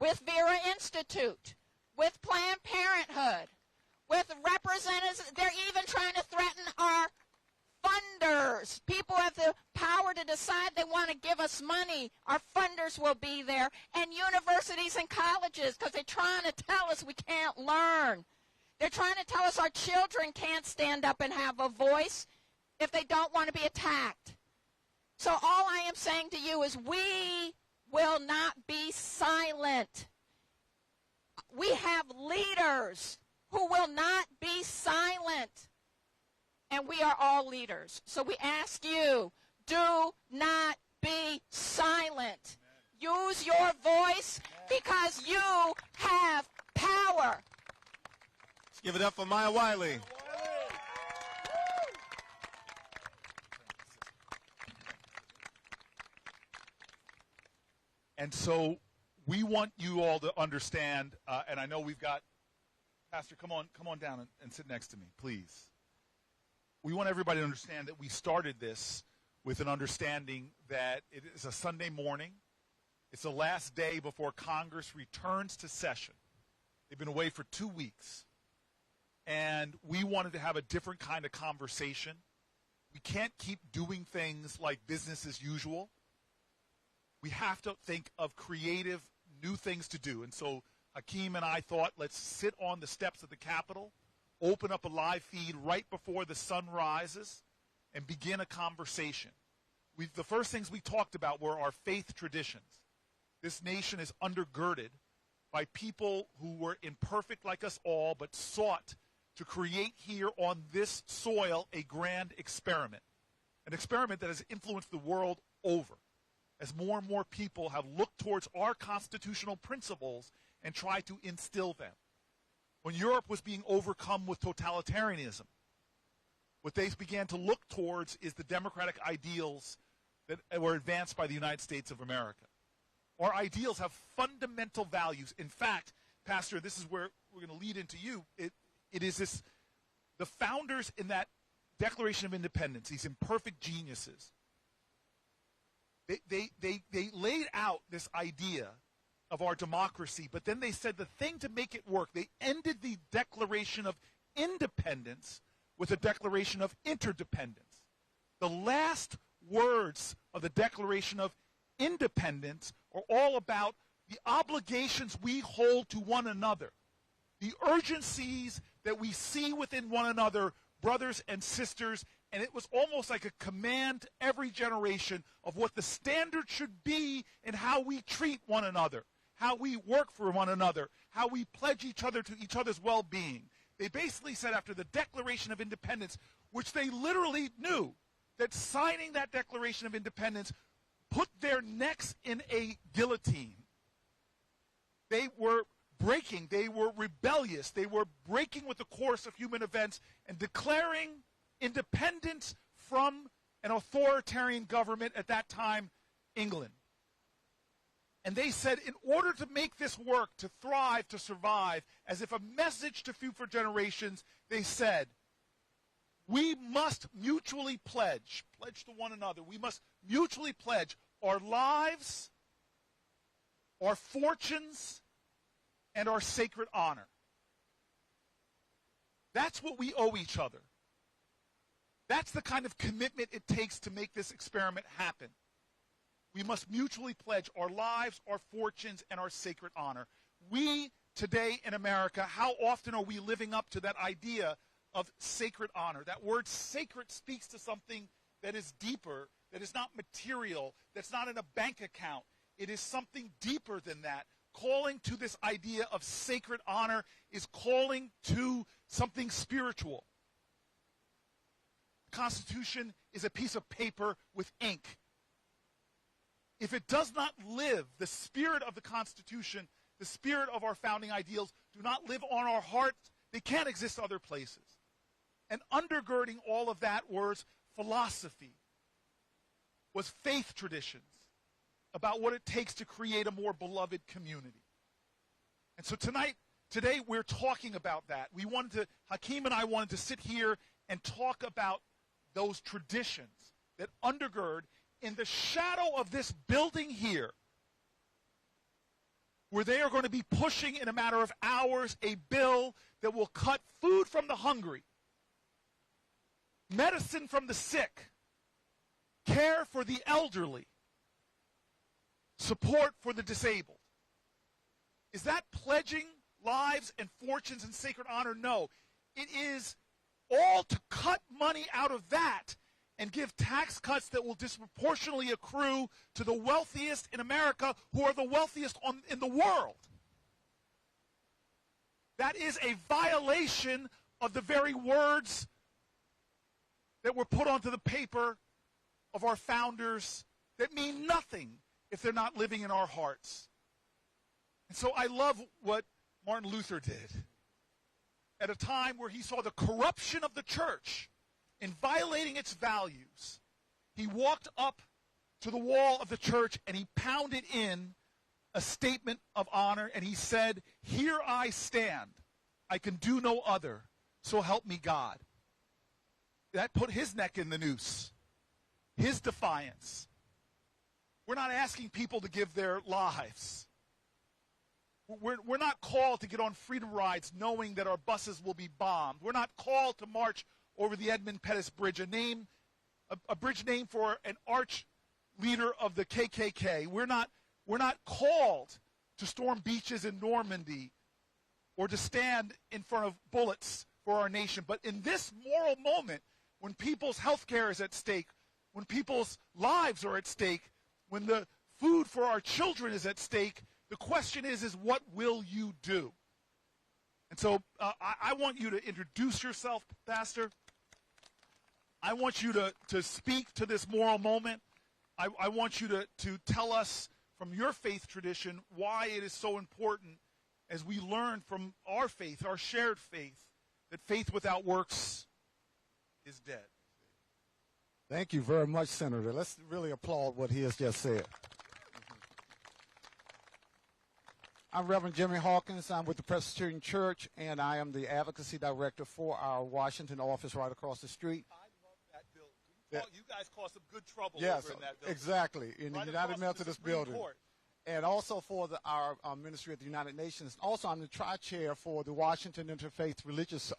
with Vera Institute, with Planned Parenthood, with representatives. They're even trying to threaten our funders. People have the power to decide they want to give us money. Our funders will be there, and universities and colleges, because they're trying to tell us we can't learn. They're trying to tell us our children can't stand up and have a voice if they don't want to be attacked. So all I am saying to you is we will not be silent. We have leaders who will not be silent. And we are all leaders. So we ask you, do not be because you have power. Let's give it up for Maya Wiley. And so we want you all to understand, and I know we've got, Pastor, come on down and sit next to me, please. We want everybody to understand that we started this with an understanding that it is a Sunday morning. It's the last day before Congress returns to session. They've been away for 2 weeks. And we wanted to have a different kind of conversation. We can't keep doing things like business as usual. We have to think of creative new things to do. And so Hakeem and I thought, let's sit on the steps of the Capitol, open up a live feed right before the sun rises, and begin a conversation. The first things we talked about were our faith traditions. This nation is undergirded by people who were imperfect like us all, but sought to create here on this soil a grand experiment, an experiment that has influenced the world over, as more and more people have looked towards our constitutional principles and tried to instill them. When Europe was being overcome with totalitarianism, what they began to look towards is the democratic ideals that were advanced by the United States of America. Our ideals have fundamental values. In fact, Pastor, this is where we're going to lead into you. It is this, the founders in that Declaration of Independence, these imperfect geniuses, they laid out this idea of our democracy, but then they said the thing to make it work, they ended the Declaration of Independence with a Declaration of Interdependence. The last words of the Declaration of Independence are all about the obligations we hold to one another, the urgencies that we see within one another, brothers and sisters, and it was almost like a command to every generation of what the standard should be in how we treat one another, how we work for one another, how we pledge each other to each other's well-being. They basically said after the Declaration of Independence, which they literally knew that signing that Declaration of Independence put their necks in a guillotine. They were breaking, they were rebellious, they were breaking with the course of human events and declaring independence from an authoritarian government, at that time, England. And they said, in order to make this work, to thrive, to survive, as if a message to future generations, they said, we must mutually pledge to one another, we must mutually pledge our lives, our fortunes, and our sacred honor. That's what we owe each other. That's the kind of commitment it takes to make this experiment happen. We must mutually pledge our lives, our fortunes, and our sacred honor. We, today in America, how often are we living up to that idea of sacred honor? That word sacred speaks to something that is deeper, that is not material, that's not in a bank account. It is something deeper than that. Calling to this idea of sacred honor is calling to something spiritual. The Constitution is a piece of paper with ink. If it does not live, the spirit of the Constitution, the spirit of our founding ideals, do not live on our hearts, they can't exist other places. And undergirding all of that was philosophy, was faith traditions about what it takes to create a more beloved community. And so today we're talking about that. Hakeem and I wanted to sit here and talk about those traditions that undergird in the shadow of this building here, where they are going to be pushing in a matter of hours a bill that will cut food from the hungry, medicine from the sick, care for the elderly, support for the disabled. Is that pledging lives and fortunes and sacred honor? No. It is all to cut money out of that and give tax cuts that will disproportionately accrue to the wealthiest in America, who are the wealthiest in the world. That is a violation of the very words that were put onto the paper of our founders that mean nothing if they're not living in our hearts. And so I love what Martin Luther did at a time where he saw the corruption of the church in violating its values. He walked up to the wall of the church and he pounded in a statement of honor, and he said, "Here I stand. I can do no other. So help me God." That put his neck in the noose, his defiance. We're not asking people to give their lives. We're not called to get on freedom rides knowing that our buses will be bombed. We're not called to march over the Edmund Pettus Bridge, a bridge named for an arch leader of the KKK. We're not called to storm beaches in Normandy or to stand in front of bullets for our nation. But in this moral moment, when people's health care is at stake, when people's lives are at stake, when the food for our children is at stake, the question is what will you do? And so I want you to introduce yourself, Pastor. I want you to speak to this moral moment. I want you to tell us from your faith tradition why it is so important as we learn from our faith, our shared faith, that faith without works is dead. Thank you very much, Senator. Let's really applaud what he has just said. I'm Reverend Jimmy Hawkins. I'm with the Presbyterian Church, and I am the advocacy director for our Washington office right across the street. I love that building. You guys caused some good trouble Yes, over in that building. exactly, in the Right United across Methodist Supreme Building. Court. And also for our ministry at the United Nations. Also, I'm the tri-chair for the Washington Interfaith Religious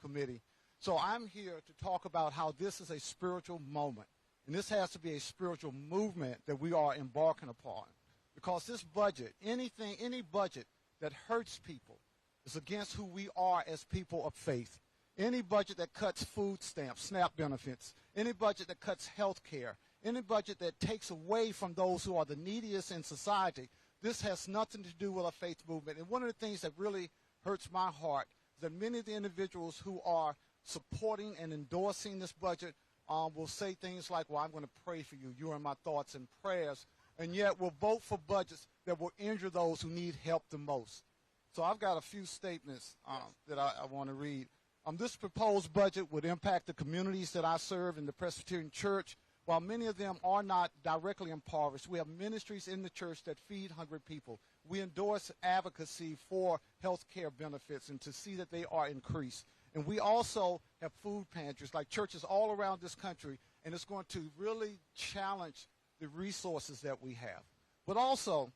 Committee. So I'm here to talk about how this is a spiritual moment. And this has to be a spiritual movement that we are embarking upon. Because this budget, any budget that hurts people is against who we are as people of faith. Any budget that cuts food stamps, SNAP benefits, any budget that cuts health care, any budget that takes away from those who are the neediest in society, this has nothing to do with a faith movement. And one of the things that really hurts my heart is that many of the individuals who are supporting and endorsing this budget will say things like, well, I'm going to pray for you. You are in my thoughts and prayers. And yet will vote for budgets that will injure those who need help the most. So I've got a few statements that I want to read. This proposed budget would impact the communities that I serve in the Presbyterian Church. While many of them are not directly impoverished, we have ministries in the church that feed hungry people. We endorse advocacy for health care benefits and to see that they are increased. And we also have food pantries like churches all around this country, and it's going to really challenge the resources that we have. But also,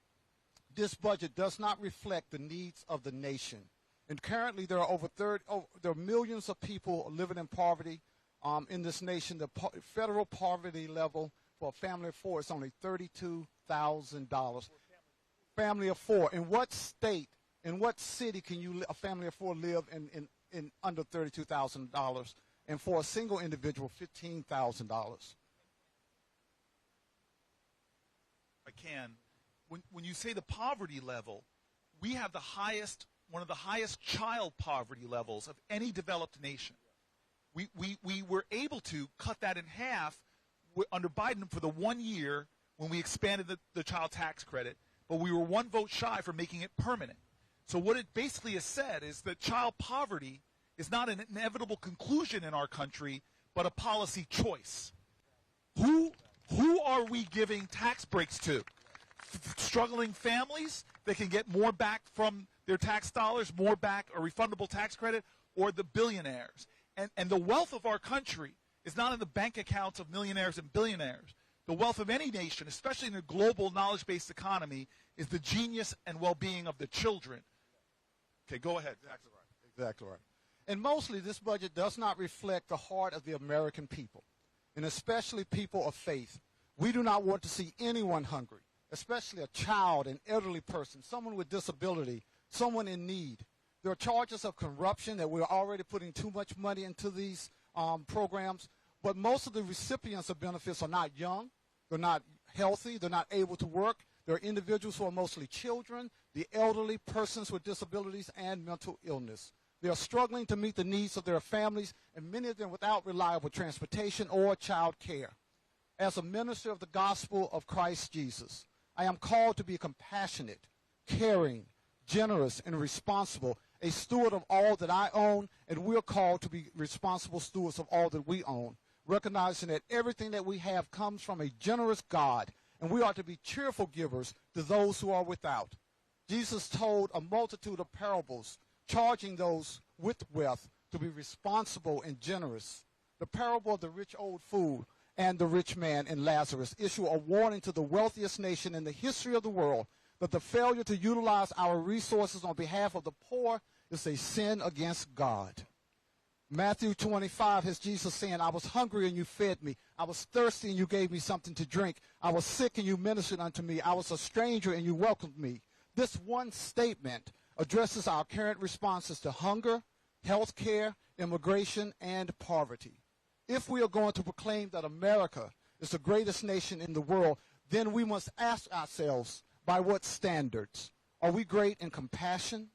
this budget does not reflect the needs of the nation. And currently, there are there are millions of people living in poverty in this nation. The federal poverty level for a family of four is only $32,000. Family of four. In what state, in what city can a family of four live in under $32,000? And for a single individual, $15,000. I can. When you say the poverty level, we have one of the highest child poverty levels of any developed nation. We were able to cut that in half under Biden for the 1 year when we expanded the child tax credit, but we were one vote shy from making it permanent. So what it basically has said is that child poverty is not an inevitable conclusion in our country, but a policy choice. Who are we giving tax breaks to? Struggling families that can get more back from their tax dollars, more back, a refundable tax credit, or the billionaires? And the wealth of our country is not in the bank accounts of millionaires and billionaires. The wealth of any nation, especially in a global knowledge-based economy, is the genius and well-being of the children. Okay, go ahead. Exactly right. Exactly right. And mostly this budget does not reflect the heart of the American people, and especially people of faith. We do not want to see anyone hungry, especially a child, an elderly person, someone with disability, someone in need. There are charges of corruption that we're already putting too much money into these programs, but most of the recipients of benefits are not young, they're not healthy, they're not able to work. There are individuals who are mostly children, the elderly, persons with disabilities, and mental illness. They are struggling to meet the needs of their families, and many of them without reliable transportation or child care. As a minister of the gospel of Christ Jesus, I am called to be compassionate caring, generous, and responsible, a steward of all that I own, and we're called to be responsible stewards of all that we own, recognizing that everything that we have comes from a generous God, and we ought to be cheerful givers to those who are without. Jesus told a multitude of parables, charging those with wealth to be responsible and generous. The parable of the rich old fool and the rich man and Lazarus issue a warning to the wealthiest nation in the history of the world that the failure to utilize our resources on behalf of the poor is a sin against God. Matthew 25 has Jesus saying, I was hungry and you fed me. I was thirsty and you gave me something to drink. I was sick and you ministered unto me. I was a stranger and you welcomed me. This one statement addresses our current responses to hunger, health care, immigration, and poverty. If we are going to proclaim that America is the greatest nation in the world, then we must ask ourselves, by what standards? Are we great in compassion?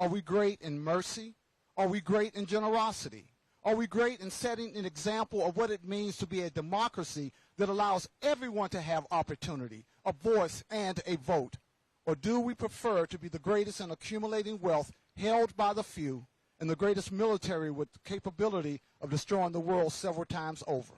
Are we great in mercy? Are we great in generosity? Are we great in setting an example of what it means to be a democracy that allows everyone to have opportunity, a voice, and a vote? Or do we prefer to be the greatest in accumulating wealth held by the few and the greatest military with the capability of destroying the world several times over?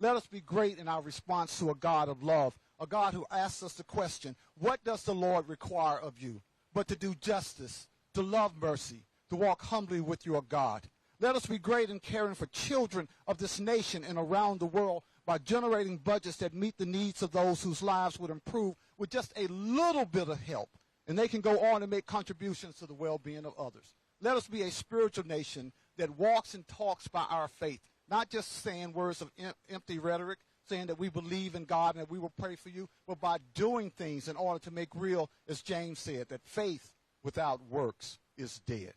Let us be great in our response to a God of love, a God who asks us the question, what does the Lord require of you? But to do justice, to love mercy, to walk humbly with your God. Let us be great in caring for children of this nation and around the world by generating budgets that meet the needs of those whose lives would improve with just a little bit of help, and they can go on and make contributions to the well-being of others. Let us be a spiritual nation that walks and talks by our faith, not just saying words of empty rhetoric, saying that we believe in God and that we will pray for you, but by doing things in order to make real, as James said, that faith without works is dead.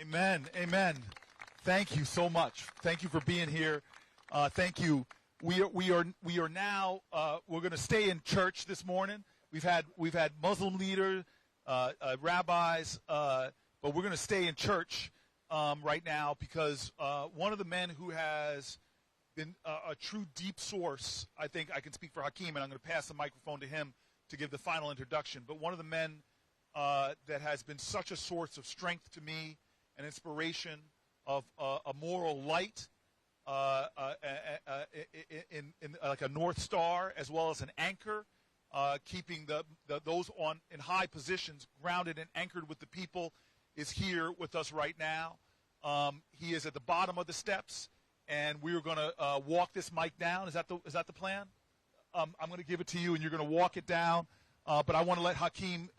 Amen. Amen. Thank you so much. Thank you for being here. Thank you. We are now. We're going to stay in church this morning. We've had Muslim leaders, rabbis, but we're going to stay in church right now because one of the men who has been a true deep source, I think I can speak for Hakeem, and I'm going to pass the microphone to him to give the final introduction. But one of the men that has been such a source of strength to me, an inspiration of a moral light, in like a North Star, as well as an anchor, keeping those in high positions grounded and anchored with the people, is here with us right now. He is at the bottom of the steps, and we're going to walk this mic down. Is that the plan? I'm going to give it to you, and you're going to walk it down. But I want to let Hakeem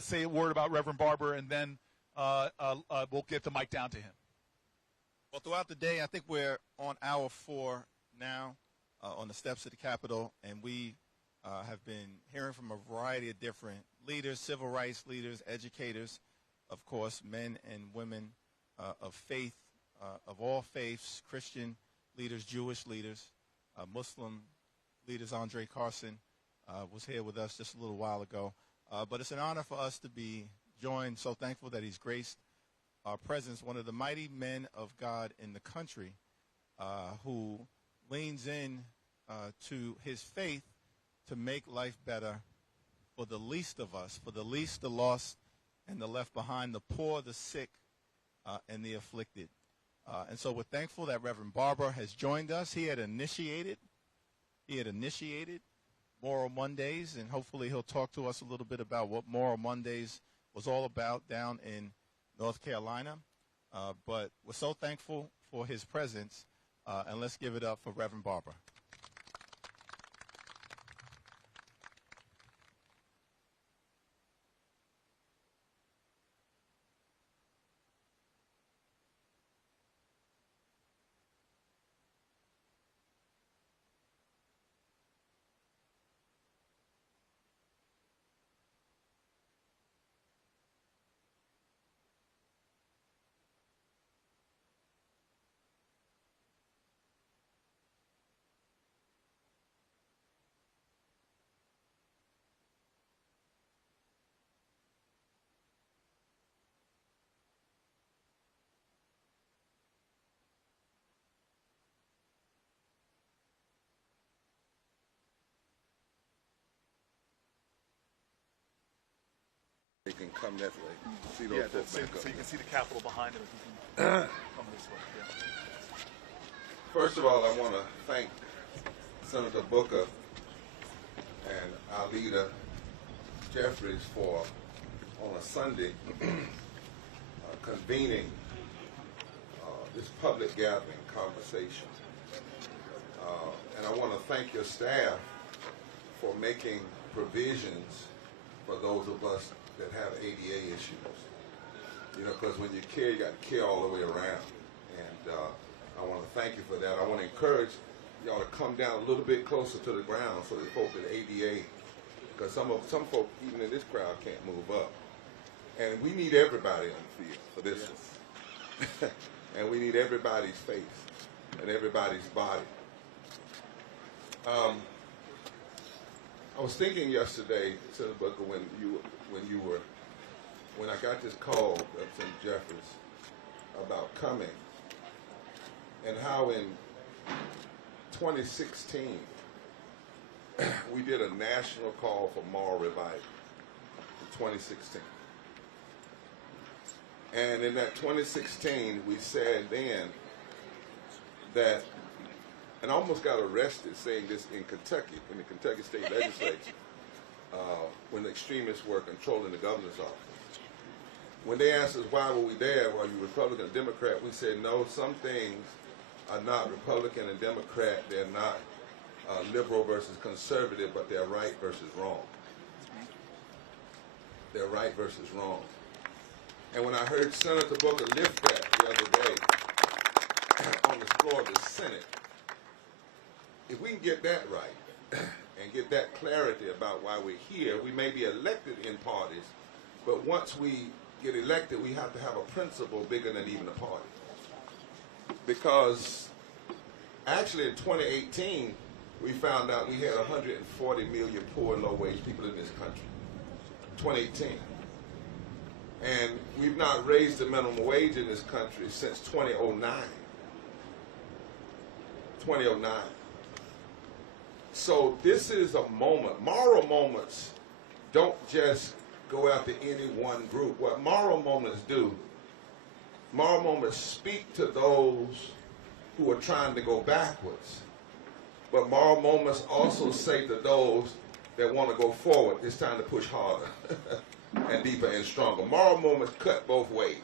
say a word about Reverend Barber, and then we'll get the mic down to him. Well, throughout the day, I think we're on hour 4 now on the steps of the Capitol, and we have been hearing from a variety of different leaders, civil rights leaders, educators, of course, men and women of faith, of all faiths, Christian leaders, Jewish leaders, Muslim leaders. Andre Carson was here with us just a little while ago. But it's an honor for us to be joined. So thankful that he's graced our presence, one of the mighty men of God in the country who leans in to his faith to make life better for the least of us, for the least, the lost, and the left behind, the poor, the sick, and the afflicted. And so we're thankful that Reverend Barber has joined us. He had initiated Moral Mondays, and hopefully he'll talk to us a little bit about what Moral Mondays was all about down in North Carolina. But we're so thankful for his presence, and let's give it up for Reverend Barber. can come that way. See those Yeah, folks back up. so you can see the Capitol behind him. If you can come this way. Yeah. First of all, I want to thank Senator Booker and our leader, Jeffries, for, on a Sunday, convening this public gathering conversation. And I want to thank your staff for making provisions for those of us that have ADA issues. You know, because when you care, you got to care all the way around. And I want to thank you for that. I want to encourage y'all to come down a little bit closer to the ground so that folks with ADA, because some folk, even in this crowd, can't move up. And we need everybody on the field for this one. And we need everybody's face and everybody's body. I was thinking yesterday, Senator Booker, when I got this call from Senator Jeffries about coming, and how in 2016 we did a national call for moral revival in 2016. And in that 2016, we said then that, and I almost got arrested saying this in Kentucky, in the Kentucky State Legislature, when the extremists were controlling the governor's office. When they asked us why were we there, were you Republican or Democrat, we said no, some things are not Republican and Democrat, they're not liberal versus conservative, but they're right versus wrong. They're right versus wrong. And when I heard Senator Booker lift that the other day on the floor of the Senate, if we can get that right and get that clarity about why we're here, we may be elected in parties, but once we get elected, we have to have a principle bigger than even a party. Because actually in 2018, we found out we had 140 million poor and low-wage people in this country. 2018. And we've not raised the minimum wage in this country since 2009. 2009. So this is a moment. Moral moments don't just go after any one group. What moral moments do, moral moments speak to those who are trying to go backwards. But moral moments also say to those that want to go forward, it's time to push harder and deeper and stronger. Moral moments cut both ways.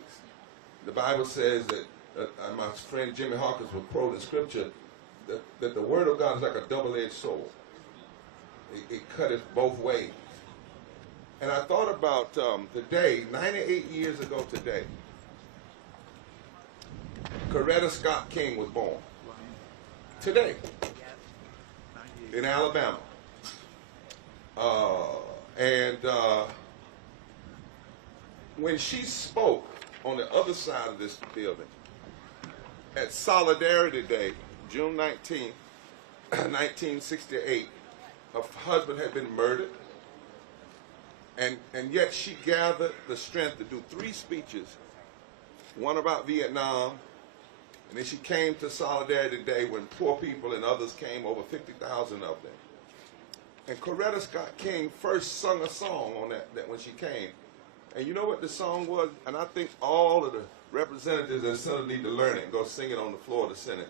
The Bible says that, my friend Jimmy Hawkins will quote in Scripture, that the Word of God is like a double-edged sword. It cutteth both ways. And I thought about the day, 98 years ago today, Coretta Scott King was born. Today. In Alabama. When she spoke on the other side of this building at Solidarity Day, June 19, 1968, her husband had been murdered, and yet she gathered the strength to do 3 speeches, one about Vietnam, and then she came to Solidarity Day when poor people and others came, over 50,000 of them. And Coretta Scott King first sung a song on that when she came. And you know what the song was? And I think all of the representatives and senators need to learn it and go sing it on the floor of the Senate.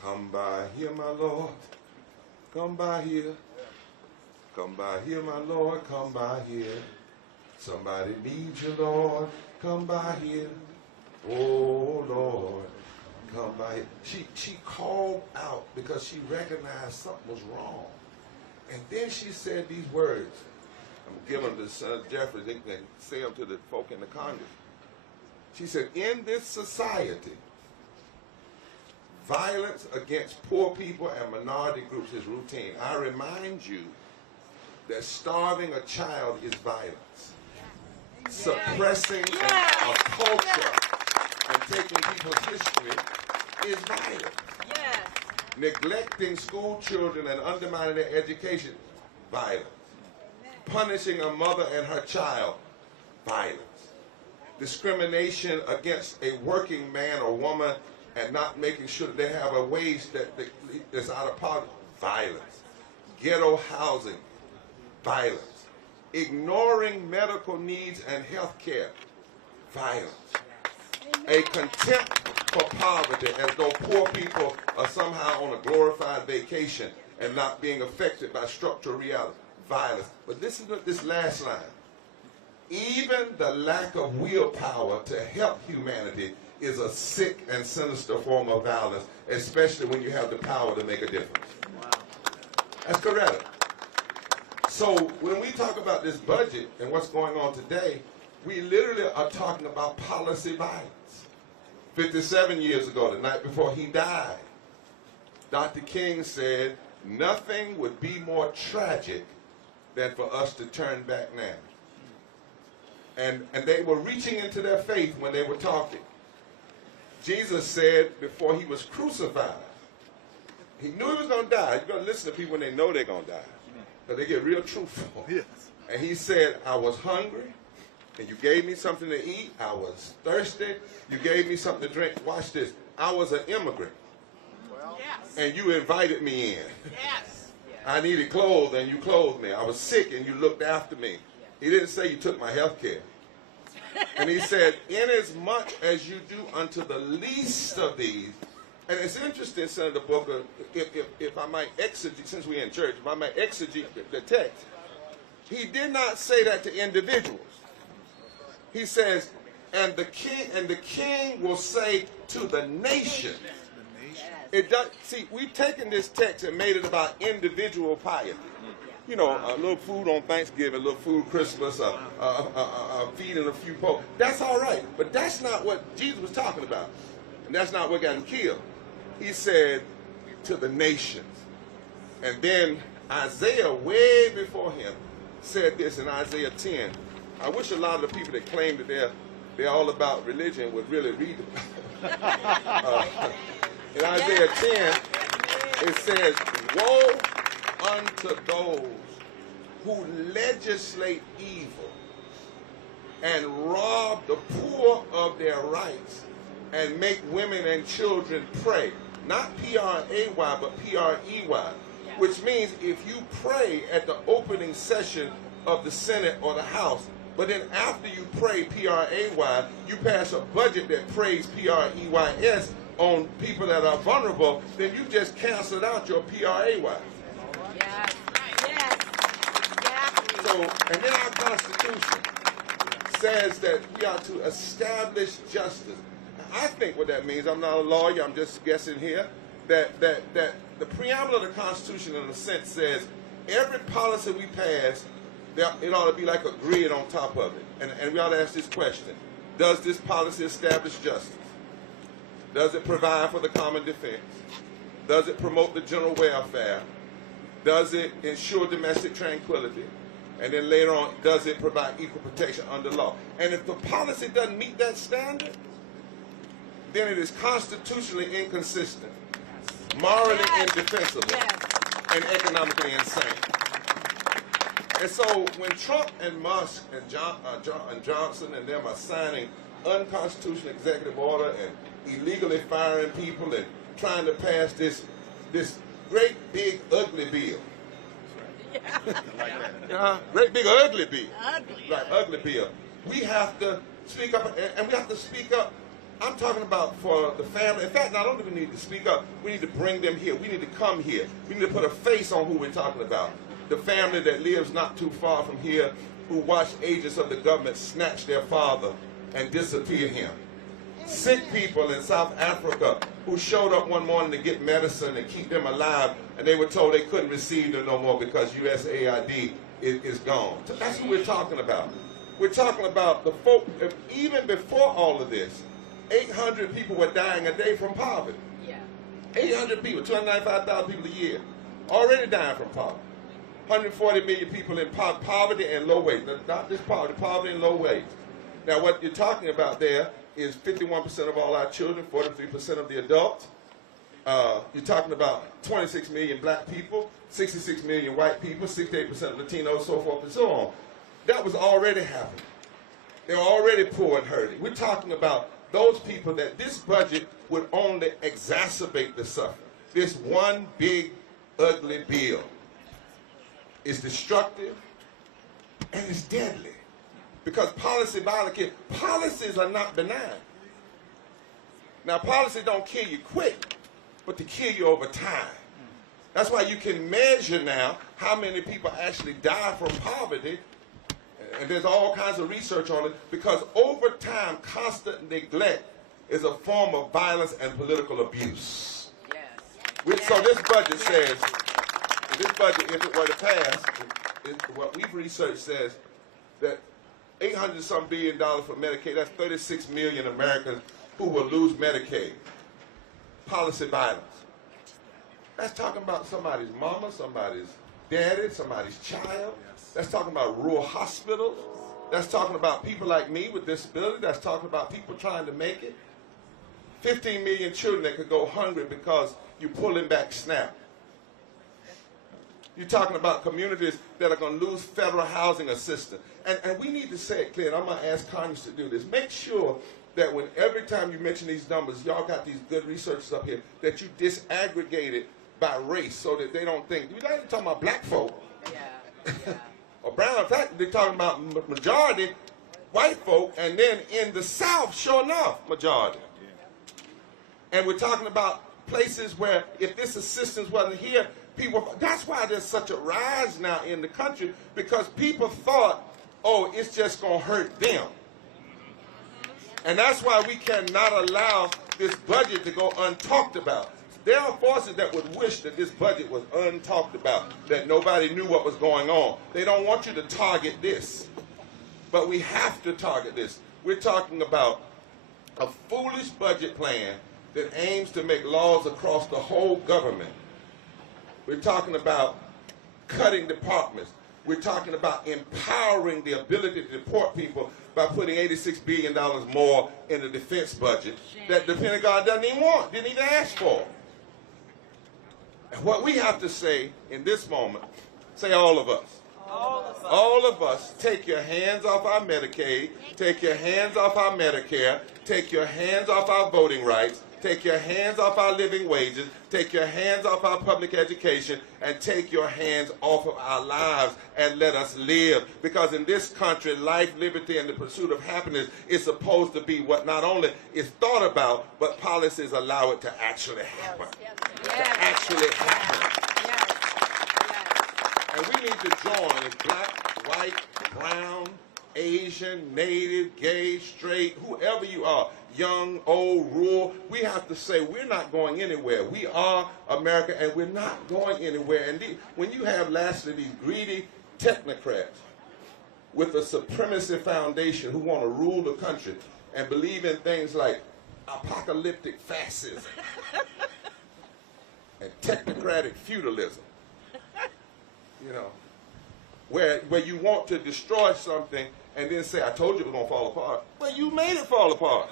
Come by here, my Lord. Come by here. Come by here, my Lord. Come by here. Somebody needs you, Lord. Come by here. Oh, Lord. Come by here. She called out because she recognized something was wrong. And then she said these words. I'm giving them to Senator Jeffries and say them to the folk in the Congress. She said, in this society, violence against poor people and minority groups is routine. I remind you that starving a child is violence. Suppressing a culture and taking people's history is violence. Neglecting school children and undermining their education, violence. Punishing a mother and her child, violence. Discrimination against a working man or woman and not making sure that they have a wage that's out of poverty, violence. Ghetto housing, violence. ignoring medical needs and health care, violence. A contempt for poverty, as though poor people are somehow on a glorified vacation and not being affected by structural reality, violence. But listen to this last line. Even the lack of willpower to help humanity is a sick and sinister form of violence, especially when you have the power to make a difference. Wow. That's correct. So when we talk about this budget and what's going on today, we literally are talking about policy violence. 57 years ago, the night before he died, Dr. King said, nothing would be more tragic than for us to turn back now. And they were reaching into their faith when they were talking. Jesus said before he was crucified, he knew he was going to die. You've got to listen to people when they know they're going to die, because they get real truthful. Yes. And he said, I was hungry, and you gave me something to eat. I was thirsty. You gave me something to drink. Watch this. I was an immigrant. Well, yes. And you invited me in. Yes. I needed clothes, and you clothed me. I was sick, and you looked after me. He didn't say you took my health care. And he said, inasmuch as you do unto the least of these. And it's interesting, Senator Booker, if I might exegete, since we're in church, if I might exegete the text, he did not say that to individuals. He says, and the king will say to the nation. It does. See, we've taken this text and made it about individual piety. You know, a little food on Thanksgiving, a little food Christmas, feeding a few poor. That's all right, but that's not what Jesus was talking about. And that's not what got him killed. He said to the nations. And then Isaiah, way before him, said this in Isaiah 10. I wish a lot of the people that claim that they're all about religion would really read it. In Isaiah 10, it says, woe unto those who legislate evil and rob the poor of their rights and make women and children pray. Not P-R-A-Y, but P-R-E-Y. Which means if you pray at the opening session of the Senate or the House, but then after you pray P-R-A-Y, you pass a budget that prays P-R-E-Y-S on people that are vulnerable, then you just canceled out your P-R-A-Y. Yes. Yes. Yes. So, and then our Constitution says that we are to establish justice. I think what that means, I'm not a lawyer, I'm just guessing here, that the preamble of the Constitution in a sense says every policy we pass, it ought to be like a grid on top of it. And we ought to ask this question. Does this policy establish justice? Does it provide for the common defense? Does it promote the general welfare? Does it ensure domestic tranquility? And then later on, does it provide equal protection under law? And if the policy doesn't meet that standard, then it is constitutionally inconsistent, morally indefensible, and economically insane. And so when Trump and Musk and Johnson and them are signing unconstitutional executive order and illegally firing people and trying to pass this great big ugly bill. Great big ugly bill. Ugly bill. We have to speak up, and we have to speak up. I'm talking about for the family. In fact, not only do we need to speak up, we need to bring them here. We need to come here. We need to put a face on who we're talking about. The family that lives not too far from here who watched agents of the government snatch their father and disappear him. Sick people in South Africa who showed up one morning to get medicine and keep them alive, and they were told they couldn't receive them no more because USAID is gone. So that's what we're talking about. We're talking about the folk, even before all of this, 800 people were dying a day from poverty. 800 people, 295,000 people a year, already dying from poverty. 140 million people in poverty and low wage. Not just poverty, poverty and low wage. Now what you're talking about there is 51% of all our children, 43% of the adults. You're talking about 26 million black people, 66 million white people, 68% of Latinos, so forth and so on. That was already happening. They're already poor and hurting. We're talking about those people that this budget would only exacerbate the suffering. This one big, ugly bill is destructive, And it's deadly. Because policies are not benign. Now, policy don't kill you quick, but they kill you over time. That's why you can measure now how many people actually die from poverty. And there's all kinds of research on it, because over time, constant neglect is a form of violence and political abuse. So this budget says, this budget, if it were to pass, what we've researched says that $800-some billion for Medicaid, that's 36 million Americans who will lose Medicaid. Policy violence. That's talking about somebody's mama, somebody's daddy, somebody's child. That's talking about rural hospitals. That's talking about people like me with disability. That's talking about people trying to make it. 15 million children that could go hungry because you're pulling back SNAP. You're talking about communities that are going to lose federal housing assistance. And we need to say it clear, and I'm going to ask Congress to do this. Make sure that when every time you mention these numbers, y'all got these good researchers up here, that you disaggregate it by race so that they don't think, we're not talking about black folk. Or brown. In fact, they're talking about majority white folk, and then in the South, sure enough, majority. And we're talking about places where if this assistance wasn't here, people, that's why there's such a rise now in the country, because people thought, oh, it's just going to hurt them. And that's why we cannot allow this budget to go untalked about. There are forces that would wish that this budget was untalked about, that nobody knew what was going on. They don't want you to target this. But we have to target this. We're talking about a foolish budget plan that aims to make laws across the whole government. We're talking about cutting departments. We're talking about empowering the ability to deport people by putting $86 billion more in the defense budget that the Pentagon doesn't even want, didn't even ask for. And what we have to say in this moment, say all of us. All of us, take your hands off our Medicaid, take your hands off our Medicare, take your hands off our voting rights, take your hands off our living wages, take your hands off our public education, and take your hands off of our lives and let us live. Because in this country, life, liberty, and the pursuit of happiness is supposed to be what not only is thought about, but policies allow it to actually happen. To actually happen. And we need to join as black, white, brown, Asian, native, gay, straight, whoever you are, young, old, rural, we have to say we're not going anywhere. We are America, and we're not going anywhere. And when you have lastly these greedy technocrats with a supremacy foundation who want to rule the country and believe in things like apocalyptic fascism and technocratic feudalism, you know, where you want to destroy something and then say, I told you it was going to fall apart. Well, you made it fall apart.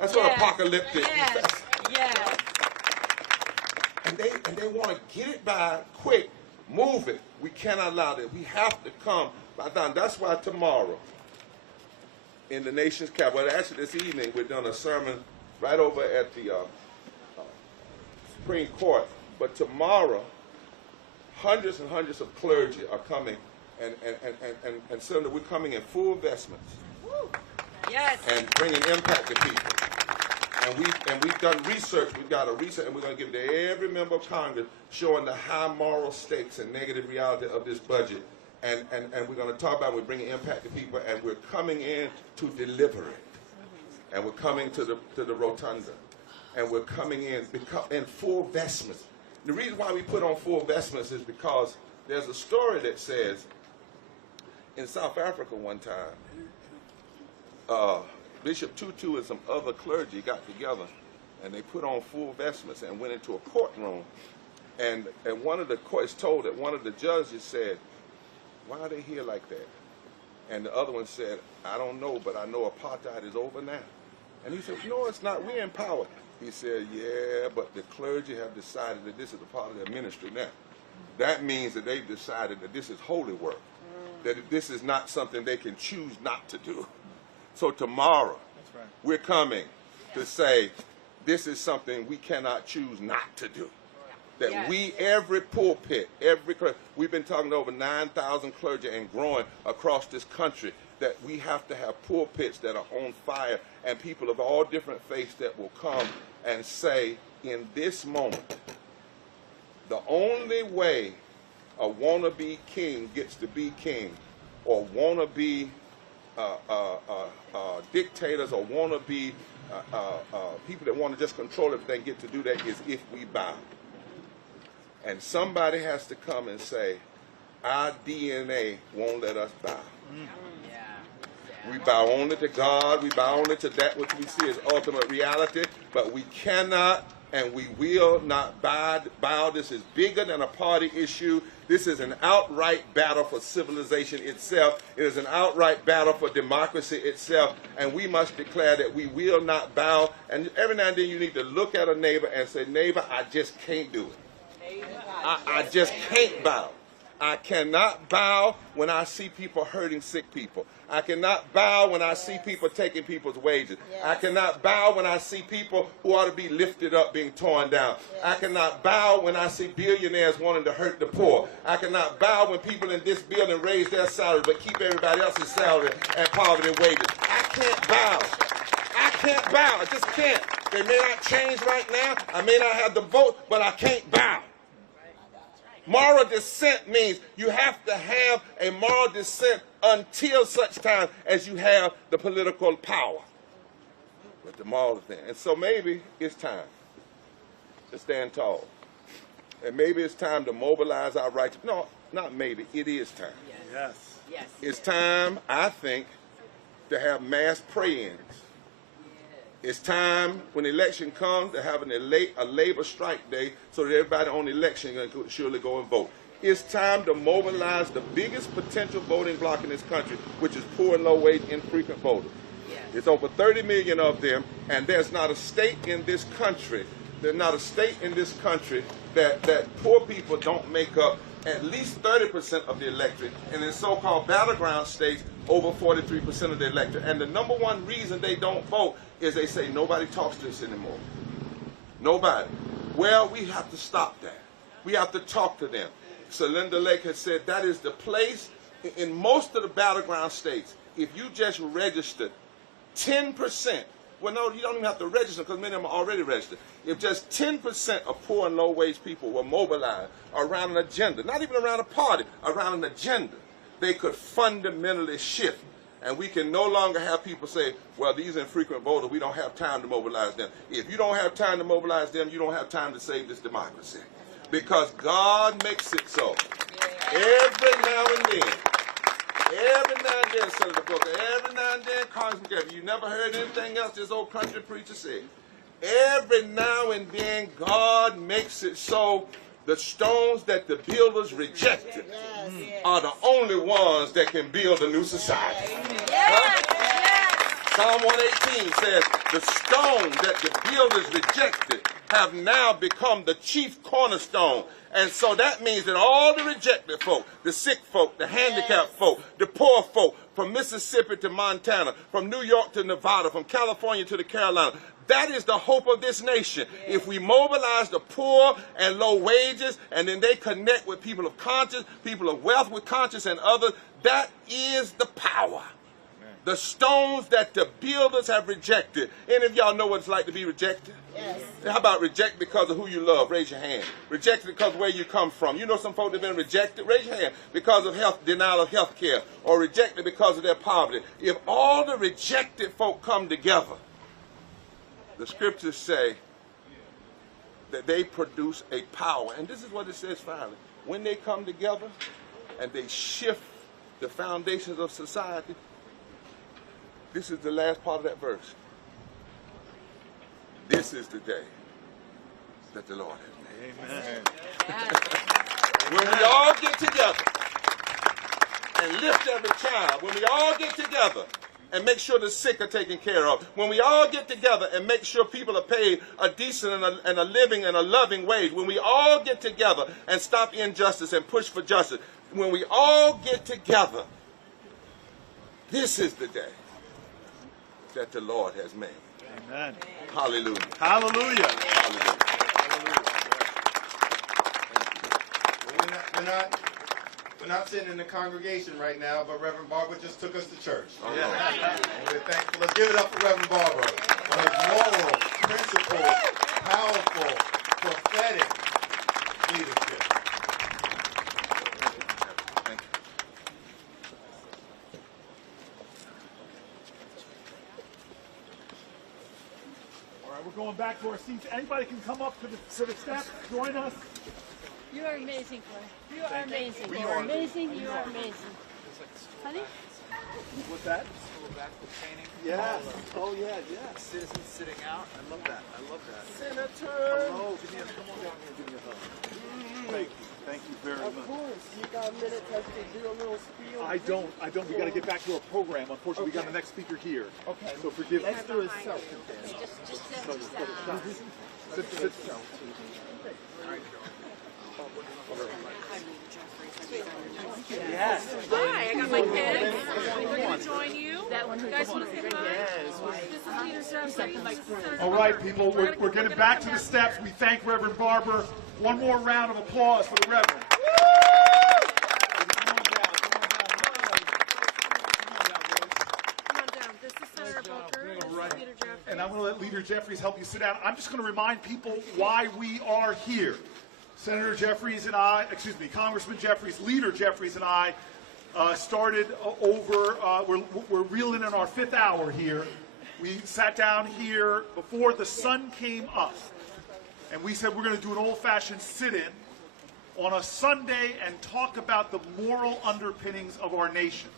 That's what apocalyptic is. And they want to get it by quick, move it. We cannot allow that. We have to come by time. That's why tomorrow, in the nation's capital, actually this evening, we're doing a sermon right over at the Supreme Court. But tomorrow, hundreds and hundreds of clergy are coming. And Senator, we're coming in full vestments. And bringing impact to people. And we've done research. We've got a research, and we're going to give it to every member of Congress, showing the high moral stakes and negative reality of this budget. And we're going to talk about we're bringing impact to people, and we're coming in to deliver it. And we're coming to the rotunda, and we're coming in full vestments. The reason why we put on full vestments is because there's a story that says in South Africa one time, Bishop Tutu and some other clergy got together and they put on full vestments and went into a courtroom. And one of the courts told that one of the judges said, why are they here like that? And the other one said, I don't know, but I know apartheid is over now. And he said, no, it's not. We're in power. He said, yeah, but the clergy have decided that this is a part of their ministry now. That means that they've decided that this is holy work, that this is not something they can choose not to do. So tomorrow, we're coming to say this is something we cannot choose not to do. That we, every pulpit, we've been talking to over 9,000 clergy and growing across this country, that we have to have pulpits that are on fire and people of all different faiths that will come and say, in this moment, the only way a wannabe king gets to be king, or wannabe dictators, or wannabe people that want to just control everything get to do that is if we bow. And somebody has to come and say, our DNA won't let us bow. We bow only to God. We bow only to that which we see as ultimate reality. But we cannot and we will not bow. This is bigger than a party issue. This is an outright battle for civilization itself. It is an outright battle for democracy itself. And we must declare that we will not bow. And every now and then you need to look at a neighbor and say, neighbor, I just can't do it. I just can't bow. I cannot bow when I see people hurting sick people. I cannot bow when I see people taking people's wages. I cannot bow when I see people who ought to be lifted up being torn down. I cannot bow when I see billionaires wanting to hurt the poor. I cannot bow when people in this building raise their salaries but keep everybody else's salary and poverty wages. I can't bow. I can't bow. I just can't. They may not change right now. I may not have the vote, but I can't bow. Moral dissent means you have to have a moral dissent until such time as you have the political power. But the moral thing. And so maybe it's time to stand tall. And maybe it's time to mobilize our rights. No, not maybe. It is time. Yes. Yes. It's time, I think, to have mass pray-ins. It's time, when election comes, to have a labor strike day so that everybody on election can surely go and vote. It's time to mobilize the biggest potential voting bloc in this country, which is poor and low-wage infrequent voters. It's over 30 million of them, and there's not a state in this country, that poor people don't make up at least 30% of the electorate, and in so-called battleground states, over 43% of the electorate. And the number one reason they don't vote is they say, nobody talks to us anymore. Nobody. Well, we have to stop that. We have to talk to them. So Linda Lake has said that is the place in most of the battleground states. If you just registered 10%, well, no, you don't even have to register because many of them are already registered. If just 10% of poor and low-wage people were mobilized around an agenda, not even around a party, around an agenda, they could fundamentally shift. And we can no longer have people say, well, these infrequent voters, we don't have time to mobilize them. If you don't have time to mobilize them, you don't have time to save this democracy. Because God makes it so. Every now and then, Senator Booker, every now and then, Congressman Jeffries, you never heard anything else this old country preacher said. Every now and then, God makes it so the stones that the builders rejected are the only ones that can build a new society. Psalm 118 says, the stones that the builders rejected have now become the chief cornerstone. And so that means that all the rejected folk, the sick folk, the handicapped folk, the poor folk, from Mississippi to Montana, from New York to Nevada, from California to the Carolinas, that is the hope of this nation. If we mobilize the poor and low wages, and then they connect with people of conscience, people of wealth with conscience and others, that is the power. The stones that the builders have rejected. Any of y'all know what it's like to be rejected? Yes. How about rejected because of who you love? Raise your hand. Rejected because of where you come from. You know some folks that have been rejected? Raise your hand. Because of denial of health care. Or rejected because of their poverty. If all the rejected folk come together, the scriptures say that they produce a power. And this is what it says finally. When they come together and they shift the foundations of society, this is the last part of that verse. This is the day that the Lord has made. Amen. When we all get together and lift every child, when we all get together and make sure the sick are taken care of, when we all get together and make sure people are paid a decent and a living and a loving wage, when we all get together and stop injustice and push for justice, when we all get together, this is the day that the Lord has made. Amen. Hallelujah. Hallelujah. Hallelujah. we're not sitting in the congregation right now, but Reverend Barber just took us to church. Yeah. And we're thankful. Let's give it up for Reverend Barber. On his moral, principled, powerful, prophetic leadership. Thank you. All right, we're going back to our seats. Anybody can come up to the steps, join us. You are amazing, Clay. You are amazing. You are amazing. You are amazing. Honey? What's that? Yes. Oh, yeah, yeah. Citizens sitting out. I love that. I love that. Senator. Hello. Come on down here and give me a hug. Thank you. Thank you very much. Of course. You got a minute to do a little spiel. I don't. We got to get back to our program. Unfortunately, we got the next speaker here. Okay. So forgive me. Let's do it self. Sit. Yes. Hi, I got my pen. We're going to join you. You guys want to say hi? This is Leader Jeffries. All right, people, we're getting back to the steps. We thank Reverend Barber. One more round of applause for the Reverend. Come on down. This is Senator Booker. This is Leader Jeffries. And I'm going to let Leader Jeffries help you sit down. I'm just going to remind people why we are here. Senator Jeffries and I, Congressman Jeffries, Leader Jeffries and I started we're reeling in our 5th hour here. We sat down here before the sun came up, and we said we're going to do an old-fashioned sit-in on a Sunday and talk about the moral underpinnings of our nation,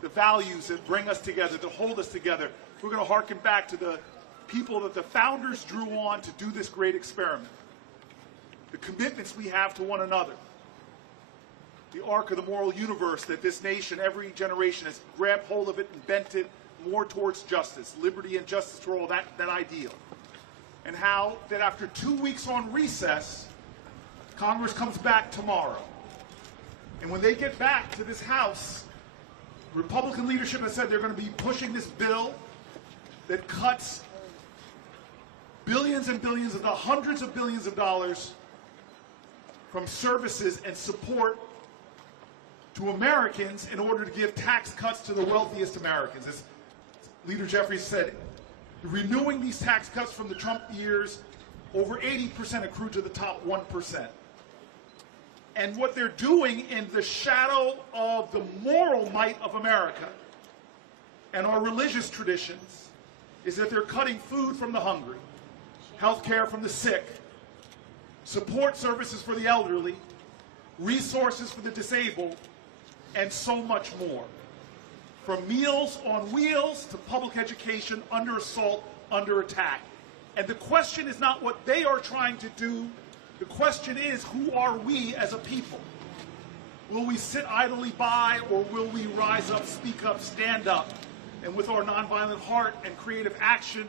the values that bring us together, to hold us together. We're going to harken back to the people that the founders drew on to do this great experiment. The commitments we have to one another, the arc of the moral universe that this nation, every generation, has grabbed hold of it and bent it more towards justice, liberty and justice for all, that ideal. And how that after 2 weeks on recess, Congress comes back tomorrow. And when they get back to this House, Republican leadership has said they're going to be pushing this bill that cuts billions and billions of dollars, hundreds of billions of dollars from services and support to Americans in order to give tax cuts to the wealthiest Americans. As Leader Jeffries said, renewing these tax cuts from the Trump years, over 80% accrue to the top 1%. And what they're doing in the shadow of the moral might of America and our religious traditions is that they're cutting food from the hungry, health care from the sick, support services for the elderly, resources for the disabled, and so much more. From Meals on Wheels to public education under assault, under attack. And the question is not what they are trying to do. The question is, who are we as a people? Will we sit idly by, or will we rise up, speak up, stand up, and with our nonviolent heart and creative action,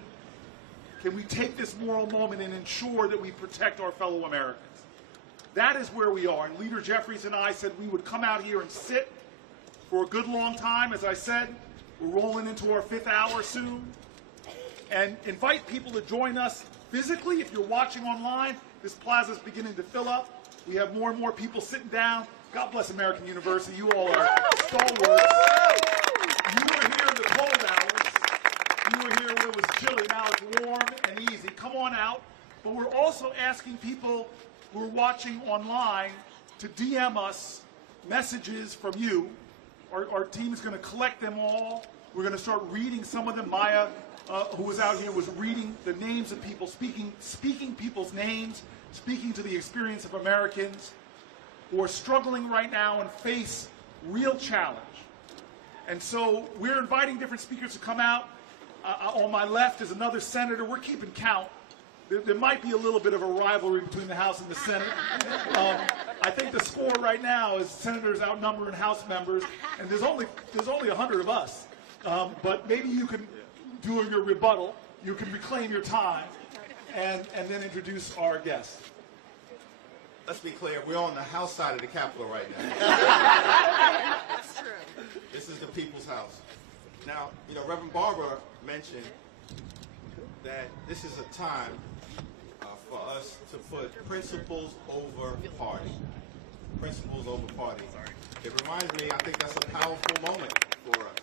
can we take this moral moment and ensure that we protect our fellow Americans? That is where we are. And Leader Jeffries and I said we would come out here and sit for a good long time. As I said, we're rolling into our 5th hour soon. And invite people to join us physically. If you're watching online, this plaza is beginning to fill up. We have more and more people sitting down. God bless American University. You all are stalwarts. You were here in the cold hours. You were here when it was chilly. Now it's warm and easy. Come on out. But we're also asking people who are watching online to DM us messages from you. Our team is going to collect them all. We're going to start reading some of them. Maya, who was out here, was reading the names of people, speaking people's names, speaking to the experience of Americans who are struggling right now and face real challenge. And so we're inviting different speakers to come out. On my left is another senator. We're keeping count. There might be a little bit of a rivalry between the House and the Senate. I think the score right now is senators outnumbering House members, and there's only 100 of us. But maybe you can do your rebuttal. You can reclaim your time, and then introduce our guest. Let's be clear, we're on the House side of the Capitol right now. That's true. This is the people's house. Now, Reverend Barber mentioned that this is a time for us to put principles over party. principles over party. It reminds me, I think that's a powerful moment for us.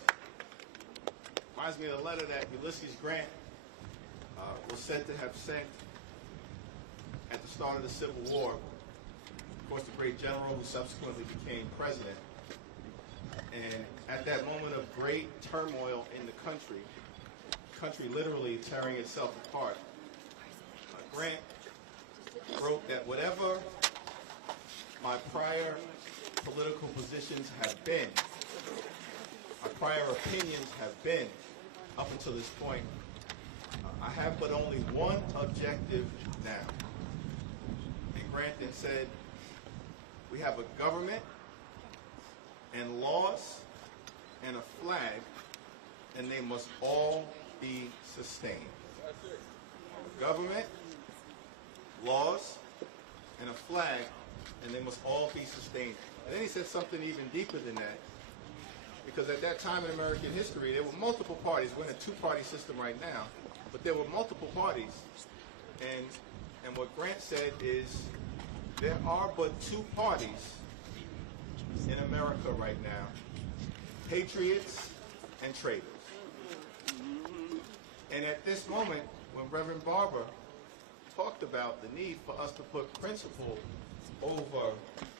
Reminds me of the letter that Ulysses Grant was said to have sent at the start of the Civil War. Of course, the great general who subsequently became president. And at that moment of great turmoil in the country literally tearing itself apart, Grant wrote that whatever my prior political positions have been, my prior opinions have been up until this point, I have but only one objective now. And Grant then said, we have a government and laws and a flag, and they must all be sustained. Government, laws, and a flag, and they must all be sustained. And then he said something even deeper than that, because at that time in American history, there were multiple parties. We're in a two-party system right now, but there were multiple parties. And what Grant said is, there are but two parties in America right now, patriots and traitors. And at this moment, when Reverend Barber talked about the need for us to put principle over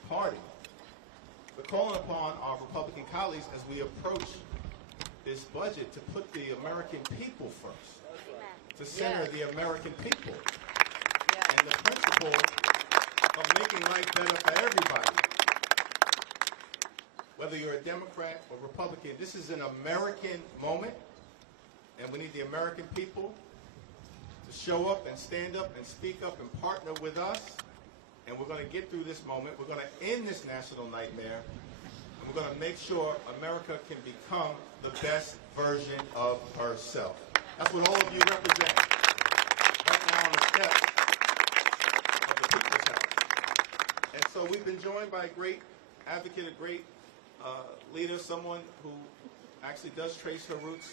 party, we're calling upon our Republican colleagues as we approach this budget to put the American people first, to center the American people, and the principle of making life better for everybody. Whether you're a Democrat or Republican, this is an American moment, and we need the American people to show up and stand up and speak up and partner with us, and we're going to get through this moment. We're going to end this national nightmare, and we're going to make sure America can become the best version of herself. That's what all of you represent right now on the steps of the People's House. And so we've been joined by a great advocate, a great leader, someone who actually does trace her roots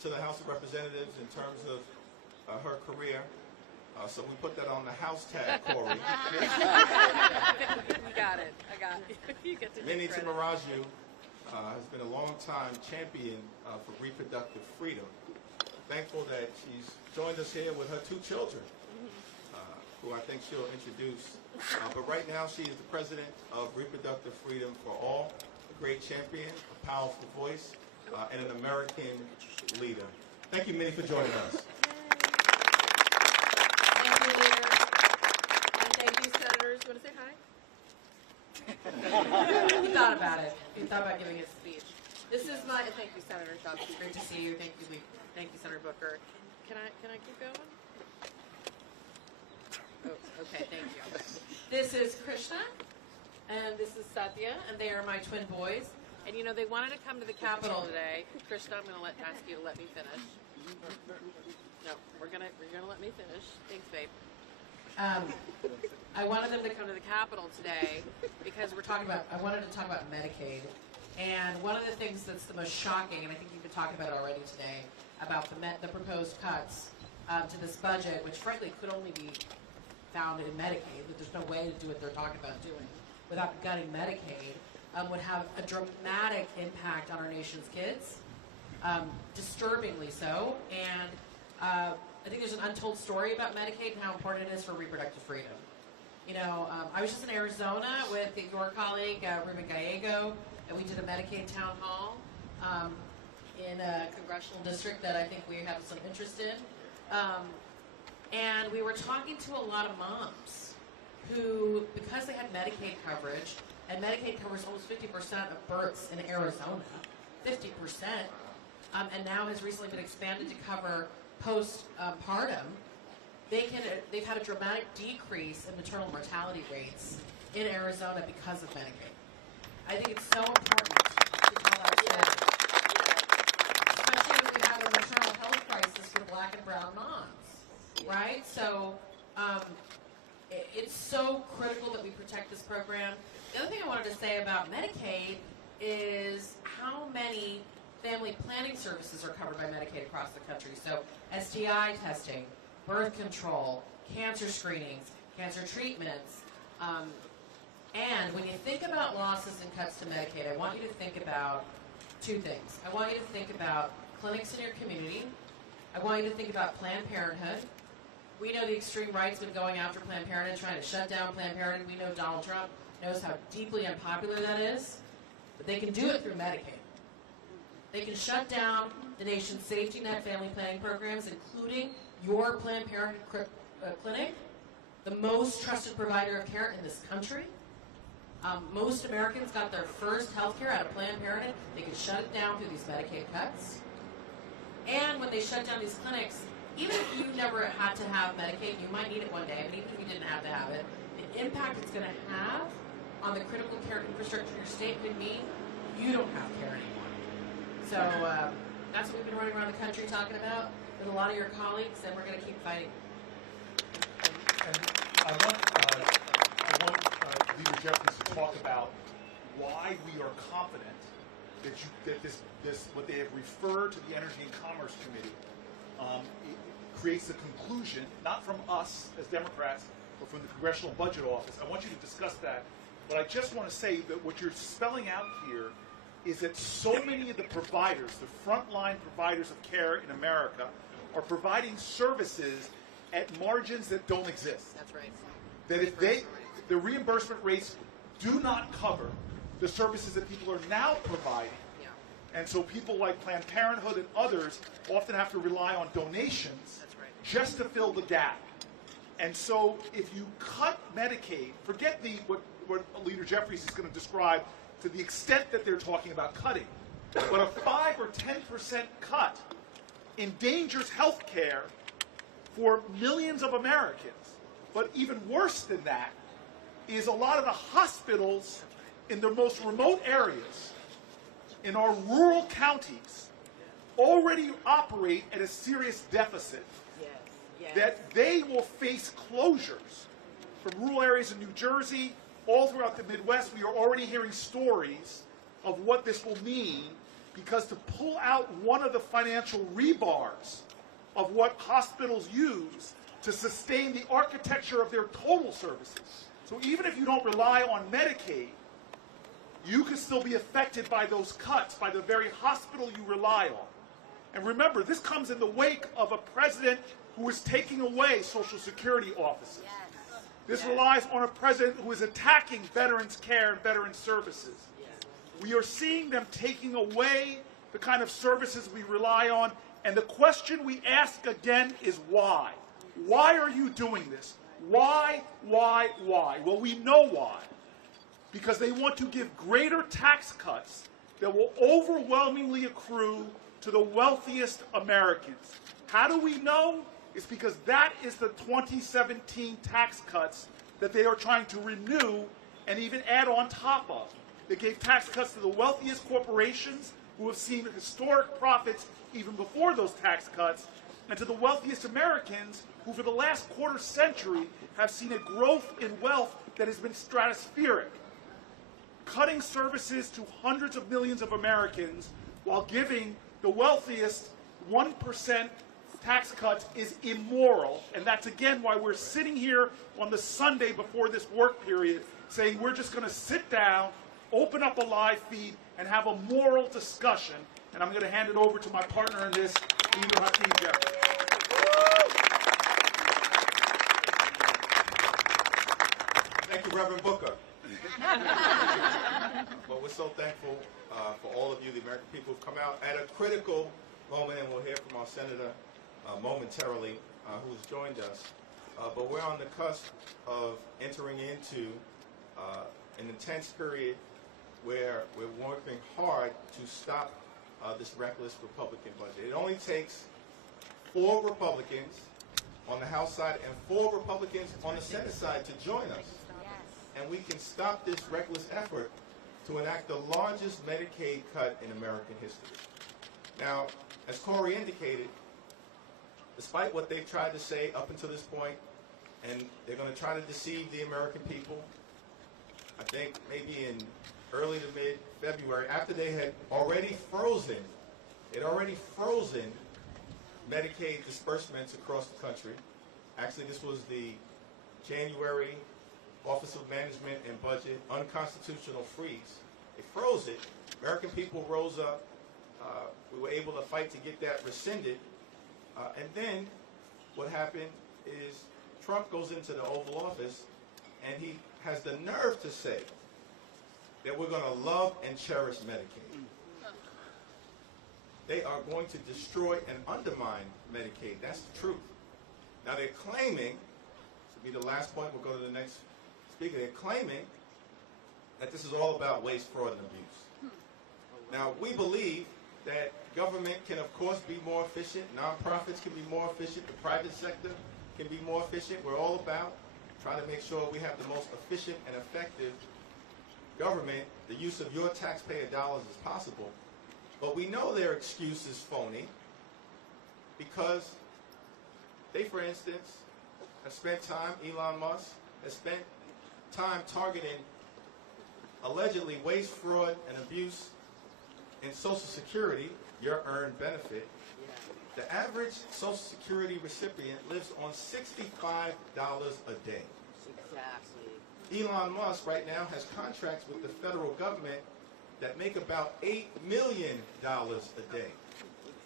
to the House of Representatives in terms of her career. So we put that on the house tag, Corey. You got it. I got it. You get to Minnie Timaraju has been a long-time champion for reproductive freedom. Thankful that she's joined us here with her two children, who I think she'll introduce. But right now, she is the president of Reproductive Freedom for All, a great champion, a powerful voice, and an American leader. Thank you, Minnie, for joining us. Thank you, Leader. And thank you, Senators. You want to say hi? He thought about it. He thought about giving his speech. This is my, thank you, Senator Jeffries. Great to see you. Thank you, Senator Booker. Can I keep going? Oh, okay, thank you. This is Krishna, and this is Satya, and they are my twin boys. And you know, they wanted to come to the Capitol today. Krishna, I'm going to ask you to let me finish. No, you're gonna let me finish. Thanks, babe. I wanted them to come to the Capitol today because I wanted to talk about Medicaid. And one of the things that's the most shocking, and I think you've been talking about it already today, about the proposed cuts to this budget, which frankly could only be found in Medicaid, that there's no way to do what they're talking about doing without gutting Medicaid, would have a dramatic impact on our nation's kids, disturbingly so. And I think there's an untold story about Medicaid and how important it is for reproductive freedom. You know, I was just in Arizona with your colleague, Ruben Gallego, and we did a Medicaid town hall in a congressional district that I think we have some interest in. And we were talking to a lot of moms who, because they had Medicaid coverage, and Medicaid covers almost 50% of births in Arizona, 50%, and now has recently been expanded to cover postpartum, they've had a dramatic decrease in maternal mortality rates in Arizona because of Medicaid. I think it's so important to tell that story, especially as we have a maternal health crisis for Black and brown moms, right? So it's so critical that we protect this program. The other thing I wanted to say about Medicaid is how many family planning services are covered by Medicaid across the country. So STI testing, birth control, cancer screenings, cancer treatments, And when you think about losses and cuts to Medicaid, I want you to think about two things. I want you to think about clinics in your community. I want you to think about Planned Parenthood. We know the extreme right's been going after Planned Parenthood, trying to shut down Planned Parenthood. We know Donald Trump knows how deeply unpopular that is. But they can do it through Medicaid. They can shut down the nation's safety net family planning programs, including your Planned Parenthood clinic, the most trusted provider of care in this country. Most Americans got their first health care out of Planned Parenthood. They can shut it down through these Medicaid cuts. And when they shut down these clinics, even if you never had to have Medicaid, you might need it one day, but even if you didn't have to have it, the impact it's going to have on the critical care infrastructure in your state could mean you don't have care anymore. So that's what we've been running around the country talking about with a lot of your colleagues, and we're going to keep fighting. And I want Leader Jeffries to talk about why we are confident that this what they have referred to the Energy and Commerce Committee creates a conclusion, not from us as Democrats, but from the Congressional Budget Office. I want you to discuss that. But I just want to say that what you're spelling out here is that so many of the providers, the frontline providers of care in America, are providing services at margins that don't exist. That's right. That if the reimbursement rates do not cover the services that people are now providing, and so people like Planned Parenthood and others often have to rely on donations just to fill the gap. And so if you cut Medicaid, forget what Leader Jeffries is going to describe to the extent that they're talking about cutting, but a 5 or 10% cut endangers health care for millions of Americans. But even worse than that is a lot of the hospitals in the most remote areas, in our rural counties, already operate at a serious deficit. That they will face closures from rural areas in New Jersey, all throughout the Midwest. We are already hearing stories of what this will mean, because to pull out one of the financial rebars of what hospitals use to sustain the architecture of their total services. So even if you don't rely on Medicaid, you can still be affected by those cuts, by the very hospital you rely on. And remember, this comes in the wake of a president who is taking away Social Security offices. This relies on a president who is attacking veterans' care and veterans' services. We are seeing them taking away the kind of services we rely on, and the question we ask again is why? Why are you doing this? Why? Well, we know why. Because they want to give greater tax cuts that will overwhelmingly accrue to the wealthiest Americans. How do we know? It's because that is the 2017 tax cuts that they are trying to renew and even add on top of. They gave tax cuts to the wealthiest corporations, who have seen historic profits even before those tax cuts, and to the wealthiest Americans, who for the last quarter century have seen a growth in wealth that has been stratospheric. Cutting services to hundreds of millions of Americans while giving the wealthiest 1% tax cuts is immoral, and that's again why we're sitting here on the Sunday before this work period saying we're just going to sit down, open up a live feed, and have a moral discussion. And I'm going to hand it over to my partner in this, Leader Hakeem Jeffries. Thank you, Reverend Booker. But we're so thankful for all of you, the American people, who've come out at a critical moment, and we'll hear from our senator momentarily, who's joined us. But we're on the cusp of entering into an intense period where we're working hard to stop this reckless Republican budget. It only takes 4 Republicans on the House side and 4 Republicans on the Senate side to join us. And we can stop this reckless effort to enact the largest Medicaid cut in American history. Now, as Corey indicated, despite what they've tried to say up until this point, and they're going to try to deceive the American people, I think maybe in early to mid-February, after they had already frozen Medicaid disbursements across the country. Actually, this was the January Office of Management and Budget, unconstitutional freeze. They froze it. American people rose up. We were able to fight to get that rescinded. And then what happened is Trump goes into the Oval Office and he has the nerve to say that we're going to love and cherish Medicaid. They are going to destroy and undermine Medicaid. That's the truth. Now they're claiming, this will be the last point, we'll go to the next speaker, they're claiming that this is all about waste, fraud, and abuse. Now we believe that government can of course be more efficient, nonprofits can be more efficient, the private sector can be more efficient. We're all about trying to make sure we have the most efficient and effective government, the use of your taxpayer dollars as possible. But we know their excuse is phony because they, for instance, have spent time, Elon Musk has spent time targeting allegedly waste, fraud, and abuse in Social Security, your earned benefit. The average Social Security recipient lives on $65 a day. Exactly. Elon Musk right now has contracts with the federal government that make about $8 million a day.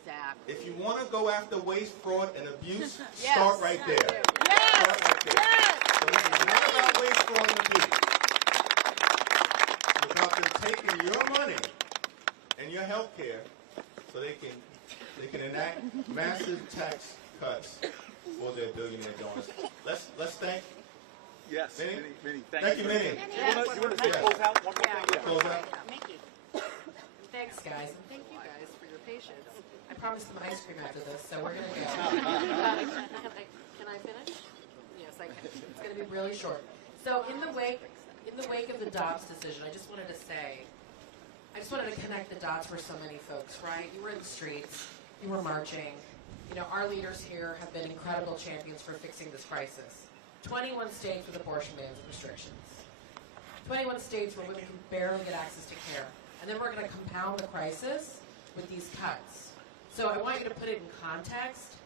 Exactly. If you want to go after waste, fraud, and abuse, Yes. start right there. Yes. Start right there. Yes. So this is not about waste, fraud, and abuse. It's about them taking your money and your health care so they can enact massive tax cuts for their billionaire donors. Let's thank Yes, Minnie? Minnie, Thank you, Minnie. You want to close out one more thing? Close out. Thanks, guys, and thank you guys for your patience. I promised them ice cream after this, so we're going to go. Can I finish? Yes, I can. It's going to be really short. So in the wake of the Dobbs decision, I just wanted to connect the dots for so many folks, right? You were in the streets, you were marching. You know, our leaders here have been incredible champions for fixing this crisis. 21 states with abortion bans and restrictions. 21 states where women can barely get access to care. And then we're going to compound the crisis with these cuts. So I want you to put it in context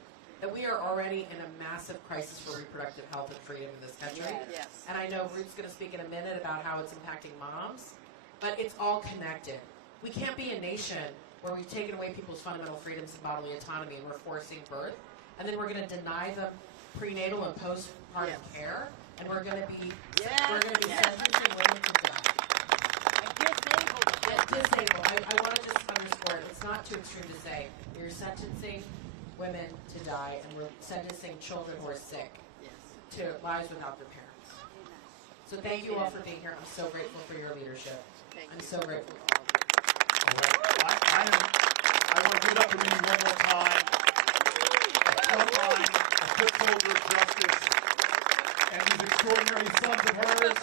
that we are already in a massive crisis for reproductive health and freedom in this country. Yes. And I know Ruth's going to speak in a minute about how it's impacting moms, but it's all connected. We can't be a nation where we've taken away people's fundamental freedoms and bodily autonomy and we're forcing birth, and then we're going to deny them prenatal and postpartum care, and we're going to be sentencing women to death. Disabled. I want to just underscore it. It's not too extreme to say we're sentencing women to die, and we're sentencing children who are sick to lives without their parents. So thank you all for being here. I'm so grateful for your leadership. I'm so grateful. I want to give it up for Minnie one more time. A frontline, a foot soldier of justice, and these extraordinary sons of hers.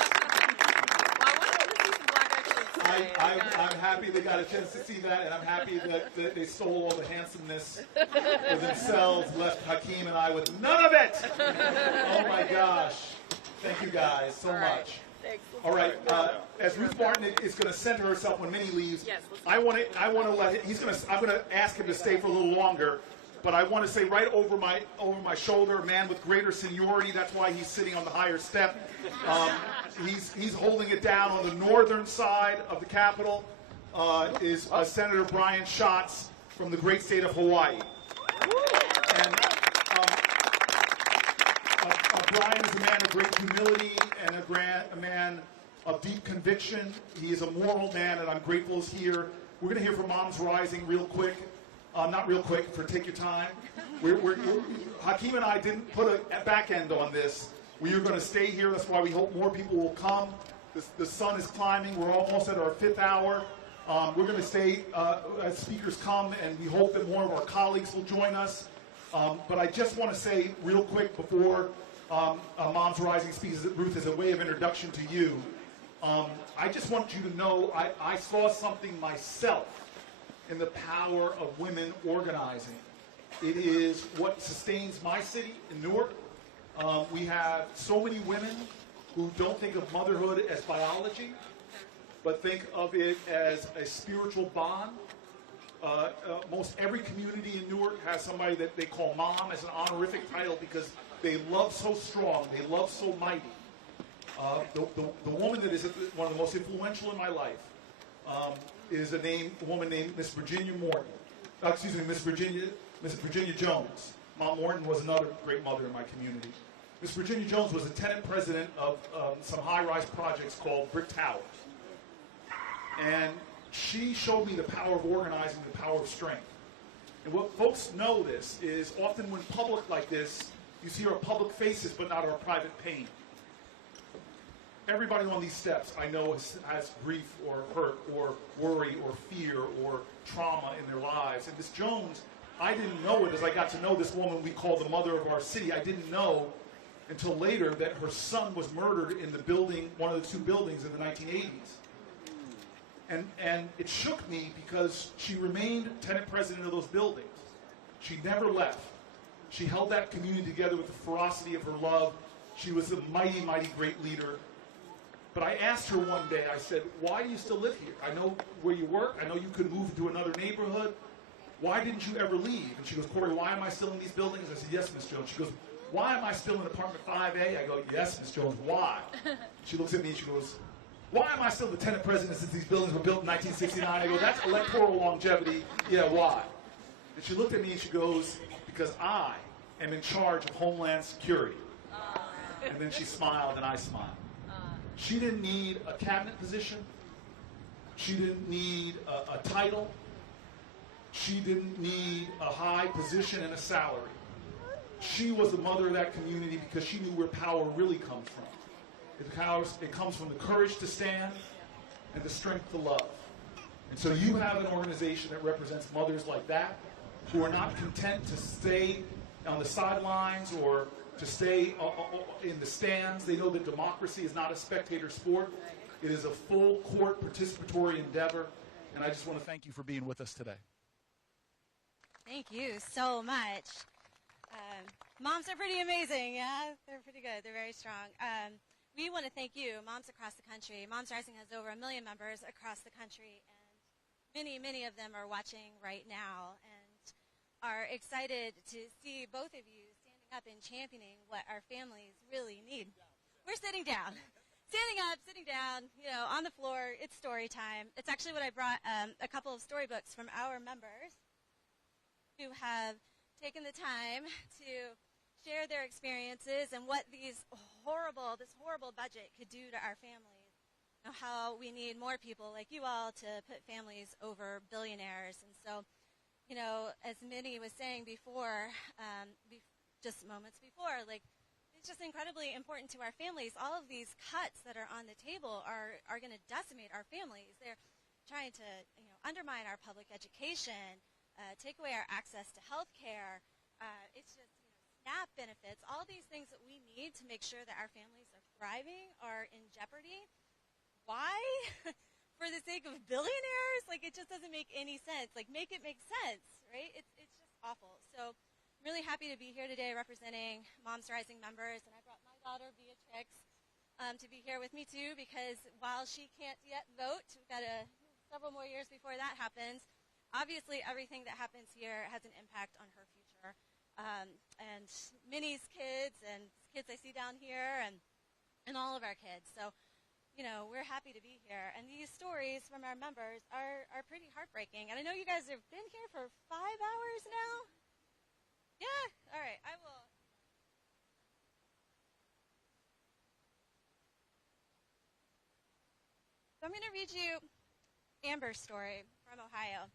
I'm happy they got a chance to see that, and I'm happy that they stole all the handsomeness for themselves, left Hakeem and I with none of it. Oh my gosh. Thank you guys so much. All right, as Ruth Martin is going to center herself when Minnie leaves, I want to let him, I'm going to ask him to stay for a little longer, but I want to say right over my shoulder, a man with greater seniority. That's why he's sitting on the higher step. He's holding it down on the northern side of the Capitol. Is Senator Brian Schatz from the great state of Hawaii. And Brian is a man of great humility and a man of deep conviction. He is a moral man, and I'm grateful he's here. We're going to hear from Moms Rising real quick. Not real quick, take your time. Hakeem and I didn't put a back end on this. We are going to stay here. That's why we hope more people will come. The sun is climbing. We're almost at our 5th hour. We're going to stay as speakers come, and we hope that more of our colleagues will join us. But I just want to say real quick before Moms Rising speaks, Ruth, as a way of introduction to you, I just want you to know I saw something myself in the power of women organizing. It is what sustains my city in Newark. We have so many women who don't think of motherhood as biology, but think of it as a spiritual bond. Most every community in Newark has somebody that they call mom as an honorific title because they love so strong, they love so mighty. The woman that is one of the most influential in my life is a woman named Miss Virginia Morton. Miss Virginia Jones. Mom Morton was another great mother in my community. Miss Virginia Jones was a tenant president of some high-rise projects called Brick Towers. And she showed me the power of organizing, the power of strength. And what folks know this is often when public like this, you see our public faces but not our private pain. Everybody on these steps I know has grief or hurt or worry or fear or trauma in their lives. And Miss Jones, I didn't know it as I got to know this woman we call the mother of our city. I didn't know until later that her son was murdered in the building, one of the two buildings in the 1980s. And it shook me because she remained tenant president of those buildings. She never left. She held that community together with the ferocity of her love. She was a mighty, mighty great leader. But I asked her one day, I said, why do you still live here? I know where you work. I know you could move to another neighborhood. Why didn't you ever leave? And she goes, Corey, why am I still in these buildings? I said, yes, Miss Jones. She goes, why am I still in apartment 5A? I go, yes, Miss Jones, why? She looks at me and she goes, why am I still the tenant president since these buildings were built in 1969? I go, that's electoral longevity. Yeah, why? And she looked at me and she goes, because I am in charge of Homeland Security. And then she smiled and I smiled. She didn't need a cabinet position. She didn't need a title. She didn't need a high position and a salary. She was the mother of that community because she knew where power really comes from. It comes from the courage to stand and the strength to love. And so you have an organization that represents mothers like that who are not content to stay on the sidelines or to stay in the stands. They know that democracy is not a spectator sport. It is a full court participatory endeavor. And I just want to thank you for being with us today. Thank you so much. Moms are pretty amazing, yeah? They're pretty good. They're very strong. We want to thank you, moms across the country. Moms Rising has over 1 million members across the country, and many, many of them are watching right now and are excited to see both of you standing up and championing what our families really need. We're sitting down. Standing up, sitting down, on the floor. It's story time. It's actually what I brought, a couple of storybooks from our members who have taken the time to share their experiences and what this horrible budget could do to our families. How we need more people like you all to put families over billionaires. And so, as Minnie was saying before, just moments before, it's just incredibly important to our families. All of these cuts that are on the table are going to decimate our families. They're trying to, undermine our public education, take away our access to health care. It's just, SNAP benefits, all these things that we need to make sure that our families are thriving are in jeopardy. Why? For the sake of billionaires? It just doesn't make any sense. Make it make sense, right? It's just awful. So I'm really happy to be here today representing Moms Rising members, and I brought my daughter, Beatrix, to be here with me too, because while she can't yet vote, we've got several more years before that happens, obviously everything that happens here has an impact on her future. And Minnie's kids and kids I see down here and all of our kids. So, we're happy to be here. And these stories from our members are pretty heartbreaking. And I know you guys have been here for 5 hours now. Yeah? All right. I will. So I'm going to read you Amber's story from Ohio.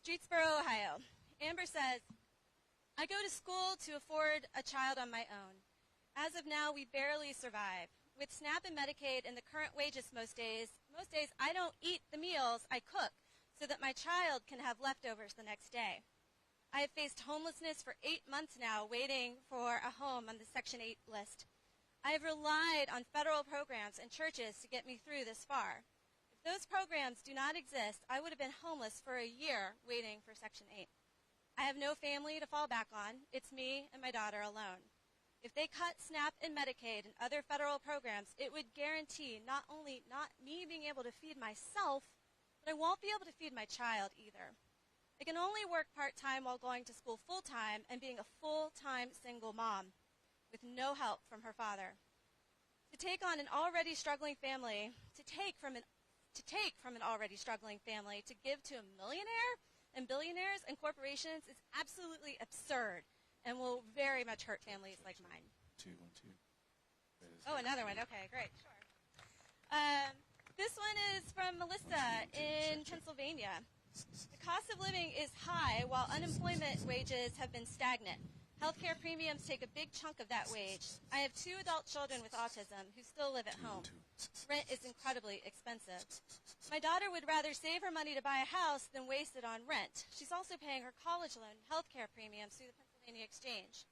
Streetsboro, Ohio. Amber says, I go to school to afford a child on my own. As of now, we barely survive. With SNAP and Medicaid and the current wages most days I don't eat the meals I cook so that my child can have leftovers the next day. I have faced homelessness for 8 months now, waiting for a home on the Section 8 list. I have relied on federal programs and churches to get me through this far. If those programs do not exist, I would have been homeless for a year waiting for Section 8. I have no family to fall back on. It's me and my daughter alone. If they cut SNAP and Medicaid and other federal programs, it would guarantee not only not me being able to feed myself, but I won't be able to feed my child either. I can only work part-time while going to school full-time and being a full-time single mom with no help from her father. To take on an already struggling family, to take from an already struggling family to give to a millionaire and billionaires and corporations is absolutely absurd and will very much hurt families like mine. Oh, another one. Okay, great. Sure. This one is from Melissa in Pennsylvania. The cost of living is high while unemployment wages have been stagnant. Healthcare premiums take a big chunk of that wage. I have 2 adult children with autism who still live at home. Rent is incredibly expensive. My daughter would rather save her money to buy a house than waste it on rent. She's also paying her college loan healthcare premiums through the Pennsylvania Exchange.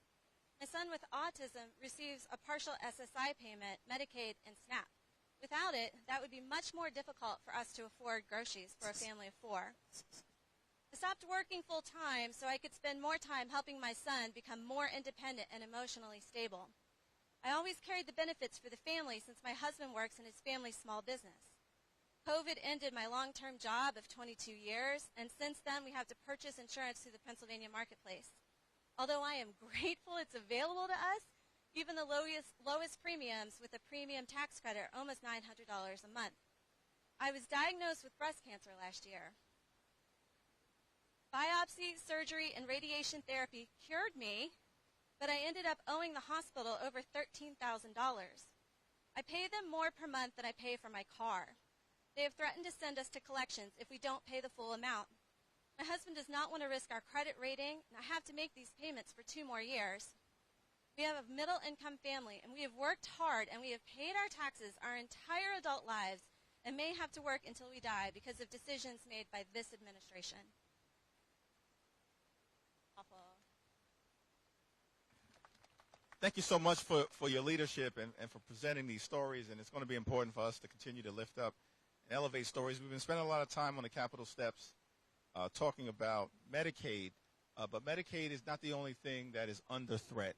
My son with autism receives a partial SSI payment, Medicaid, and SNAP. Without it, that would be much more difficult for us to afford groceries for a family of 4. I stopped working full-time so I could spend more time helping my son become more independent and emotionally stable. I always carried the benefits for the family since my husband works in his family's small business. COVID ended my long-term job of 22 years, and since then we have to purchase insurance through the Pennsylvania marketplace. Although I am grateful it's available to us, even the lowest premiums with a premium tax credit are almost $900 a month. I was diagnosed with breast cancer last year. Biopsy, surgery, and radiation therapy cured me, but I ended up owing the hospital over $13,000. I pay them more per month than I pay for my car. They have threatened to send us to collections if we don't pay the full amount. My husband does not want to risk our credit rating, and I have to make these payments for 2 more years. We have a middle-income family, and we have worked hard, and we have paid our taxes our entire adult lives and may have to work until we die because of decisions made by this administration. Awful. Thank you so much for your leadership and for presenting these stories, and it's going to be important for us to continue to lift up and elevate stories. We've been spending a lot of time on the Capitol steps talking about Medicaid, but Medicaid is not the only thing that is under threat,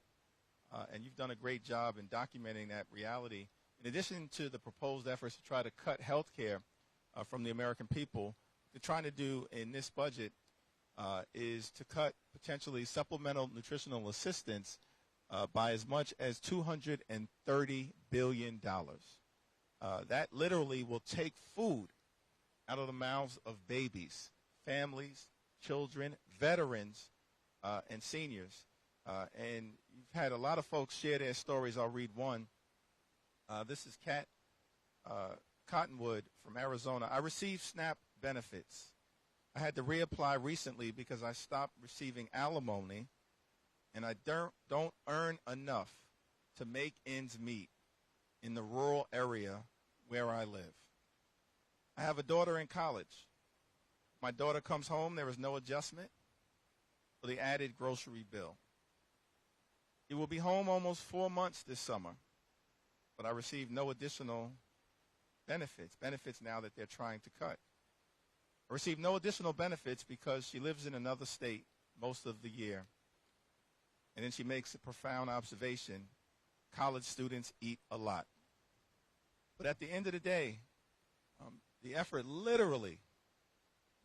and you've done a great job in documenting that reality. In addition to the proposed efforts to try to cut health care from the American people, what they're trying to do in this budget is to cut potentially supplemental nutritional assistance by as much as $230 billion. That literally will take food out of the mouths of babies, families, children, veterans, and seniors. And you've had a lot of folks share their stories. I'll read one. This is Kat Cottonwood from Arizona. I received SNAP benefits. I had to reapply recently because I stopped receiving alimony, and I don't earn enough to make ends meet in the rural area where I live. I have a daughter in college. My daughter comes home, there is no adjustment for the added grocery bill. He will be home almost 4 months this summer, but I receive no additional benefits now that they're trying to cut. I receive no additional benefits because she lives in another state most of the year. And then she makes a profound observation. College students eat a lot. But at the end of the day, the effort literally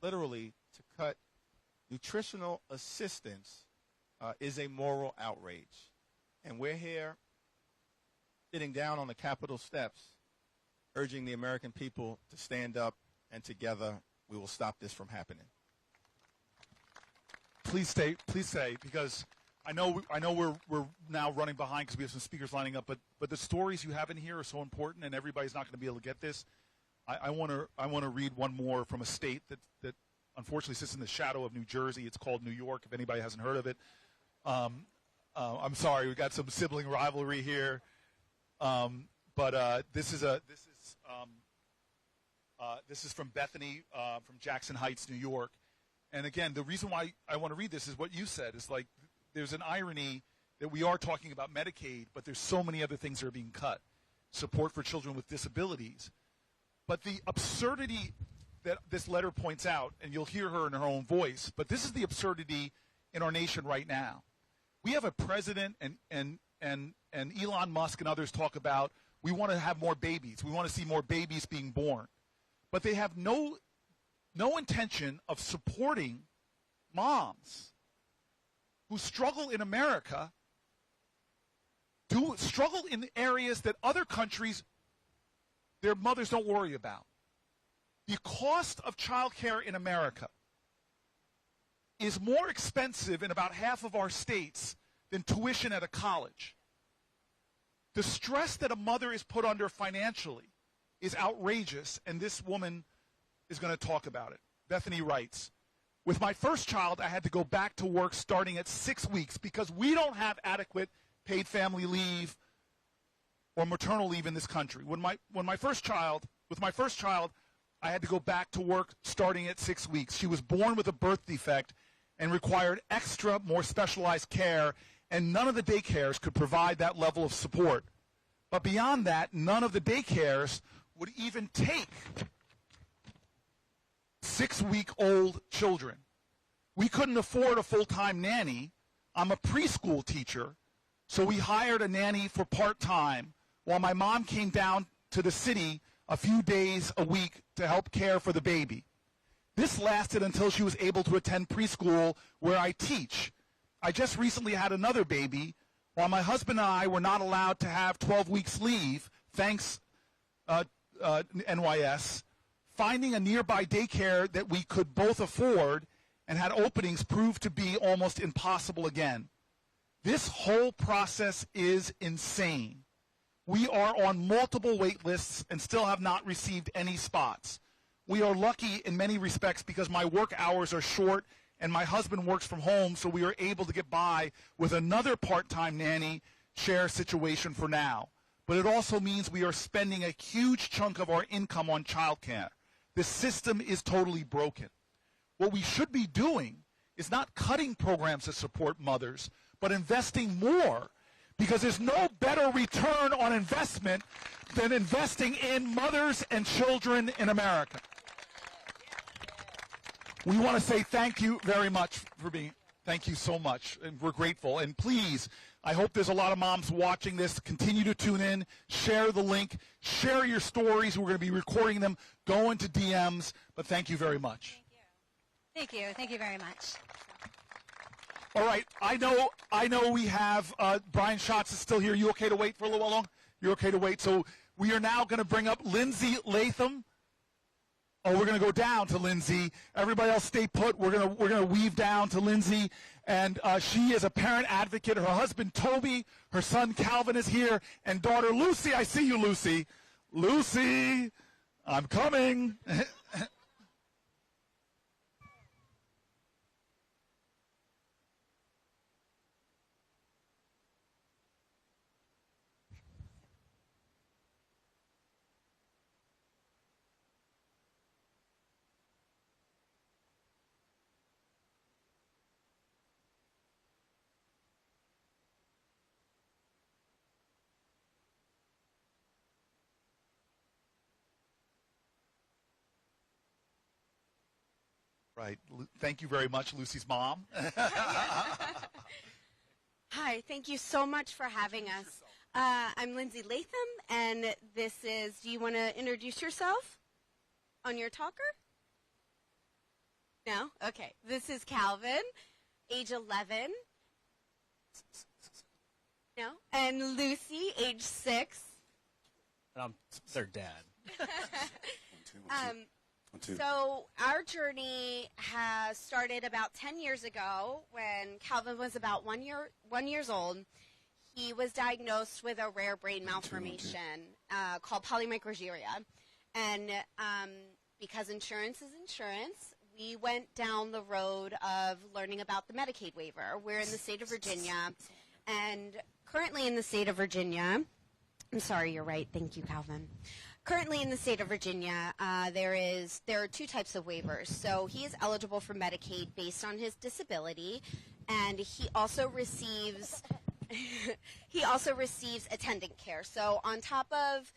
to cut nutritional assistance is a moral outrage. And we're here sitting down on the Capitol steps urging the American people to stand up, and together we will stop this from happening. Please stay, because I know we're now running behind because we have some speakers lining up, but the stories you have in here are so important, and everybody's not going to be able to get this. I want to read one more from a state that unfortunately sits in the shadow of New Jersey. It's called New York. If anybody hasn't heard of it, I'm sorry, we got some sibling rivalry here, but this is from Bethany, from Jackson Heights, New York. And again, the reason why I want to read this is what you said. It's like there's an irony that we are talking about Medicaid, but there's so many other things that are being cut. Support for children with disabilities. But the absurdity that this letter points out, and you'll hear her in her own voice, but this is the absurdity in our nation right now. We have a president and Elon Musk and others talk about we want to have more babies. We want to see more babies being born. But they have no intention of supporting moms who struggle in America struggle in areas that other countries, their mothers don't worry about. The cost of childcare in America is more expensive in about half of our states than tuition at a college. The stress that a mother is put under financially is outrageous, and this woman is going to talk about it. Bethany writes, with my first child, I had to go back to work starting at 6 weeks because we don't have adequate paid family leave or maternal leave in this country. With my first child, I had to go back to work starting at 6 weeks. She was born with a birth defect and required extra, more specialized care, and none of the daycares could provide that level of support. But beyond that, none of the daycares would even take 6-week-old children. We couldn't afford a full-time nanny. I'm a preschool teacher, so we hired a nanny for part-time while my mom came down to the city a few days a week to help care for the baby. This lasted until she was able to attend preschool where I teach. I just recently had another baby. While my husband and I were not allowed to have 12 weeks leave, thanks NYS, finding a nearby daycare that we could both afford and had openings proved to be almost impossible again. This whole process is insane. We are on multiple wait lists and still have not received any spots. We are lucky in many respects because my work hours are short and my husband works from home, so we are able to get by with another part-time nanny share situation for now. But it also means we are spending a huge chunk of our income on childcare. The system is totally broken. What we should be doing is not cutting programs to support mothers, but investing more, because there's no better return on investment than investing in mothers and children in America. We want to say thank you very much for being, thank you so much, and we're grateful. And please, I hope there's a lot of moms watching this. Continue to tune in, share the link, share your stories. We're going to be recording them, go into DMs, but thank you very much. Thank you. Thank you very much. All right, I know we have, Brian Schatz is still here. You okay to wait for a little while long? You're okay to wait. So we are now going to bring up Lindsay Latham. Oh, we're going to go down to Lindsay. Everybody else stay put. We're going to weave down to Lindsay. And she is a parent advocate. Her husband, Toby, her son, Calvin, is here. And daughter, Lucy. I see you, Lucy. Lucy, I'm coming. Right. Thank you very much, Lucy's mom. Hi, thank you so much for having us. I'm Lindsay Latham, and this is, do you want to introduce yourself on your talker? No? Okay. This is Calvin, age 11. No? And Lucy, age 6. And I'm their dad. So our journey has started about 10 years ago when Calvin was about 1 year old. He was diagnosed with a rare brain malformation called polymicrogyria. And because insurance is insurance, we went down the road of learning about the Medicaid waiver. We're in the state of Virginia. And currently in the state of Virginia, I'm sorry, you're right. Thank you, Calvin. Currently in the state of Virginia, there are two types of waivers. So he is eligible for Medicaid based on his disability, and he also receives attendant care. So on top of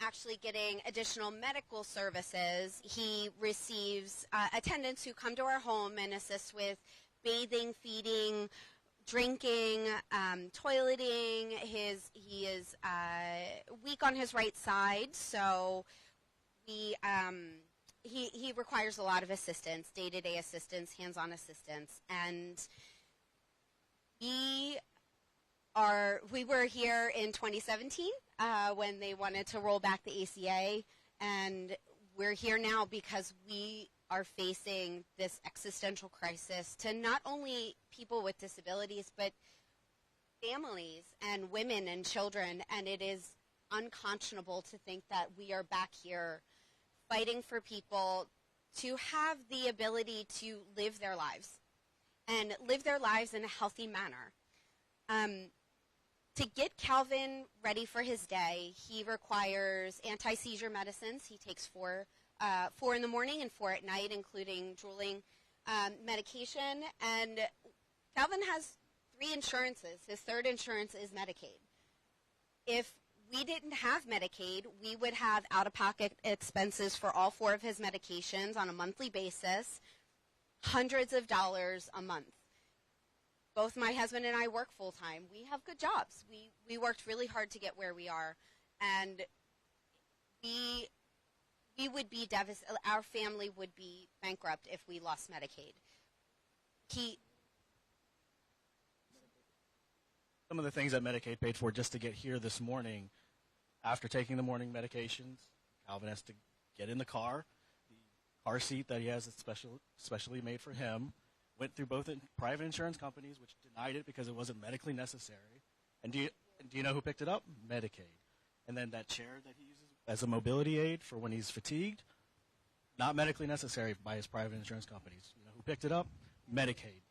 actually getting additional medical services, he receives attendants who come to our home and assist with bathing, feeding, drinking, toileting. He is weak on his right side, so he requires a lot of assistance, day-to-day assistance, hands-on assistance, and we we were here in 2017 when they wanted to roll back the ACA, and we're here now because we are facing this existential crisis to not only people with disabilities, but families and women and children, and it is unconscionable to think that we are back here fighting for people to have the ability to live their lives and live their lives in a healthy manner. To get Calvin ready for his day, he requires anti-seizure medicines. He takes four in the morning and 4 at night, including drooling medication. And Calvin has 3 insurances. His third insurance is Medicaid. If we didn't have Medicaid, we would have out-of-pocket expenses for all 4 of his medications on a monthly basis, hundreds of dollars a month. Both my husband and I work full-time. We have good jobs. We worked really hard to get where we are, and we would be devastated. Our family would be bankrupt if we lost Medicaid. Some of the things that Medicaid paid for just to get here this morning, after taking the morning medications, Calvin has to get in the car. The car seat that he has is specially made for him. Went through both private insurance companies, which denied it because it wasn't medically necessary. And do you know who picked it up? Medicaid. And then that chair that he uses as a mobility aid for when he's fatigued, not medically necessary by his private insurance companies. You know who picked it up? Medicaid.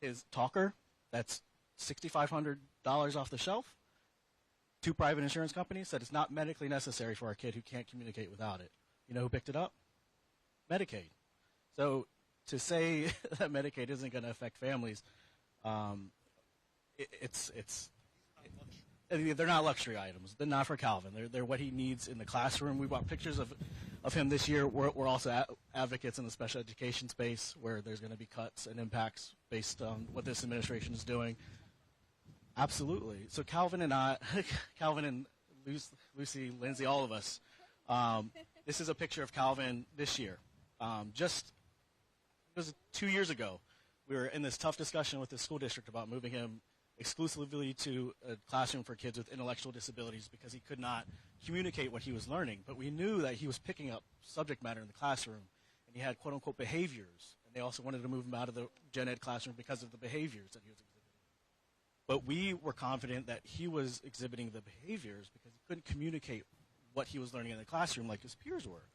His talker, that's $6,500 off the shelf. 2 private insurance companies said it's not medically necessary for our kid who can't communicate without it. You know who picked it up? Medicaid. So to say that Medicaid isn't going to affect families, they're not luxury items. They're not for Calvin. They're what he needs in the classroom. We brought pictures of him this year. We're also advocates in the special education space where there's going to be cuts and impacts based on what this administration is doing. Absolutely. So Calvin and Lucy, Lindsay, all of us, this is a picture of Calvin this year. It was 2 years ago. We were in this tough discussion with the school district about moving him exclusively to a classroom for kids with intellectual disabilities because he could not communicate what he was learning. But we knew that he was picking up subject matter in the classroom, and he had quote-unquote behaviors. And they also wanted to move him out of the gen ed classroom because of the behaviors that he was exhibiting. But we were confident that he was exhibiting the behaviors because he couldn't communicate what he was learning in the classroom like his peers were.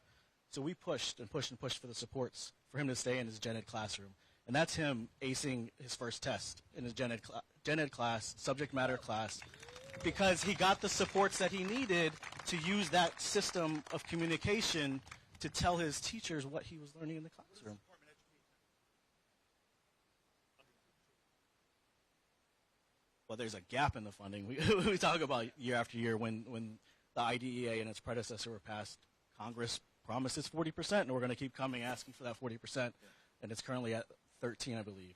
So we pushed and pushed and pushed for the supports for him to stay in his gen ed classroom. And that's him acing his first test in his gen ed class, subject matter class, because he got the supports that he needed to use that system of communication to tell his teachers what he was learning in the classroom. Well, there's a gap in the funding. We talk about year after year when the IDEA and its predecessor were passed, Congress promises 40%, and we're going to keep coming asking for that 40%, and it's currently at 13, I believe,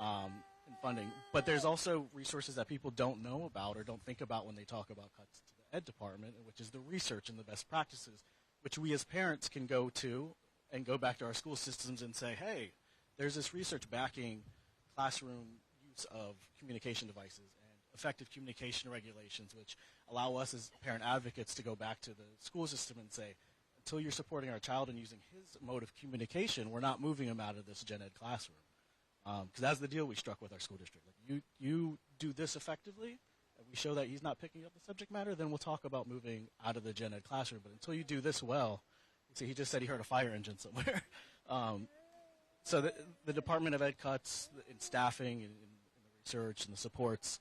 in funding. But there's also resources that people don't know about or don't think about when they talk about cuts to the Ed Department, which is the research and the best practices, which we as parents can go to and go back to our school systems and say, hey, there's this research backing classroom use of communication devices and effective communication regulations, which allow us as parent advocates to go back to the school system and say, until you're supporting our child and using his mode of communication, we're not moving him out of this gen ed classroom. Because that's the deal we struck with our school district. Like, you do this effectively, and we show that he's not picking up the subject matter, then we'll talk about moving out of the gen ed classroom. But until you do this well, see, he just said he heard a fire engine somewhere. So the Department of Ed cuts in staffing and in the research and the supports,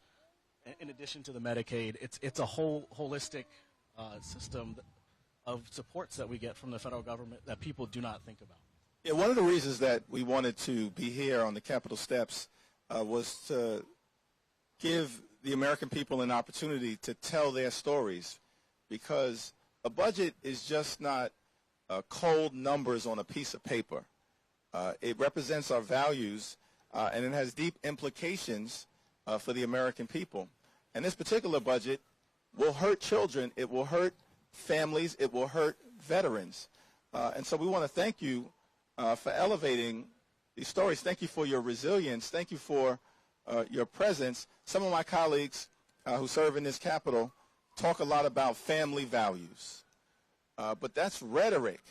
in addition to the Medicaid, it's a whole holistic system of supports that we get from the federal government that people do not think about. Yeah, one of the reasons that we wanted to be here on the Capitol steps was to give the American people an opportunity to tell their stories, because a budget is just not cold numbers on a piece of paper. It represents our values, and it has deep implications for the American people. And this particular budget will hurt children, it will hurt families, it will hurt veterans. And so we want to thank you for elevating these stories. Thank you for your resilience. Thank you for your presence. Some of my colleagues who serve in this Capitol talk a lot about family values. But that's rhetoric.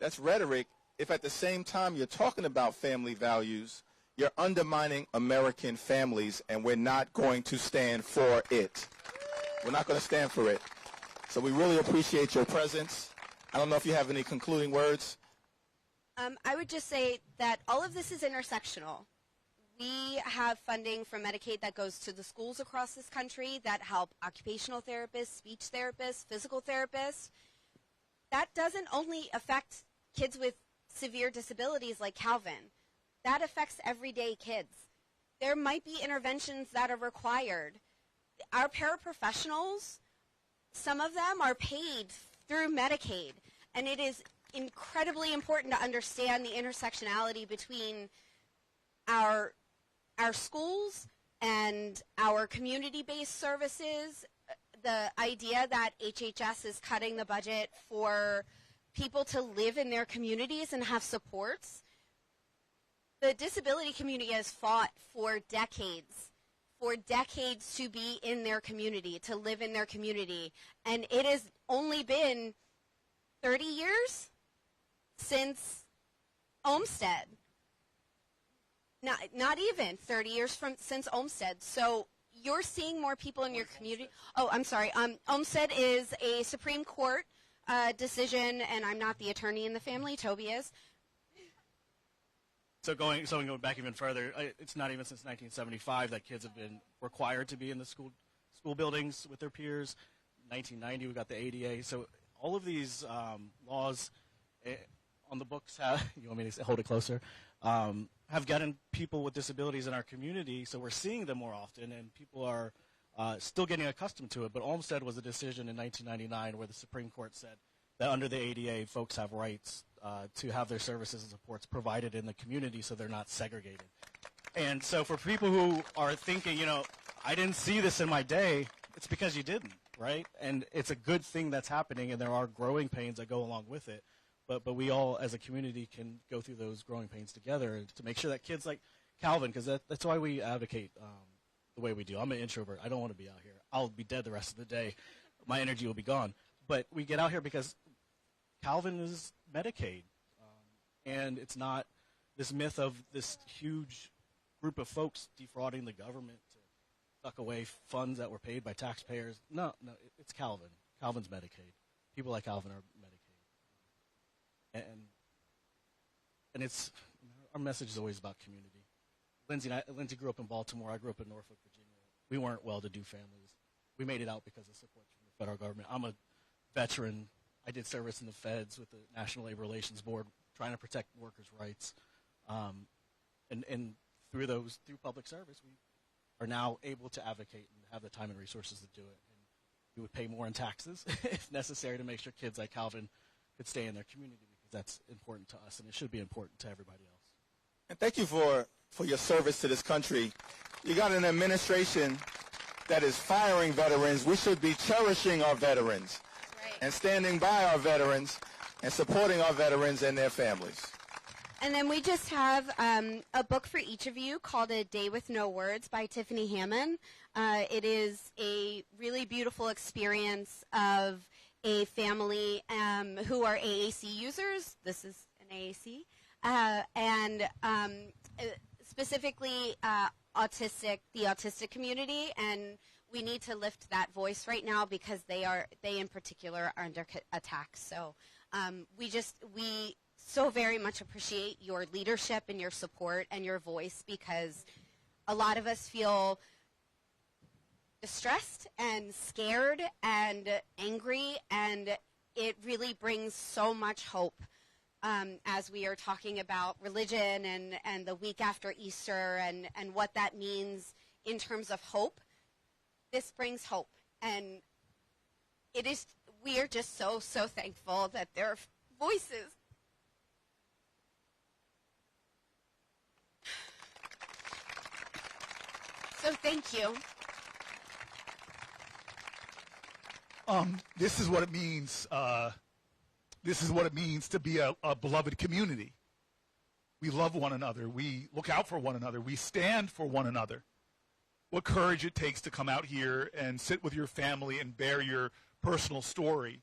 That's rhetoric if at the same time you're talking about family values, you're undermining American families, and we're not going to stand for it. We're not going to stand for it. So we really appreciate your presence. I don't know if you have any concluding words. I would just say that all of this is intersectional. We have funding from Medicaid that goes to the schools across this country that help occupational therapists, speech therapists, physical therapists. That doesn't only affect kids with severe disabilities like Calvin. That affects everyday kids. There might be interventions that are required. Our paraprofessionals, some of them are paid through Medicaid, and it is incredibly important to understand the intersectionality between our schools and our community-based services. The idea that HHS is cutting the budget for people to live in their communities and have supports. The disability community has fought for decades to be in their community, to live in their community. And it has only been 30 years since Olmsted. Not even 30 years since Olmsted. So you're seeing more people in your community. Oh, I'm sorry. Olmsted is a Supreme Court decision, and I'm not the attorney in the family. Toby is. So going back even further, it's not even since 1975 that kids have been required to be in the school buildings with their peers. 1990 we got the ADA. So all of these laws on the books have, you want me to hold it closer, have gotten people with disabilities in our community, so we're seeing them more often, and people are still getting accustomed to it. But Olmsted was a decision in 1999 where the Supreme Court said that under the ADA, folks have rights to have their services and supports provided in the community so they're not segregated. And so for people who are thinking, I didn't see this in my day, it's because you didn't, right? And it's a good thing that's happening, and there are growing pains that go along with it. But we all, as a community, can go through those growing pains together to make sure that kids like Calvin, because that's why we advocate the way we do. I'm an introvert. I don't want to be out here. I'll be dead the rest of the day. My energy will be gone. But we get out here because Calvin is Medicaid. And it's not this myth of this huge group of folks defrauding the government to suck away funds that were paid by taxpayers. No, it's Calvin. Calvin's Medicaid. People like Calvin are Medicaid. And it's, our message is always about community. Lindsay grew up in Baltimore. I grew up in Norfolk, Virginia. We weren't well-to-do families. We made it out because of support from the federal government. I'm a veteran. I did service in the feds with the National Labor Relations Board, trying to protect workers' rights. And through public service, we are now able to advocate and have the time and resources to do it. And we would pay more in taxes if necessary to make sure kids like Calvin could stay in their community, because that's important to us, and it should be important to everybody else. And thank you for your service to this country. You got an administration that is firing veterans. We should be cherishing our veterans and standing by our veterans and supporting our veterans and their families. And then we just have a book for each of you called A Day with No Words by Tiffany Hammond. It is a really beautiful experience of a family who are AAC users. This is an AAC. And specifically the autistic community. And we need to lift that voice right now because they in particular are under attack. So we so very much appreciate your leadership and your support and your voice, because a lot of us feel distressed and scared and angry, and it really brings so much hope as we are talking about religion and the week after Easter and what that means in terms of hope. This brings hope, and we are just so thankful that there are voices. So thank you. This is what it means. This is what it means to be a beloved community. We love one another. We look out for one another. We stand for one another. what courage it takes to come out here and sit with your family and bear your personal story.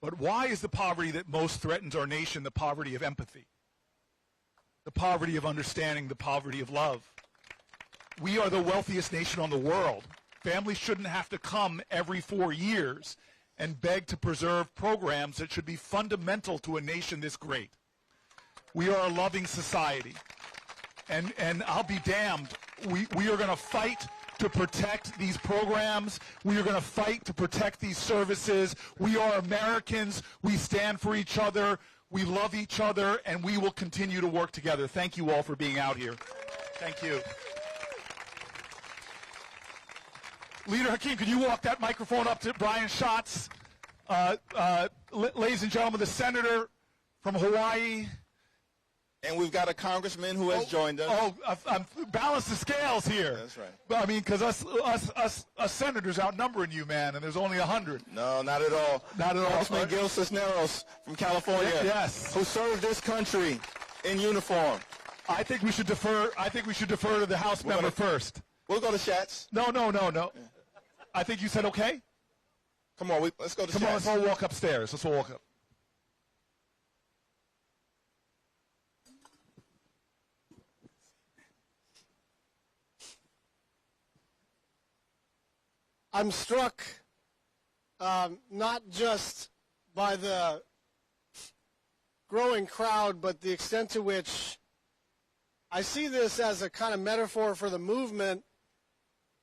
But why is the poverty that most threatens our nation the poverty of empathy? The poverty of understanding, the poverty of love. We are the wealthiest nation on the world. Families shouldn't have to come every 4 years and beg to preserve programs that should be fundamental to a nation this great. We are a loving society. And I'll be damned, we are going to fight to protect these programs. We are going to fight to protect these services. We are Americans. We stand for each other. We love each other, and we will continue to work together. Thank you all for being out here. Thank you. Leader Hakeem, could you walk that microphone up to Brian Schatz? Ladies and gentlemen, the senator from Hawaii. And we've got a congressman who has joined us. Balance the scales here. That's right. I mean, because us senators outnumbering you, man, and there's only 100. No, not at all. Not at all. Congressman Gil Cisneros from California. Yes. Who served this country in uniform. I think we should defer. I think we should defer to the House member first. We'll go to Schatz. No. I think you said okay. Come on, let's go to Schatz. Come on, let's all walk upstairs. Let's all walk up. I'm struck not just by the growing crowd, but the extent to which I see this as a kind of metaphor for the movement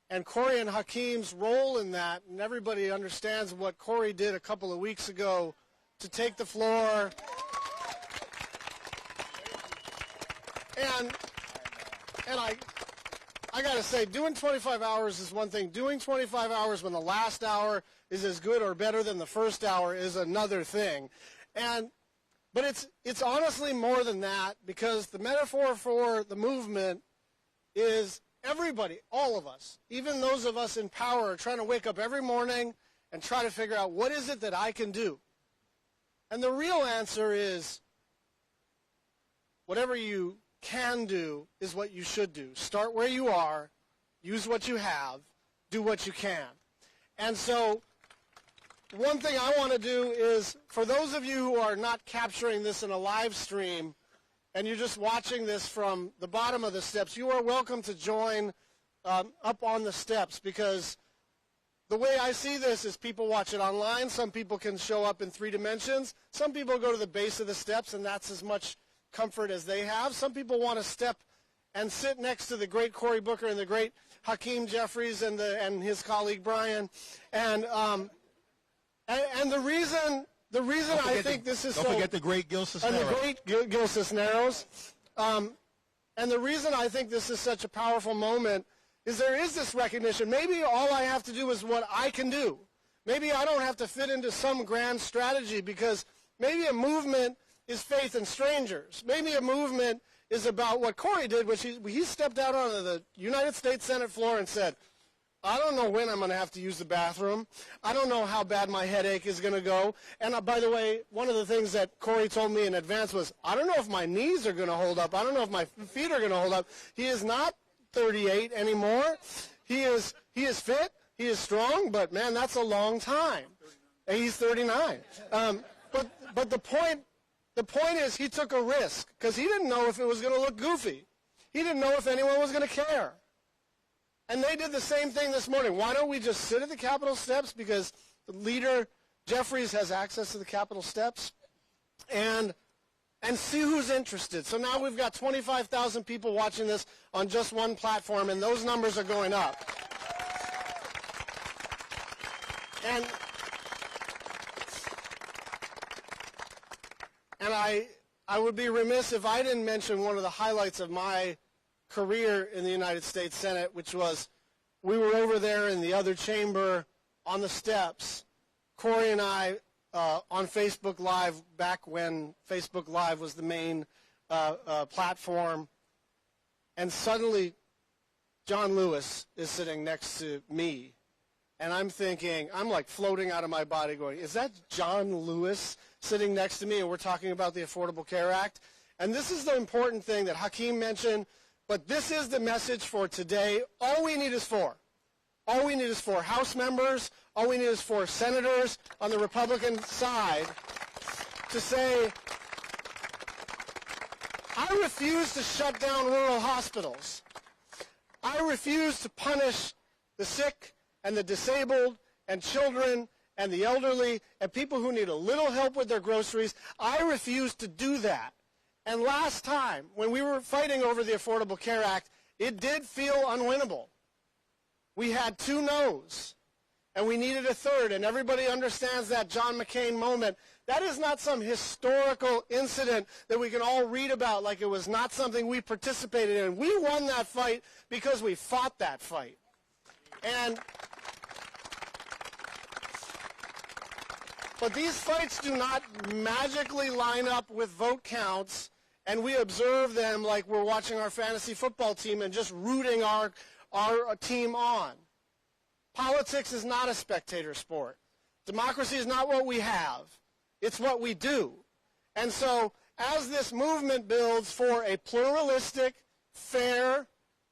and Corey and Hakeem's role in that. And everybody understands what Corey did a couple of weeks ago to take the floor. And I got to say, doing 25 hours is one thing. Doing 25 hours when the last hour is as good or better than the first hour is another thing. But it's honestly more than that, because the metaphor for the movement is everybody, all of us, even those of us in power, are trying to wake up every morning and try to figure out, what is it that I can do? And the real answer is, whatever you can do is what you should do. Start where you are, use what you have, do what you can. And so one thing I want to do is, for those of you who are not capturing this in a live stream and you're just watching this from the bottom of the steps, you are welcome to join up on the steps, because the way I see this is people watch it online. Some people can show up in 3 dimensions. Some people go to the base of the steps, and that's as much comfort as they have. Some people want to step and sit next to the great Cory Booker and the great Hakeem Jeffries and his colleague Brian. And the reason I think this is so... Don't forget the great Gil Cisneros. And the great Gil Cisneros. And the reason I think this is such a powerful moment is there is this recognition. Maybe all I have to do is what I can do. Maybe I don't have to fit into some grand strategy, because maybe a movement is faith in strangers. Maybe a movement is about what Cory did, which he stepped out onto the United States Senate floor and said, I don't know when I'm going to have to use the bathroom. I don't know how bad my headache is going to go. And by the way, one of the things that Cory told me in advance was, I don't know if my knees are going to hold up. I don't know if my feet are going to hold up. He is not 38 anymore. He is fit. He is strong. But, man, that's a long time. And he's 39. But the point is, he took a risk, because he didn't know if it was going to look goofy. He didn't know if anyone was going to care. And they did the same thing this morning. Why don't we just sit at the Capitol steps, because the leader, Jeffries, has access to the Capitol steps, and see who's interested. So now we've got 25,000 people watching this on just one platform, and those numbers are going up. And I would be remiss if I didn't mention one of the highlights of my career in the United States Senate, which was, we were over there in the other chamber on the steps, Cory and I, on Facebook Live, back when Facebook Live was the main platform, and suddenly John Lewis is sitting next to me, and I'm thinking, I'm like floating out of my body going, is that John Lewis sitting next to me, and we're talking about the Affordable Care Act? And this is the important thing that Hakeem mentioned, But this is the message for today. All we need is four. All we need is four House members. All we need is four senators on the Republican side to say, I refuse to shut down rural hospitals. I refuse to punish the sick and the disabled and children and the elderly and people who need a little help with their groceries. I refuse to do that. And last time, when we were fighting over the Affordable Care Act, it did feel unwinnable. We had 2 no's, and we needed a third, and everybody understands that John McCain moment. That is not some historical incident that we can all read about like it was not something we participated in. We won that fight because we fought that fight. But these fights do not magically line up with vote counts, and we observe them like we're watching our fantasy football team and just rooting our team on. Politics is not a spectator sport. Democracy is not what we have. It's what we do. And so as this movement builds for a pluralistic, fair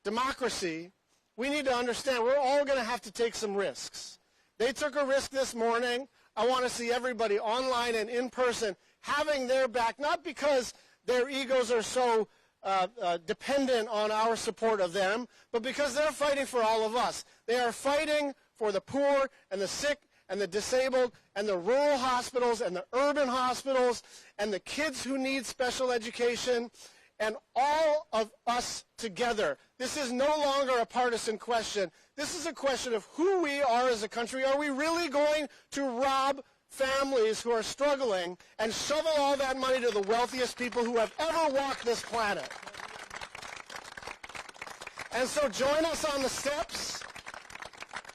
democracy, we need to understand we're all going to have to take some risks. They took a risk this morning. I want to see everybody online and in person having their back, not because their egos are so dependent on our support of them, but because they're fighting for all of us. They are fighting for the poor and the sick and the disabled and the rural hospitals and the urban hospitals and the kids who need special education and all of us together. This is no longer a partisan question. This is a question of who we are as a country. Are we really going to rob families who are struggling and shovel all that money to the wealthiest people who have ever walked this planet? And so join us on the steps.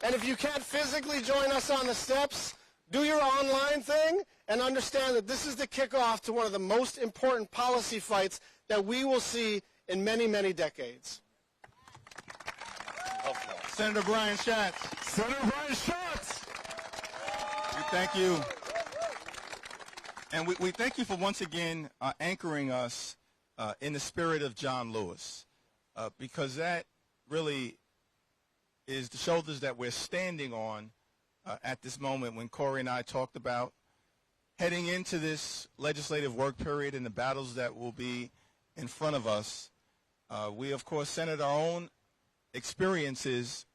And if you can't physically join us on the steps, do your online thing and understand that this is the kickoff to one of the most important policy fights that we will see in many, many decades. Senator Brian Schatz. Senator Brian Schatz. We thank you. And we thank you for once again anchoring us in the spirit of John Lewis, because that really is the shoulders that we're standing on at this moment when Corey and I talked about heading into this legislative work period and the battles that will be in front of us. We, of course, centered our own experiences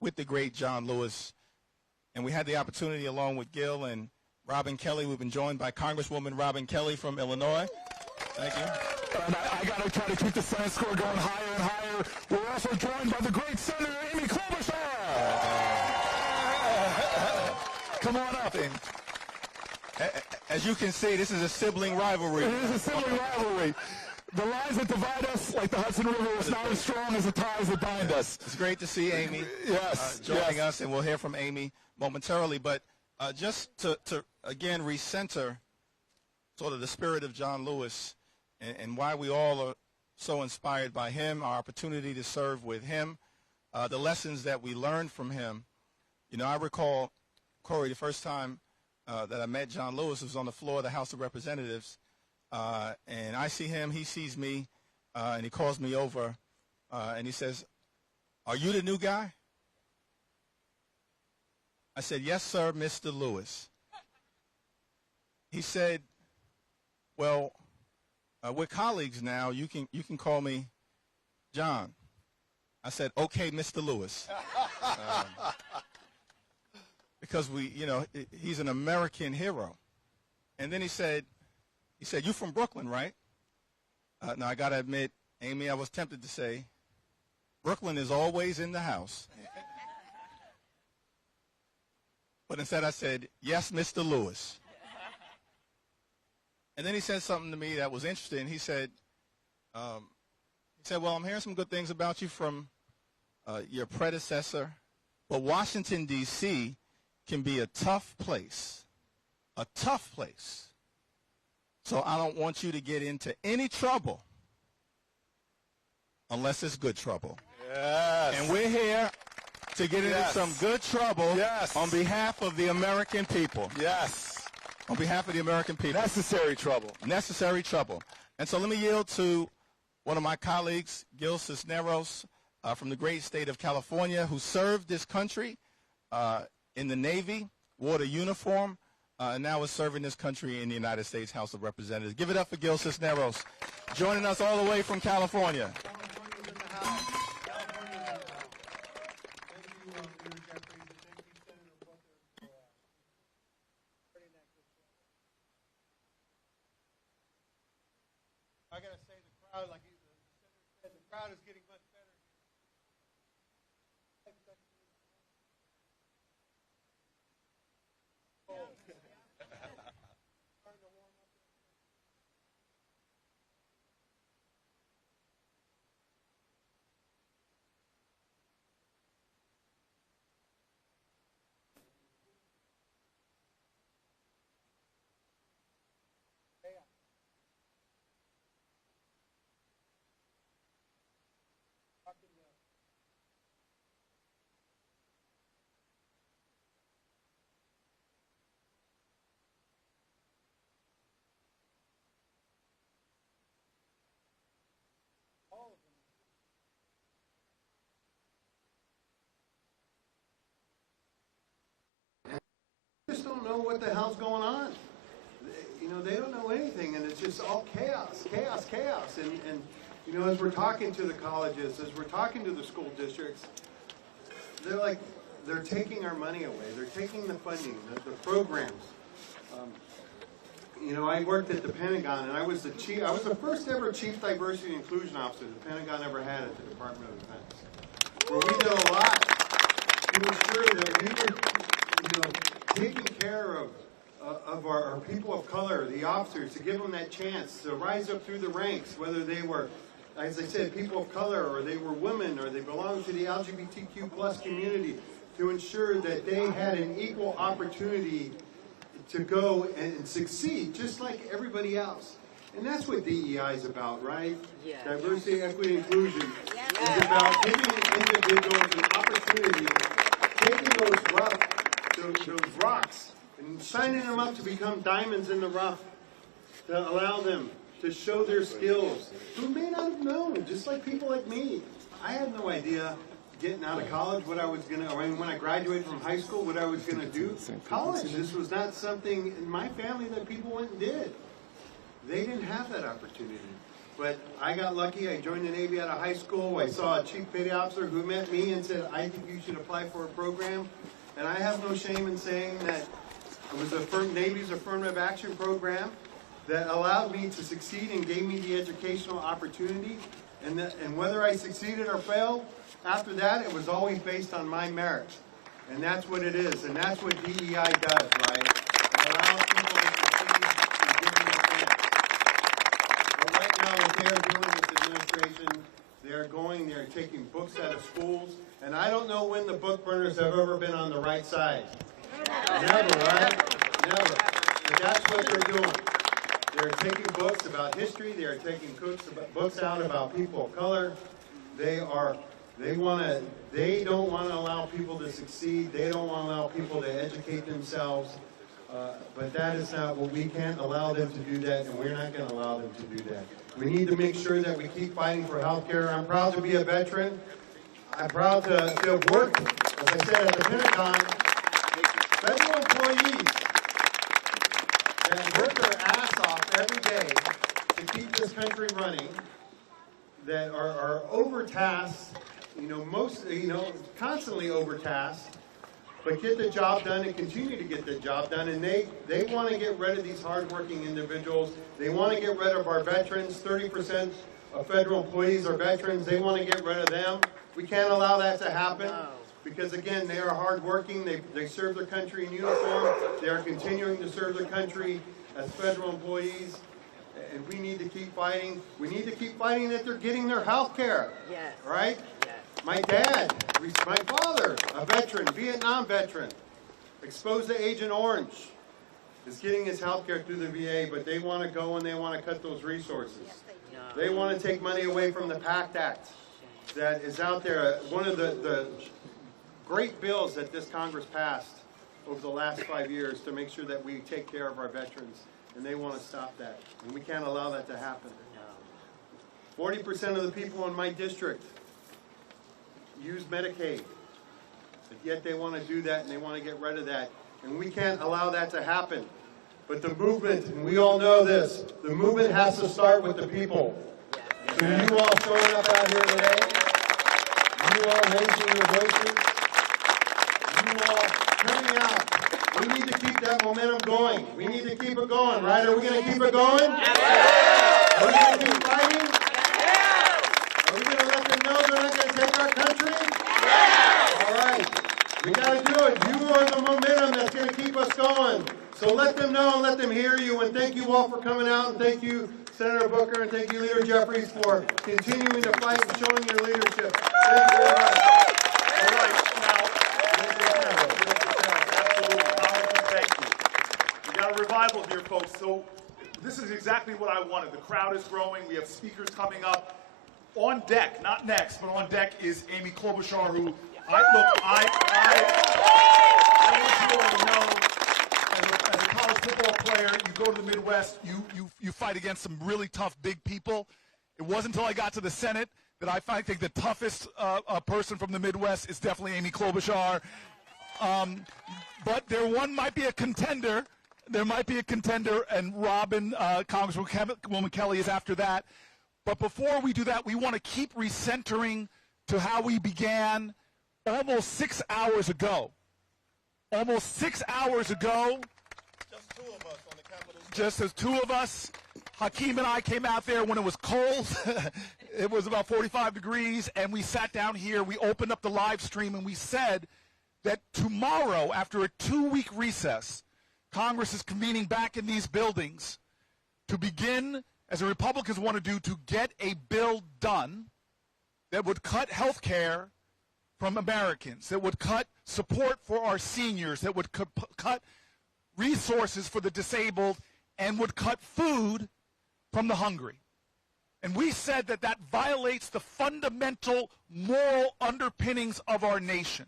with the great John Lewis, and we had the opportunity, along with Gil and Robin Kelly. We've been joined by Congresswoman Robin Kelly from Illinois. Thank you. And I got to try to keep the Senate score going higher and higher. We're also joined by the great Senator Amy Klobuchar. Come on up. And as you can see, this is a sibling rivalry. It is a sibling rivalry. The lines that divide us, like the Hudson River, is not as strong as the ties that bind us. It's great to see Amy joining us, and we'll hear from Amy momentarily. But just to again recenter sort of the spirit of John Lewis and why we all are so inspired by him, our opportunity to serve with him, the lessons that we learned from him. You know, I recall, Corey, the first time that I met John Lewis was on the floor of the House of Representatives. And I see him, he sees me, and he calls me over, and he says, "Are you the new guy?" I said, "Yes, sir, Mr. Lewis." He said, "Well, we're colleagues now. You can call me John." I said, "Okay, Mr. Lewis." Because he's an American hero. And then he said, "You from Brooklyn, right?" Now, I got to admit, Amy, I was tempted to say, Brooklyn is always in the house. But instead I said, "Yes, Mr. Lewis." And then he said something to me that was interesting. He said, "Well, I'm hearing some good things about you from your predecessor, but Washington, D.C. can be a tough place, a tough place. So I don't want you to get into any trouble unless it's good trouble." Yes. And we're here to get into some good trouble on behalf of the American people. Yes. On behalf of the American people. Necessary trouble. Necessary trouble. And so let me yield to one of my colleagues, Gil Cisneros, from the great state of California, who served this country in the Navy, wore the uniform, and now is serving this country in the United States House of Representatives. Give it up for Gil Cisneros, joining us all the way from California. I gotta say, the crowd, like the senator said, the crowd is getting much better. Just don't know what the hell's going on. You know, they don't know anything, and it's just all chaos, chaos, chaos. And you know, as we're talking to the colleges, as we're talking to the school districts, they're taking our money away. They're taking the funding, the programs. You know, I worked at the Pentagon, and I was the first ever Chief Diversity and Inclusion Officer the Pentagon ever had at the Department of Defense, where we did a lot to ensure that we were, you know, taking care of our people of color, the officers, to give them that chance to rise up through the ranks, whether they were, as I said, people of color, or they were women, or they belonged to the LGBTQ plus community, to ensure that they had an equal opportunity to go and succeed, just like everybody else. And that's what DEI is about, right? Yeah. Diversity, equity, inclusion. Yeah. It's about giving individuals an opportunity, taking those rocks and shining them up to become diamonds in the rough, to allow them to show their skills, who may not have known, just like people like me. I had no idea getting out of college what I was going to, or when I graduated from high school, what I was going to do. College, this was not something in my family that people went and did. They didn't have that opportunity. But I got lucky. I joined the Navy out of high school. I saw a chief petty officer who met me and said, I think you should apply for a program. And I have no shame in saying that it was Navy's affirmative action program that allowed me to succeed and gave me the educational opportunity. And whether I succeeded or failed, after that, it was always based on my merit. And that's what it is. And that's what DEI does, right? It allows people to succeed and give them a chance. But right now, what they are doing with administration, they're taking books out of schools. And I don't know when the book burners have ever been on the right side. Never, right? Never. But that's what they're doing. They're taking books about history. They are taking books out about people of color. They don't want to allow people to succeed. They don't want to allow people to educate themselves. But that is not what we can't allow them to do that, and we're not going to allow them to do that. We need to make sure that we keep fighting for health care. I'm proud to be a veteran. I'm proud to have worked, as I said, at the Pentagon. Federal employees that work their ass off every day to keep this country running, that are overtasked, constantly overtasked, but get the job done and continue to get the job done. And they want to get rid of these hardworking individuals. They want to get rid of our veterans. 30% of federal employees are veterans. They want to get rid of them. We can't allow that to happen because, again, they are hardworking. They serve their country in uniform. They are continuing to serve their country as federal employees. And we need to keep fighting. We need to keep fighting that they're getting their health care. Yes. Right? Yes. My dad, my father, a veteran, Vietnam veteran, exposed to Agent Orange, is getting his health care through the VA, but they want to go and they want to cut those resources. They want to take money away from the PACT Act that is out there. One of the great bills that this Congress passed over the last 5 years to make sure that we take care of our veterans. And they want to stop that. And we can't allow that to happen. 40% of the people in my district use Medicaid, but yet they want to do that and they want to get rid of that. And we can't allow that to happen. But the movement, and we all know this, the movement has to start with the people. So you all showing up out here today, you all raising your voices, you all coming out. We need to keep that momentum going. We need to keep it going, right? Are we going to keep it going? Are we going to keep fighting? Are we going to let them know they're not going to take our country? All right. We got to do it. You are the momentum that's going to keep us going. So let them know and let them hear you. And thank you all for coming out. And thank you, Senator Booker, and thank you, Leader Jeffries, for continuing to fight and showing your leadership. Thank you very much. All right, now, thank you. We got a revival here, folks. So this is exactly what I wanted. The crowd is growing. We have speakers coming up. On deck, not next, but on deck is Amy Klobuchar, who I want you all to know, as a college football player, you go to the Midwest, you fight against some really tough, big people. It wasn't until I got to the Senate that I think the toughest person from the Midwest is definitely Amy Klobuchar. But one might be a contender. There might be a contender, and Congresswoman Kelly is after that. But before we do that, we want to keep recentering to how we began almost 6 hours ago. Almost 6 hours ago, Just two of us on the Capitol. just as two of us, Hakeem and I came out there when it was cold. It was about 45 degrees, and we sat down here. We opened up the live stream, and we said that tomorrow, after a 2-week recess, Congress is convening back in these buildings to begin, as the Republicans want to do, to get a bill done that would cut health care from Americans, that would cut support for our seniors, that would cut resources for the disabled, and would cut food from the hungry. And we said that that violates the fundamental moral underpinnings of our nation.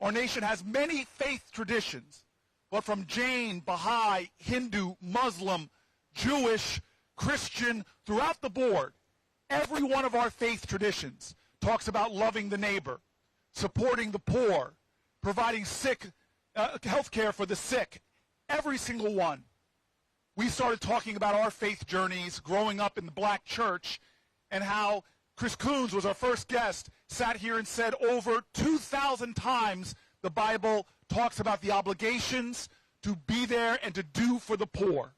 Our nation has many faith traditions, but from Jain, Baha'i, Hindu, Muslim, Jewish, Christian, throughout the board, every one of our faith traditions talks about loving the neighbor, supporting the poor, providing health care for the sick, every single one. We started talking about our faith journeys growing up in the black church and how Chris Coons was our first guest, sat here and said over 2,000 times the Bible talks about the obligations to be there and to do for the poor.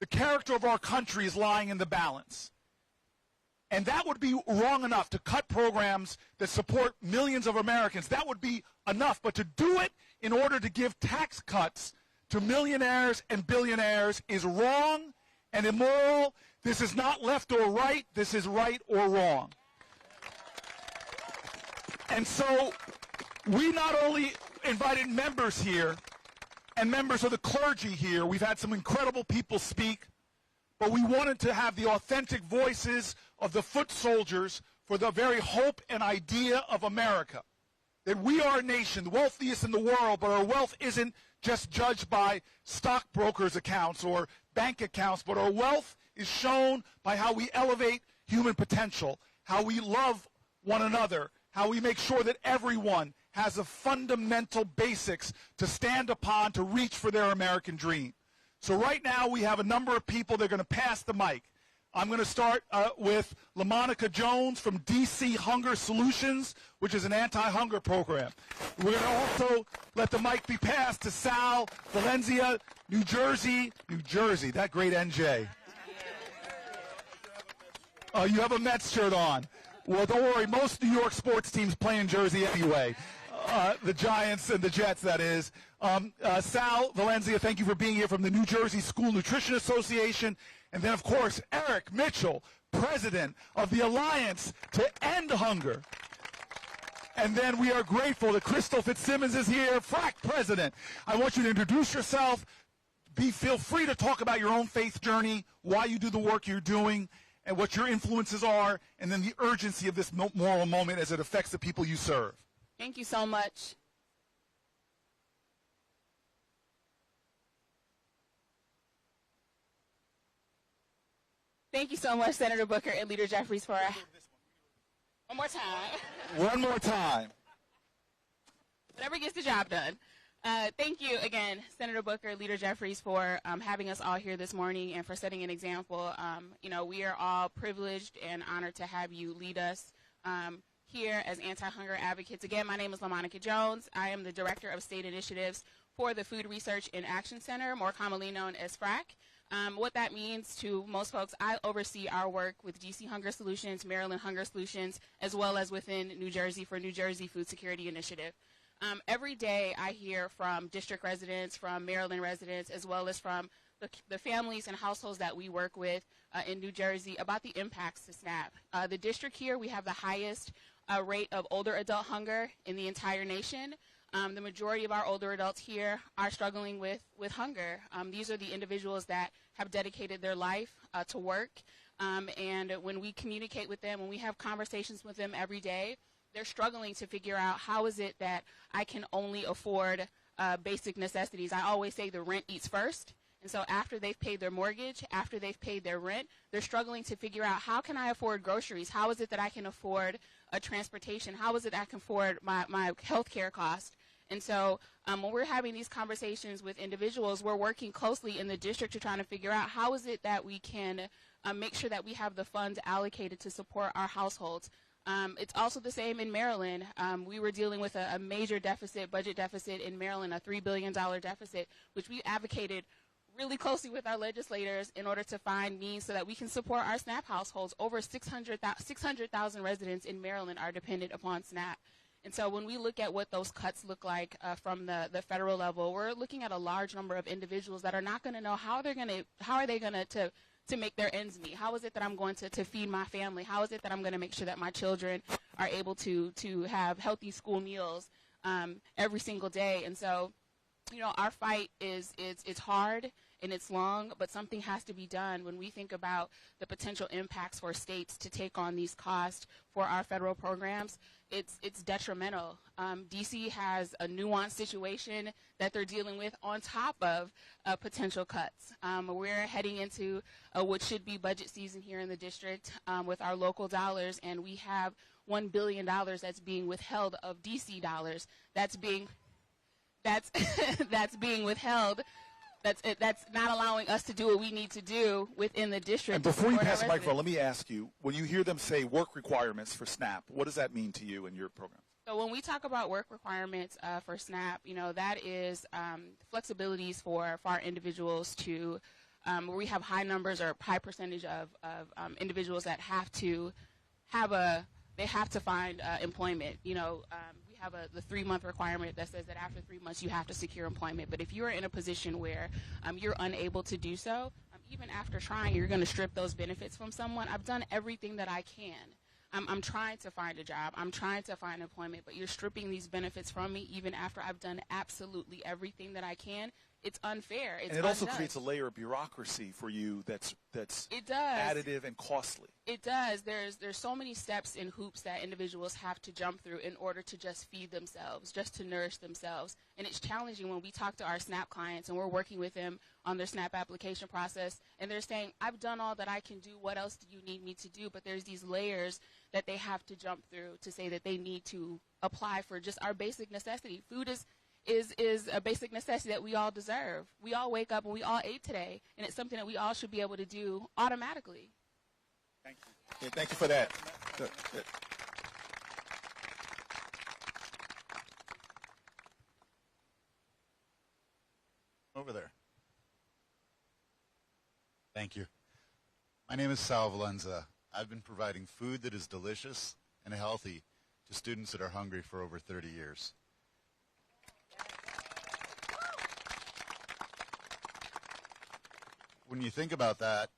The character of our country is lying in the balance. And that would be wrong enough to cut programs that support millions of Americans. That would be enough. But to do it in order to give tax cuts to millionaires and billionaires is wrong and immoral. This is not left or right. This is right or wrong. And so we not only invited members here and members of the clergy here. We've had some incredible people speak, but we wanted to have the authentic voices of the foot soldiers for the very hope and idea of America. That we are a nation, the wealthiest in the world, but our wealth isn't just judged by stockbrokers' accounts or bank accounts, but our wealth is shown by how we elevate human potential, how we love one another, how we make sure that everyone has the fundamental basics to stand upon to reach for their American dream. So right now we have a number of people that are going to pass the mic. I'm going to start with LaMonica Jones from DC Hunger Solutions, which is an anti-hunger program. We're going to also let the mic be passed to Sal Valencia, New Jersey, that great NJ. You have a Mets shirt on. Well, don't worry, most New York sports teams play in Jersey anyway. The Giants and the Jets, that is. Sal Valencia, thank you for being here from the New Jersey School Nutrition Association. And then, of course, Eric Mitchell, president of the Alliance to End Hunger. And then we are grateful that Crystal Fitzsimmons is here, FRAC president. I want you to introduce yourself. Feel free to talk about your own faith journey, why you do the work you're doing, and what your influences are, and then the urgency of this moral moment as it affects the people you serve. Thank you so much. Thank you so much, Senator Booker and Leader Jeffries, for one more time. One more time. Whatever gets the job done. Thank you again, Senator Booker, Leader Jeffries, for having us all here this morning and for setting an example. We are all privileged and honored to have you lead us here as anti-hunger advocates. Again, my name is LaMonica Jones. I am the Director of State Initiatives for the Food Research and Action Center, more commonly known as FRAC. What that means to most folks, I oversee our work with DC Hunger Solutions, Maryland Hunger Solutions, as well as within New Jersey for New Jersey Food Security Initiative. Every day I hear from district residents, from Maryland residents, as well as from the families and households that we work with in New Jersey about the impacts to SNAP. The district here, we have the highest rate of older adult hunger in the entire nation. The majority of our older adults here are struggling with hunger. These are the individuals that have dedicated their life to work. And when we communicate with them, when we have conversations with them every day, they're struggling to figure out how is it that I can only afford basic necessities. I always say the rent eats first. And so after they've paid their mortgage, after they've paid their rent, they're struggling to figure out how can I afford groceries? How is it that I can afford transportation? How is it I can afford my health care cost? And so when we're having these conversations with individuals, we're working closely in the district to try to figure out how is it that we can make sure that we have the funds allocated to support our households. It's also the same in Maryland. We were dealing with a major deficit, budget deficit in Maryland, a $3 billion deficit, which we advocated really closely with our legislators in order to find means so that we can support our SNAP households. Over 600,000 residents in Maryland are dependent upon SNAP. And so when we look at what those cuts look like from the federal level, we're looking at a large number of individuals that are not going to know how are they going to make their ends meet. How is it that I'm going to feed my family? How is it that I'm going to make sure that my children are able to have healthy school meals every single day? And so, our fight it's hard and it's long, but something has to be done. When we think about the potential impacts for states to take on these costs for our federal programs, it's detrimental. DC has a nuanced situation that they're dealing with on top of potential cuts. We're heading into what should be budget season here in the district with our local dollars, and we have $1 billion that's being withheld of DC dollars. That's being withheld. That's not allowing us to do what we need to do within the district. And before you pass the microphone, let me ask you, when you hear them say work requirements for SNAP, what does that mean to you and your program? So when we talk about work requirements for SNAP, that is flexibilities for our individuals to, we have high numbers or high percentage of individuals that have to find employment. We have the 3-month requirement that says that after 3 months you have to secure employment. But if you're in a position where you're unable to do so, even after trying, you're going to strip those benefits from someone. I've done everything that I can. I'm trying to find a job. I'm trying to find employment, but you're stripping these benefits from me even after I've done absolutely everything that I can. It's unfair. It's and it also unjust. creates a layer of bureaucracy for you that's it does. additive and costly. It does. There's so many steps and hoops that individuals have to jump through in order to just feed themselves, just to nourish themselves. And it's challenging when we talk to our SNAP clients and we're working with them on their SNAP application process, and they're saying, I've done all that I can do. What else do you need me to do? But there's these layers that they have to jump through to say that they need to apply for just our basic necessity. Food is a basic necessity that we all deserve. We all wake up and we all ate today, and it's something that we all should be able to do automatically. Thank you. Yeah, thank you for that. Good. Over there. Thank you. My name is Sal Valenza. I've been providing food that is delicious and healthy to students that are hungry for over 30 years. When you think about that,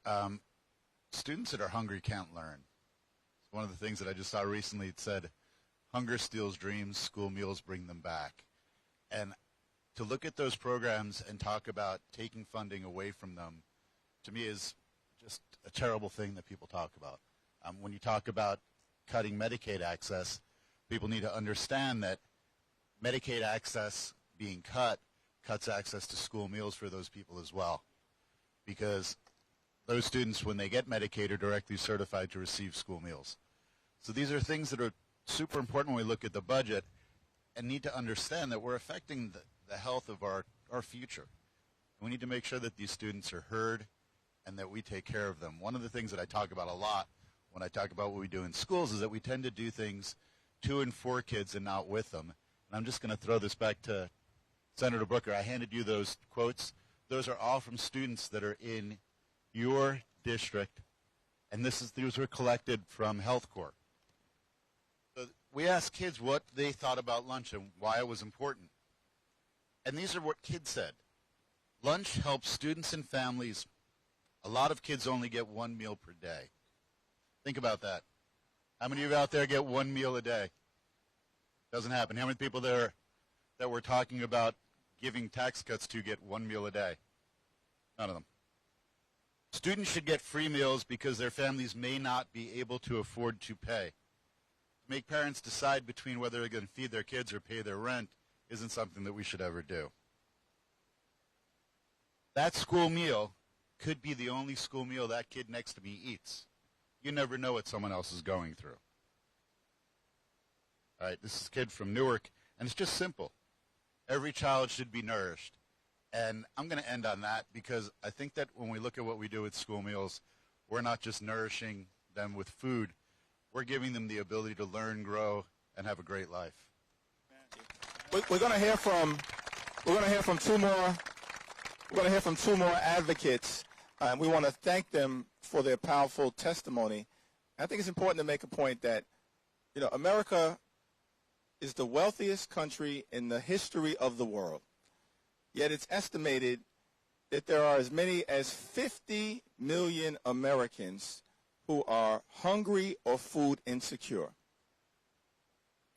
students that are hungry can't learn. It's one of the things that I just saw recently. It said, hunger steals dreams, school meals bring them back. And to look at those programs and talk about taking funding away from them, to me is just a terrible thing that people talk about. When you talk about cutting Medicaid access, people need to understand that Medicaid access being cut cuts access to school meals for those people as well. Because those students, when they get Medicaid, are directly certified to receive school meals. So these are things that are super important when we look at the budget and need to understand that we're affecting the health of our future. And we need to make sure that these students are heard and that we take care of them. One of the things that I talk about a lot when I talk about what we do in schools is that we tend to do things to and for kids and not with them. And I'm just going to throw this back to Senator Booker. I handed you those quotes. Those are all from students that are in your district, and these were collected from Health Corps. So we asked kids what they thought about lunch and why it was important. And these are what kids said. Lunch helps students and families. A lot of kids only get one meal per day. Think about that. How many of you out there get one meal a day? Doesn't happen. How many people there that we're talking about giving tax cuts to get one meal a day? None of them. Students should get free meals because their families may not be able to afford to pay. To make parents decide between whether they're going to feed their kids or pay their rent isn't something that we should ever do. That school meal could be the only school meal that kid next to me eats. You never know what someone else is going through. All right, this is a kid from Newark, and it's just simple. Every child should be nourished. And I'm going to end on that because I think that when we look at what we do with school meals, we're not just nourishing them with food. We're giving them the ability to learn, grow, and have a great life. We're going to hear from two more. We're going to hear from two more advocates, and we want to thank them for their powerful testimony. I think it's important to make a point that, America is the wealthiest country in the history of the world. Yet it's estimated that there are as many as 50 million Americans who are hungry or food insecure,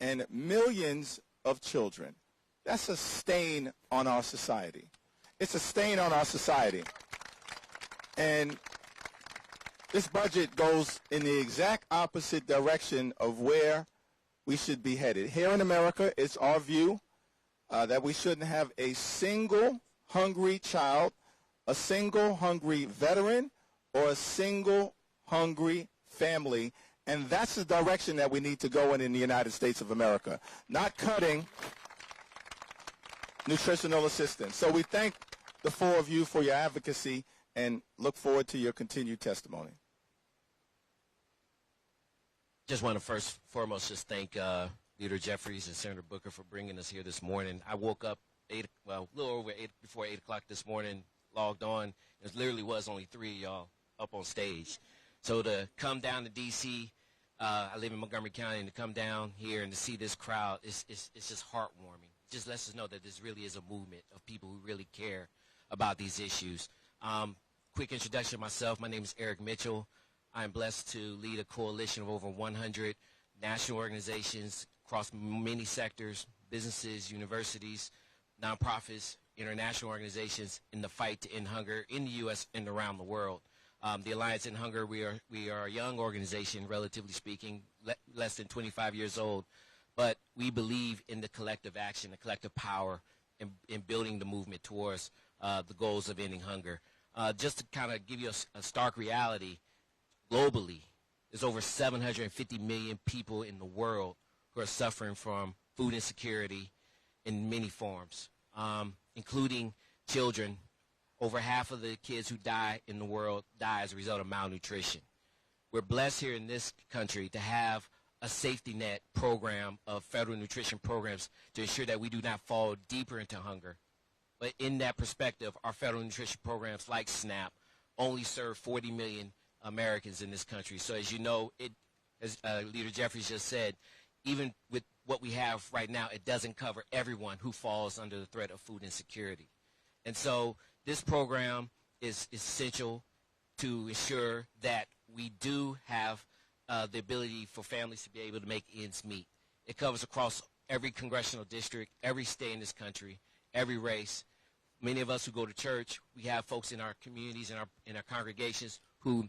and millions of children. That's a stain on our society. It's a stain on our society. And this budget goes in the exact opposite direction of where we should be headed. Here in America, it's our view that we shouldn't have a single hungry child, a single hungry veteran, or a single hungry family. And that's the direction that we need to go in the United States of America, not cutting nutritional assistance. So we thank the four of you for your advocacy and look forward to your continued testimony. Just want to foremost just thank Leader Jeffries and Senator Booker for bringing us here this morning. I woke up a little over before 8 o'clock this morning, logged on. It literally was only three of y'all up on stage. So to come down to D.C., I live in Montgomery County, and to come down here and to see this crowd, it's just heartwarming. It just lets us know that this really is a movement of people who really care about these issues. Quick introduction of myself. My name is Eric Mitchell. I'm blessed to lead a coalition of over 100 national organizations across many sectors, businesses, universities, nonprofits, international organizations in the fight to end hunger in the U.S. and around the world. The Alliance End Hunger, we are a young organization, relatively speaking, less than 25 years old, but we believe in the collective action, the collective power in building the movement towards the goals of ending hunger. Just to kind of give you a stark reality, globally, there's over 750 million people in the world who are suffering from food insecurity in many forms, including children. Over half of the kids who die in the world die as a result of malnutrition. We're blessed here in this country to have a safety net program of federal nutrition programs to ensure that we do not fall deeper into hunger. But in that perspective, our federal nutrition programs like SNAP only serve 40 million Americans in this country. So as you know, as Leader Jeffries just said, even with what we have right now, it doesn't cover everyone who falls under the threat of food insecurity. And so this program is essential to ensure that we do have the ability for families to be able to make ends meet. It covers across every congressional district, every state in this country, every race. Many of us who go to church, we have folks in our communities and in our congregations who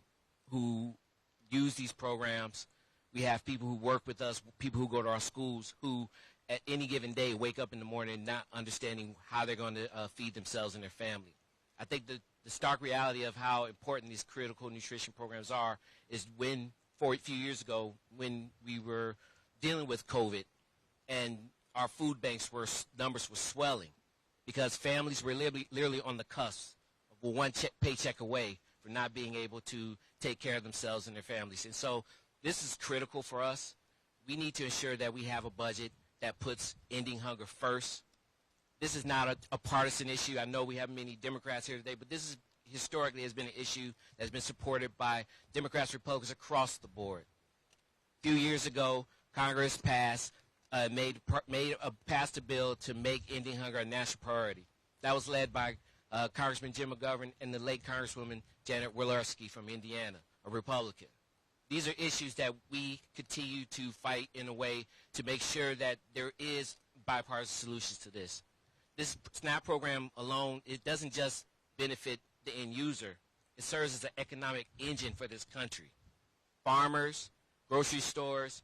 use these programs. We have people who work with us, people who go to our schools, who at any given day wake up in the morning not understanding how they're going to feed themselves and their family. I think the stark reality of how important these critical nutrition programs are is when, a few years ago, when we were dealing with COVID and our food banks numbers were swelling because families were literally on the cusp of one paycheck away from not being able to take care of themselves and their families. And so this is critical for us. We need to ensure that we have a budget that puts ending hunger first. This is not a partisan issue. I know we have many Democrats here today, but this is historically has been an issue that's been supported by Democrats, Republicans across the board. A few years ago, Congress passed a bill to make ending hunger a national priority. That was led by Congressman Jim McGovern and the late Congresswoman Janet Walorski from Indiana, a Republican. These are issues that we continue to fight in a way to make sure that there is bipartisan solutions to this. This SNAP program alone, it doesn't just benefit the end user. It serves as an economic engine for this country. Farmers, grocery stores,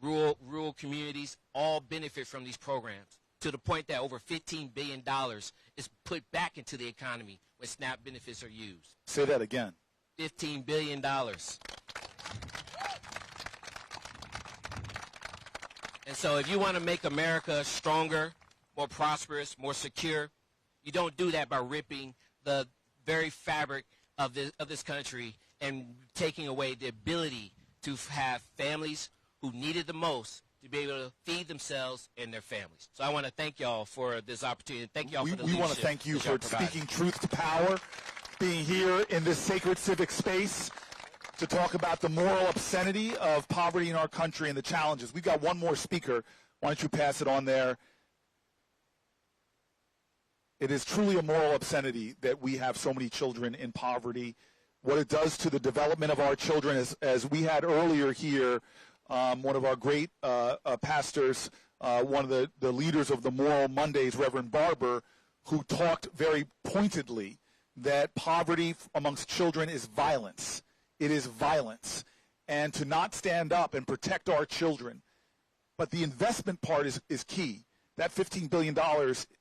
rural communities all benefit from these programs to the point that over $15 billion is put back into the economy when SNAP benefits are used. Say that again. $15 billion. And so if you want to make America stronger, more prosperous, more secure, you don't do that by ripping the very fabric of this country and taking away the ability to have families who need it the most to be able to feed themselves and their families. So I want to thank y'all for this opportunity. Thank y'all for the leadership. We want to thank you for speaking truth to power, being here in this sacred civic space to talk about the moral obscenity of poverty in our country and the challenges. We've got one more speaker. Why don't you pass it on there? It is truly a moral obscenity that we have so many children in poverty. What it does to the development of our children, as we had earlier here, one of our great pastors, one of the leaders of the Moral Mondays, Reverend Barber, who talked very pointedly that poverty amongst children is violence. It is violence. And to not stand up and protect our children. But the investment part is key. That $15 billion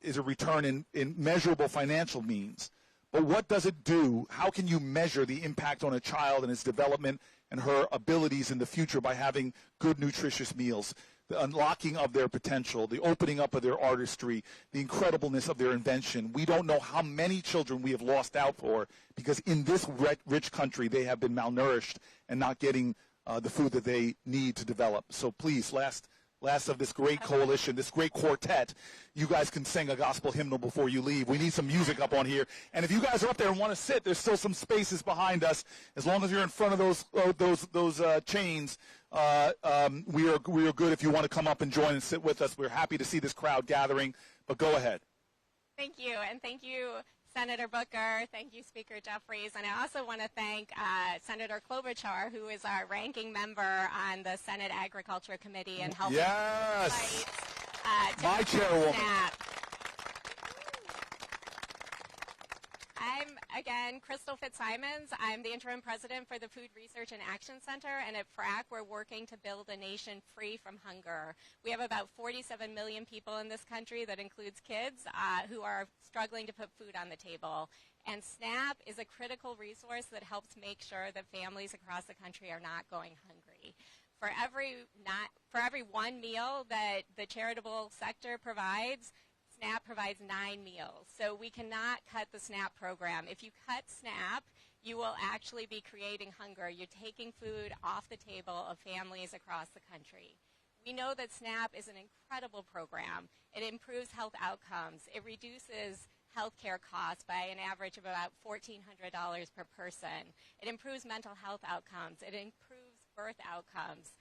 is a return in measurable financial means. But what does it do? How can you measure the impact on a child and his development and her abilities in the future by having good, nutritious meals, the unlocking of their potential, the opening up of their artistry, the incredibleness of their invention? We don't know how many children we have lost out for because in this rich country they have been malnourished and not getting the food that they need to develop. So please, last of this great coalition, this great quartet, you guys can sing a gospel hymnal before you leave. We need some music up on here. And if you guys are up there and want to sit, there's still some spaces behind us. As long as you're in front of those chains, we are good if you want to come up and join and sit with us. We're happy to see this crowd gathering, but go ahead. Thank you, and thank you, Senator Booker. Thank you, Speaker Jeffries. And I also want to thank Senator Klobuchar, who is our ranking member on the Senate Agriculture Committee and helping fight my chairwoman. I'm, again, Crystal Fitzsimons. I'm the interim president for the Food Research and Action Center, and at FRAC, we're working to build a nation free from hunger. We have about 47 million people in this country, that includes kids, who are struggling to put food on the table. And SNAP is a critical resource that helps make sure that families across the country are not going hungry. For every one meal that the charitable sector provides, SNAP provides 9 meals. So we cannot cut the SNAP program. If you cut SNAP, you will actually be creating hunger. You're taking food off the table of families across the country. We know that SNAP is an incredible program. It improves health outcomes. It reduces health care costs by an average of about $1,400 per person. It improves mental health outcomes. It improves birth outcomes.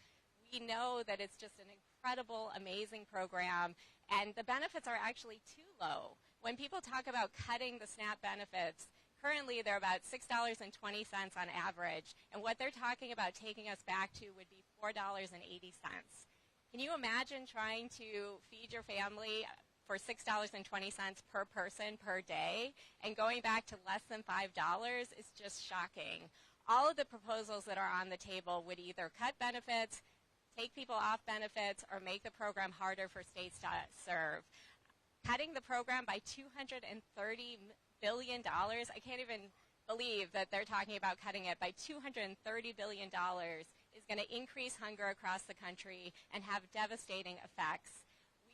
We know that it's just an incredible, amazing program, and the benefits are actually too low. When people talk about cutting the SNAP benefits, currently they're about $6.20 on average, and what they're talking about taking us back to would be $4.80. Can you imagine trying to feed your family for $6.20 per person per day, and going back to less than $5 is just shocking. All of the proposals that are on the table would either cut benefits, take people off benefits, or make the program harder for states to serve. Cutting the program by $230 billion. I can't even believe that they're talking about cutting it by $230 billion is going to increase hunger across the country and have devastating effects.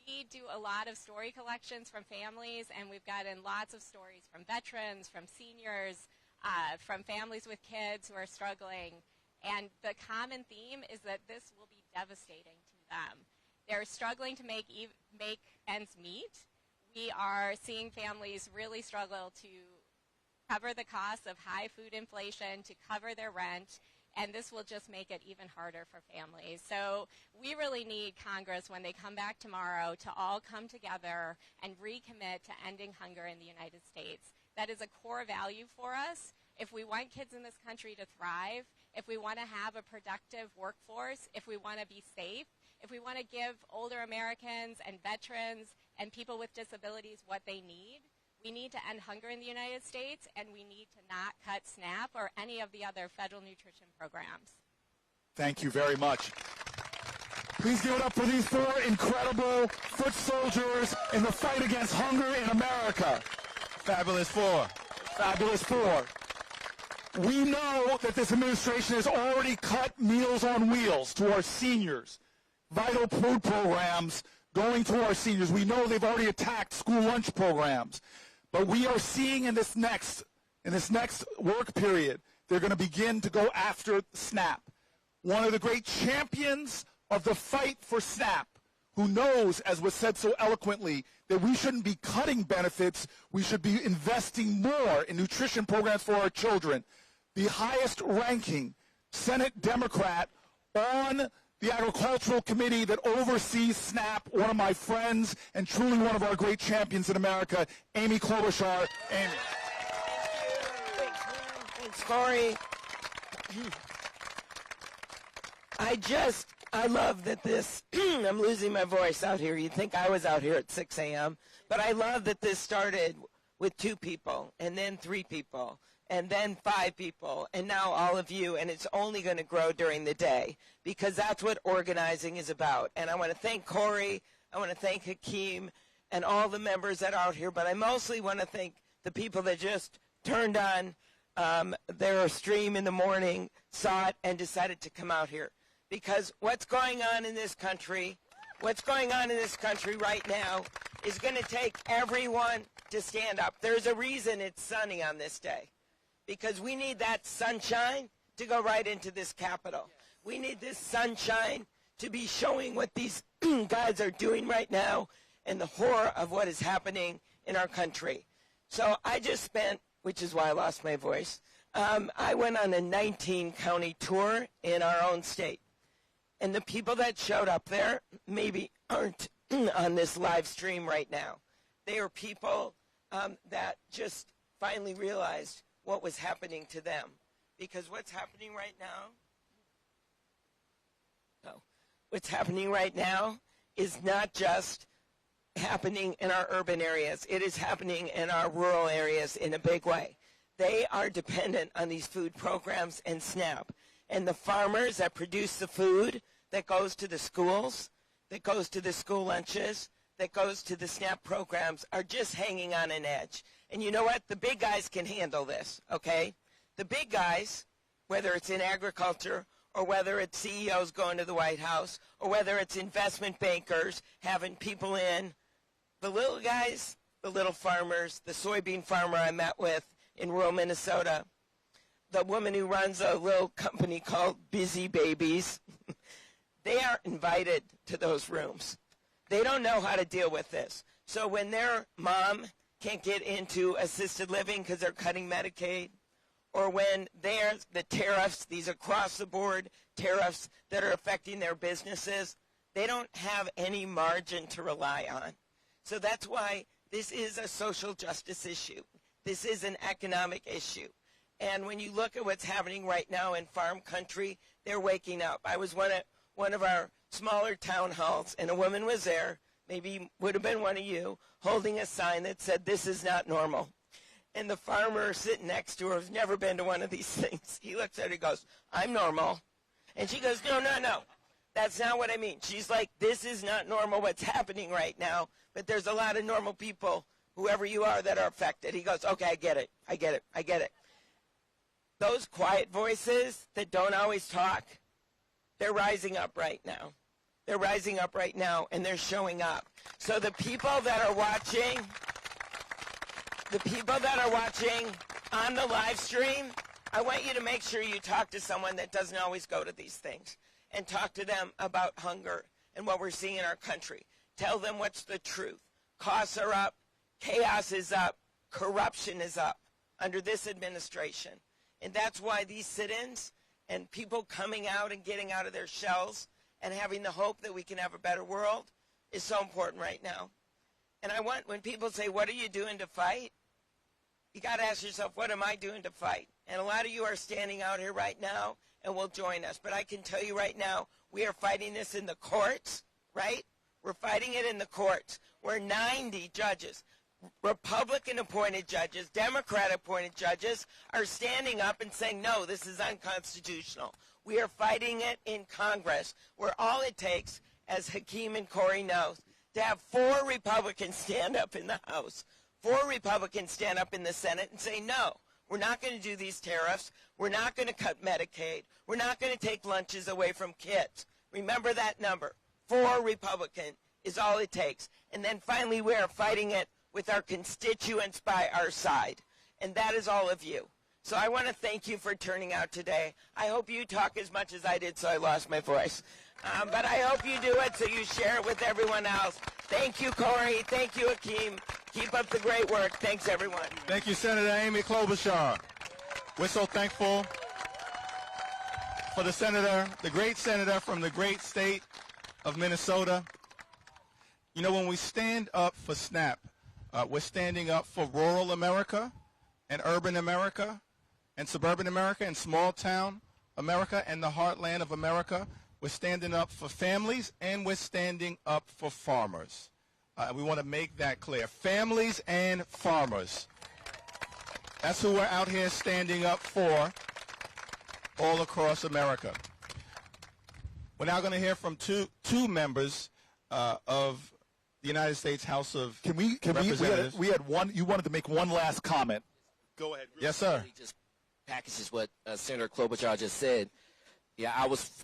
We do a lot of story collections from families, and we've gotten lots of stories from veterans, from seniors, from families with kids who are struggling. And the common theme is that this will be devastating to them. They're struggling to make ends meet. We are seeing families really struggle to cover the costs of high food inflation, to cover their rent, and this will just make it even harder for families. So we really need Congress, when they come back tomorrow, to all come together and recommit to ending hunger in the United States. That is a core value for us. If we want kids in this country to thrive, if we want to have a productive workforce, if we want to be safe, if we want to give older Americans and veterans and people with disabilities what they need, we need to end hunger in the United States, and we need to not cut SNAP or any of the other federal nutrition programs. Thank you very much. Please give it up for these four incredible foot soldiers in the fight against hunger in America. Fabulous four. Fabulous four. We know that this administration has already cut Meals on Wheels to our seniors, vital food programs going to our seniors. We know they've already attacked school lunch programs. But we are seeing in this next work period, they're going to begin to go after SNAP. One of the great champions of the fight for SNAP, who knows, as was said so eloquently, that we shouldn't be cutting benefits, we should be investing more in nutrition programs for our children. The highest ranking Senate Democrat on the Agricultural Committee that oversees SNAP, one of my friends and truly one of our great champions in America, Amy Klobuchar. Amy. Thanks, Corey. I love that this, I'm losing my voice out here. You'd think I was out here at 6 a.m., but I love that this started with 2 people, and then 3 people, and then 5 people, and now all of you, and it's only going to grow during the day, because that's what organizing is about. And I want to thank Corey, I want to thank Hakeem, and all the members that are out here, but I mostly want to thank the people that just turned on their stream in the morning, saw it, and decided to come out here. Because what's going on in this country right now is going to take everyone to stand up. There's a reason it's sunny on this day, because we need that sunshine to go right into this Capitol. We need this sunshine to be showing what these guys are doing right now and the horror of what is happening in our country. So I just spent, which is why I lost my voice, I went on a 19-county tour in our own state. And the people that showed up there maybe aren't on this live stream right now. They are people that just finally realized what was happening to them. Because what's happening right now is not just happening in our urban areas. It is happening in our rural areas in a big way. They are dependent on these food programs and SNAP. And the farmers that produce the food that goes to the schools, that goes to the school lunches, that goes to the SNAP programs are just hanging on an edge. And you know what? The big guys can handle this, okay? The big guys, whether it's in agriculture or whether it's CEOs going to the White House or whether it's investment bankers having people in, the little guys, the little farmers, the soybean farmer I met with in rural Minnesota, the woman who runs a little company called Busy Babies, they aren't invited to those rooms. They don't know how to deal with this. So when their mom can't get into assisted living because they're cutting Medicaid, or when there's the tariffs, these across-the-board tariffs that are affecting their businesses, they don't have any margin to rely on. So that's why this is a social justice issue. This is an economic issue. And when you look at what's happening right now in farm country, they're waking up. I was one of our smaller town halls, and a woman was there, maybe would have been one of you, holding a sign that said, "This is not normal." And the farmer sitting next to her has never been to one of these things. He looks at her and goes, "I'm normal." And she goes, no, that's not what I mean. She's like, this is not normal what's happening right now, but there's a lot of normal people whoever you are that are affected. He goes, okay, I get it, I get it, I get it. Those quiet voices that don't always talk, they're rising up right now. They're rising up right now, and they're showing up. So the people that are watching on the live stream, I want you to make sure you talk to someone that doesn't always go to these things and talk to them about hunger and what we're seeing in our country. Tell them what's the truth. Costs are up. Chaos is up. Corruption is up under this administration. And that's why these sit-ins and people coming out and getting out of their shells and having the hope that we can have a better world is so important right now. And I want, when people say, what are you doing to fight? You got to ask yourself, what am I doing to fight? And a lot of you are standing out here right now and will join us. But I can tell you right now, we are fighting this in the courts, right? We're fighting it in the courts where 90 judges, Republican-appointed judges, Democrat-appointed judges, are standing up and saying, no, this is unconstitutional. We are fighting it in Congress, where all it takes, as Hakeem and Corey know, to have 4 Republicans stand up in the House, 4 Republicans stand up in the Senate and say, no, we're not going to do these tariffs. We're not going to cut Medicaid. We're not going to take lunches away from kids. Remember that number. 4 Republicans is all it takes. And then finally, we are fighting it with our constituents by our side. And that is all of you. So I want to thank you for turning out today. I hope you talk as much as I did, so I lost my voice. But I hope you do it so you share it with everyone else. Thank you, Corey. Thank you, Hakeem. Keep up the great work. Thanks, everyone. Thank you, Senator Amy Klobuchar. We're so thankful for the senator, the great senator from the great state of Minnesota. You know, when we stand up for SNAP, we're standing up for rural America and urban America and suburban America and small town America and the heartland of America. We're standing up for families and we're standing up for farmers. We want to make that clear. Families and farmers. That's who we're out here standing up for all across America. We're now going to hear from two members of the United States House of Representatives. We had one. You wanted to make one last comment. Go ahead. Yes, sir. Just packages what Senator Klobuchar just said. Yeah,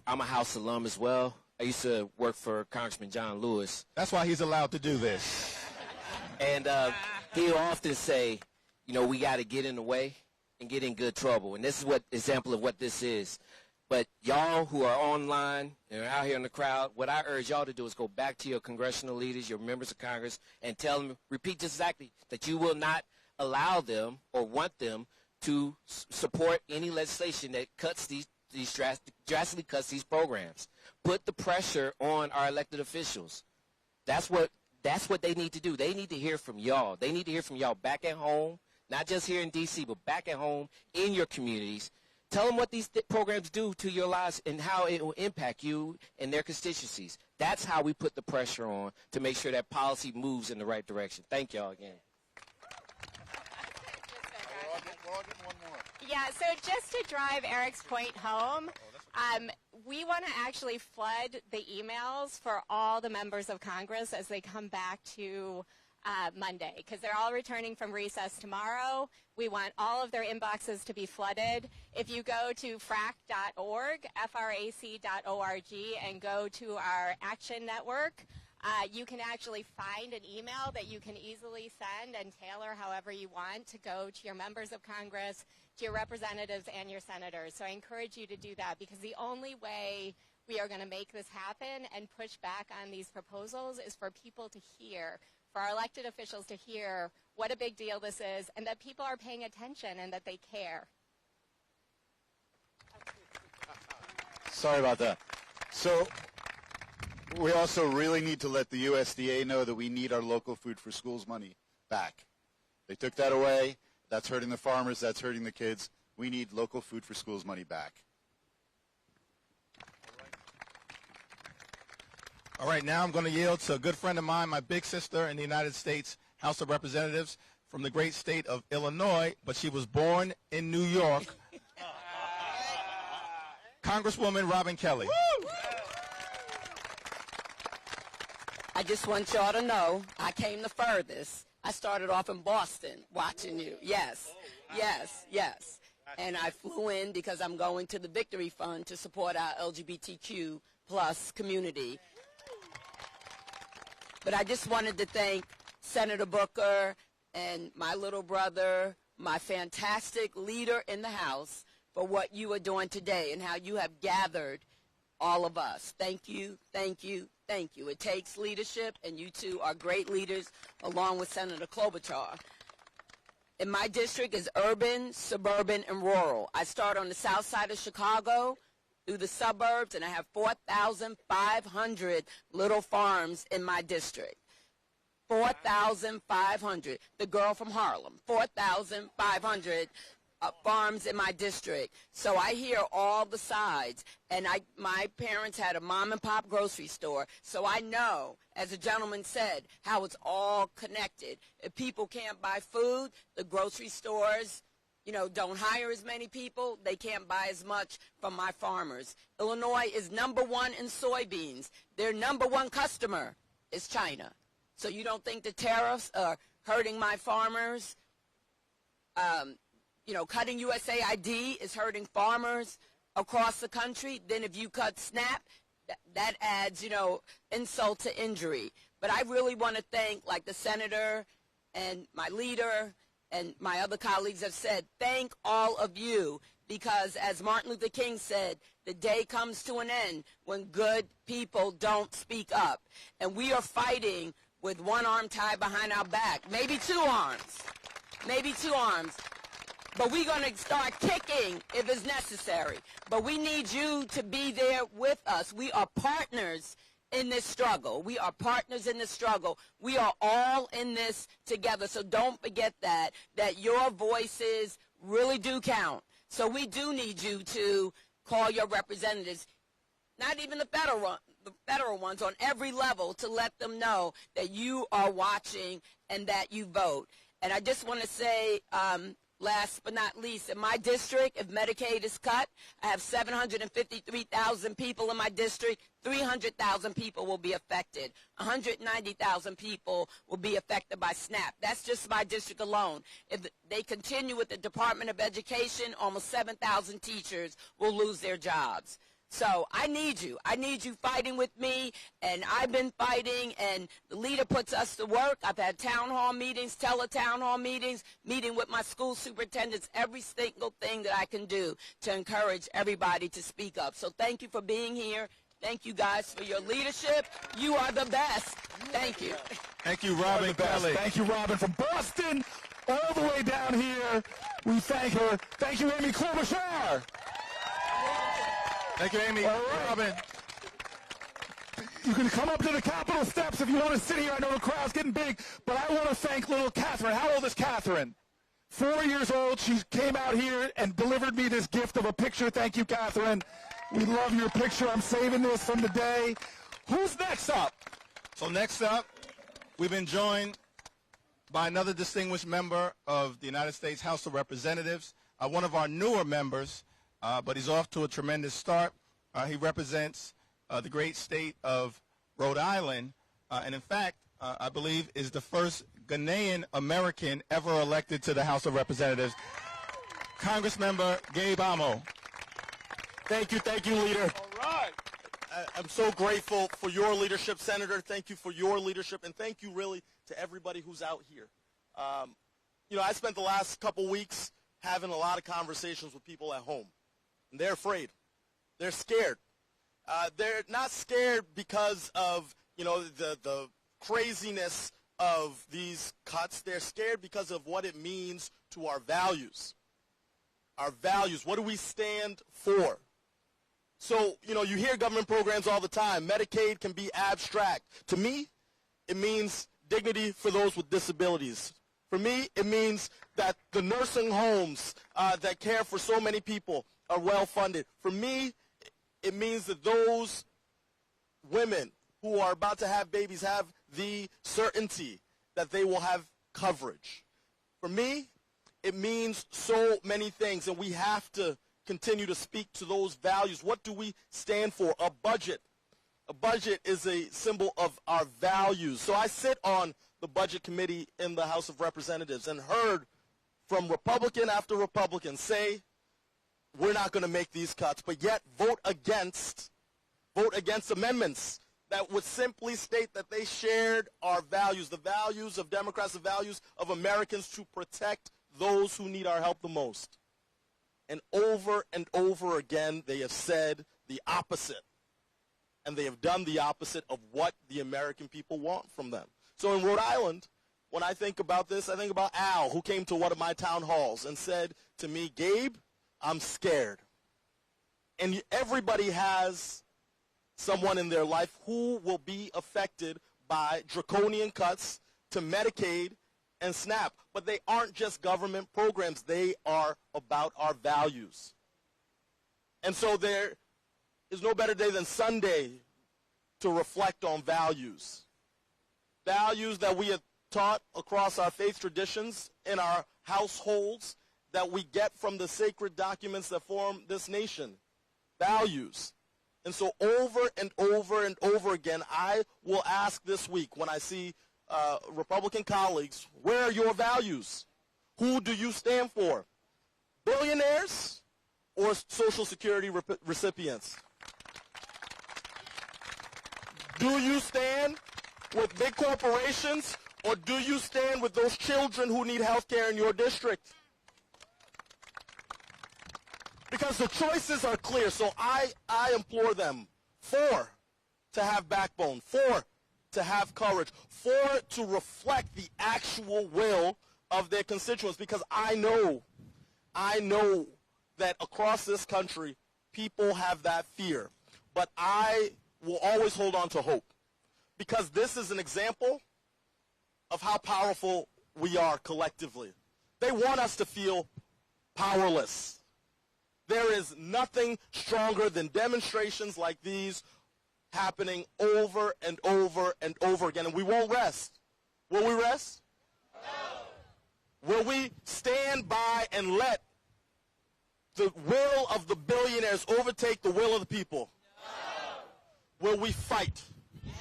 I'm a House alum as well. I used to work for Congressman John Lewis. That's why he's allowed to do this. And he'll often say, you know, we got to get in the way and get in good trouble. And this is what example of what this is. But y'all who are online and out here in the crowd, what I urge y'all to do is go back to your congressional leaders, your members of Congress, and tell them, repeat just exactly, that you will not allow them or want them to support any legislation that cuts these drastically cuts these programs. Put the pressure on our elected officials. That's what they need to do. They need to hear from y'all. They need to hear from y'all back at home, not just here in D.C., but back at home in your communities. Tell them what these programs do to your lives and how it will impact you and their constituencies. That's how we put the pressure on to make sure that policy moves in the right direction. Thank y'all again. Yeah, so just to drive Eric's point home, we want to actually flood the emails for all the members of Congress as they come back to Monday, because they're all returning from recess tomorrow. We want all of their inboxes to be flooded. If you go to frac.org, frac.org, and go to our action network, you can actually find an email that you can easily send and tailor however you want to go to your members of Congress, to your representatives, and your senators. So I encourage you to do that, because the only way we are going to make this happen and push back on these proposals is for people to hear, for our elected officials to hear what a big deal this is, and that people are paying attention and that they care. Sorry about that. So we also really need to let the USDA know that we need our local food for schools money back. They took that away. That's hurting the farmers. That's hurting the kids. We need local food for schools money back. All right, now I'm going to yield to a good friend of mine, my big sister in the United States House of Representatives from the great state of Illinois, but she was born in New York, Congresswoman Robin Kelly. I just want y'all to know I came the furthest I started off in Boston watching you. Yes, yes, yes. And I flew in because I'm going to the Victory Fund to support our LGBTQ plus community. But I just wanted to thank Senator Booker and my little brother, my fantastic leader in the House, for what you are doing today and how you have gathered all of us. Thank you, thank you, thank you. It takes leadership, and you two are great leaders, along with Senator Klobuchar. In my district is urban, suburban, and rural. I start on the south side of Chicago through the suburbs, and I have 4,500 little farms in my district. 4,500. The girl from Harlem, 4,500 farms in my district. So I hear all the sides, and my parents had a mom and pop grocery store, so I know, as the gentleman said, how it's all connected. If people can't buy food, the grocery stores, don't hire as many people, they can't buy as much from my farmers. Illinois is #1 in soybeans. Their #1 customer is China. So you don't think the tariffs are hurting my farmers? Cutting USAID is hurting farmers across the country. Then if you cut SNAP, that adds, insult to injury. But I really want to thank, like the senator and my leader and my other colleagues have said, thank all of you, because as Martin Luther King said, the day comes to an end when good people don't speak up. And we are fighting with one arm tied behind our back, maybe two arms. But we're going to start kicking if it's necessary. But we need you to be there with us. We are partners in this struggle. We are partners in this struggle. We are all in this together. So don't forget that your voices really do count. So we do need you to call your representatives, not even the federal ones, on every level, to let them know that you are watching and that you vote. And I just want to say, last but not least, in my district, if Medicaid is cut, I have 753,000 people in my district. 300,000 people will be affected. 190,000 people will be affected by SNAP. That's just my district alone. If they continue with the Department of Education, almost 7,000 teachers will lose their jobs. So I need you. I need you fighting with me, and I've been fighting, and the leader puts us to work. I've had town hall meetings, tele-town hall meetings, meeting with my school superintendents, every single thing that I can do to encourage everybody to speak up. So thank you for being here. Thank you guys for your leadership. You are the best. Thank you. Thank you, Robin Kelly. Thank you, Robin, from Boston all the way down here. We thank her. Thank you, Amy Klobuchar. Thank you, Amy. All right. Robin. You can come up to the Capitol steps if you want to sit here. I know the crowd's getting big, but I want to thank little Catherine. How old is Catherine? 4 years old. She came out here and delivered me this gift of a picture. Thank you, Catherine. We love your picture. I'm saving this from the day. Who's next up? So next up, we've been joined by another distinguished member of the United States House of Representatives, one of our newer members, but he's off to a tremendous start. He represents the great state of Rhode Island, and in fact, I believe is the first Ghanaian American ever elected to the House of Representatives, Congressmember Gabe Amo. Thank you, leader. All right. I'm so grateful for your leadership, Senator. Thank you for your leadership, and thank you really to everybody who's out here. I spent the last couple weeks having a lot of conversations with people at home, and they're afraid. They're scared. They're not scared because of, the craziness of these cuts. They're scared because of what it means to our values. Our values. What do we stand for? So, you hear government programs all the time. Medicaid can be abstract. To me, it means dignity for those with disabilities. For me, it means that the nursing homes that care for so many people are well funded. For me, it means that those women who are about to have babies have the certainty that they will have coverage. For me, it means so many things, and we have to continue to speak to those values. What do we stand for? A budget. A budget is a symbol of our values. So I sit on the Budget Committee in the House of Representatives and heard from Republican after Republican say, we're not going to make these cuts, but yet vote against amendments that would simply state that they shared our values, the values of Democrats, the values of Americans to protect those who need our help the most. And over again, they have said the opposite. And they have done the opposite of what the American people want from them. So in Rhode Island, when I think about this, I think about Al, who came to one of my town halls and said to me, Gabe, I'm scared. And everybody has someone in their life who will be affected by draconian cuts to Medicaid and SNAP. But they aren't just government programs. They are about our values. And so there is no better day than Sunday to reflect on values. Values that we have taught across our faith traditions in our households, that we get from the sacred documents that form this nation. Values. And so over and over and over again, I will ask this week when I see Republican colleagues, where are your values? Who do you stand for? Billionaires or Social Security recipients? Do you stand with big corporations, or do you stand with those children who need health care in your district? Because the choices are clear, so I implore them, 4, to have backbone, 4, to have courage, 4, to reflect the actual will of their constituents, because I know that across this country, people have that fear. But I will always hold on to hope, because this is an example of how powerful we are collectively. They want us to feel powerless. There is nothing stronger than demonstrations like these happening over and over and over again, and we won't rest. Will we rest? No. Will we stand by and let the will of the billionaires overtake the will of the people? No. Will we fight? Yes.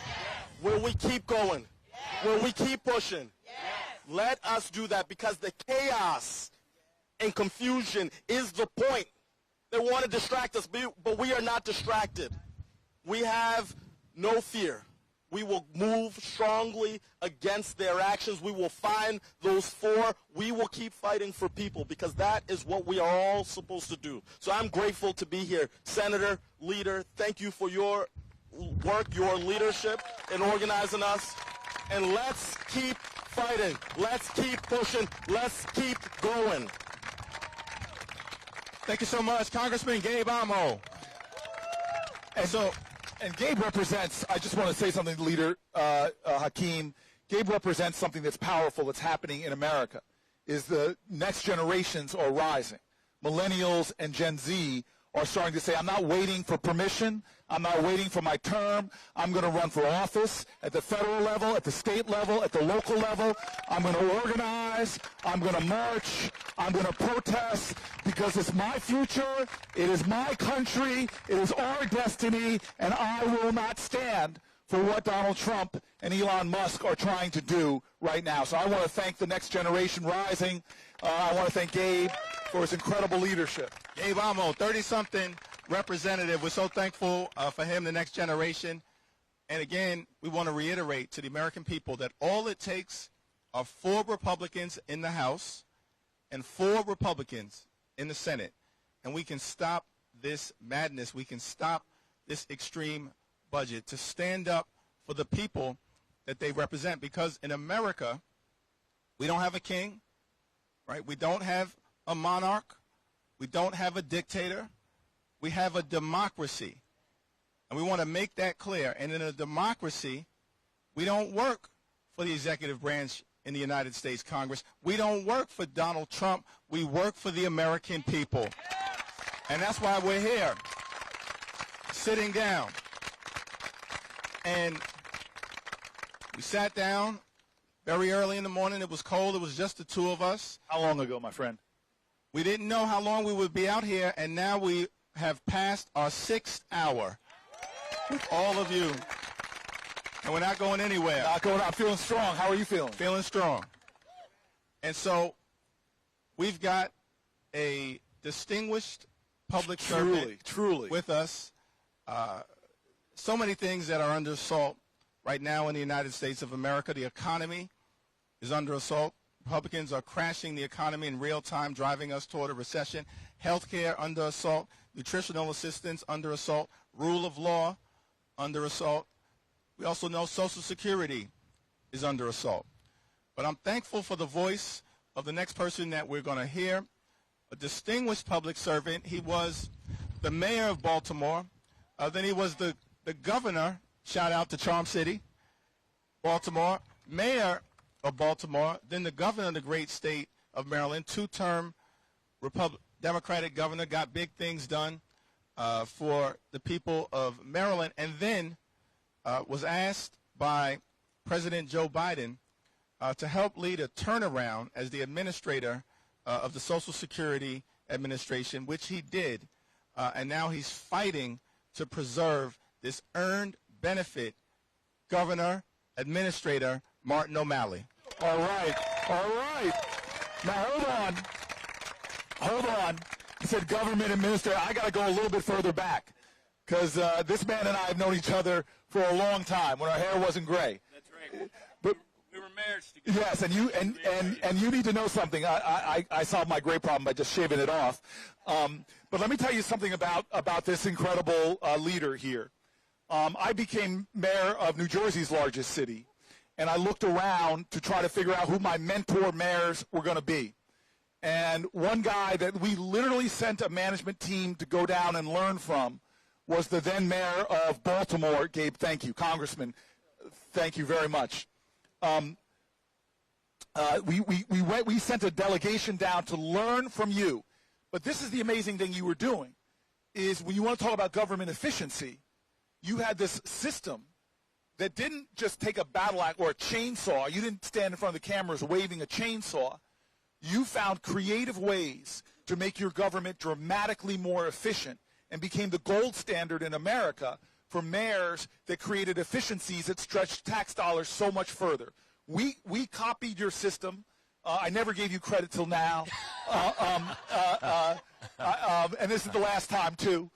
Will we keep going? Yes. Will we keep pushing? Yes. Let us do that, because the chaos and confusion is the point. They want to distract us, but we are not distracted. We have no fear. We will move strongly against their actions. We will find those 4. We will keep fighting for people, because that is what we are all supposed to do. So I'm grateful to be here. Senator, leader, thank you for your work, your leadership in organizing us. And let's keep fighting. Let's keep pushing. Let's keep going. Thank you so much, Congressman Gabe Amo. And Gabe represents, I just want to say something to Leader Hakeem. Gabe represents something that's powerful that's happening in America, is the next generations are rising. Millennials and Gen Z are starting to say, I'm not waiting for permission. I'm not waiting for my term. I'm going to run for office at the federal level, at the state level, at the local level. I'm going to organize. I'm going to march. I'm going to protest, because it's my future. It is my country. It is our destiny, and I will not stand for what Donald Trump and Elon Musk are trying to do right now. So I want to thank the next generation rising. I want to thank Gabe for his incredible leadership. Gabe Amo, 30-something representative. We're so thankful for him, the next generation. And again, we want to reiterate to the American people that all it takes are 4 Republicans in the House and 4 Republicans in the Senate, and we can stop this madness. We can stop this extreme budget, to stand up for the people that they represent. Because in America, we don't have a king, right? We don't have a monarch. We don't have a dictator. We have a democracy. And we want to make that clear. And in a democracy, we don't work for the executive branch in the United States Congress. We don't work for Donald Trump. We work for the American people. And that's why we're here, sitting down. And we sat down very early in the morning. It was cold. It was just the 2 of us. How long ago, my friend? We didn't know how long we would be out here, and now we have passed our 6th hour with all of you. And we're not going anywhere. Not going. I'm feeling strong. How are you feeling? Feeling strong. And so we've got a distinguished public servant with us. So many things that are under assault right now in the United States of America. The economy is under assault. Republicans are crashing the economy in real time, driving us toward a recession. Healthcare under assault. Nutritional assistance under assault. Rule of law under assault. We also know Social Security is under assault. But I'm thankful for the voice of the next person that we're going to hear, a distinguished public servant. He was the mayor of Baltimore. Then he was the governor, shout out to Charm City, Baltimore, mayor of Baltimore, then the governor of the great state of Maryland, two-term Democratic governor, got big things done for the people of Maryland, and then was asked by President Joe Biden to help lead a turnaround as the administrator of the Social Security Administration, which he did, and now he's fighting to preserve this earned benefit. Governor, Administrator Martin O'Malley. All right. Now, hold on. He said government administrator. I got to go a little bit further back because this man and I have known each other for a long time when our hair wasn't gray. That's right. But we were mayors together. yes, and you need to know something. I solved my gray problem by just shaving it off. But let me tell you something about this incredible leader here. I became mayor of New Jersey's largest city, and I looked around to try to figure out who my mentor mayors were going to be. And one guy that we literally sent a management team to go down and learn from was the then mayor of Baltimore, Gabe. Thank you, Congressman. Thank you very much. We sent a delegation down to learn from you. But this is the amazing thing you were doing, is when you want to talk about government efficiency, you had this system that didn't just take a battle axe or a chainsaw. You didn't stand in front of the cameras waving a chainsaw. You found creative ways to make your government dramatically more efficient and became the gold standard in America for mayors that created efficiencies that stretched tax dollars so much further. We copied your system. I never gave you credit till now. And this is the last time, too.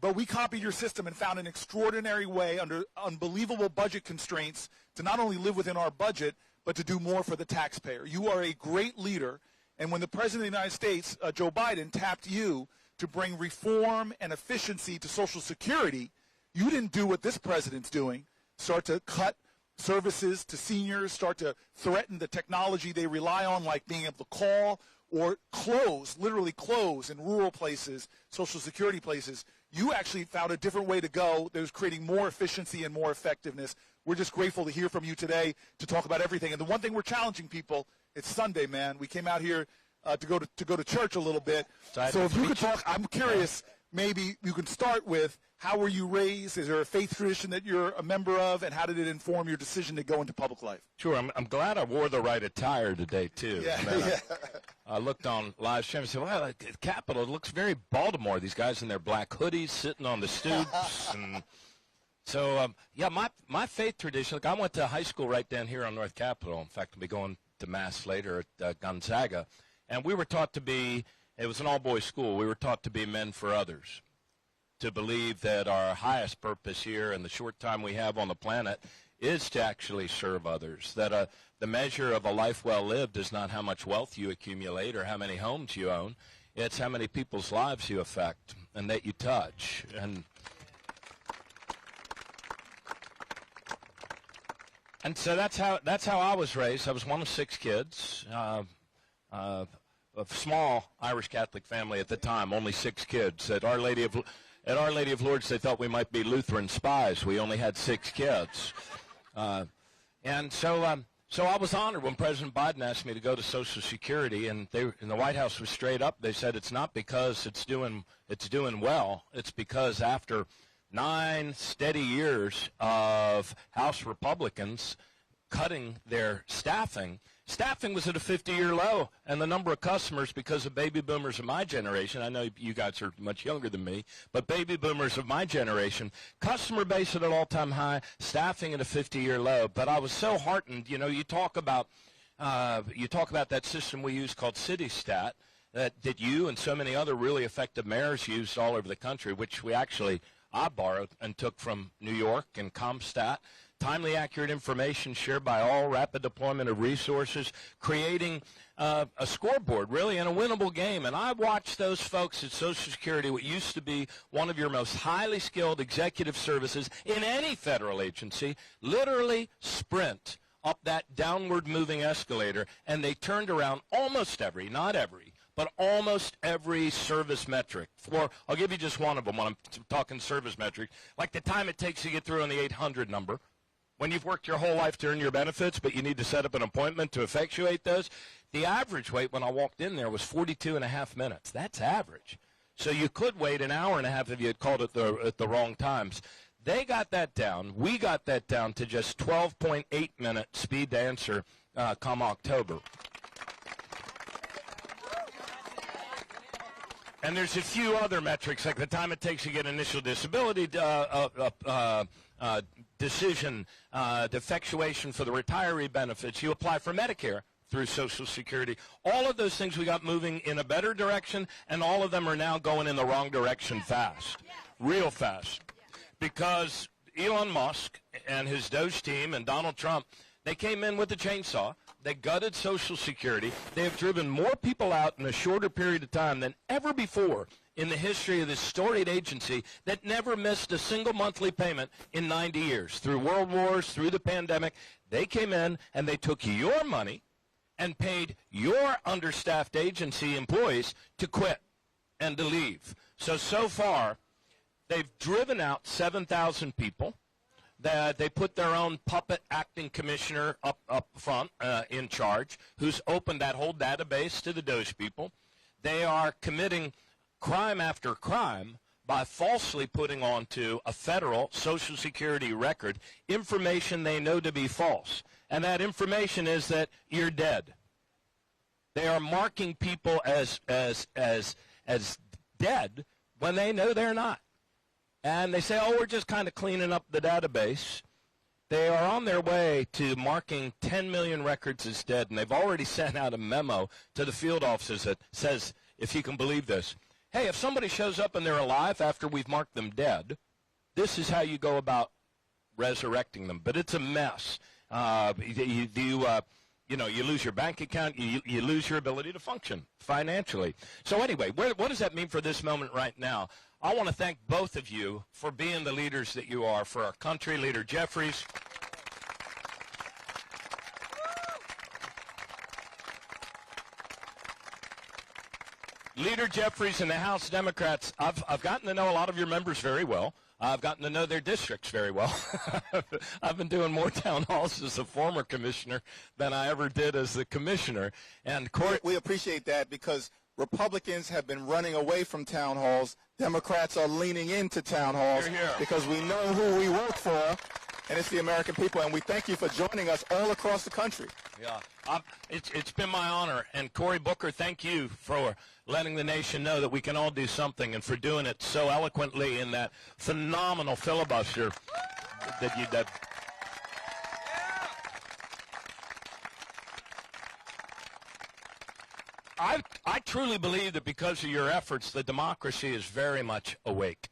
But we copied your system and found an extraordinary way under unbelievable budget constraints to not only live within our budget, but to do more for the taxpayer. You are a great leader. And when the President of the United States, Joe Biden, tapped you to bring reform and efficiency to Social Security, you didn't do what this president's doing, start to cut services to seniors, start to threaten the technology they rely on, like being able to call or close, literally close in rural places, Social Security places. You actually found a different way to go that was creating more efficiency and more effectiveness. We're just grateful to hear from you today to talk about everything. And the one thing we're challenging people, it's Sunday, man. We came out here to go to church a little bit. So if you could talk, I'm curious, maybe you can start with how were you raised? Is there a faith tradition that you're a member of? And how did it inform your decision to go into public life? Sure. I'm glad I wore the right attire today, too. Yeah. I looked on live stream and said, well, the Capitol looks very Baltimore. These guys in their black hoodies sitting on the stoops. And so, my faith tradition, look, I went to high school right down here on North Capitol. In fact, I'll be going to Mass later at Gonzaga. And we were taught to be, it was an all-boys school, we were taught to be men for others, to believe that our highest purpose here in the short time we have on the planet is to actually serve others, that the measure of a life well lived is not how much wealth you accumulate or how many homes you own. It's how many people's lives you affect and that you touch. And so that's how I was raised. I was one of 6 kids. A small Irish Catholic family at the time, only 6 kids. At Our Lady of Lourdes, they thought we might be Lutheran spies. We only had 6 kids. And so I was honored when President Biden asked me to go to Social Security, and the White House was straight up. They said it's not because it's doing well. It's because after 9 steady years of House Republicans cutting their staffing, Staffing was at a 50-year low, and the number of customers, because of baby boomers of my generation, I know you guys are much younger than me, but baby boomers of my generation, customer base at an all-time high, staffing at a 50-year low. But I was so heartened. You know, you talk about that system we use called CityStat that you and so many other really effective mayors used all over the country, which I borrowed and took from New York and ComStat. Timely, accurate information shared by all, rapid deployment of resources, creating a scoreboard, really, in a winnable game. And I watched those folks at Social Security, what used to be one of your most highly skilled executive services in any federal agency, literally sprint up that downward moving escalator, and they turned around almost every, not every, but almost every service metric. I'll give you just one of them when I'm talking service metric, like the time it takes to get through on the 800 number. When you've worked your whole life to earn your benefits, but you need to set up an appointment to effectuate those, the average wait when I walked in there was 42.5 minutes. That's average. So you could wait an hour and a half if you had called at the wrong times. They got that down. We got that down to just 12.8 minute speed to answer come October. And there's a few other metrics, like the time it takes to get initial disability decision, the effectuation for the retiree benefits. You apply for Medicare through Social Security. All of those things we got moving in a better direction, and all of them are now going in the wrong direction fast, real fast. Because Elon Musk and his Doge team and Donald Trump, they came in with a chainsaw. They gutted Social Security. They have driven more people out in a shorter period of time than ever before in the history of this storied agency that never missed a single monthly payment in 90 years. Through world wars, through the pandemic, they came in and they took your money and paid your understaffed agency employees to quit and to leave. So far, they've driven out 7,000 people. That they put their own puppet acting commissioner up front in charge, who's opened that whole database to the Doge people. They are committing crime after crime by falsely putting onto a federal Social Security record information they know to be false. And that information is that you're dead. They are marking people as dead when they know they're not. And they say, we're just kind of cleaning up the database. They are on their way to marking 10 million records as dead, and they've already sent out a memo to the field offices that says, if you can believe this, hey, if somebody shows up and they're alive after we've marked them dead, this is how you go about resurrecting them. But it's a mess. You lose your bank account, you lose your ability to function financially. So anyway, what does that mean for this moment right now? I want to thank both of you for being the leaders that you are for our country. Leader Jeffries. Leader Jeffries and the House Democrats, I've gotten to know a lot of your members very well. I've gotten to know their districts very well. I've been doing more town halls as a former commissioner than I ever did as the commissioner. And we appreciate that because Republicans have been running away from town halls. Democrats are leaning into town halls because we know who we work for, and it's the American people. And we thank you for joining us all across the country. Yeah, it's been my honor. And Cory Booker, thank you for letting the nation know that we can all do something and for doing it so eloquently in that phenomenal filibuster that you did. I truly believe that because of your efforts, the democracy is very much awake.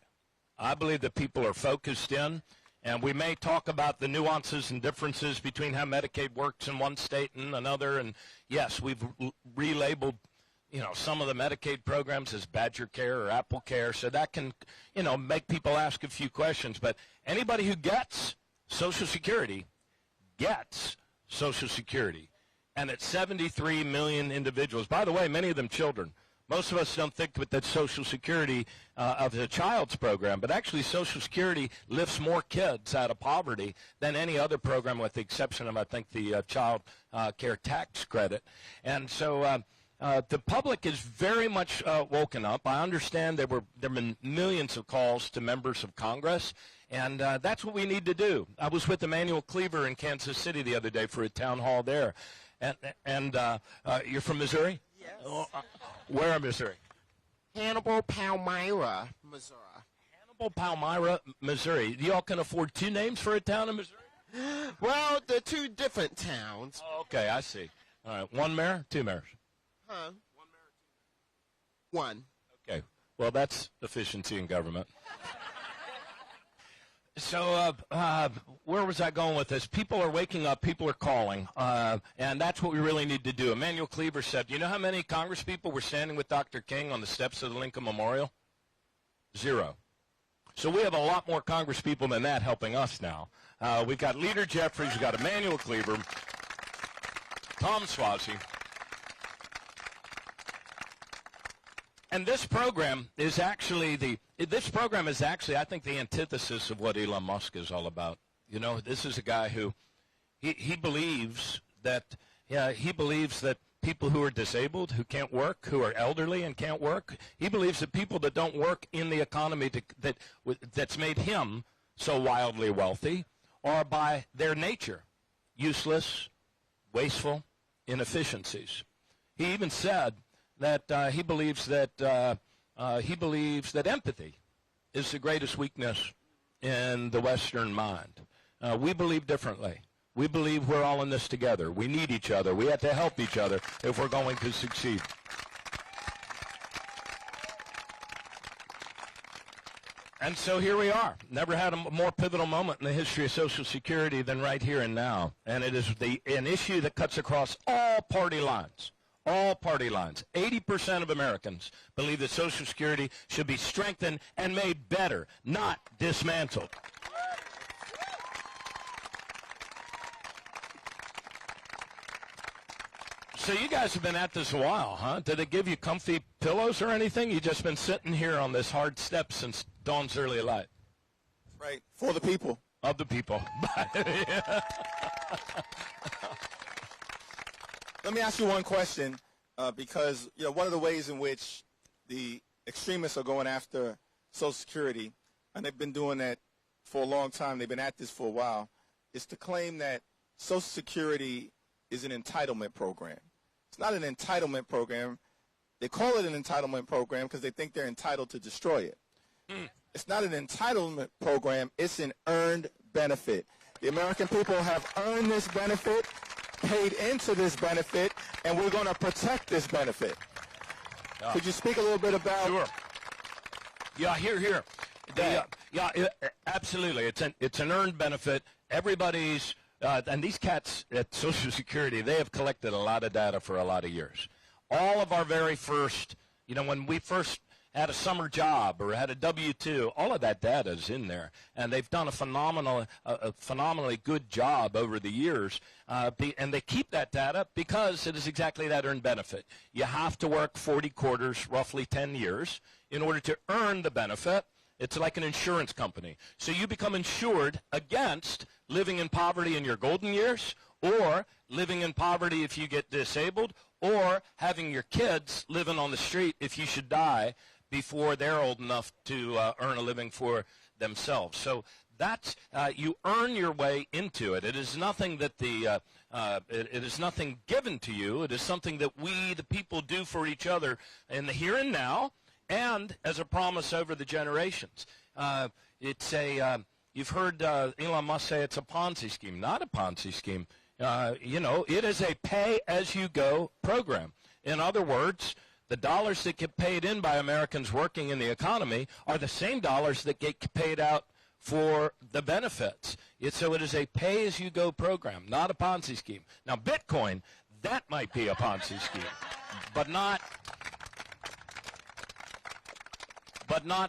I believe that people are focused in, and we may talk about the nuances and differences between how Medicaid works in one state and another. And yes, we've relabeled, some of the Medicaid programs as Badger Care or Apple Care, so that can, make people ask a few questions. But anybody who gets Social Security gets Social Security. And it's 73 million individuals. By the way, many of them children. Most of us don't think that Social Security of the child's program, but actually Social Security lifts more kids out of poverty than any other program with the exception of, I think, the child care tax credit. And so the public is very much woken up. I understand there have been millions of calls to members of Congress, and that's what we need to do. I was with Emmanuel Cleaver in Kansas City the other day for a town hall there. And you're from Missouri? Yes. Where in Missouri? Hannibal, Palmyra, Missouri. Hannibal, Palmyra, Missouri. You all can afford two names for a town in Missouri? Well, they're two different towns. Oh, okay, I see. All right, one mayor, two mayors? Huh? One mayor, two mayors. One. Okay, well, that's efficiency in government. So where was I going with this? People are waking up, people are calling, and that's what we really need to do. Emanuel Cleaver said, you know how many congresspeople were standing with Dr. King on the steps of the Lincoln Memorial? 0. So we have a lot more congresspeople than that helping us now. We've got Leader Jeffries, we've got Emanuel Cleaver, Tom Suozzi. And this program is actually I think, the antithesis of what Elon Musk is all about. You know, this is a guy who, he believes that people who are disabled, who can't work, who are elderly and can't work, he believes that people that don't work in the economy that's made him so wildly wealthy are by their nature useless, wasteful, inefficiencies. He even said that he believes that empathy is the greatest weakness in the Western mind. We believe differently. We believe we're all in this together. We need each other. We have to help each other if we're going to succeed. And so here we are. Never had a more pivotal moment in the history of Social Security than right here and now. And it is an issue that cuts across all party lines. All party lines. 80% of Americans believe that Social Security should be strengthened and made better, not dismantled. So you guys have been at this a while, huh? Did it give you comfy pillows or anything? You've just been sitting here on this hard step since dawn's early light. Right. For the people. Of the people. Let me ask you one question, because one of the ways in which the extremists are going after Social Security, and they've been doing that for a long time, they've been at this for a while, is to claim that Social Security is an entitlement program. It's not an entitlement program. They call it an entitlement program because they think they're entitled to destroy it. It's not an entitlement program. It's an earned benefit. The American people have earned this benefit, paid into this benefit, and we're going to protect this benefit. Could you speak a little bit about? Sure. Yeah, here. Absolutely. It's an earned benefit. Everybody's and these cats at Social Security, they have collected a lot of data for a lot of years. All of our very first, when we first had a summer job or had a W-2, all of that data is in there. And they've done a phenomenally good job over the years. And they keep that data because it is exactly that earned benefit. You have to work 40 quarters, roughly 10 years, in order to earn the benefit. It's like an insurance company. So you become insured against living in poverty in your golden years, or living in poverty if you get disabled, or having your kids living on the street if you should die before they're old enough to earn a living for themselves. So that's you earn your way into it. It is nothing that it is nothing given to you. It is something that we, the people, do for each other in the here and now, and as a promise over the generations. You've heard Elon Musk say it's a Ponzi scheme. Not a Ponzi scheme. It is a pay-as-you-go program. In other words, the dollars that get paid in by Americans working in the economy are the same dollars that get paid out for the benefits. So it is a pay-as-you-go program, not a Ponzi scheme. Now, Bitcoin, that might be a Ponzi scheme, but not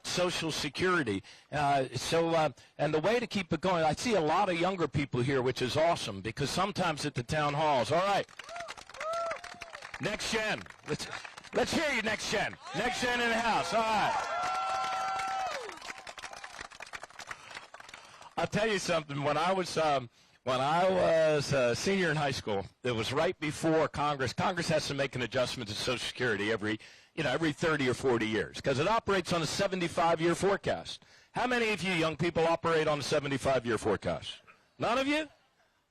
Social Security. And the way to keep it going, I see a lot of younger people here, which is awesome, because sometimes at the town halls, all right, next gen, let's hear you, next gen. Next gen in the house, all right. I'll tell you something. When I was a senior in high school, it was right before Congress. Congress has to make an adjustment to Social Security every 30 or 40 years, because it operates on a 75-year forecast. How many of you young people operate on a 75-year forecast? None of you?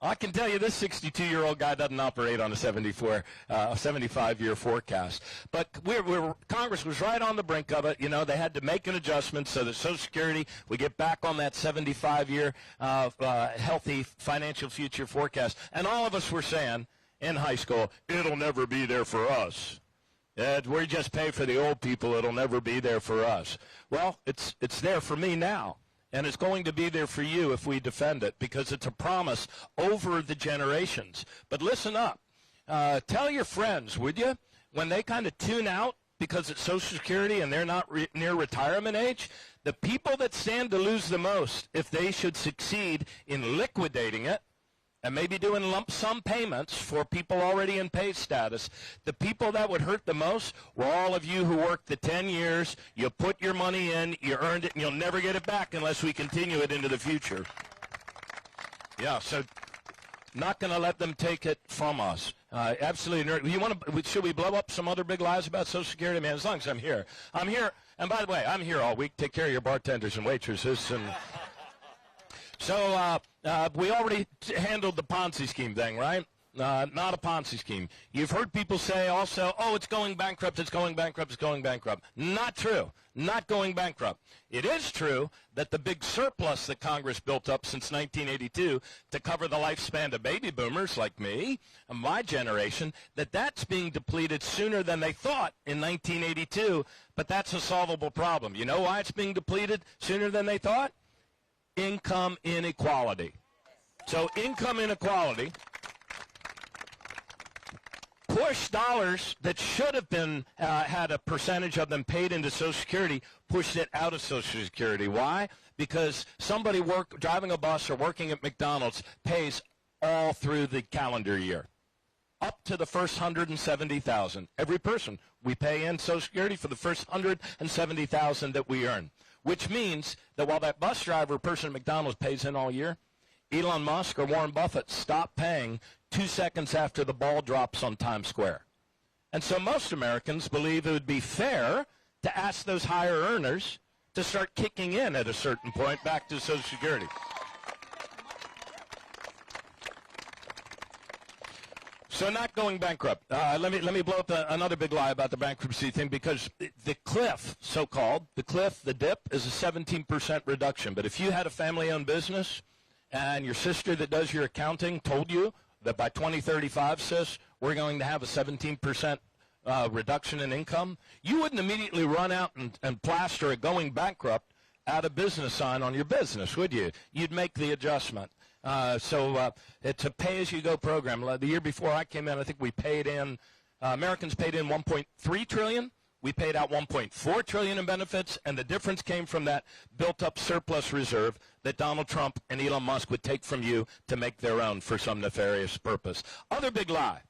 I can tell you this 62-year-old guy doesn't operate on a 75-year forecast. But Congress was right on the brink of it. You know, they had to make an adjustment so that Social Security would get back on that 75-year healthy financial future forecast. And all of us were saying in high school, it'll never be there for us. We just pay for the old people. It'll never be there for us. Well, it's there for me now. And it's going to be there for you if we defend it, because it's a promise over the generations. But listen up. Tell your friends, would you, when they kind of tune out because it's Social Security and they're not near retirement age, the people that stand to lose the most, if they should succeed in liquidating it, and maybe doing lump sum payments for people already in pay status, the people that would hurt the most were all of you who worked the 10 years, you put your money in, you earned it, and you'll never get it back unless we continue it into the future. Yeah, so not going to let them take it from us. Absolutely. Should we blow up some other big lies about Social Security? Man, as long as I'm here. I'm here, and by the way, I'm here all week. Take care of your bartenders and waitresses. And so we already handled the Ponzi scheme thing, right? Not a Ponzi scheme. You've heard people say also, oh, it's going bankrupt, it's going bankrupt, it's going bankrupt. Not true. Not going bankrupt. It is true that the big surplus that Congress built up since 1982 to cover the lifespan of baby boomers like me and my generation, that's being depleted sooner than they thought in 1982, but that's a solvable problem. You know why it's being depleted sooner than they thought? Income inequality. So income inequality pushed dollars that should have been had a percentage of them paid into Social Security, pushed it out of Social Security. Why? Because somebody driving a bus or working at McDonald's pays all through the calendar year, up to the first $170,000. Every person, we pay in Social Security for the first $170,000 that we earn. Which means that while that bus driver person at McDonald's pays in all year, Elon Musk or Warren Buffett stop paying 2 seconds after the ball drops on Times Square. And so most Americans believe it would be fair to ask those higher earners to start kicking in at a certain point back to Social Security. So not going bankrupt. Let me blow up another big lie about the bankruptcy thing, because the cliff, so-called, the dip, is a 17% reduction. But if you had a family-owned business and your sister that does your accounting told you that by 2035, sis, we're going to have a 17% reduction in income, you wouldn't immediately run out and plaster a going bankrupt out of business sign on your business, would you? You'd make the adjustment. So it's a pay-as-you-go program. The year before I came in, I think we paid in, Americans paid in $1.3 trillion. We paid out $1.4 trillion in benefits, and the difference came from that built-up surplus reserve that Donald Trump and Elon Musk would take from you to make their own for some nefarious purpose. Other big lie.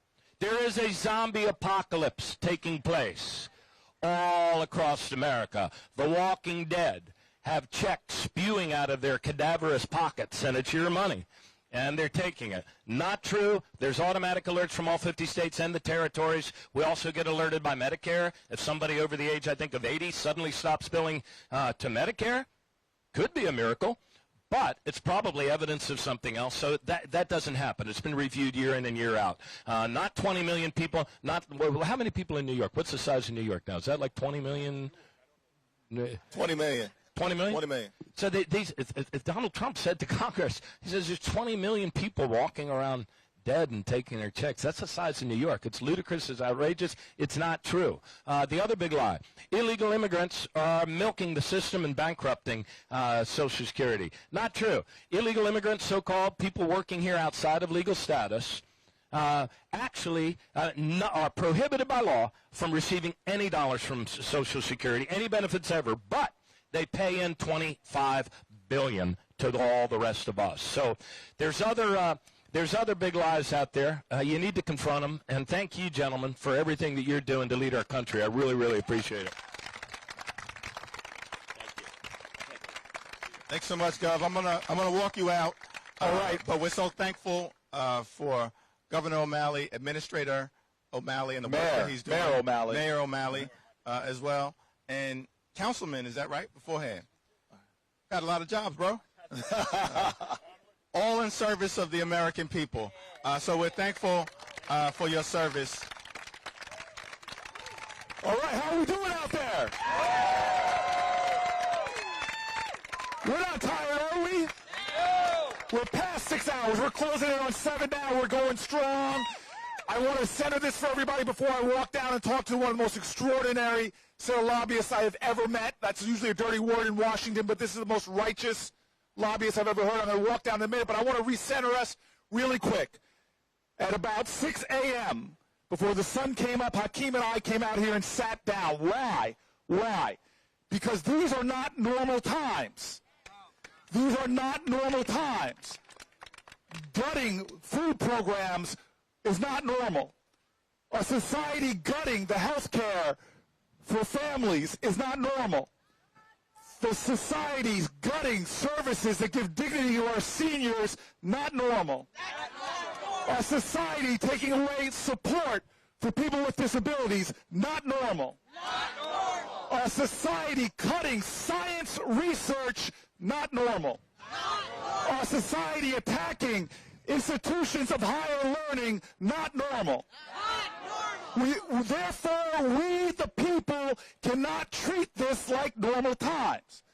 There is a zombie apocalypse taking place all across America. The Walking Dead have checks spewing out of their cadaverous pockets, and it's your money, and they're taking it. Not true. There's automatic alerts from all 50 states and the territories. We also get alerted by Medicare if somebody over the age, I think, of 80 suddenly stops billing to Medicare. Could be a miracle, but it's probably evidence of something else. So that doesn't happen. It's been reviewed year in and year out. Not 20 million people. How many people in New York? What's the size of New York now? Is that like 20 million? 20 million. 20 million? 20 million. So if Donald Trump said to Congress, he says there's 20 million people walking around dead and taking their checks. That's the size of New York. It's ludicrous. It's outrageous. It's not true. The other big lie, illegal immigrants are milking the system and bankrupting Social Security. Not true. Illegal immigrants, so-called people working here outside of legal status, actually are prohibited by law from receiving any dollars from Social Security, any benefits ever, but they pay in $25 billion to all the rest of us. So there's other big lies out there. You need to confront them. And thank you, gentlemen, for everything that you're doing to lead our country. I really, really appreciate it. Thanks so much, Gov. I'm gonna walk you out. All right, but we're so thankful for Governor O'Malley, Administrator O'Malley, and the work that he's doing. Mayor O'Malley as well, and Councilman. Is that right? Beforehand, got a lot of jobs, bro. all in service of the American people. So we're thankful for your service. All right, how are we doing out there? We're not tired, are we? No. We're past 6 hours. We're closing in on 7 now. We're going strong. I want to center this for everybody before I walk down and talk to one of the most extraordinary set of lobbyists I have ever met. That's usually a dirty word in Washington, but this is the most righteous lobbyist I've ever heard. I'm going to walk down in a minute, but I want to recenter us really quick. At about 6 a.m., before the sun came up, Hakeem and I came out here and sat down. Why? Why? Because these are not normal times. These are not normal times. Gutting food programs is not normal. A society gutting the health care for families is not normal. The society's gutting services that give dignity to our seniors, not normal. A society taking away support for people with disabilities, not normal. A society cutting science research, not normal. A society attacking institutions of higher learning, not normal. Therefore, we, the people, cannot treat this like normal times.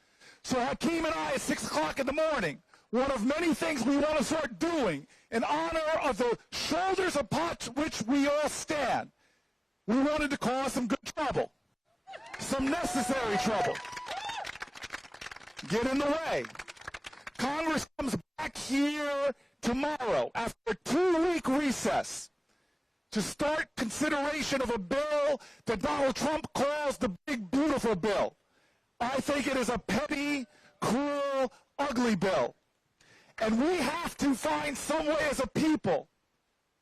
So Hakeem and I, at 6 o'clock in the morning, one of many things we want to start doing in honor of the shoulders upon which we all stand, we wanted to cause some good trouble, some necessary trouble. Get in the way. Congress comes back here tomorrow after a 2-week recess to start consideration of a bill that Donald Trump calls the big, beautiful bill. I think it is a petty, cruel, ugly bill. And we have to find some way as a people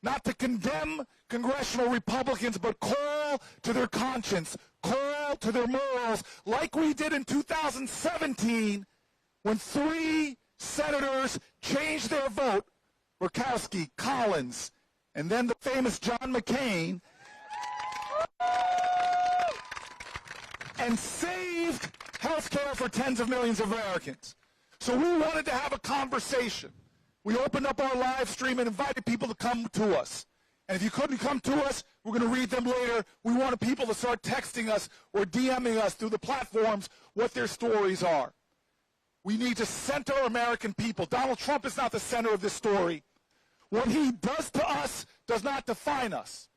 not to condemn congressional Republicans, but call to their conscience, call to their morals, like we did in 2017 when 3 senators changed their vote, Murkowski, Collins, and then the famous John McCain, and saved health care for tens of millions of Americans. So we wanted to have a conversation. We opened up our live stream and invited people to come to us. And if you couldn't come to us, we're going to read them later. We wanted people to start texting us or DMing us through the platforms what their stories are. We need to center American people. Donald Trump is not the center of this story. What he does to us does not define us.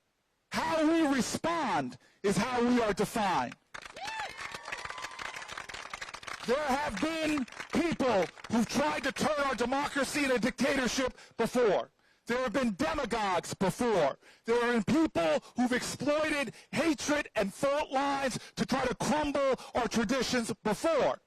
How we respond is how we are defined. There have been people who've tried to turn our democracy into a dictatorship before. There have been demagogues before. There have been people who've exploited hatred and fault lines to try to crumble our traditions before.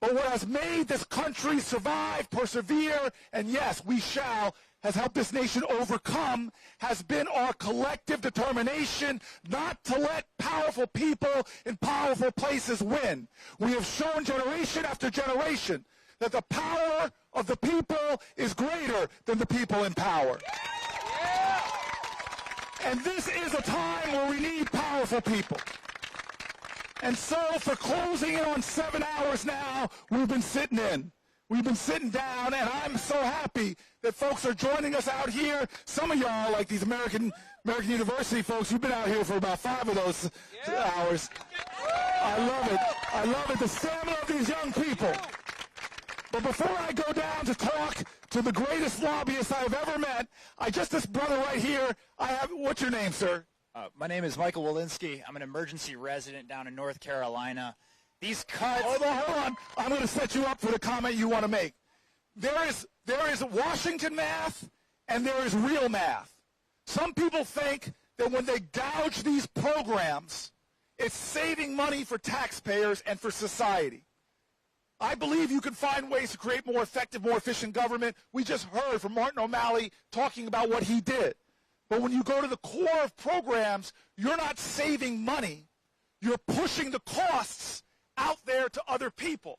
But what has made this country survive, persevere, and yes, we shall, has helped this nation overcome, has been our collective determination not to let powerful people in powerful places win. We have shown generation after generation that the power of the people is greater than the people in power. And this is a time where we need powerful people. And so for closing in on 7 hours now, we've been sitting in. We've been sitting down, and I'm so happy that folks are joining us out here. Some of y'all, like these American University folks, you've been out here for about 5 of those hours. I love it. I love it, the stamina of these young people. But before I go down to talk to the greatest lobbyist I've ever met, this brother right here, what's your name, sir? My name is Michael Walensky. I'm an emergency resident down in North Carolina. These cuts... Hold on. I'm going to set you up for the comment you want to make. There is Washington math and there is real math. Some people think that when they gouge these programs, it's saving money for taxpayers and for society. I believe you can find ways to create more effective, more efficient government. We just heard from Martin O'Malley talking about what he did. But when you go to the core of programs, you're not saving money. You're pushing the costs out there to other people.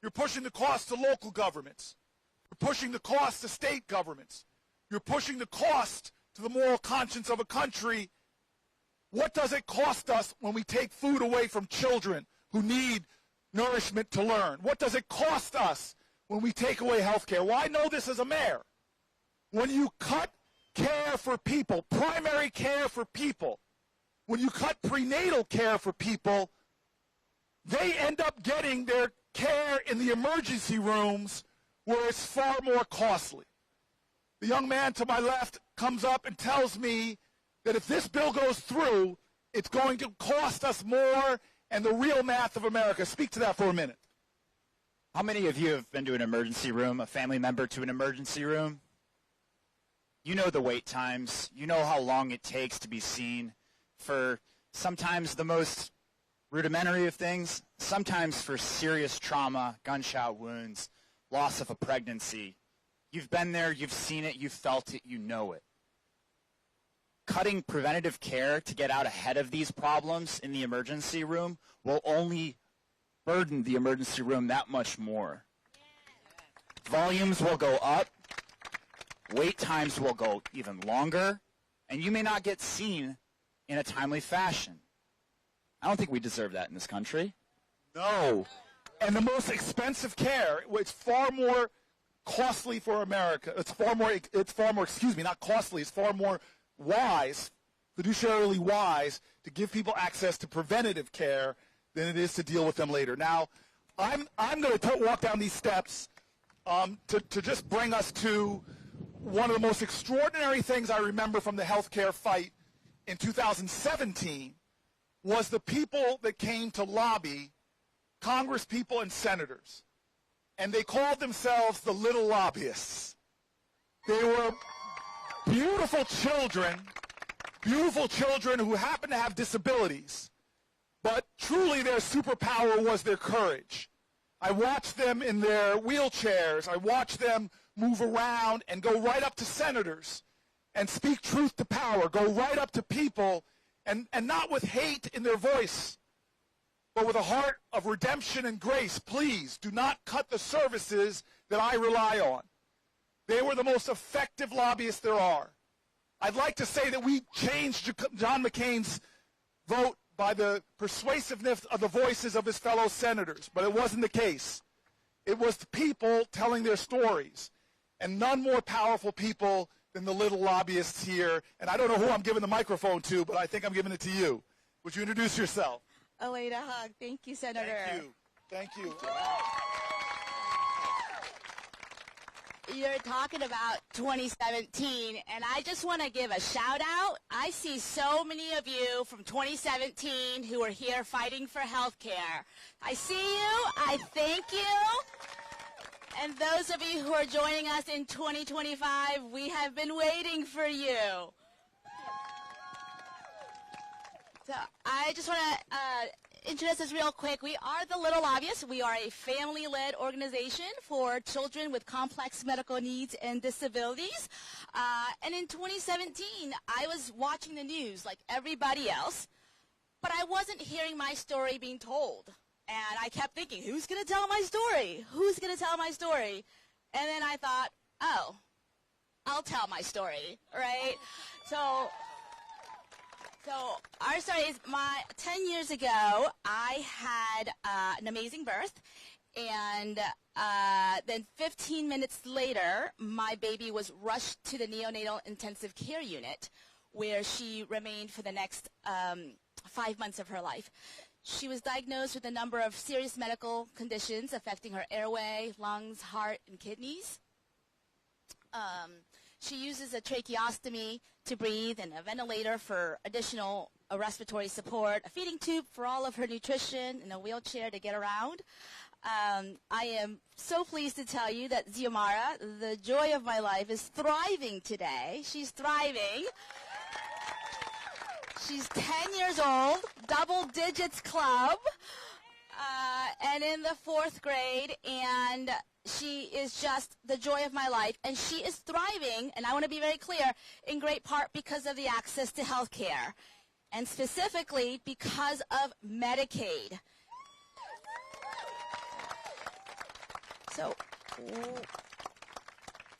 You're pushing the costs to local governments. You're pushing the costs to state governments. You're pushing the cost to the moral conscience of a country. What does it cost us when we take food away from children who need nourishment to learn? What does it cost us when we take away health care. Well, I know this as a mayor. When you cut care for people, primary care for people, when you cut prenatal care for people, they end up getting their care in the emergency rooms where it's far more costly. The young man to my left comes up and tells me that if this bill goes through, it's going to cost us more, and the real math of America. Speak to that for a minute. How many of you have been to an emergency room, a family member to an emergency room? You know the wait times. You know how long it takes to be seen for sometimes the most rudimentary of things, sometimes for serious trauma, gunshot wounds, loss of a pregnancy. You've been there, you've seen it, you've felt it, you know it. Cutting preventative care to get out ahead of these problems in the emergency room will only burden the emergency room that much more. Volumes will go up, wait times will go even longer, and you may not get seen in a timely fashion. I don't think we deserve that in this country. No. And the most expensive care, it's far more costly for America. It's far more, not costly, it's far more wise, fiduciarily wise, to give people access to preventative care than it is to deal with them later. Now, I'm going to walk down these steps to just bring us to one of the most extraordinary things I remember from the healthcare fight in 2017 was the people that came to lobby, Congress people and senators. And they called themselves the little lobbyists. They were beautiful children who happened to have disabilities. But truly their superpower was their courage. I watched them in their wheelchairs. I watched them move around and go right up to senators and speak truth to power, go right up to people, and not with hate in their voice, but with a heart of redemption and grace. Please do not cut the services that I rely on. They were the most effective lobbyists there are. I'd like to say that we changed John McCain's vote by the persuasiveness of the voices of his fellow senators, but it wasn't the case. It was the people telling their stories, and none more powerful people than the little lobbyists here. And I don't know who I'm giving the microphone to, but I think I'm giving it to you. Would you introduce yourself? Elena Hug. Thank you, Senator. Thank you. You're talking about 2017, and I just want to give a shout out. I see so many of you from 2017 who are here fighting for health care. I see you. I thank you. And those of you who are joining us in 2025, we have been waiting for you. So I just want to introduce us real quick. We are the Little Lobbyists. We are a family-led organization for children with complex medical needs and disabilities. And in 2017, I was watching the news like everybody else, but I wasn't hearing my story being told. And I kept thinking, who's going to tell my story? Who's going to tell my story? And then I thought, oh, I'll tell my story, right? So our story is 10 years ago, I had an amazing birth. And then 15 minutes later, my baby was rushed to the neonatal intensive care unit, where she remained for the next 5 months of her life. She was diagnosed with a number of serious medical conditions affecting her airway, lungs, heart, and kidneys. She uses a tracheostomy to breathe and a ventilator for additional respiratory support, a feeding tube for all of her nutrition, and a wheelchair to get around. I am so pleased to tell you that Xiomara, the joy of my life, is thriving today. She's thriving. She's 10 years old, double digits club, and in the 4th grade, and she is just the joy of my life. And she is thriving, and I want to be very clear, in great part because of the access to health care, and specifically because of Medicaid. So,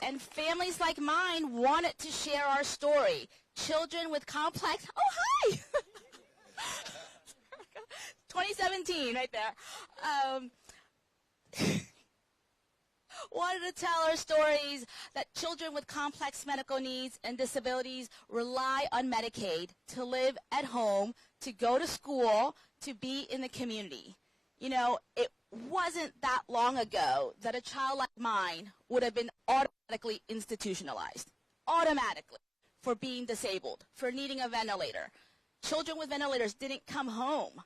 and families like mine wanted to share our story. Children with complex, oh, hi! 2017, right there. wanted to tell our stories that children with complex medical needs and disabilities rely on Medicaid to live at home, to go to school, to be in the community. You know, it wasn't that long ago that a child like mine would have been automatically institutionalized, automatically, for being disabled, for needing a ventilator. Children with ventilators didn't come home,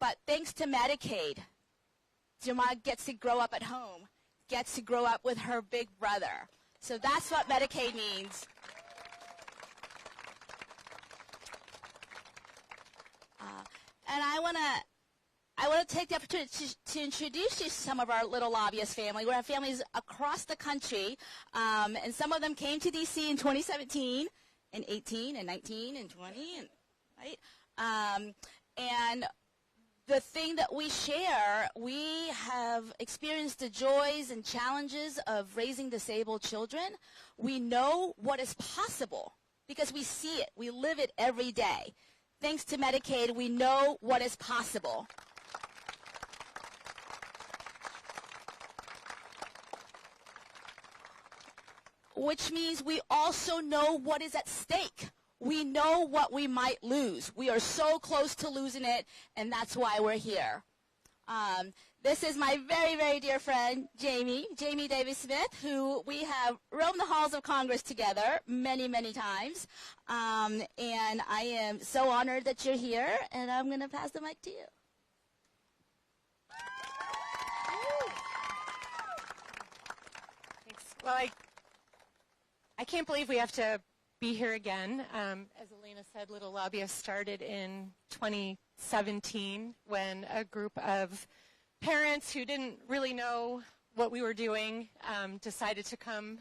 but thanks to Medicaid, Jemima gets to grow up at home, gets to grow up with her big brother. So that's what Medicaid means. And I want to take the opportunity to introduce you to some of our little lobbyist family. We have families across the country, and some of them came to D.C. in 2017, and 18, and 19, and 20, and right? And the thing that we share, we have experienced the joys and challenges of raising disabled children. We know what is possible because we see it. We live it every day. Thanks to Medicaid, we know what is possible. Which means we also know what is at stake. We know what we might lose. We are so close to losing it, and that's why we're here. This is my very, very dear friend, Jamie Davis-Smith, who we have roamed the halls of Congress together many, many times. And I am so honored that you're here, and I'm going to pass the mic to you. Thanks. Well, I can't believe we have to be here again. As Elena said, Little Lobbyists started in 2017 when a group of parents who didn't really know what we were doing decided to come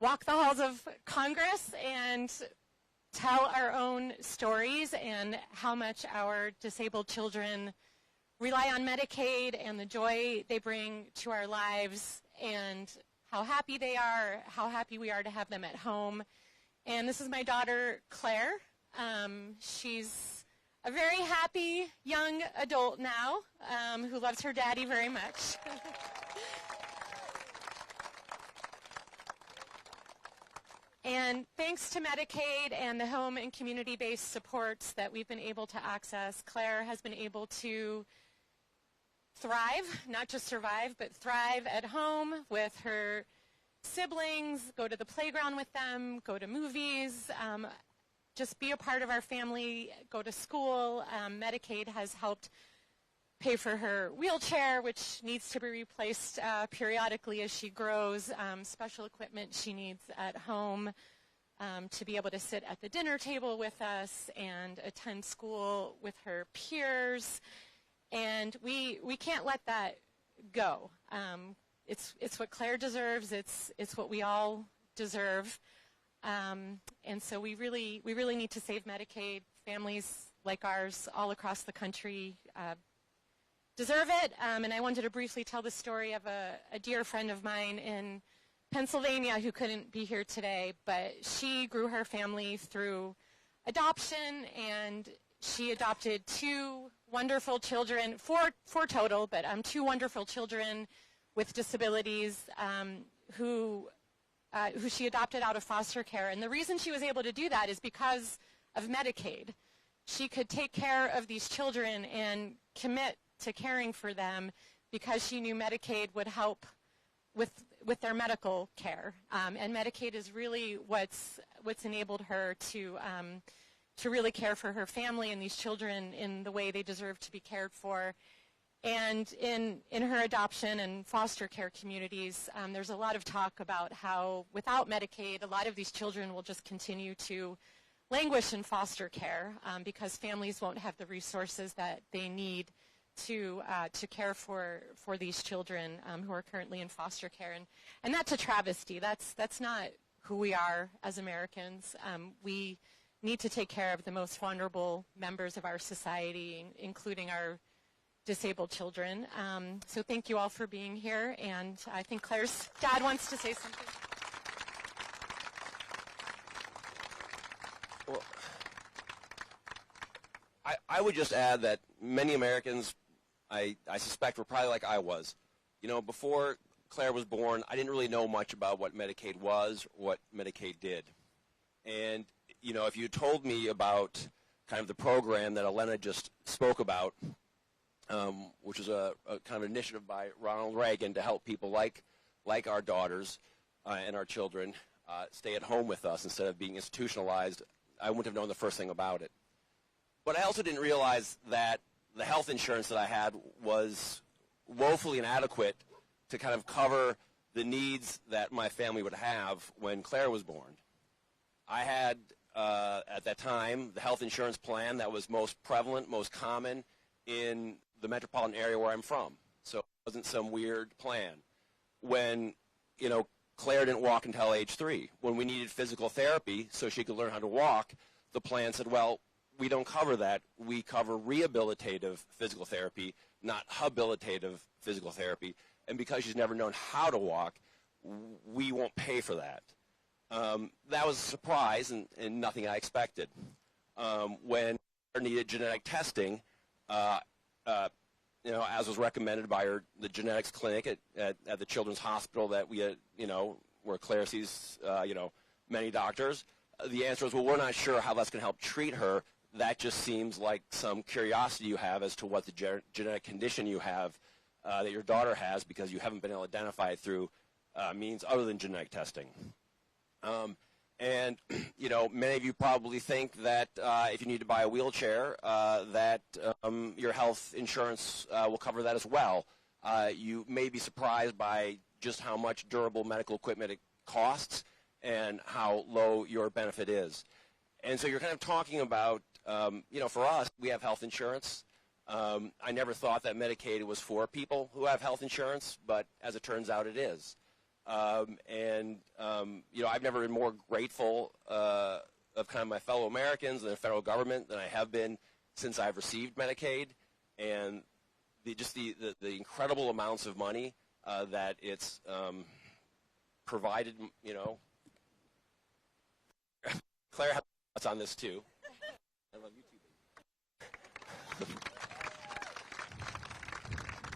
walk the halls of Congress and tell our own stories and how much our disabled children rely on Medicaid and the joy they bring to our lives and how happy they are, how happy we are to have them at home. And this is my daughter, Claire. She's a very happy young adult now who loves her daddy very much. And thanks to Medicaid and the home and community-based supports that we've been able to access, Claire has been able to thrive, not just survive, but thrive at home with her siblings, go to the playground with them, go to movies, just be a part of our family, go to school. Medicaid has helped pay for her wheelchair, which needs to be replaced periodically as she grows, special equipment she needs at home to be able to sit at the dinner table with us and attend school with her peers. And we can't let that go. It's what Claire deserves. It's what we all deserve. And so we really need to save Medicaid. Families like ours all across the country deserve it. And I wanted to briefly tell the story of a dear friend of mine in Pennsylvania who couldn't be here today, but she grew her family through adoption, and she adopted two wonderful children, four total, but two wonderful children with disabilities who she adopted out of foster care. And the reason she was able to do that is because of Medicaid. She could take care of these children and commit to caring for them because she knew Medicaid would help with their medical care. And Medicaid is really what's enabled her to really care for her family and these children in the way they deserve to be cared for. And in her adoption and foster care communities, there's a lot of talk about how without Medicaid, a lot of these children will just continue to languish in foster care because families won't have the resources that they need to care for these children who are currently in foster care. And that's a travesty. That's not who we are as Americans. We need to take care of the most vulnerable members of our society, including our disabled children. So thank you all for being here, and I think Claire's dad wants to say something. Well, I would just add that many Americans, I suspect, were probably like I was. You know, before Claire was born, I didn't really know much about what Medicaid was, or what Medicaid did. And, you know, if you told me about kind of the program that Elena just spoke about, which is a kind of initiative by Ronald Reagan to help people like our daughters and our children stay at home with us instead of being institutionalized, I wouldn't have known the first thing about it. But I also didn't realize that the health insurance that I had was woefully inadequate to kind of cover the needs that my family would have when Claire was born. I had, at that time, the health insurance plan that was most prevalent, most common in the metropolitan area where I'm from. So it wasn't some weird plan. When, you know, Claire didn't walk until age 3. When we needed physical therapy so she could learn how to walk, the plan said, well, we don't cover that. We cover rehabilitative physical therapy, not habilitative physical therapy. And because she's never known how to walk, we won't pay for that. That was a surprise and nothing I expected. When Claire needed genetic testing, you know, as was recommended by the genetics clinic at the Children's Hospital that we had, you know, where Claire sees, you know, many doctors, the answer was, well, we're not sure how that's going to help treat her. That just seems like some curiosity you have as to what the genetic condition you have that your daughter has because you haven't been able to identify it through means other than genetic testing. And, you know, many of you probably think that if you need to buy a wheelchair, that your health insurance will cover that as well. You may be surprised by just how much durable medical equipment it costs and how low your benefit is. And so you're kind of talking about, you know, for us, we have health insurance. I never thought that Medicaid was for people who have health insurance, but as it turns out, it is. You know, I've never been more grateful of kind of my fellow Americans and the federal government than I have been since I've received Medicaid, and the incredible amounts of money that it's provided. You know, Claire has thoughts on this too. I love you too.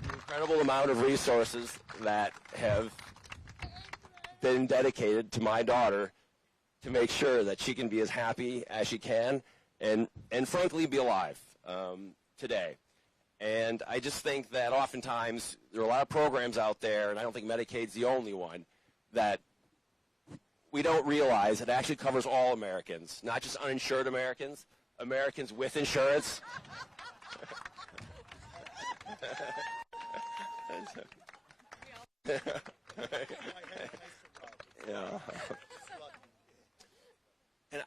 The incredible amount of resources that have been dedicated to my daughter to make sure that she can be as happy as she can and frankly be alive today. And I just think that oftentimes there are a lot of programs out there, and I don't think Medicaid's the only one, that we don't realize it actually covers all Americans, not just uninsured Americans, Americans with insurance. Yeah. And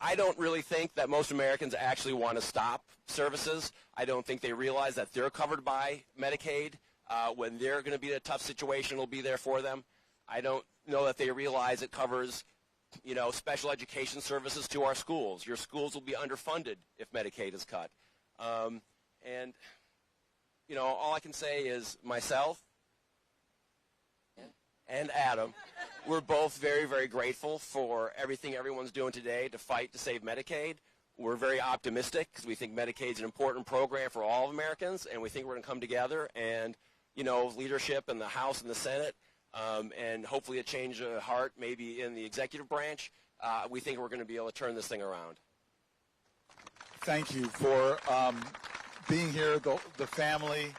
I don't really think that most Americans actually want to stop services. I don't think they realize that they're covered by Medicaid. When they're going to be in a tough situation, it'll be there for them. I don't know that they realize it covers, you know, special education services to our schools. Your schools will be underfunded if Medicaid is cut. And, you know, all I can say is myself and Adam, we're both very, very grateful for everything everyone's doing today to fight to save Medicaid. We're very optimistic because we think Medicaid's an important program for all of Americans, and we think we're going to come together and, you know, leadership in the House and the Senate, and hopefully a change of heart maybe in the executive branch. We think we're going to be able to turn this thing around. Thank you for being here, the family.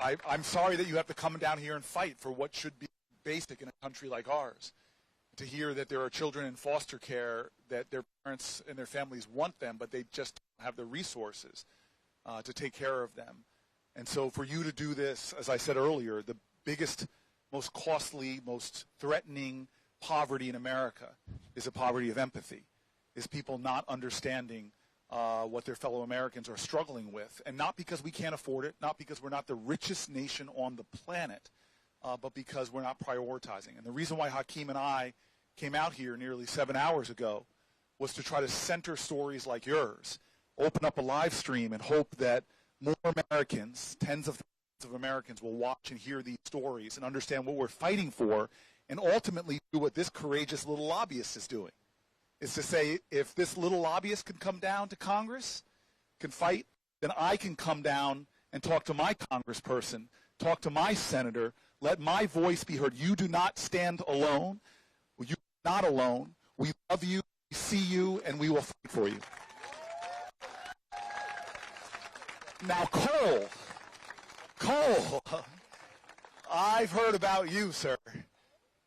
I'm sorry that you have to come down here and fight for what should be basic in a country like ours. To hear that there are children in foster care that their parents and their families want them, but they just don't have the resources to take care of them. And so for you to do this, as I said earlier, the biggest, most costly, most threatening poverty in America is a poverty of empathy, is people not understanding what their fellow Americans are struggling with, and not because we can't afford it, not because we're not the richest nation on the planet, but because we're not prioritizing. And the reason why Hakeem and I came out here nearly 7 hours ago was to try to center stories like yours, open up a live stream and hope that more Americans, tens of thousands of Americans, will watch and hear these stories and understand what we're fighting for, and ultimately do what this courageous little lobbyist is doing. Is to say, if this little lobbyist can come down to Congress, can fight, then I can come down and talk to my congressperson talk to my senator. Let my voice be heard. You do not stand alone. You are not alone. We love you, we see you, and we will fight for you. Now, Cole, I've heard about you, sir.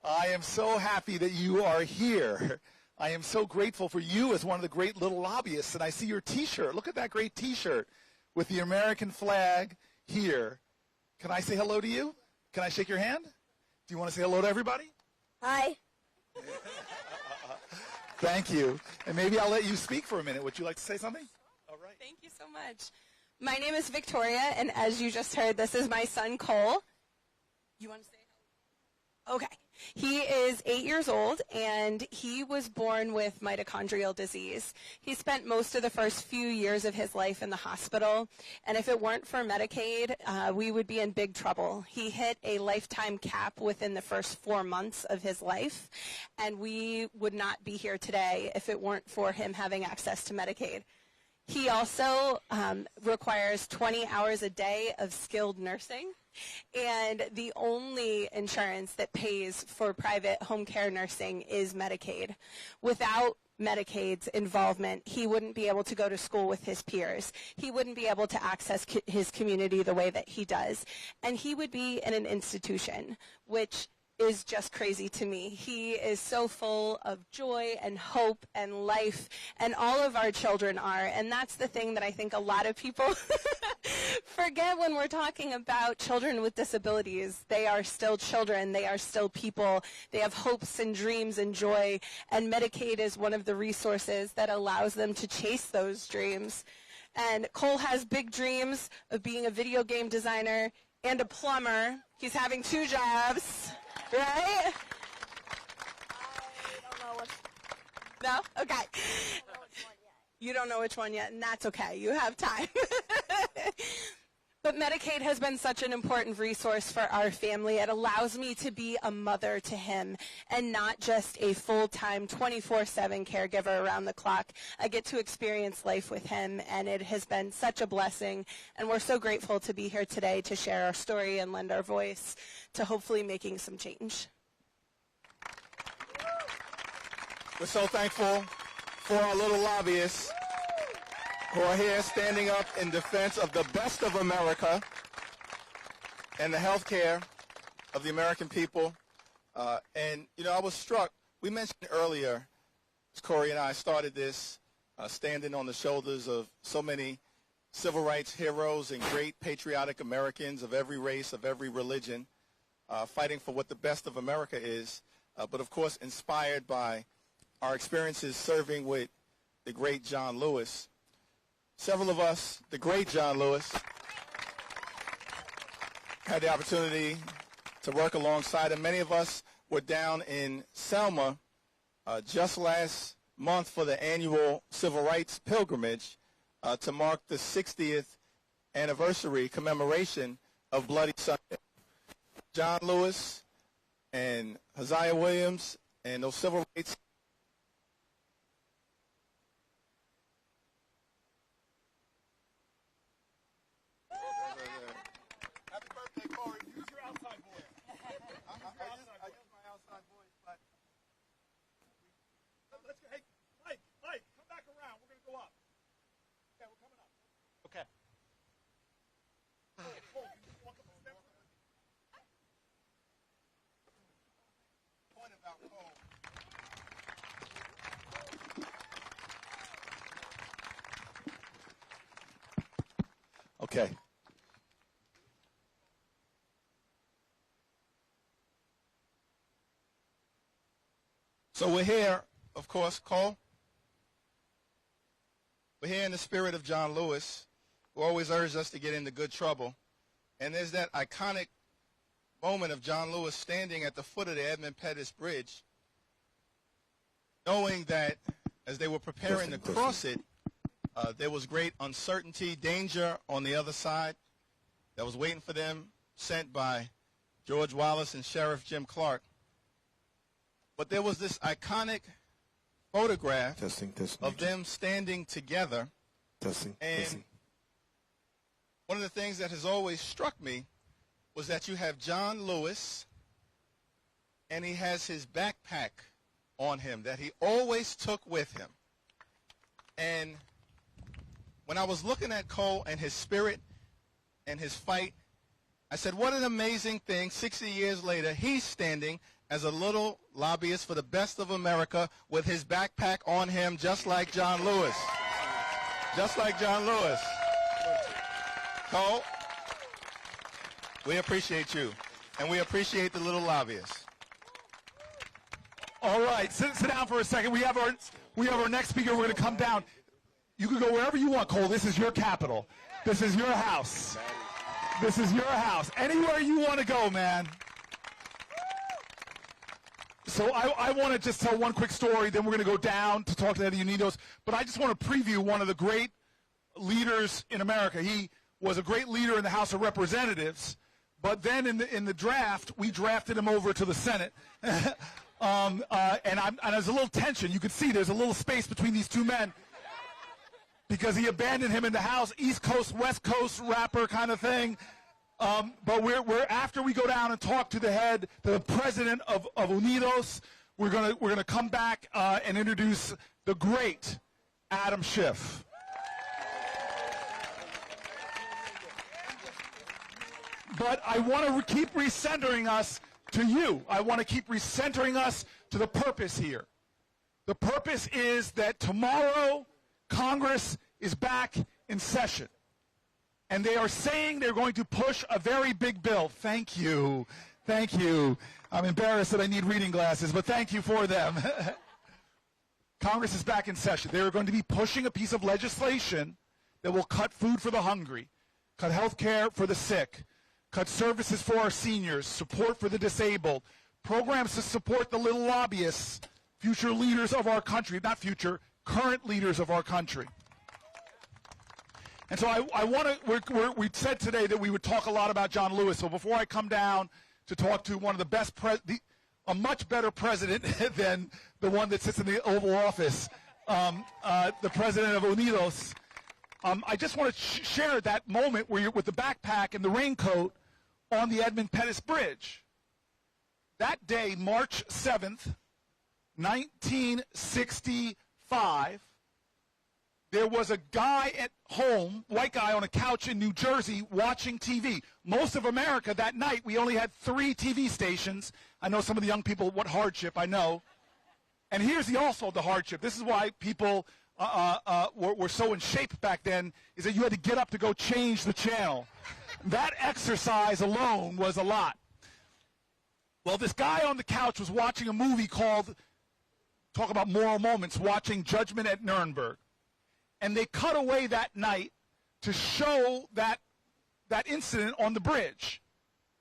I am so happy that you are here. I am so grateful for you as one of the great little lobbyists, and I see your T-shirt. Look at that great T-shirt with the American flag here. Can I say hello to you? Can I shake your hand? Do you want to say hello to everybody? Hi. Thank you. And maybe I'll let you speak for a minute. Would you like to say something? All right. Thank you so much. My name is Victoria, and as you just heard, this is my son, Cole. You want to say hello? Okay. He is 8 years old, and he was born with mitochondrial disease. He spent most of the first few years of his life in the hospital, and if it weren't for Medicaid, we would be in big trouble. He hit a lifetime cap within the first 4 months of his life, and we would not be here today if it weren't for him having access to Medicaid. He also requires 20 hours a day of skilled nursing, and the only insurance that pays for private home care nursing is Medicaid. Without Medicaid's involvement, he wouldn't be able to go to school with his peers. He wouldn't be able to access his community the way that he does. And he would be in an institution, which is just crazy to me. He is so full of joy and hope and life, and all of our children are, and that's the thing that I think a lot of people forget when we're talking about children with disabilities. They are still children. They are still people. They have hopes and dreams and joy, and Medicaid is one of the resources that allows them to chase those dreams. And Cole has big dreams of being a video game designer and a plumber. He's having 2 jobs. Right? I don't know which. No? Okay. You don't know which one yet, and that's okay. You have time. But Medicaid has been such an important resource for our family. It allows me to be a mother to him and not just a full-time 24/7 caregiver around the clock. I get to experience life with him, and it has been such a blessing. And we're so grateful to be here today to share our story and lend our voice to hopefully making some change. We're so thankful for our little lobbyists who are here standing up in defense of the best of America and the health care of the American people. And, you know, I was struck. We mentioned earlier, Corey and I started this standing on the shoulders of so many civil rights heroes and great patriotic Americans of every race, of every religion, fighting for what the best of America is, but, of course, inspired by our experiences serving with the great John Lewis. Several of us, the great John Lewis, had the opportunity to work alongside him. Many of us were down in Selma just last month for the annual Civil Rights Pilgrimage to mark the 60th anniversary commemoration of Bloody Sunday. John Lewis and Hosea Williams and those civil rights Okay. So we're here, of course, Cole. We're here in the spirit of John Lewis, who always urged us to get into good trouble. And there's that iconic moment of John Lewis standing at the foot of the Edmund Pettus Bridge, knowing that as they were preparing to cross it, there was great uncertainty, danger on the other side that was waiting for them, sent by George Wallace and Sheriff Jim Clark. But there was this iconic photograph of them standing together. And one of the things that has always struck me was that you have John Lewis, and he has his backpack on him that he always took with him. And when I was looking at Cole and his spirit and his fight, I said, what an amazing thing. 60 years later, he's standing as a little lobbyist for the best of America with his backpack on him, just like John Lewis. Just like John Lewis. Cole, we appreciate you, and we appreciate the little lobbyists. All right, sit down for a second. We have our next speaker. We're going to come down. You can go wherever you want, Cole. This is your capital. This is your house. This is your house. Anywhere you want to go, man. So I want to just tell one quick story, then we're going to go down to talk to Eddie Unidos. But I just want to preview one of the great leaders in America. He was a great leader in the House of Representatives, but then in the draft, we drafted him over to the Senate. And there's a little tension. You can see there's a little space between these two men because he abandoned him in the House, East Coast, West Coast rapper kind of thing. But we're after we go down and talk to the president of Unidos, we're gonna come back and introduce the great Adam Schiff. But I want to keep recentering us to you. I want to keep recentering us to the purpose here. The purpose is that tomorrow Congress is back in session. And they are saying they're going to push a very big bill. Thank you. Thank you. I'm embarrassed that I need reading glasses, but thank you for them. Congress is back in session. They are going to be pushing a piece of legislation that will cut food for the hungry, cut health care for the sick, cut services for our seniors, support for the disabled, programs to support the little lobbyists, future leaders of our country, not future, current leaders of our country. And so I want to, we said today that we would talk a lot about John Lewis. So before I come down to talk to one of the best, a much better president than the one that sits in the Oval Office, the president of Unidos, I just want to share that moment where you're with the backpack and the raincoat on the Edmund Pettus Bridge. That day, March 7th, 1965, there was a guy at home, white guy on a couch in New Jersey watching TV. Most of America that night, we only had 3 TV stations. I know some of the young people, what hardship, I know. And here's also the hardship. This is why people were so in shape back then, is that you had to get up to go change the channel. That exercise alone was a lot. Well, this guy on the couch was watching a movie called, talk about moral moments, watching Judgment at Nuremberg. And they cut away that night to show that incident on the bridge.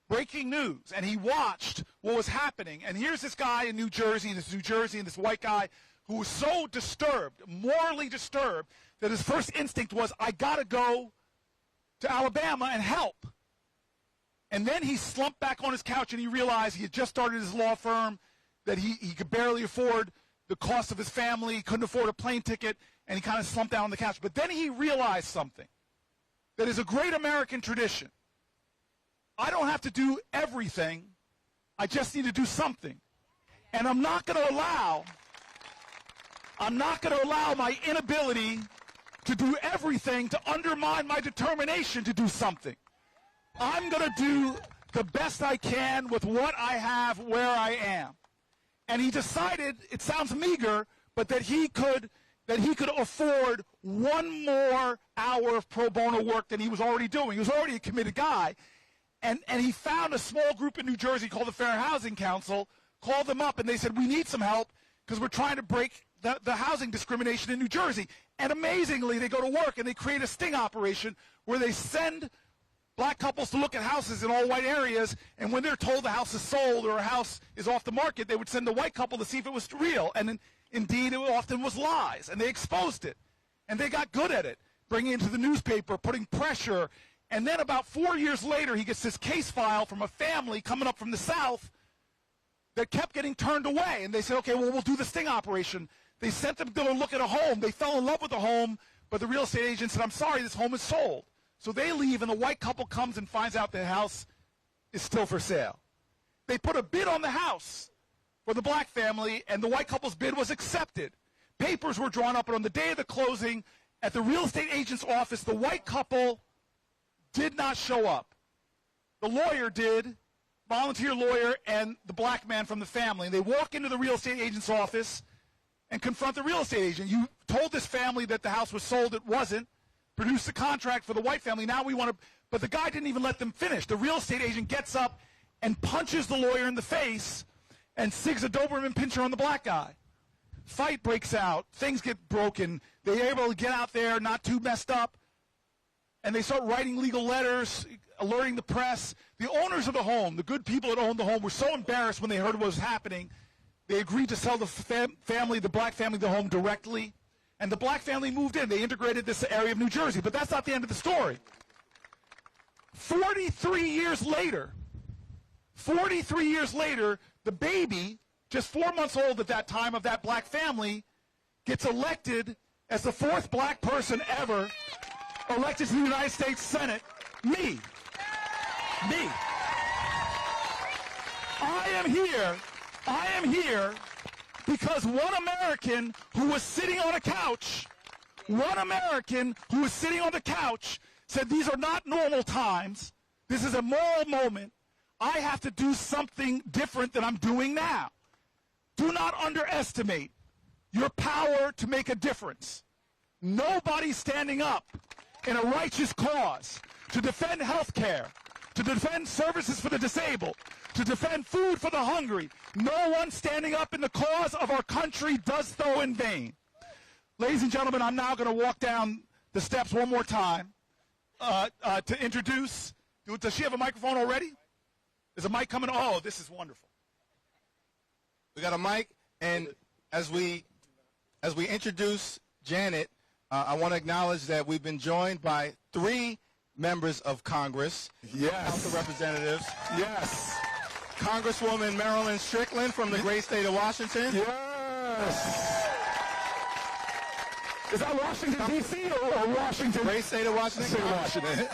Breaking news. And he watched what was happening. And here's this guy in New Jersey, and this white guy who was so disturbed, morally disturbed, that his first instinct was, I got to go to Alabama and help. And then he slumped back on his couch and he realized he had just started his law firm, that he could barely afford the cost of his family, he couldn't afford a plane ticket, and he kind of slumped down on the couch. But then he realized something that is a great American tradition. I don't have to do everything. I just need to do something. And I'm not going to allow my inability to do everything to undermine my determination to do something. I'm going to do the best I can with what I have where I am. And he decided, it sounds meager, but that he could afford one more hour of pro bono work than he was already doing. He was already a committed guy. And he found a small group in New Jersey called the Fair Housing Council, called them up, and they said, we need some help because we're trying to break the housing discrimination in New Jersey. And amazingly, they go to work and they create a sting operation where they send black couples to look at houses in all white areas, and when they're told the house is sold or a house is off the market, they would send the white couple to see if it was real. And indeed, it often was lies, and they exposed it. And they got good at it, bringing it to the newspaper, putting pressure. And then about 4 years later, he gets this case file from a family coming up from the South that kept getting turned away. And they said, okay, well, we'll do the sting operation. They sent them to go look at a home. They fell in love with the home, but the real estate agent said, I'm sorry, this home is sold. So they leave, and the white couple comes and finds out the house is still for sale. They put a bid on the house for the black family, and the white couple's bid was accepted. Papers were drawn up, and on the day of the closing, at the real estate agent's office, the white couple did not show up. The lawyer did, volunteer lawyer, and the black man from the family. And they walk into the real estate agent's office and confront the real estate agent. You told this family that the house was sold. It wasn't. Produced the contract for the white family. Now we want to, but the guy didn't even let them finish. The real estate agent gets up and punches the lawyer in the face and sigs a Doberman pincher on the black guy. Fight breaks out. Things get broken. They're able to get out there, not too messed up. And they start writing legal letters, alerting the press. The owners of the home, the good people that owned the home, were so embarrassed when they heard what was happening, they agreed to sell the family, the black family, the home directly. And the black family moved in. They integrated this area of New Jersey. But that's not the end of the story. 43 years later, the baby, just 4 months old at that time, of that black family, gets elected as the 4th black person ever elected to the United States Senate. Me. I am here because one American who was sitting on the couch said, these are not normal times. This is a moral moment. I have to do something different than I'm doing now. Do not underestimate your power to make a difference. Nobody's standing up in a righteous cause to defend health care, to defend services for the disabled, to defend food for the hungry. No one standing up in the cause of our country does so in vain. Ladies and gentlemen, I'm now going to walk down the steps one more time to introduce. Does she have a microphone already? Is a mic coming? Oh, this is wonderful. We got a mic, and as we introduce Janet, I want to acknowledge that we've been joined by 3 members of Congress, House of Representatives. Yes. Congresswoman Marilyn Strickland from the great state of Washington. Yes. Is that Washington, D.C. or Washington? Great state of Washington. Washington.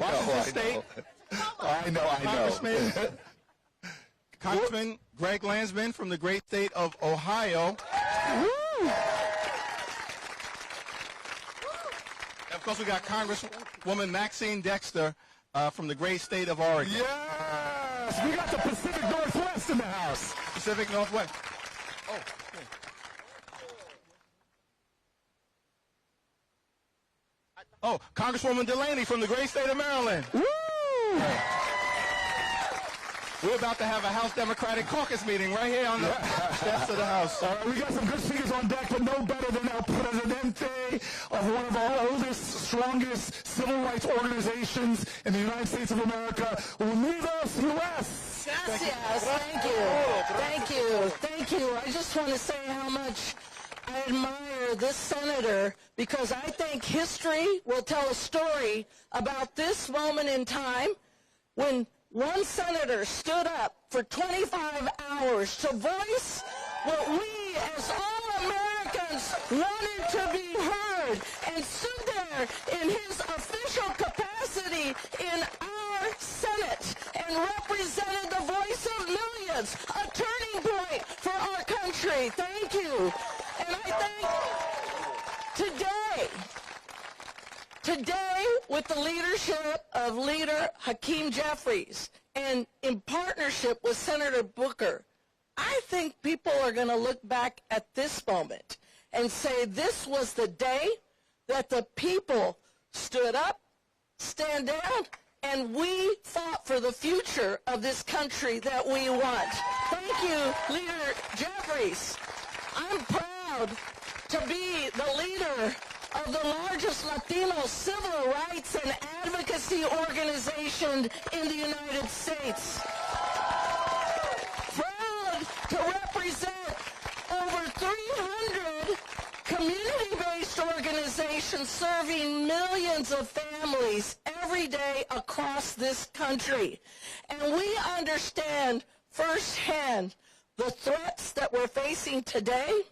Washington State. I know. Congressman Greg Landsman from the great state of Ohio. Woo! And of course, we got Congresswoman Maxine Dexter from the great state of Oregon. Yes! We got the Pacific Northwest in the house. Pacific Northwest. Oh, Congresswoman Delaney from the great state of Maryland. Woo! We're about to have a House Democratic Caucus meeting right here on the steps of the House. All right, we got some good speakers on deck, but no better than El Presidente of one of our oldest, strongest civil rights organizations in the United States of America, Unidos US. Gracias. Thank you. I just want to say how much I admire this senator, because I think history will tell a story about this moment in time when one senator stood up for 25 hours to voice what we as all Americans wanted to be heard, and stood there in his official capacity in our Senate and represented the voice of millions, a turning point for our country. Thank you. And I think today, with the leadership of Leader Hakeem Jeffries and in partnership with Senator Booker, I think people are going to look back at this moment and say this was the day that the people stood up, stand down, and we fought for the future of this country that we want. Thank you, Leader Jeffries. I'm proud to be the leader of the largest Latino civil rights and advocacy organization in the United States. Proud to represent over 300 community-based organizations serving millions of families every day across this country. And we understand firsthand the threats that we're facing today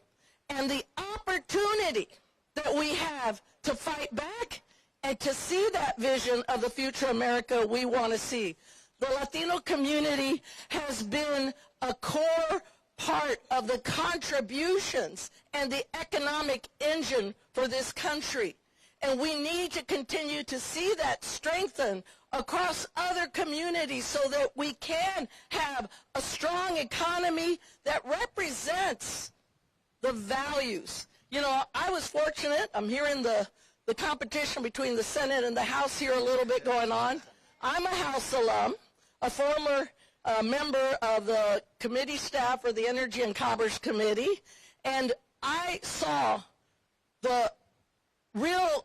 and the opportunity that we have to fight back and to see that vision of the future America we want to see. The Latino community has been a core part of the contributions and the economic engine for this country. And we need to continue to see that strengthen across other communities so that we can have a strong economy that represents the values. You know, I was fortunate. I'm hearing the competition between the Senate and the House here a little bit going on. I'm a House alum, a former member of the committee staff for the Energy and Commerce Committee, and I saw the real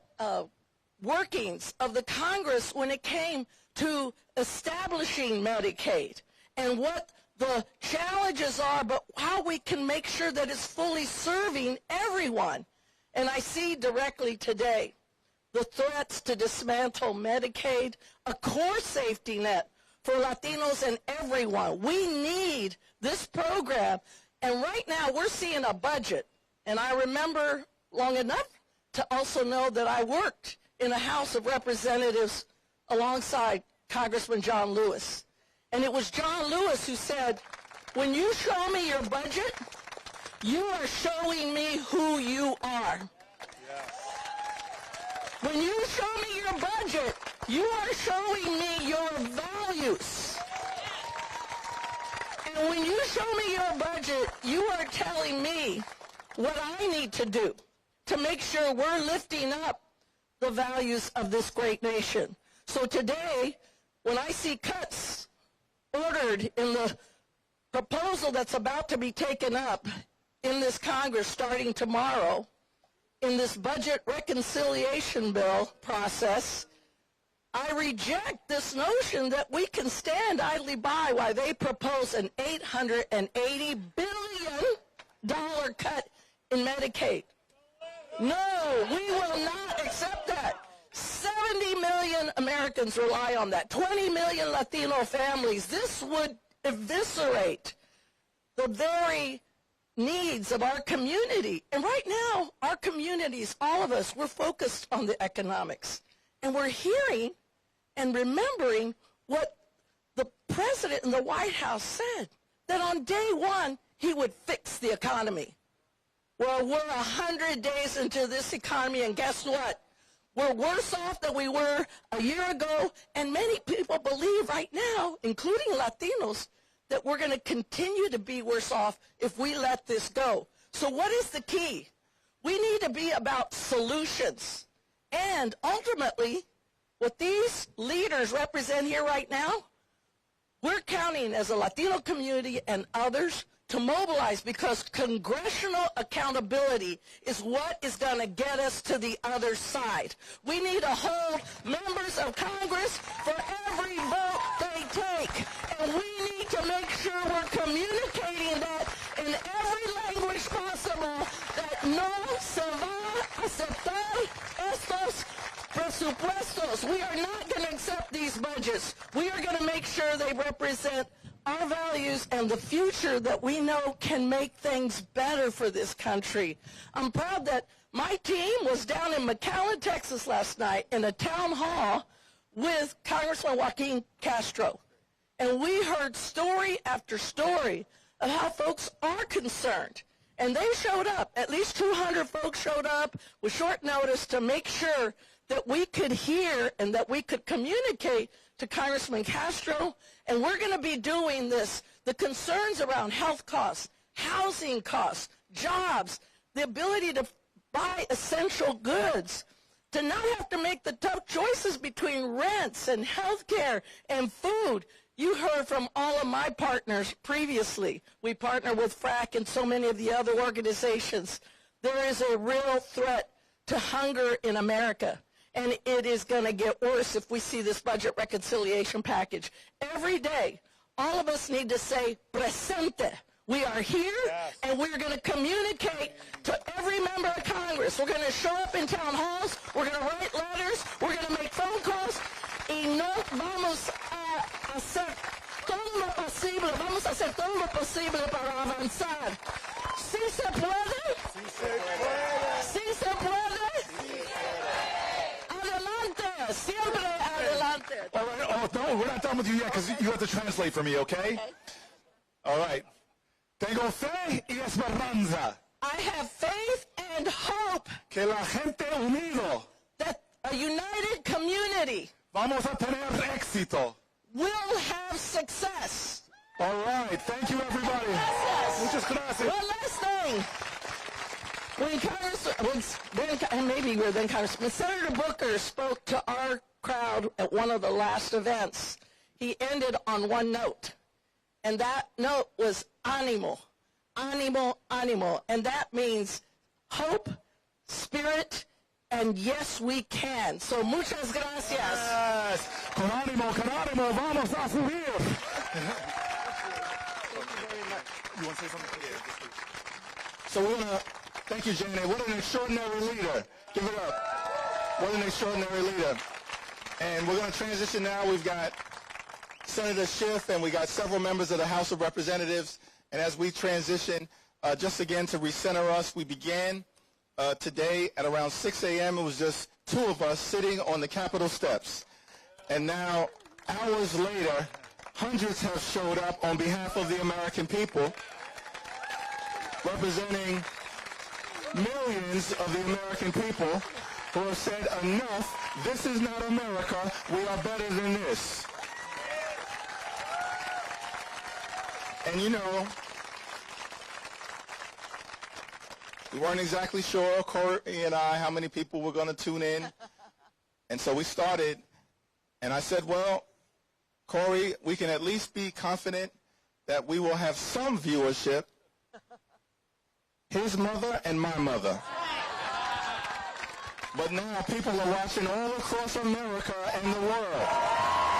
workings of the Congress when it came to establishing Medicaid and what the challenges are, but how we can make sure that it's fully serving everyone. And I see directly today the threats to dismantle Medicaid, a core safety net for Latinos and everyone. We need this program. And right now we're seeing a budget. And I remember long enough to also know that I worked in the House of Representatives alongside Congressman John Lewis. And it was John Lewis who said, when you show me your budget, you are showing me who you are. When you show me your budget, you are showing me your values. And when you show me your budget, you are telling me what I need to do to make sure we're lifting up the values of this great nation. So today, when I see cuts ordered in the proposal that's about to be taken up in this Congress starting tomorrow, in this budget reconciliation bill process, I reject this notion that we can stand idly by while they propose an $880 billion cut in Medicaid. No, we will not accept that. 70 million Americans rely on that. 20 million Latino families. This would eviscerate the very needs of our community. And right now, our communities, all of us, we're focused on the economics. And we're hearing and remembering what the president in the White House said, that on day one, he would fix the economy. Well, we're 100 days into this economy, and guess what? We're worse off than we were a year ago, and many people believe right now, including Latinos, that we're going to continue to be worse off if we let this go. So what is the key? We need to be about solutions. And ultimately, what these leaders represent here right now, we're counting as a Latino community and others to mobilize, because congressional accountability is what is going to get us to the other side. We need to hold members of Congress for every vote they take. And we need to make sure we're communicating that in every language possible, that no se va a aceptar estos presupuestos. We are not going to accept these budgets. We are going to make sure they represent our values and the future that we know can make things better for this country. I'm proud that my team was down in McAllen, Texas last night in a town hall with Congressman Joaquin Castro. And we heard story after story of how folks are concerned. And they showed up. At least 200 folks showed up with short notice to make sure that we could hear and that we could communicate to Congressman Castro. And we're going to be doing this. The concerns around health costs, housing costs, jobs, the ability to buy essential goods, to not have to make the tough choices between rents and health care and food. You heard from all of my partners previously. We partner with FRAC and so many of the other organizations. There is a real threat to hunger in America. And it is going to get worse if we see this budget reconciliation package. Every day, all of us need to say, presente. We are here, and we're going to communicate to every member of Congress. We're going to show up in town halls. We're going to write letters. We're going to make phone calls. Y no vamos a hacer todo lo posible. Vamos a hacer todo lo posible para avanzar. ¿Sí se puede? Sí se puede. ¿Sí se puede? Siempre adelante. All right. Oh, no, we're not done with you yet because you have to translate for me, okay? All right. Tengo fe y esperanza. I have faith and hope Que la gente unido. that a united community Vamos a tener éxito. will have success. All right. Thank you, everybody. Gracias. Muchas gracias. One last thing. When Senator Booker spoke to our crowd at one of the last events, he ended on one note. And that note was ánimo, ánimo, ánimo. And that means hope, spirit, and yes, we can. So muchas gracias. Yes. Con ánimo, vamos a subir. You want to say something? So we're going to, thank you, Jane. What an extraordinary leader. Give it up. What an extraordinary leader. And we're going to transition now. We've got Senator Schiff, and we got several members of the House of Representatives. And as we transition, just again to recenter us, we began today at around 6 a.m. It was just two of us sitting on the Capitol steps. And now, hours later, hundreds have showed up on behalf of the American people, representing millions of the American people who have said, enough, this is not America, we are better than this. And you know, we weren't exactly sure, Corey and I, how many people were going to tune in. And so we started, and I said, well, Corey, we can at least be confident that we will have some viewership. His mother and my mother. But now people are watching all across America and the world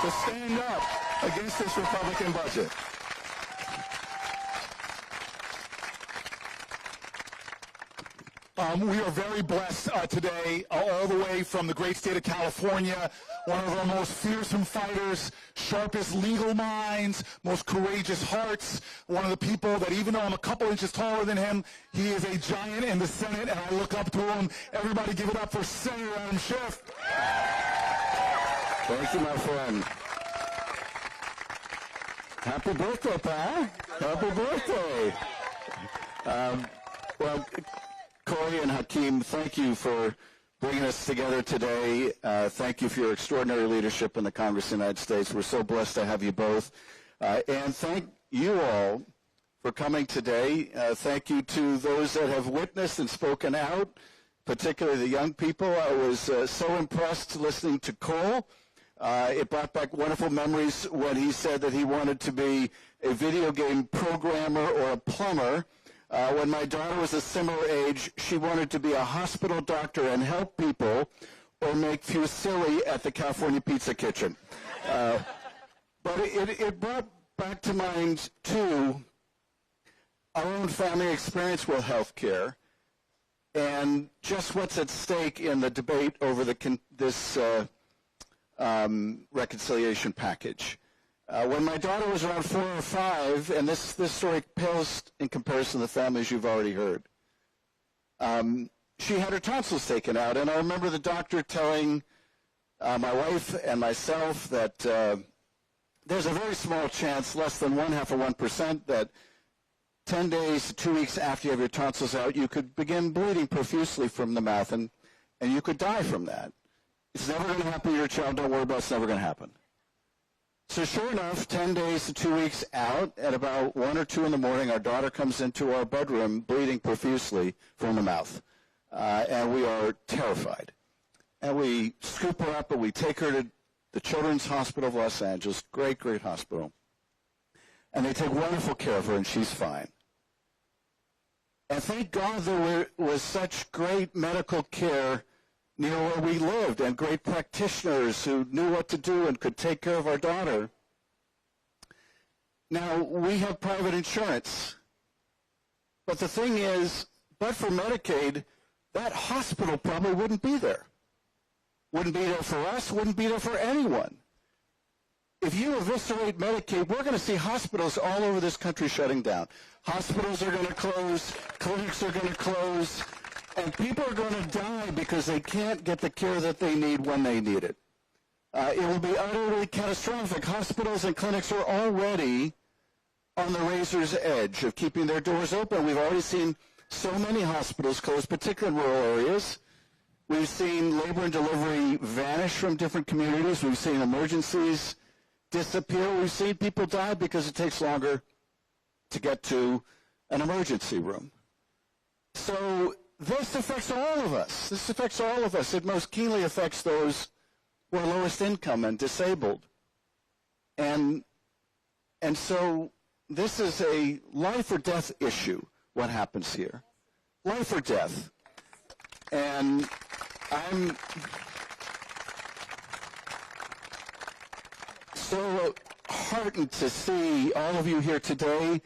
to stand up against this Republican budget. We are very blessed today, all the way from the great state of California, one of our most fearsome fighters, sharpest legal minds, most courageous hearts, one of the people that even though I'm a couple inches taller than him, he is a giant in the Senate, and I look up to him. Everybody give it up for Senator Adam Schiff. Thank you, my friend. Happy birthday, pal. Happy birthday. Well, Corey and Hakeem, thank you for bringing us together today. Thank you for your extraordinary leadership in the Congress of the United States. We're so blessed to have you both. And thank you all for coming today. Thank you to those that have witnessed and spoken out, particularly the young people. I was so impressed listening to Cole. It brought back wonderful memories when he said that he wanted to be a video game programmer or a plumber. When my daughter was a similar age, she wanted to be a hospital doctor and help people or make fusilli at the California Pizza Kitchen. But it brought back to mind, too, our own family experience with health care and just what's at stake in the debate over this reconciliation package. When my daughter was around 4 or 5, and this story pales in comparison to the families you've already heard, she had her tonsils taken out, and I remember the doctor telling my wife and myself that there's a very small chance, less than 0.5%, that 10 days to 2 weeks after you have your tonsils out, you could begin bleeding profusely from the mouth, and you could die from that. It's never going to happen to your child. Don't worry about it. It's never going to happen. So sure enough, 10 days to 2 weeks out, at about 1 or 2 in the morning, our daughter comes into our bedroom bleeding profusely from the mouth. And we are terrified. And we scoop her up and we take her to the Children's Hospital of Los Angeles, great, great hospital. And they take wonderful care of her, and she's fine. And thank God there was such great medical care near where we lived, and great practitioners who knew what to do and could take care of our daughter. Now, we have private insurance. But the thing is, but for Medicaid, that hospital probably wouldn't be there. Wouldn't be there for us, wouldn't be there for anyone. If you eviscerate Medicaid, we're going to see hospitals all over this country shutting down. Hospitals are going to close, clinics are going to close, and people are going to die because they can't get the care that they need when they need it. It will be utterly catastrophic. Hospitals and clinics are already on the razor's edge of keeping their doors open. We've already seen so many hospitals close, particularly in rural areas. We've seen labor and delivery vanish from different communities. We've seen emergencies disappear. We've seen people die because it takes longer to get to an emergency room. So this affects all of us. This affects all of us. It most keenly affects those who are lowest income and disabled. And so this is a life or death issue, what happens here. Life or death. And I'm so heartened to see all of you here today,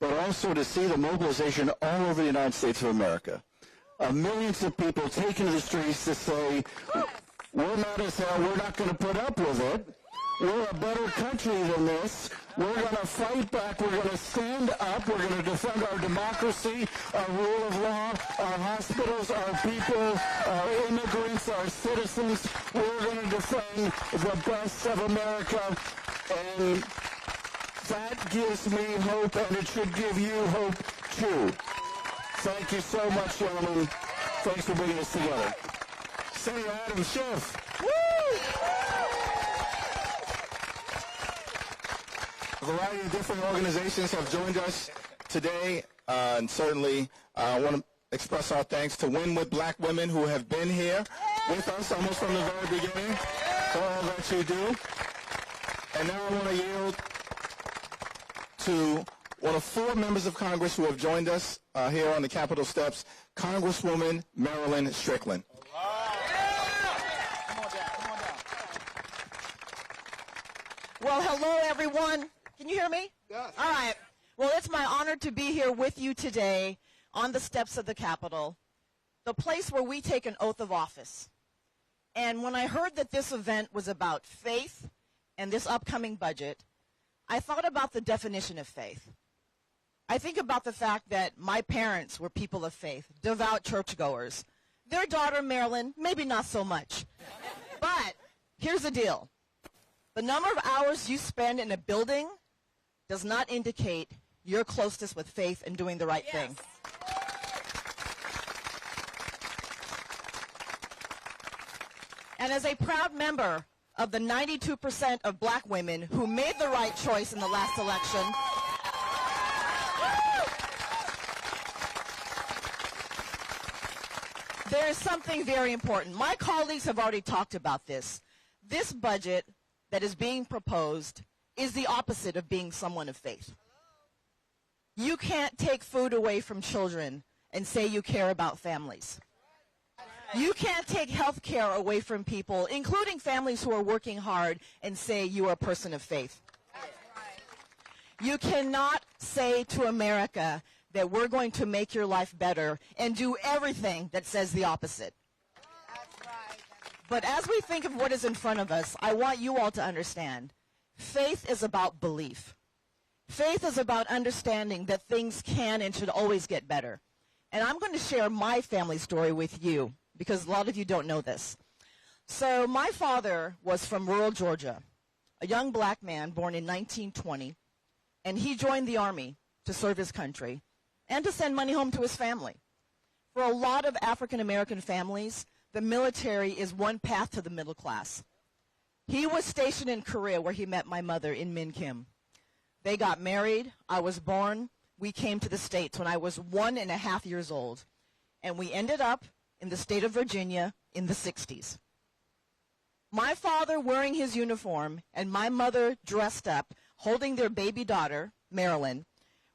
but also to see the mobilization all over the United States of America. Millions of people taking to the streets to say, we're not as hell, we're not going to put up with it. We're a better country than this. We're going to fight back. We're going to stand up. We're going to defend our democracy, our rule of law, our hospitals, our people, our immigrants, our citizens. We're going to defend the best of America. And that gives me hope, and it should give you hope, too. Thank you so much, gentlemen. Thanks for bringing us together. Senator Adam Schiff. A variety of different organizations have joined us today, and certainly I want to express our thanks to Win with Black Women who have been here with us almost from the very beginning for all that you do. And now I want to yield to one of 4 members of Congress who have joined us here on the Capitol steps, Congresswoman Marilyn Strickland. Well, hello, everyone. Can you hear me? Yes. All right. Well, it's my honor to be here with you today on the steps of the Capitol, the place where we take an oath of office. And when I heard that this event was about faith and this upcoming budget, I thought about the definition of faith. I think about the fact that my parents were people of faith, devout churchgoers. Their daughter, Marilyn, maybe not so much. But here's the deal. The number of hours you spend in a building does not indicate your closeness with faith and doing the right thing. And as a proud member of the 92% of black women who made the right choice in the last election, there is something very important. My colleagues have already talked about this. This budget that is being proposed is the opposite of being someone of faith. You can't take food away from children and say you care about families. You can't take health care away from people, including families who are working hard, and say you are a person of faith. You cannot say to America that we're going to make your life better and do everything that says the opposite. But as we think of what is in front of us, I want you all to understand, faith is about belief. Faith is about understanding that things can and should always get better. And I'm going to share my family story with you, because a lot of you don't know this. So my father was from rural Georgia, a young black man born in 1920, and he joined the Army to serve his country and to send money home to his family. For a lot of African-American families, the military is one path to the middle class. He was stationed in Korea, where he met my mother in Min Kim. They got married. I was born. We came to the States when I was 1.5 years old. And we ended up in the state of Virginia in the 60s. My father wearing his uniform and my mother dressed up, holding their baby daughter, Marilyn,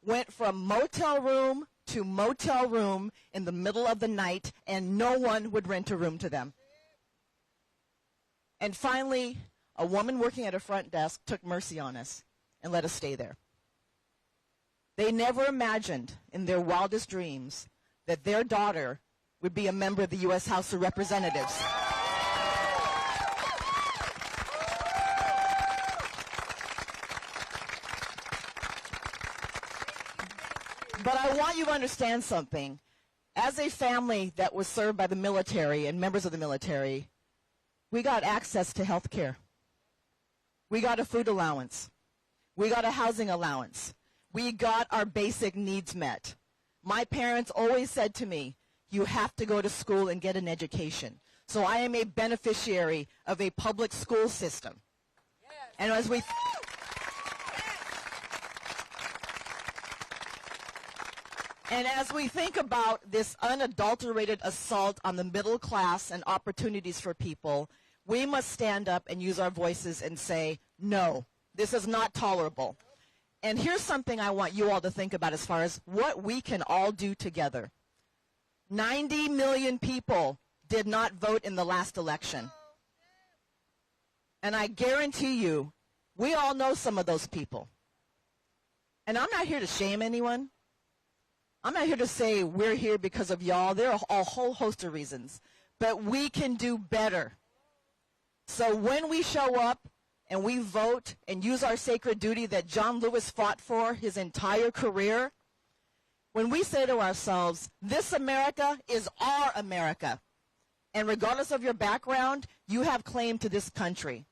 went from motel room to motel room in the middle of the night, and no one would rent a room to them. And finally, a woman working at a front desk took mercy on us and let us stay there. They never imagined in their wildest dreams that their daughter would be a member of the U.S. House of Representatives. But I want you to understand something. As a family that was served by the military and members of the military, we got access to health care. We got a food allowance. We got a housing allowance. We got our basic needs met. My parents always said to me, you have to go to school and get an education. So I am a beneficiary of a public school system. And as we think about this unadulterated assault on the middle class and opportunities for people, we must stand up and use our voices and say, no, this is not tolerable. And here's something I want you all to think about as far as what we can all do together. 90 million people did not vote in the last election. And I guarantee you, we all know some of those people. And I'm not here to shame anyone. I'm not here to say we're here because of y'all. There are a whole host of reasons. But we can do better. So when we show up and we vote and use our sacred duty that John Lewis fought for his entire career, when we say to ourselves, this America is our America, and regardless of your background, you have claim to this country,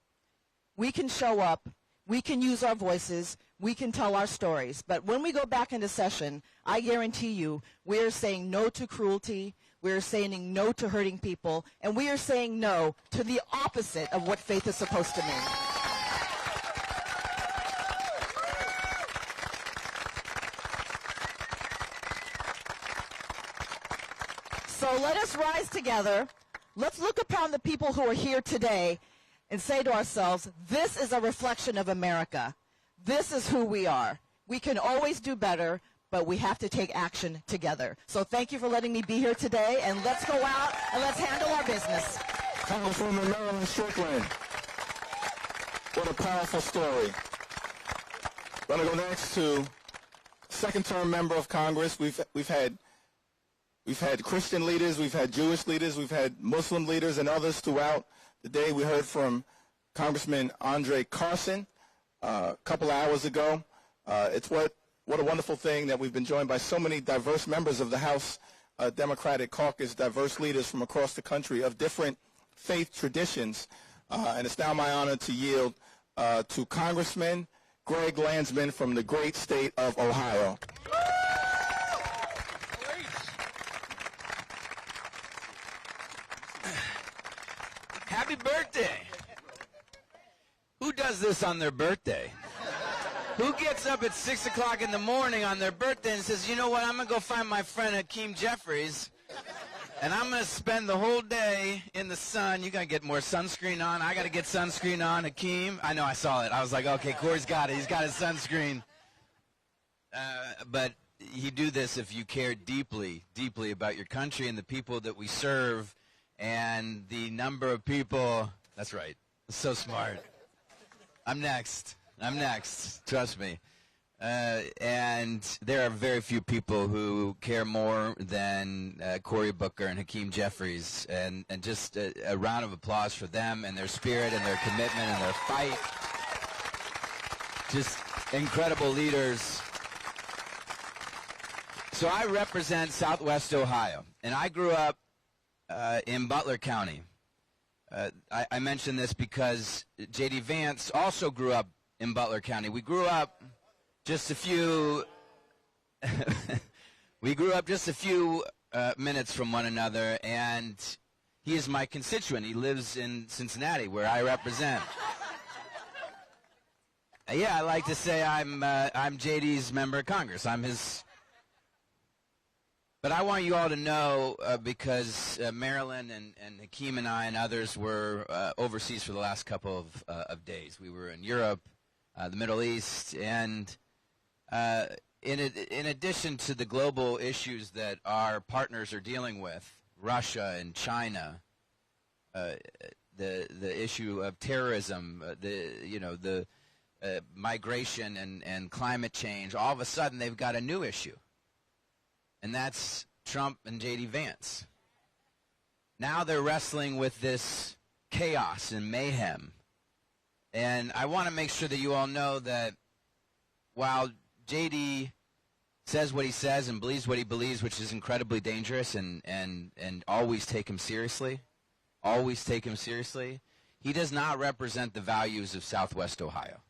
we can show up, we can use our voices, we can tell our stories. But when we go back into session, I guarantee you, we're saying no to cruelty, we're saying no to hurting people, and we are saying no to the opposite of what faith is supposed to mean. So let us rise together. Let's look upon the people who are here today and say to ourselves, this is a reflection of America. This is who we are. We can always do better, but we have to take action together. So thank you for letting me be here today, and let's go out and let's handle our business. Congresswoman Marilyn Strickland. What a powerful story. Going to go next to second-term member of Congress. We've had Christian leaders, we've had Jewish leaders, we've had Muslim leaders and others throughout the day. We heard from Congressman Andre Carson a couple hours ago. It's what a wonderful thing that we've been joined by so many diverse members of the House Democratic Caucus, diverse leaders from across the country of different faith traditions. And it's now my honor to yield to Congressman Greg Landsman from the great state of Ohio. Happy birthday. Who does this on their birthday? Who gets up at 6 o'clock in the morning on their birthday and says, you know what, I'm going to go find my friend Hakeem Jeffries, and I'm going to spend the whole day in the sun. You got to get more sunscreen on. I got to get sunscreen on. Hakeem, I know, I saw it. I was like, okay, Corey's got it. He's got his sunscreen. But you do this if you care deeply, deeply about your country and the people that we serve and the number of people. That's right. So smart. I'm next. Trust me. And there are very few people who care more than Cory Booker and Hakeem Jeffries. And just a round of applause for them and their spirit and their commitment and their fight. Just incredible leaders. So I represent Southwest Ohio, and I grew up in Butler County. I mention this because J.D. Vance also grew up in Butler County. We grew up just a few minutes from one another, and he is my constituent. He lives in Cincinnati, where I represent. Yeah, I like to say I'm J.D.'s member of Congress. I'm his. But I want you all to know, because Marilyn and Hakeem and I and others were overseas for the last couple of days. We were in Europe, the Middle East, and in addition to the global issues that our partners are dealing with, Russia and China, the issue of terrorism, the migration and climate change, all of a sudden they've got a new issue. And that's Trump and J.D. Vance. Now they're wrestling with this chaos and mayhem. And I want to make sure that you all know that while J.D. says what he says and believes what he believes, which is incredibly dangerous, and always take him seriously, He does not represent the values of Southwest Ohio.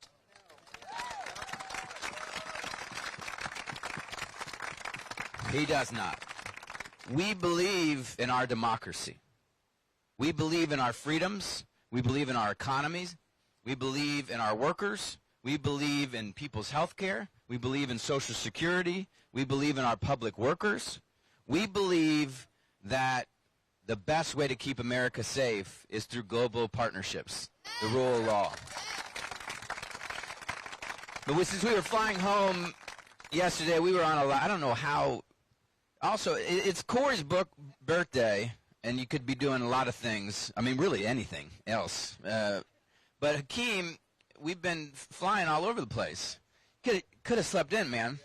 He does not. We believe in our democracy. We believe in our freedoms. We believe in our economies. We believe in our workers. We believe in people's health care. We believe in Social Security. We believe in our public workers. We believe that the best way to keep America safe is through global partnerships, the rule of law. But since we were flying home yesterday, we were on I don't know how. Also, it's Corey's birthday, and you could be doing a lot of things. I mean, really anything else. But Hakeem, we've been flying all over the place. Could have slept in, man.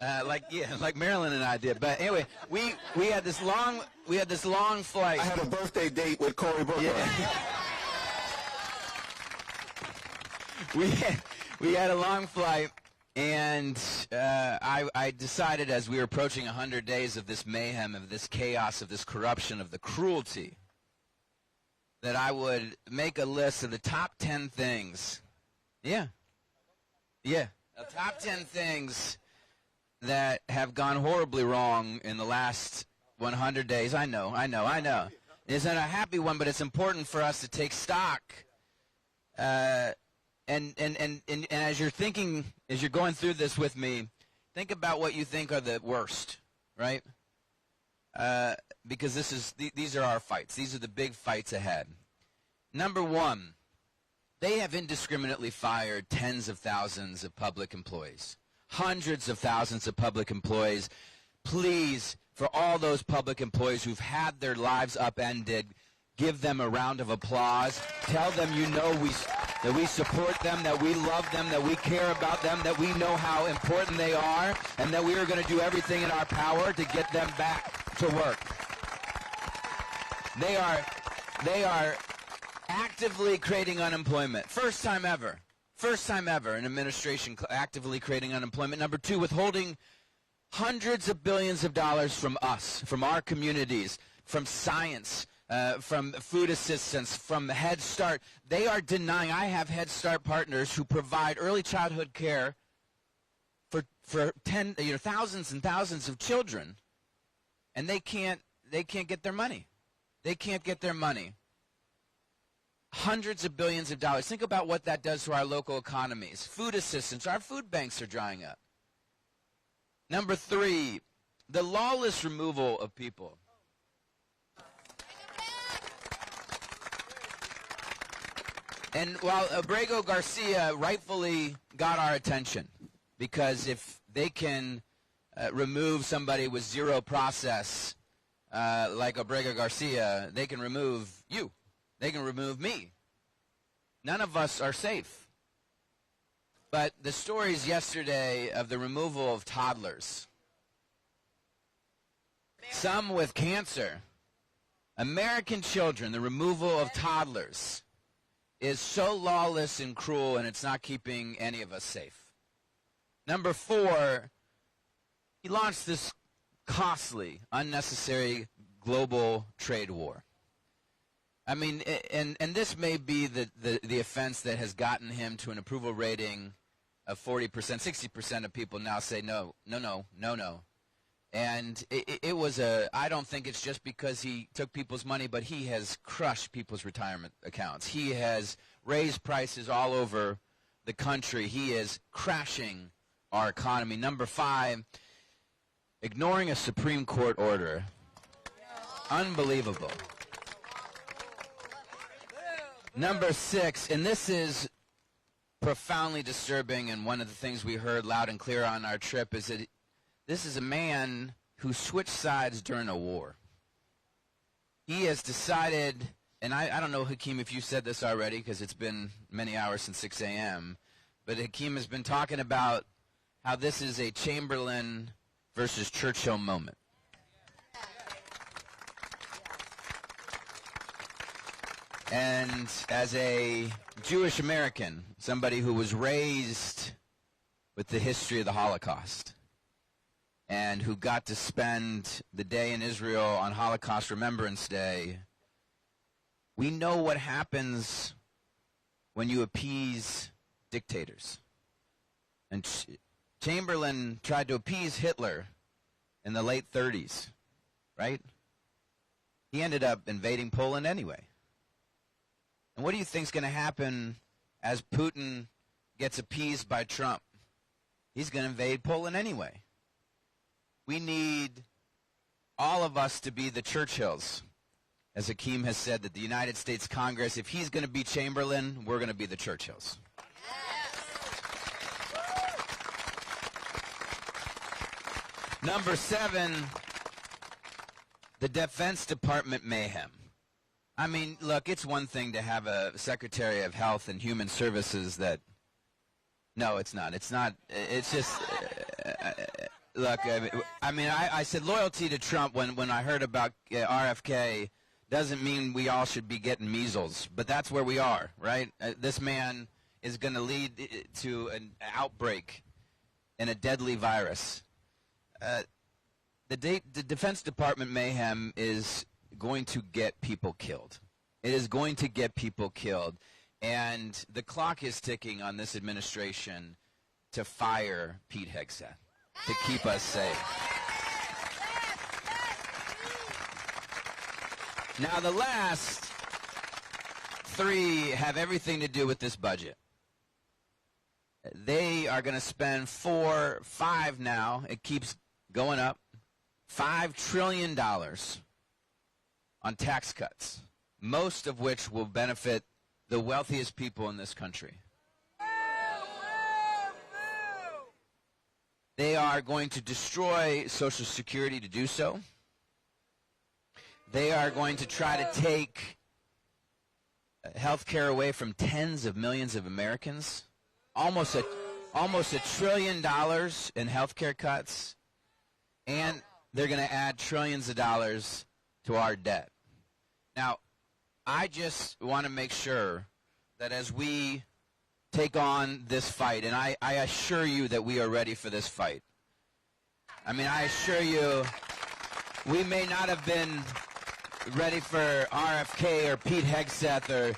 Like Marilyn and I did. But anyway, we had this long flight. I had a birthday date with Cory Booker. Yeah. we had a long flight, and I decided as we were approaching 100 days of this mayhem, of this chaos, of this corruption, of the cruelty, that I would make a list of the top 10 things. Yeah. The top 10 things that have gone horribly wrong in the last 100 days. I know. Isn't a happy one, but it's important for us to take stock. And as you're thinking, as you're going through this with me, think about what you think are the worst, right? Because these are our fights. These are the big fights ahead. Number one, they have indiscriminately fired tens of thousands of public employees, hundreds of thousands of public employees. Please, for all those public employees who've had their lives upended, give them a round of applause. Tell them that we support them, that we love them, that we care about them, that we know how important they are, and that we are going to do everything in our power to get them back to work. They are actively creating unemployment. First time ever an administration actively creating unemployment. Number two, withholding hundreds of billions of dollars from us, from our communities, from science, from food assistance, from Head Start. They are denying. I have Head Start partners who provide early childhood care for thousands and thousands of children, and they can't get their money. They can't get their money. Hundreds of billions of dollars. Think about what that does to our local economies. Food assistance. Our food banks are drying up. Number three, the lawless removal of people. And while Abrego Garcia rightfully got our attention, because if they can remove somebody with zero process like Abrego Garcia, they can remove you. They can remove me. None of us are safe. But the stories yesterday of the removal of toddlers, some with cancer, American children, the removal of toddlers, is so lawless and cruel, and it's not keeping any of us safe. Number four, he launched this costly, unnecessary global trade war. I mean, and this may be the offense that has gotten him to an approval rating of 40%. 60% of people now say no. And it was I don't think it's just because he took people's money, but he has crushed people's retirement accounts. He has raised prices all over the country. He is crashing our economy. Number five, ignoring a Supreme Court order. Unbelievable. Number six, and this is profoundly disturbing, and one of the things we heard loud and clear on our trip is that this is a man who switched sides during a war. He has decided, and I don't know, Hakeem, if you said this already, because it's been many hours since 6 a.m., but Hakeem has been talking about how this is a Chamberlain versus Churchill moment. And as a Jewish American, somebody who was raised with the history of the Holocaust, and who got to spend the day in Israel on Holocaust Remembrance Day, We know what happens when you appease dictators. And Chamberlain tried to appease Hitler in the late 30s, right? He ended up invading Poland anyway. And what do you think is going to happen as Putin gets appeased by Trump? He's going to invade Poland anyway. We need all of us to be the Churchills. As Hakeem has said, that the United States Congress, if he's going to be Chamberlain, we're going to be the Churchills. Number 7, the Defense Department mayhem. I mean, look, it's one thing to have a Secretary of Health and Human Services that... No, it's not. It's not. It's just... look, I said loyalty to Trump when I heard about RFK doesn't mean we all should be getting measles, but that's where we are, right? This man is going to lead to an outbreak in a deadly virus. The Defense Department mayhem is going to get people killed. It is going to get people killed. And the clock is ticking on this administration to fire Pete Hegseth, to keep us safe. Now, the last 3 have everything to do with this budget. They are going to spend 5 now. It keeps going up. $5 trillion on tax cuts, most of which will benefit the wealthiest people in this country. They are going to destroy Social Security to do so. They are going to try to take health care away from tens of millions of Americans. Almost $1 trillion in health care cuts. And they're going to add trillions of dollars to our debt. Now, I just want to make sure that as we take on this fight, and I assure you that we are ready for this fight. I mean, I assure you, we may not have been ready for RFK or Pete Hegseth or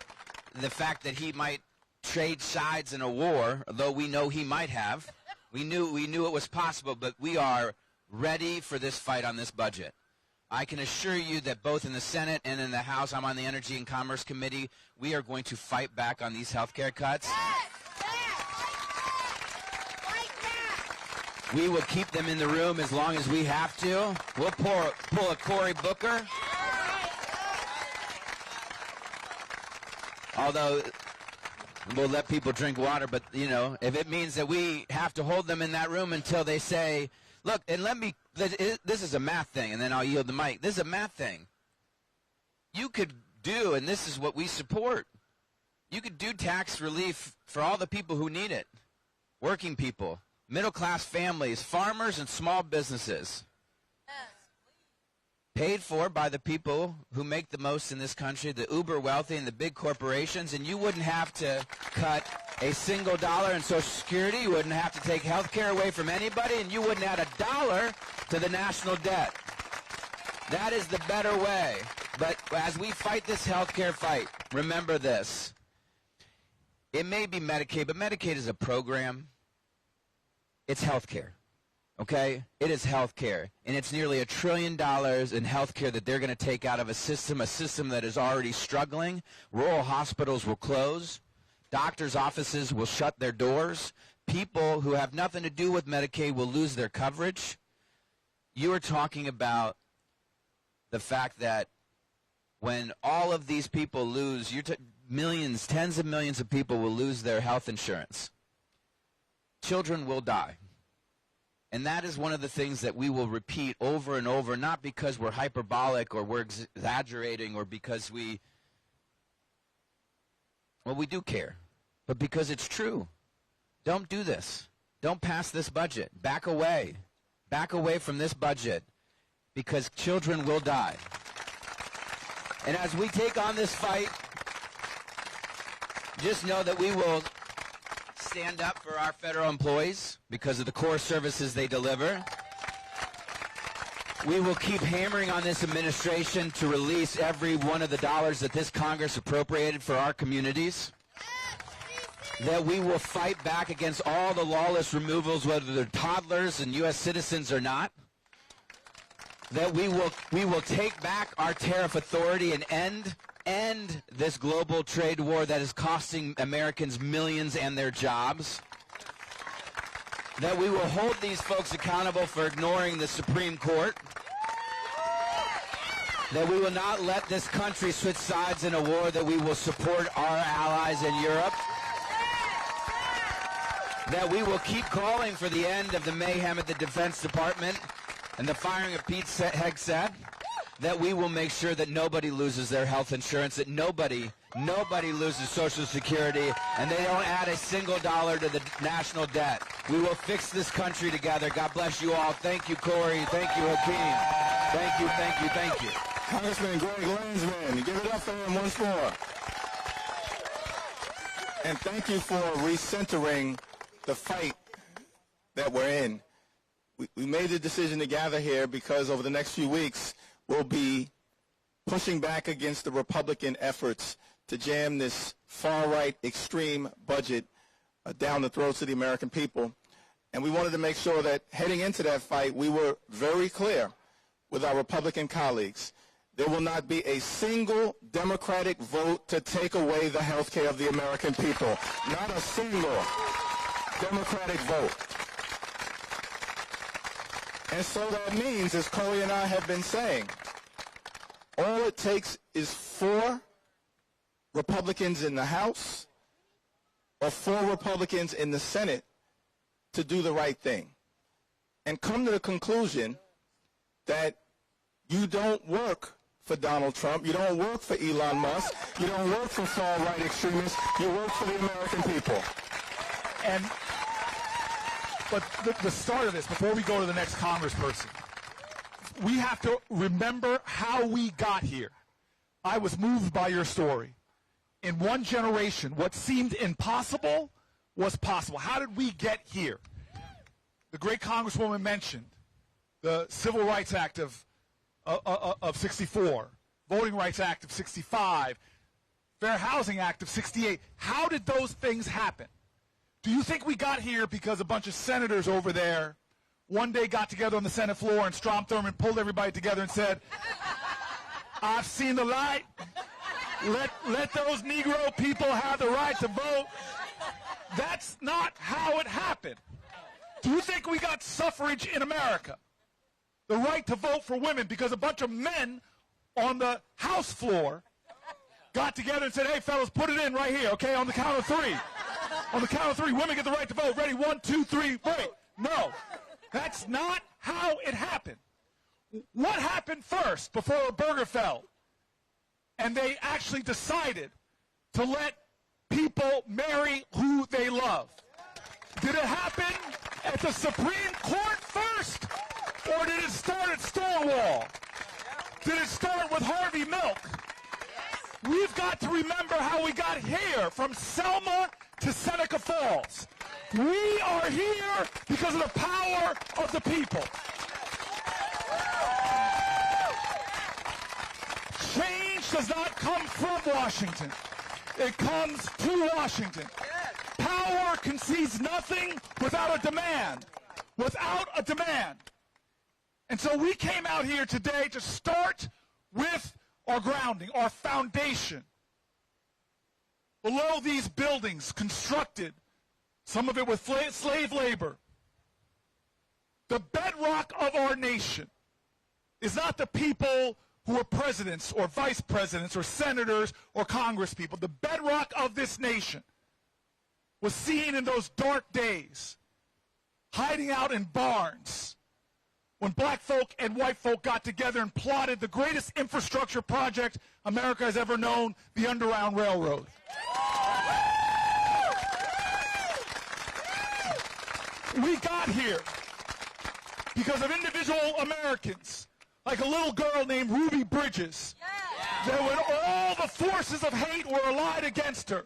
the fact that he might trade sides in a war, although we know he might have. We knew it was possible, but we are ready for this fight on this budget. I can assure you that both in the Senate and in the House, I'm on the Energy and Commerce Committee, we are going to fight back on these health care cuts. We will keep them in the room as long as we have to. We'll pull a Cory Booker. Although we'll let people drink water, but, you know, if it means that we have to hold them in that room until they say, look, and this is a math thing, and then I'll yield the mic. This is a math thing. You could do, and this is what we support, you could do tax relief for all the people who need it. Working people, middle-class families, farmers, and small businesses. Paid for by the people who make the most in this country, the uber wealthy and the big corporations, and you wouldn't have to cut a single dollar in Social Security. You wouldn't have to take health care away from anybody, and you wouldn't add a dollar to the national debt. That is the better way. But as we fight this health care fight, remember this. It may be Medicaid, but Medicaid is a program. It's health care. Okay? It is health care. And it's nearly $1 trillion in health care that they're going to take out of a system that is already struggling. Rural hospitals will close. Doctors' offices will shut their doors. People who have nothing to do with Medicaid will lose their coverage. You are talking about the fact that when all of these people lose, millions, tens of millions of people will lose their health insurance. Children will die. And that is one of the things that we will repeat over and over, not because we're hyperbolic or we're exaggerating or because we do care, but because it's true. Don't do this. Don't pass this budget. Back away. Back away from this budget because children will die. And as we take on this fight, just know that we will stand up for our federal employees because of the core services they deliver. We will keep hammering on this administration to release every one of the dollars that this Congress appropriated for our communities. That we will fight back against all the lawless removals, whether they're toddlers and U.S. citizens or not. That we will take back our tariff authority and end this global trade war that is costing Americans millions and their jobs. That we will hold these folks accountable for ignoring the Supreme Court. That we will not let this country switch sides in a war, that we will support our allies in Europe. That we will keep calling for the end of the mayhem at the Defense Department and the firing of Pete Hegseth. That we will make sure that nobody loses their health insurance, that nobody loses Social Security, and they don't add a single dollar to the national debt. We will fix this country together. God bless you all. Thank you, Corey. Thank you, Hakeem. Thank you, thank you, thank you. Congressman Greg Landsman, give it up for him once more. And thank you for recentering the fight that we're in. We made the decision to gather here because over the next few weeks, we'll be pushing back against the Republican efforts to jam this far-right extreme budget down the throats of the American people. And we wanted to make sure that heading into that fight, we were very clear with our Republican colleagues. There will not be a single Democratic vote to take away the health care of the American people. Not a single Democratic vote. And so that means, as Corey and I have been saying, all it takes is 4 Republicans in the House or 4 Republicans in the Senate to do the right thing and come to the conclusion that you don't work for Donald Trump, you don't work for Elon Musk, you don't work for far-right extremists, you work for the American people. But the start of this, before we go to the next congressperson, we have to remember how we got here. I was moved by your story. In one generation, what seemed impossible was possible. How did we get here? The great Congresswoman mentioned the Civil Rights Act of 64, Voting Rights Act of 65, Fair Housing Act of 68. How did those things happen? Do you think we got here because a bunch of senators over there one day got together on the Senate floor and Strom Thurmond pulled everybody together and said, I've seen the light. Let those Negro people have the right to vote. That's not how it happened. Do you think we got suffrage in America? The right to vote for women because a bunch of men on the House floor got together and said, hey, fellas, put it in right here, okay, on the count of 3. On the count of 3, women get the right to vote. Ready? 1, 2, 3, wait. No, that's not how it happened. What happened first before Obergefell? And they actually decided to let people marry who they love. Did it happen at the Supreme Court first? Or did it start at Stonewall? Did it start with Harvey Milk? We've got to remember how we got here, from Selma to Seneca Falls. We are here because of the power of the people. Change does not come from Washington. It comes to Washington. Power concedes nothing without a demand. Without a demand. And so we came out here today to start with our grounding, our foundation. Below these buildings, constructed, some of it with slave labor. The bedrock of our nation is not the people who are presidents or vice presidents or senators or congresspeople. The bedrock of this nation was seen in those dark days, hiding out in barns, when black folk and white folk got together and plotted the greatest infrastructure project America has ever known, the Underground Railroad. We got here because of individual Americans, like a little girl named Ruby Bridges, that when all the forces of hate were allied against her,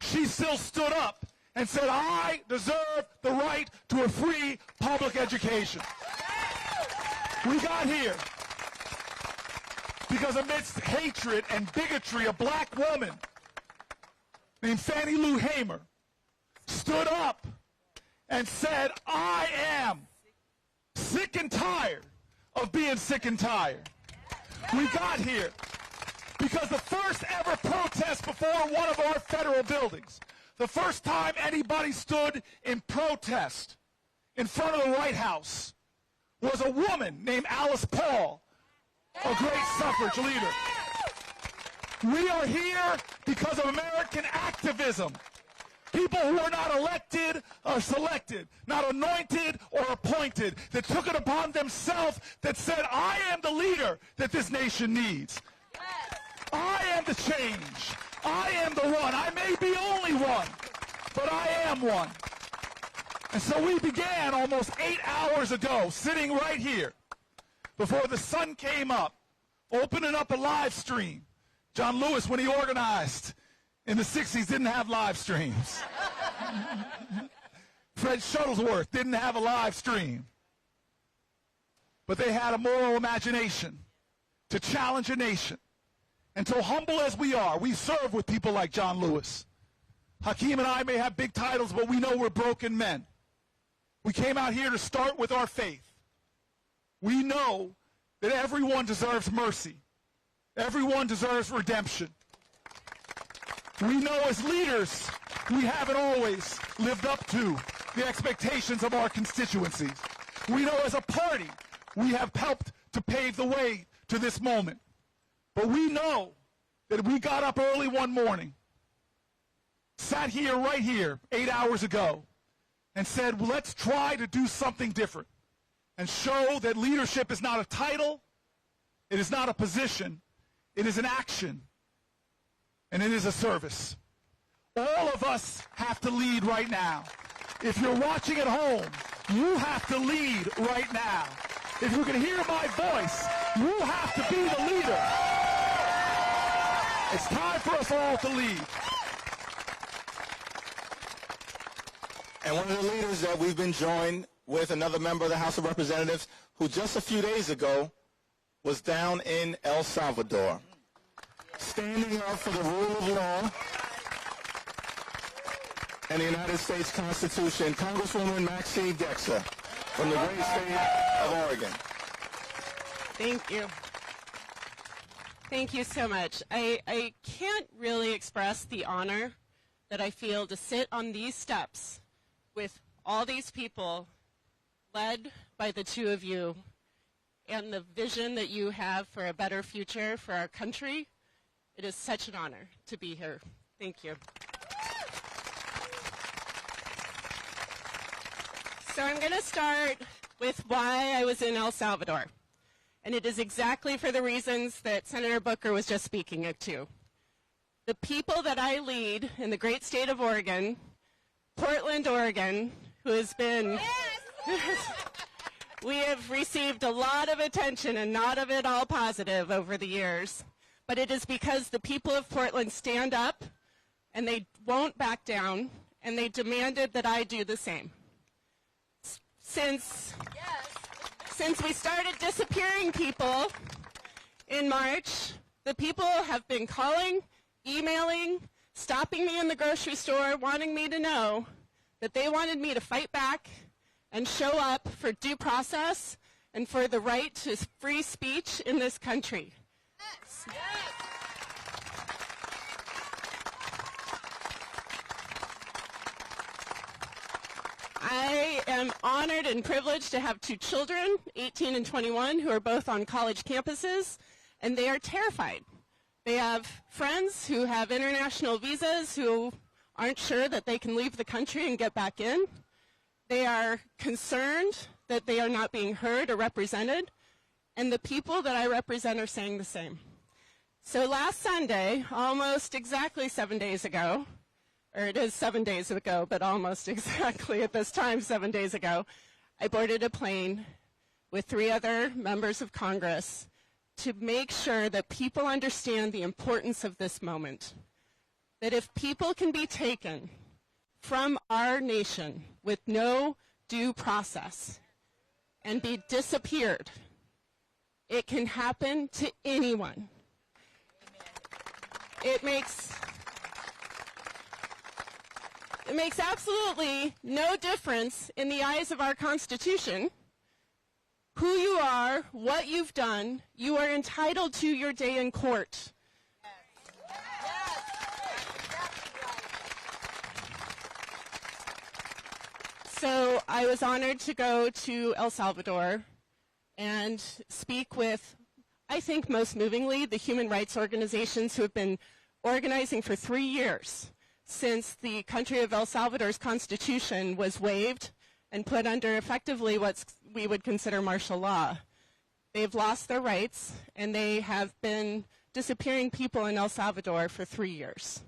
she still stood up and said, I deserve the right to a free public education. We got here because amidst hatred and bigotry, a black woman named Fannie Lou Hamer stood up and said, I am sick and tired of being sick and tired. We got here because the first ever protest before one of our federal buildings, the first time anybody stood in protest in front of the White House, was a woman named Alice Paul, a great suffrage leader. We are here because of American activism. People who are not elected or selected, not anointed or appointed, that took it upon themselves, that said, I am the leader that this nation needs. I am the change. I am the one. I may be only one, but I am one. And so we began almost 8 hours ago, sitting right here, before the sun came up, opening up a live stream. John Lewis, when he organized in the 60s, didn't have live streams. Fred Shuttlesworth didn't have a live stream. But they had a moral imagination to challenge a nation. And so humble as we are, we serve with people like John Lewis. Hakeem and I may have big titles, but we know we're broken men. We came out here to start with our faith. We know that everyone deserves mercy. Everyone deserves redemption. We know as leaders, we haven't always lived up to the expectations of our constituencies. We know as a party, we have helped to pave the way to this moment. But we know that we got up early one morning, sat here right here 8 hours ago, and said, well, let's try to do something different and show that leadership is not a title, it is not a position, it is an action, and it is a service. All of us have to lead right now. If you're watching at home, you have to lead right now. If you can hear my voice, you have to be the leader. It's time for us all to lead. And one of the leaders that we've been joined with, another member of the House of Representatives, who just a few days ago was down in El Salvador, standing up for the rule of law and the United States Constitution, Congresswoman Maxine Dexter from the great state of Oregon. Thank you. Thank you so much. I can't really express the honor that I feel to sit on these steps with all these people led by the two of you and the vision that you have for a better future for our country. It is such an honor to be here. Thank you. So I'm going to start with why I was in El Salvador. And it is exactly for the reasons that Senator Booker was just speaking to. The people that I lead in the great state of Oregon, Portland, Oregon, who has been, we have received a lot of attention and not of it all positive over the years. But it is because the people of Portland stand up and they won't back down, and they demanded that I do the same. Since we started disappearing people in March, the people have been calling, emailing, stopping me in the grocery store, wanting me to know that they wanted me to fight back and show up for due process and for the right to free speech in this country. I am honored and privileged to have two children, 18 and 21, who are both on college campuses, and they are terrified. They have friends who have international visas who aren't sure that they can leave the country and get back in. They are concerned that they are not being heard or represented, and the people that I represent are saying the same. So last Sunday, almost exactly 7 days ago, or it is 7 days ago, but almost exactly at this time 7 days ago, I boarded a plane with 3 other members of Congress to make sure that people understand the importance of this moment. That if people can be taken from our nation with no due process and be disappeared It can happen to anyone. It makes absolutely no difference in the eyes of our Constitution who you are, what you've done. You are entitled to your day in court. So I was honored to go to El Salvador and speak with, I think most movingly, the human rights organizations who have been organizing for 3 years since the country of El Salvador's constitution was waived and put under effectively what we would consider martial law. They've lost their rights, and they have been disappearing people in El Salvador for 3 years.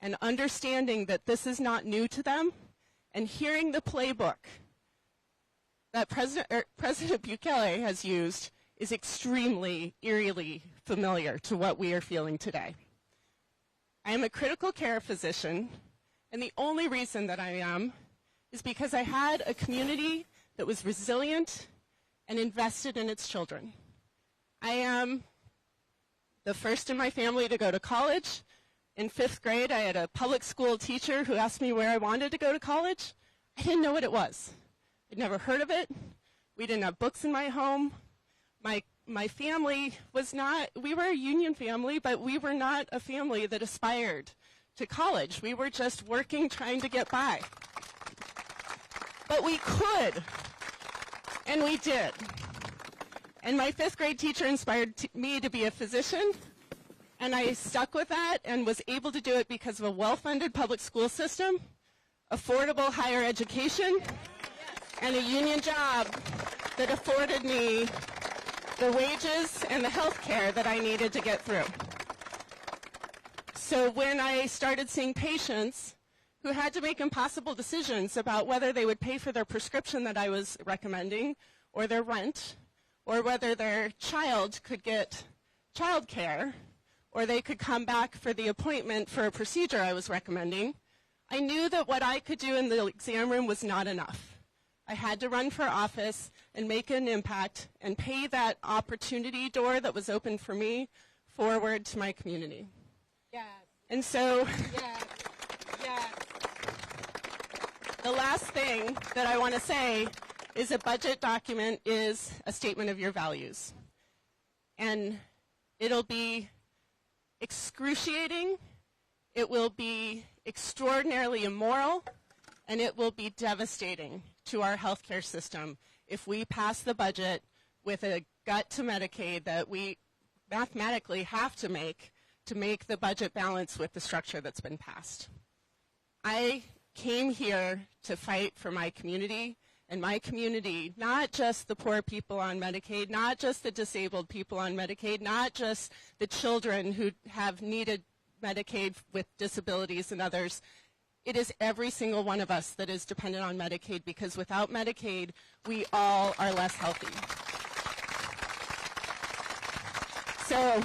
And understanding that this is not new to them, and hearing the playbook that President Bukele has used is extremely, eerily familiar to what we are feeling today. I am a critical care physician, and the only reason that I am is because I had a community that was resilient and invested in its children. I am the first in my family to go to college. In 5th grade, I had a public school teacher who asked me where I wanted to go to college. I didn't know what it was. I'd never heard of it. We didn't have books in my home. My family was not, we were a union family, but we were not a family that aspired to college. We were just working, trying to get by. But we could, and we did. And my 5th grade teacher inspired me to be a physician, and I stuck with that and was able to do it because of a well-funded public school system, affordable higher education, and a union job that afforded me the wages and the health care that I needed to get through. So when I started seeing patients who had to make impossible decisions about whether they would pay for their prescription that I was recommending, or their rent, or whether their child could get child care, or they could come back for the appointment for a procedure I was recommending, I knew that what I could do in the exam room was not enough. I had to run for office and make an impact and pay that opportunity door that was open for me forward to my community. Yes. And so Yes. Yes. The last thing that I want to say is a budget document is a statement of your values. And it'll be excruciating, it will be extraordinarily immoral, and it will be devastating to our healthcare system if we pass the budget with a gut to Medicaid that we mathematically have to make the budget balance with the structure that's been passed. I came here to fight for my community, and my community, not just the poor people on Medicaid, not just the disabled people on Medicaid, not just the children who have needed Medicaid with disabilities and others. It is every single one of us that is dependent on Medicaid, because without Medicaid, we all are less healthy. So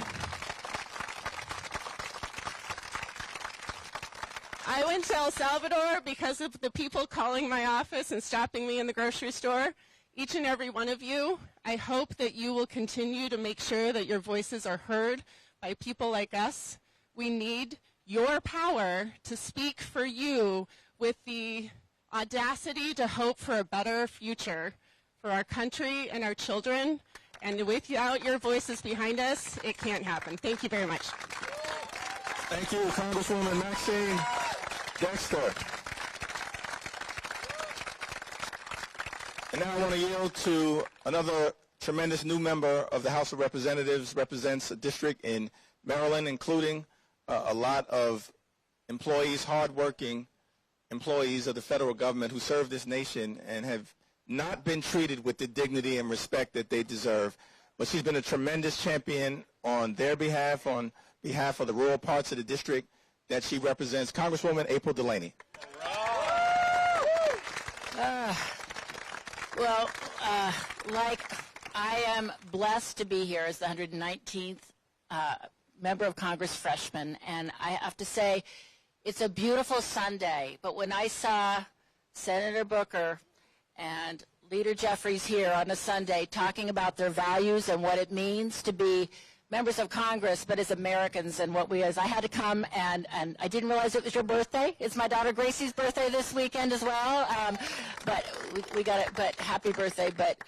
I went to El Salvador because of the people calling my office and stopping me in the grocery store. Each and every one of you, I hope that you will continue to make sure that your voices are heard by people like us. We need your power to speak for you with the audacity to hope for a better future for our country and our children. And without your voices behind us, it can't happen. Thank you very much. Thank you, Congresswoman Maxine Dexter. And now I want to yield to another tremendous new member of the House of Representatives, represents a district in Maryland, including a lot of employees, hardworking employees of the federal government who serve this nation and have not been treated with the dignity and respect that they deserve. But she's been a tremendous champion on their behalf, on behalf of the rural parts of the district that she represents. Congresswoman April Delaney. Like I am blessed to be here as the 119th member of Congress freshman, and I have to say it's a beautiful Sunday, but when I saw Senator Booker and Leader Jeffries here on a Sunday talking about their values and what it means to be members of Congress, but as Americans and what we as. I had to come and I didn't realize it was your birthday. It's my daughter Gracie's birthday this weekend as well. But we got it. But happy birthday. But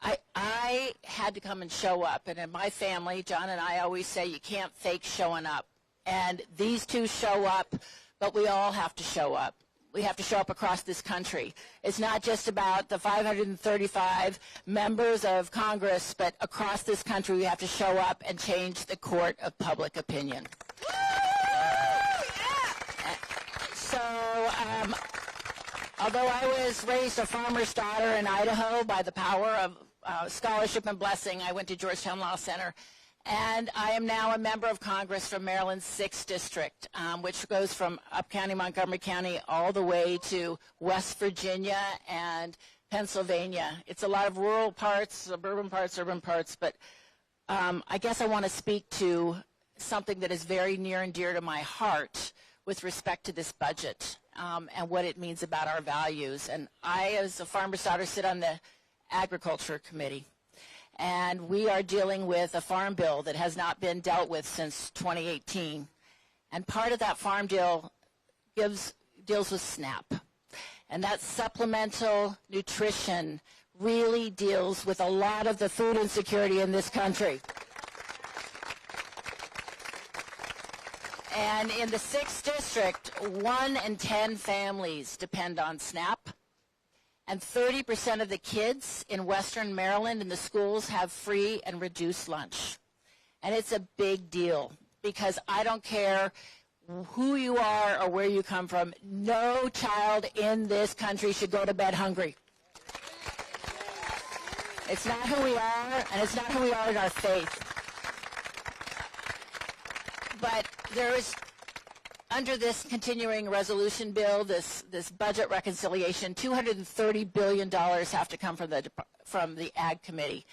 I had to come and show up. And in my family, John and I always say you can't fake showing up. And these two show up, but we all have to show up. We have to show up across this country. It's not just about the 535 members of Congress, but across this country we have to show up and change the court of public opinion. So, although I was raised a farmer's daughter in Idaho by the power of scholarship and blessing, I went to Georgetown Law Center. And I am now a member of Congress from Maryland's 6th District, which goes from Up County, Montgomery County, all the way to West Virginia and Pennsylvania. It's a lot of rural parts, suburban parts, urban parts, but I guess I want to speak to something that is very near and dear to my heart with respect to this budget and what it means about our values. And I, as a farmer's daughter, sit on the Agriculture Committee. And we are dealing with a farm bill that has not been dealt with since 2018. And part of that farm deal deals with SNAP. And that supplemental nutrition really deals with a lot of the food insecurity in this country. And in the 6th District, 1 in 10 families depend on SNAP. And 30% of the kids in Western Maryland in the schools have free and reduced lunch. And it's a big deal because I don't care who you are or where you come from, no child in this country should go to bed hungry. It's not who we are, and it's not who we are in our faith. But there is, under this continuing resolution bill, this budget reconciliation, $230 billion have to come from the Ag Committee.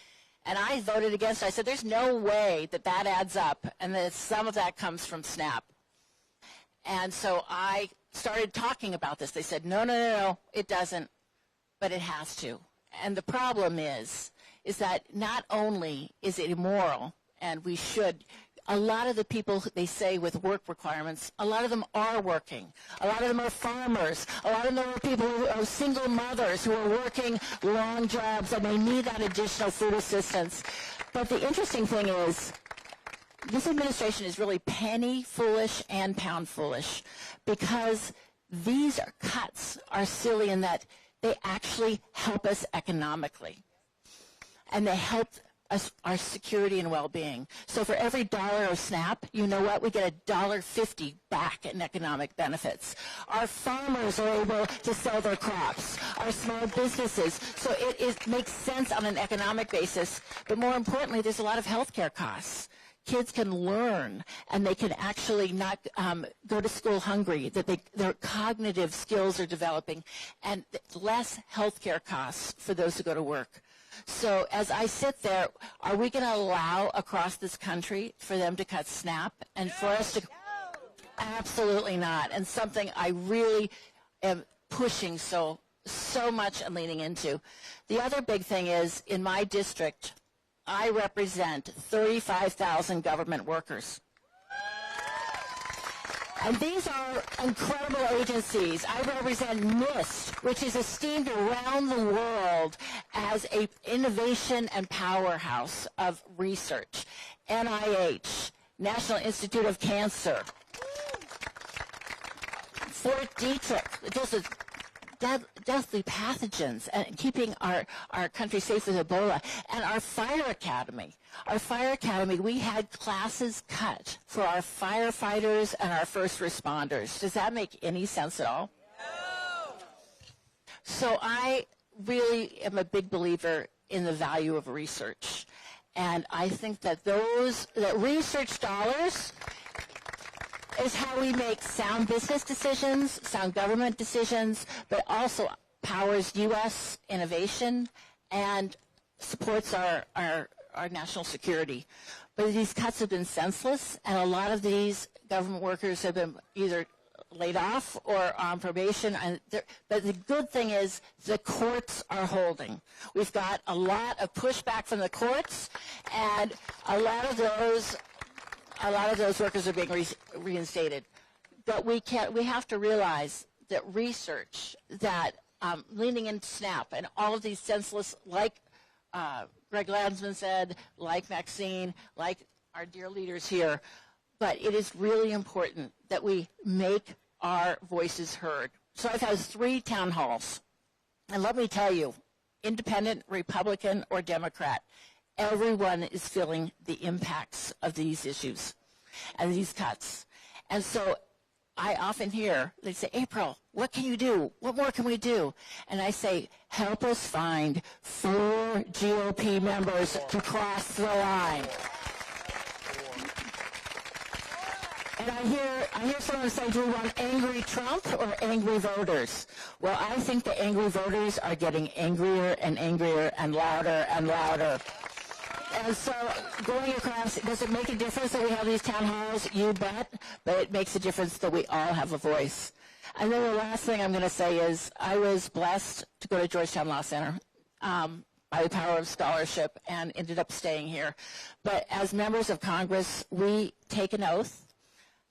And I voted against it. I said, there's no way that that adds up, and that some of that comes from SNAP. And so I started talking about this. They said, no, it doesn't, but it has to. And the problem is that not only is it immoral, and we should, a lot of the people, they say, with work requirements, a lot of them are working. A lot of them are farmers. A lot of them are people who are single mothers who are working long jobs, and they need that additional food assistance. But the interesting thing is, this administration is really penny foolish and pound foolish, because these cuts are silly in that they actually help us economically, and they help us, our security and well-being. So for every dollar of SNAP, you know what? We get $1.50 back in economic benefits. Our farmers are able to sell their crops. Our small businesses. So it makes sense on an economic basis. But more importantly, there's a lot of health care costs. Kids can learn, and they can actually not go to school hungry, that their cognitive skills are developing, and less health care costs for those who go to work. So as I sit there, are we going to allow across this country for them to cut SNAP and for us to? Absolutely not. And something I really am pushing so much and leaning into. The other big thing is, in my district, I represent 35,000 government workers. And these are incredible agencies. I represent NIST, which is esteemed around the world as an innovation and powerhouse of research. NIH, National Institute of Cancer. Fort Detrick, those are deathly pathogens, and keeping our country safe with Ebola. And our Fire Academy. Our Fire Academy, we had classes cut for our firefighters and our first responders. Does that make any sense at all? No. So I really am a big believer in the value of research. And I think that that research dollars is how we make sound business decisions, sound government decisions, but also powers U.S. innovation and supports our national security. But these cuts have been senseless, and a lot of these government workers have been either laid off or on probation. But the good thing is the courts are holding. We've got a lot of pushback from the courts, and a lot of those workers are being reinstated. But we have to realize that research, that leaning into SNAP and all of these senseless, like Greg Landsman said, like Maxine, like our dear leaders here, but it is really important that we make our voices heard. So I've had 3 town halls, and let me tell you, independent, Republican, or Democrat, everyone is feeling the impacts of these issues and these cuts. And so I often hear, they say, April, what can you do? What more can we do? And I say, help us find 4 GOP members to cross the line. And I hear someone say, do we want angry Trump or angry voters? Well, I think the angry voters are getting angrier and angrier and louder and louder. And so going across, does it make a difference that we have these town halls? You bet. But it makes a difference that we all have a voice. And then the last thing I'm going to say is I was blessed to go to Georgetown Law Center by the power of scholarship and ended up staying here. But as members of Congress, we take an oath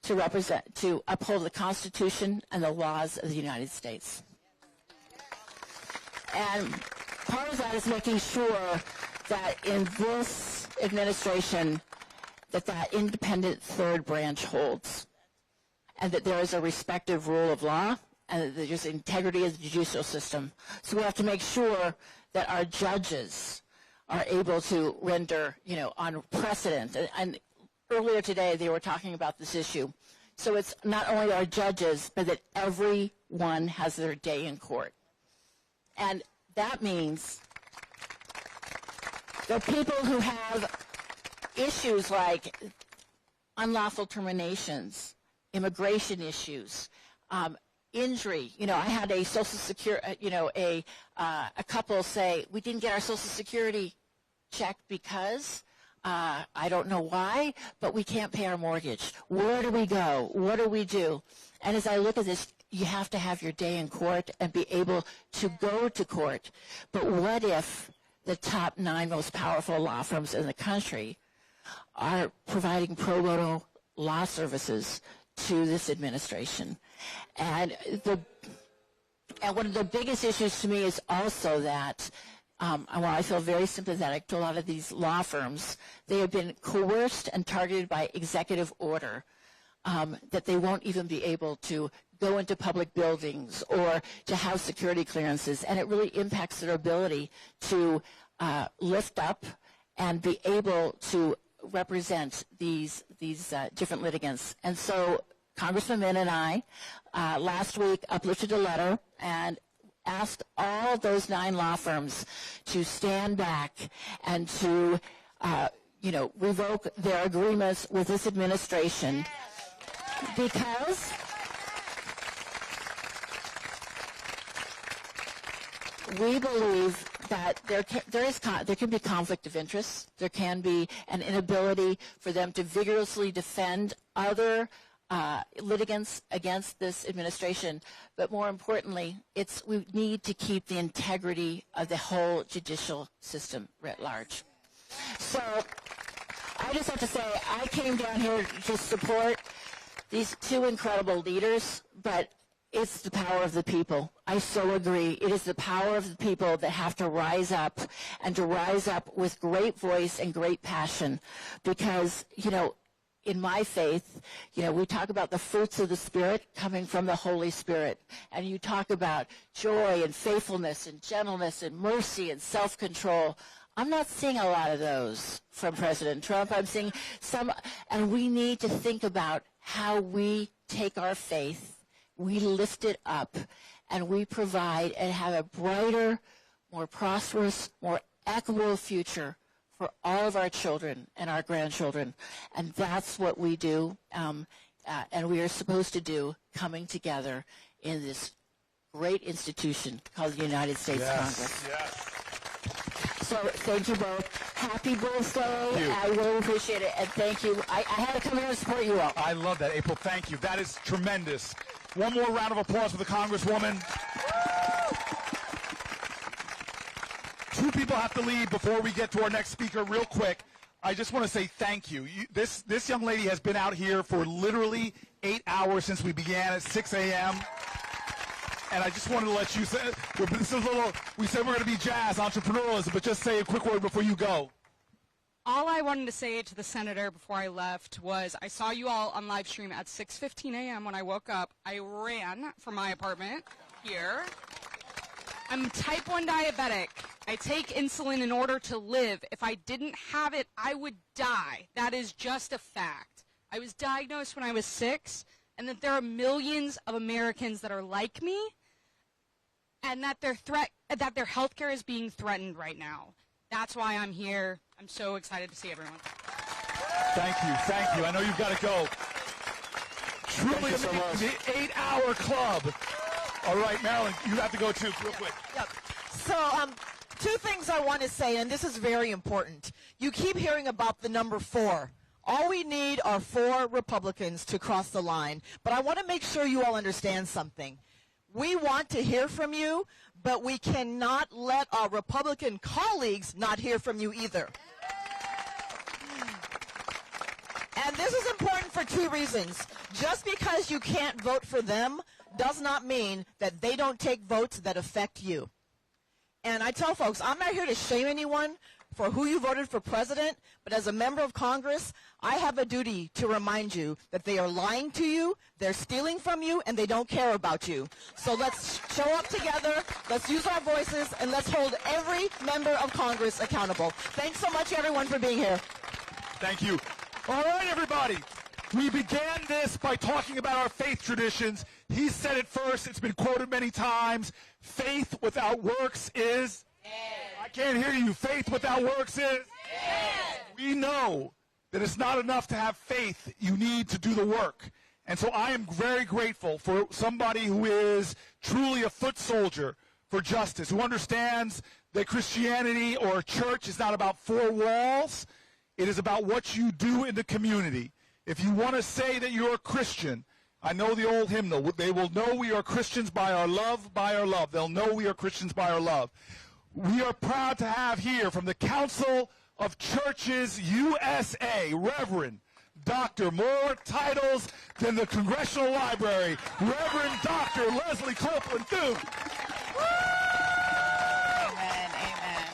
to uphold the Constitution and the laws of the United States. And part of that is making sure that in this administration that independent third branch holds, and that there is a respective rule of law, and that there's integrity of the judicial system. So we have to make sure that our judges are able to render, on precedent. And earlier today, they were talking about this issue. So it's not only our judges, but that everyone has their day in court. And that means the people who have issues like unlawful terminations, immigration issues, injury. I had a Social Security, a couple say, we didn't get our Social Security check because I don't know why, but we can't pay our mortgage. Where do we go? What do we do? And as I look at this, you have to have your day in court and be able to go to court. But what if the top 9 most powerful law firms in the country are providing pro bono law services to this administration? And one of the biggest issues to me is also that while I feel very sympathetic to a lot of these law firms, they have been coerced and targeted by executive order, that they won't even be able to go into public buildings or to have security clearances, and it really impacts their ability to lift up and be able to represent these different litigants. And so Congressman Min and I last week uplifted a letter and asked all those 9 law firms to stand back and to, revoke their agreements with this administration, because we believe that there can be conflict of interest. There can be an inability for them to vigorously defend other litigants against this administration, but more importantly, we need to keep the integrity of the whole judicial system writ large. So I just have to say, I came down here to support these 2 incredible leaders, but it's the power of the people. I so agree. It is the power of the people that have to rise up, and to rise up with great voice and great passion, because, in my faith, we talk about the fruits of the Spirit coming from the Holy Spirit. And you talk about joy and faithfulness and gentleness and mercy and self-control. I'm not seeing a lot of those from President Trump. I'm seeing some, and we need to think about how we take our faith, we lift it up, and we provide and have a brighter, more prosperous, more equitable future for all of our children and our grandchildren. And that's what we do, and we are supposed to do, coming together in this great institution called the United States Congress. Yes. So thank you both. Happy birthday. I really appreciate it, and thank you. I had to come here to support you all. I love that, April. Thank you. That is tremendous. One more round of applause for the Congresswoman. Two people have to leave before we get to our next speaker real quick. I just want to say thank you. This young lady has been out here for literally 8 hours since we began at 6 a.m. And I just wanted to let you say, this is a little, we said we're going to be jazz, entrepreneurialism, but just say a quick word before you go. All I wanted to say to the senator before I left was I saw you all on live stream at 6:15 a.m. when I woke up. I ran from my apartment here. I'm type 1 diabetic. I take insulin in order to live. If I didn't have it, I would die. That is just a fact. I was diagnosed when I was 6, and that there are millions of Americans that are like me, and that their health care is being threatened right now. That's why I'm here. I'm so excited to see everyone. Thank you, thank you. I know you've got to go. Truly so much. the 8-hour club. All right, Marilyn, you have to go too, real quick. Yep. So, two things I want to say, and this is very important. You keep hearing about the number 4. All we need are 4 Republicans to cross the line. But I want to make sure you all understand something. We want to hear from you, but we cannot let our Republican colleagues not hear from you either. And this is important for 2 reasons. Just because you can't vote for them does not mean that they don't take votes that affect you. And I tell folks, I'm not here to shame anyone for who you voted for president, but as a member of Congress, I have a duty to remind you that they are lying to you, they're stealing from you, and they don't care about you. So let's show up together, let's use our voices, and let's hold every member of Congress accountable. Thanks so much, everyone, for being here. Thank you. All right, everybody. We began this by talking about our faith traditions. He said it first. It's been quoted many times. Faith without works is? Dead. I can't hear you. Faith without works is? Dead. We know that it's not enough to have faith. You need to do the work. And so I am very grateful for somebody who is truly a foot soldier for justice, who understands that Christianity or church is not about 4 walls. It is about what you do in the community. If you want to say that you're a Christian, I know the old hymnal. They will know we are Christians by our love, by our love. They'll know we are Christians by our love. We are proud to have here from the Council of Churches USA, Reverend Dr. More titles than the Congressional Library, Reverend Dr. Leslie Copeland Thune. Amen, amen.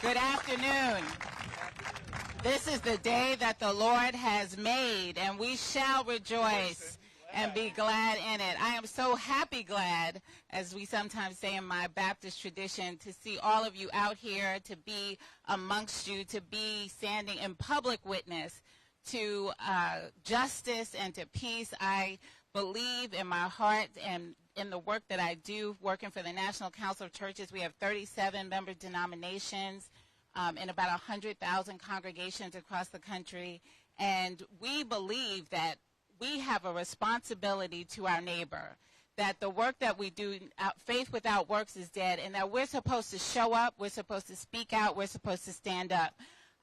Good afternoon. This is the day that the Lord has made, and we shall rejoice and be glad in it. I am so happy glad, as we sometimes say in my Baptist tradition, to see all of you out here, to be amongst you, to be standing in public witness to justice and to peace. I believe in my heart and in the work that I do, working for the National Council of Churches. We have 37 member denominations in about 100,000 congregations across the country. And we believe that we have a responsibility to our neighbor, that the work that we do, faith without works is dead, and that we're supposed to show up, we're supposed to speak out, we're supposed to stand up.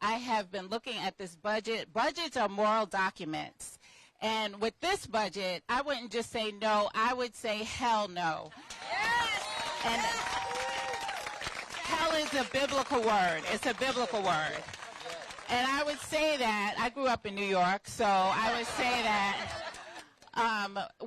I have been looking at this budget. Budgets are moral documents. And with this budget, I wouldn't just say no, I would say hell no. Yes! And hell is a biblical word. It's a biblical word. And I would say that, I grew up in New York, so I would say that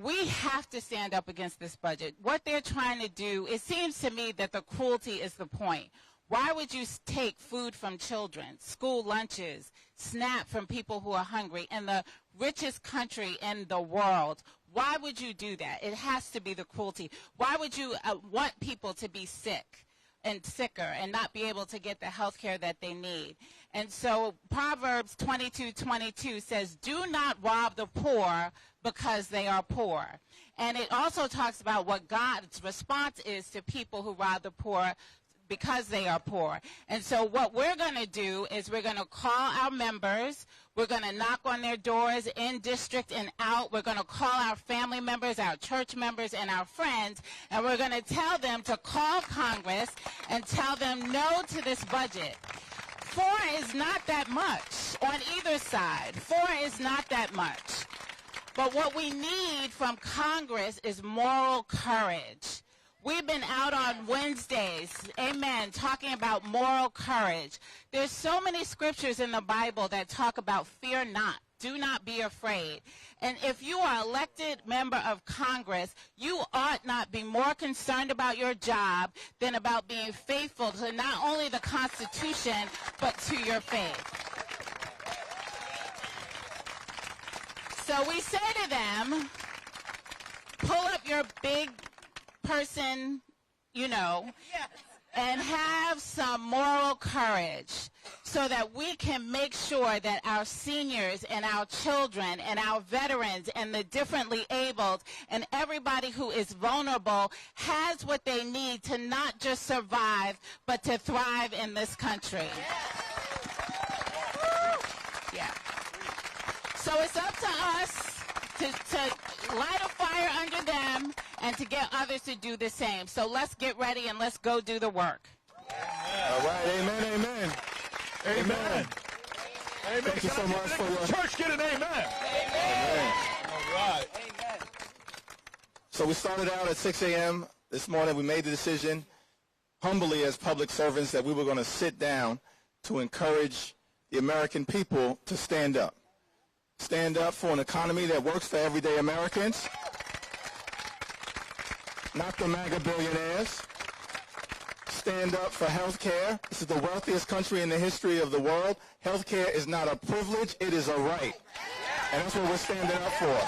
we have to stand up against this budget. What they're trying to do, it seems to me that the cruelty is the point. Why would you take food from children, school lunches, SNAP from people who are hungry in the richest country in the world? Why would you do that? It has to be the cruelty. Why would you want people to be sick and sicker and not be able to get the health care that they need? And so Proverbs 22:22 says, do not rob the poor because they are poor. And it also talks about what God's response is to people who rob the poor because they are poor. And so what we're going to do is we're going to call our members. We're going to knock on their doors in district and out. We're going to call our family members, our church members, and our friends, and we're going to tell them to call Congress and tell them no to this budget. 4 is not that much on either side. 4 is not that much. But what we need from Congress is moral courage. We've been out on Wednesdays, amen, talking about moral courage. There's so many scriptures in the Bible that talk about fear not. Do not be afraid. And if you are elected member of Congress, you ought not be more concerned about your job than about being faithful to not only the Constitution, but to your faith. So we say to them, pull up your big person, and have some moral courage so that we can make sure that our seniors and our children and our veterans and the differently abled and everybody who is vulnerable has what they need to not just survive, but to thrive in this country. Yeah. So it's up to us to light a fire under them and to get others to do the same. So let's get ready and let's go do the work. All right, amen, amen. Amen. Amen. Thank you so much for your church. Get an amen. Amen. All right. Amen. So we started out at 6 a.m. this morning. We made the decision humbly as public servants that we were going to sit down to encourage the American people to stand up. Stand up for an economy that works for everyday Americans, not the MAGA billionaires. Stand up for health care. This is the wealthiest country in the history of the world. Health care is not a privilege, it is a right. And that's what we're standing up for.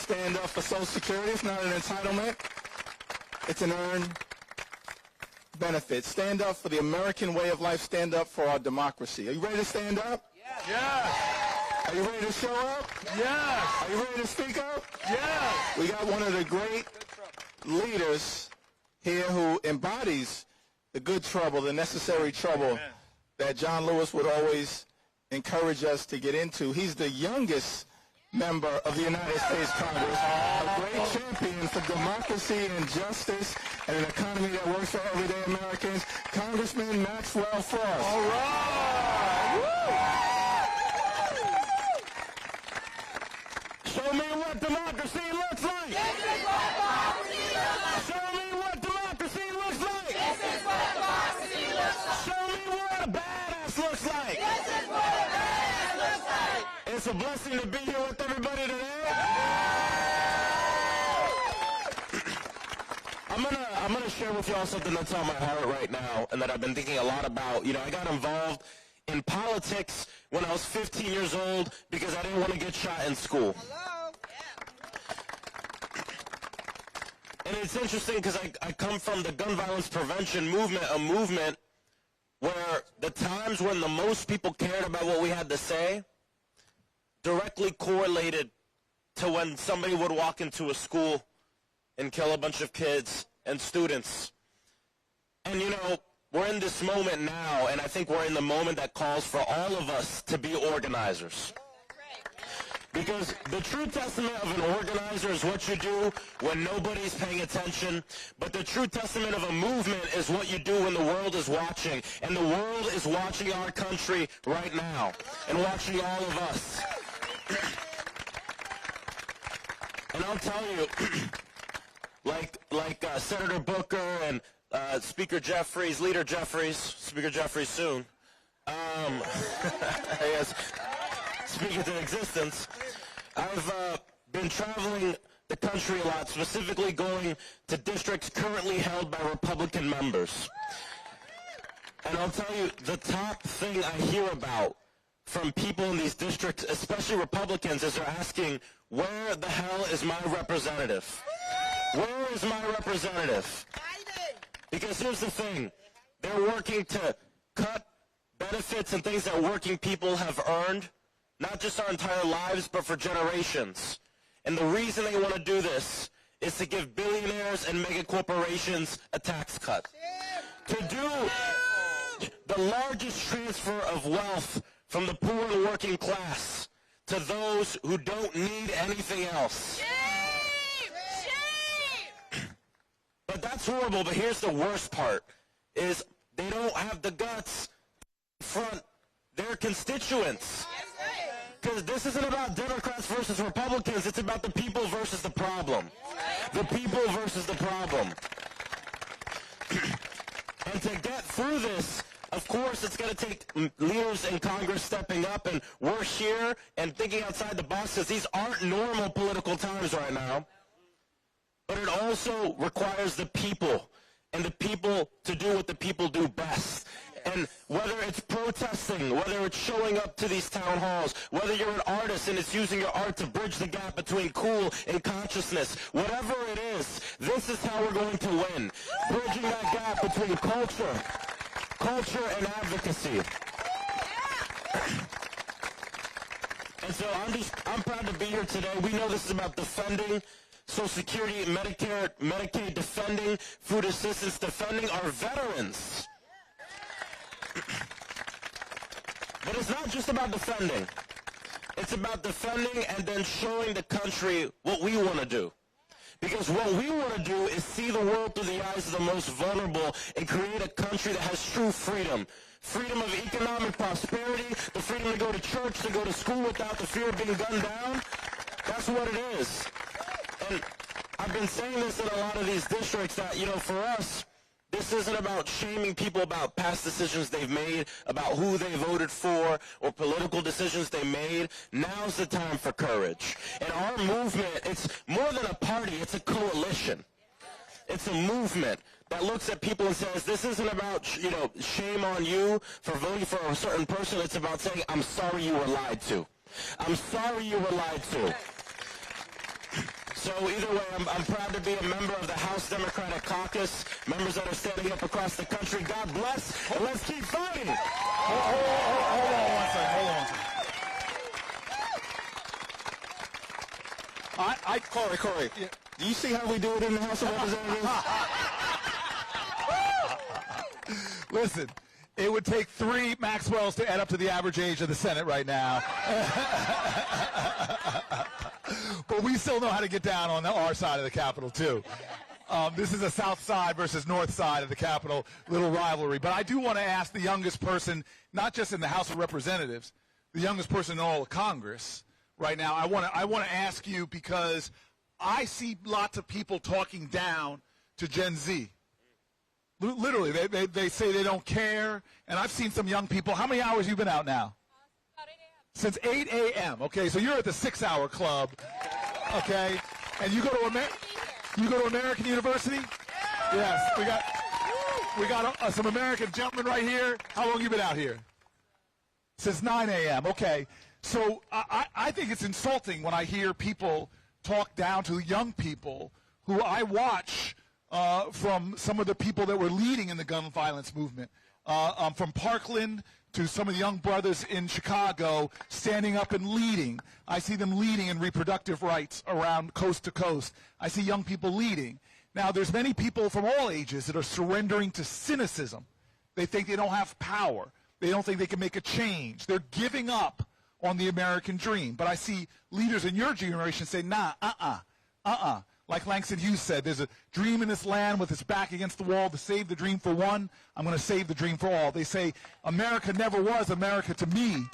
Stand up for Social Security. It's not an entitlement. It's an earned benefit. Stand up for the American way of life. Stand up for our democracy. Are you ready to stand up? Yes. Are you ready to show up? Yes. Are you ready to speak up? Yes. We got one of the great leaders here who embodies the good trouble, the necessary trouble that John Lewis would always encourage us to get into. He's the youngest member of the United States Congress, a great champion for democracy and justice and an economy that works for everyday Americans, Congressman Maxwell Frost. All right. Show me what democracy looks like. This is what democracy looks like. Show me what democracy looks like. This is what democracy looks like. Show me what a badass looks like. This is what a badass looks like. It's a blessing to be here with everybody today. I'm gonna share with y'all something that's on my heart right now and that I've been thinking a lot about. I got involved in politics when I was 15 years old because I didn't want to get shot in school. Hello? And it's interesting because I come from the gun violence prevention movement, a movement where the times when the most people cared about what we had to say directly correlated to when somebody would walk into a school and kill a bunch of kids and students. And we're in this moment now, and I think we're in the moment that calls for all of us to be organizers. Because the true testament of an organizer is what you do when nobody's paying attention, but the true testament of a movement is what you do when the world is watching. And the world is watching our country right now, and watching all of us. And I'll tell you, like Senator Booker and Speaker Jeffries, Leader Jeffries, Speaker Jeffries soon, yes, speak into existence. I've been traveling the country a lot, specifically going to districts currently held by Republican members. And I'll tell you, the top thing I hear about from people in these districts, especially Republicans, is they're asking, where the hell is my representative? Where is my representative? Because here's the thing, they're working to cut benefits and things that working people have earned, not just our entire lives, but for generations. And the reason they want to do this is to give billionaires and mega corporations a tax cut. To do the largest transfer of wealth from the poor and working class to those who don't need anything else. But that's horrible, but here's the worst part, is they don't have the guts to confront their constituents. This isn't about Democrats versus Republicans. It's about the people versus the problem. The people versus the problem. And to get through this, of course, it's going to take leaders in Congress stepping up, and we're here and thinking outside the box, because these aren't normal political times right now. But it also requires the people, and the people to do what the people do best. And whether it's protesting, whether it's showing up to these town halls, whether you're an artist and it's using your art to bridge the gap between cool and consciousness, whatever it is, this is how we're going to win. Bridging that gap between culture and advocacy. And so I'm proud to be here today. We know this is about defending Social Security, Medicare, Medicaid, defending food assistance, defending our veterans. But it's not just about defending. It's about defending and then showing the country what we want to do. Because what we want to do is see the world through the eyes of the most vulnerable and create a country that has true freedom. Freedom of economic prosperity, the freedom to go to church, to go to school without the fear of being gunned down. That's what it is. And I've been saying this in a lot of these districts that, for us, this isn't about shaming people about past decisions they've made, about who they voted for, or political decisions they made. Now's the time for courage. And our movement, it's more than a party, it's a coalition. It's a movement that looks at people and says, this isn't about, shame on you for voting for a certain person. It's about saying, I'm sorry you were lied to. I'm sorry you were lied to. So either way, I'm proud to be a member of the House Democratic Caucus, members that are standing up across the country. God bless, and let's keep fighting. Hold on one second. Corey, do you see how we do it in the House of Representatives? Listen, it would take 3 Maxwells to add up to the average age of the Senate right now. But we still know how to get down on our side of the Capitol, too. This is a south side versus north side of the Capitol, little rivalry. But I do want to ask the youngest person, not just in the House of Representatives, the youngest person in all of Congress right now. I want to ask you, because I see lots of people talking down to Gen Z. Literally, they say they don't care. And I've seen some young people. How many hours have you been out now? Since 8 a.m. Okay, so you're at the 6-hour club. Okay, and you go to American University? Yes, we got some American gentlemen right here. How long have you been out here? Since 9 a.m. Okay, so I think it's insulting when I hear people talk down to young people who I watch from some of the people that were leading in the gun violence movement, from Parkland to some of the young brothers in Chicago standing up and leading. I see them leading in reproductive rights around coast to coast. I see young people leading. Now, there's many people from all ages that are surrendering to cynicism. They think they don't have power. They don't think they can make a change. They're giving up on the American dream. But I see leaders in your generation say, nah, Like Langston Hughes said, there's a dream in this land with its back against the wall. To save the dream for one, I'm going to save the dream for all. They say, America never was America to me,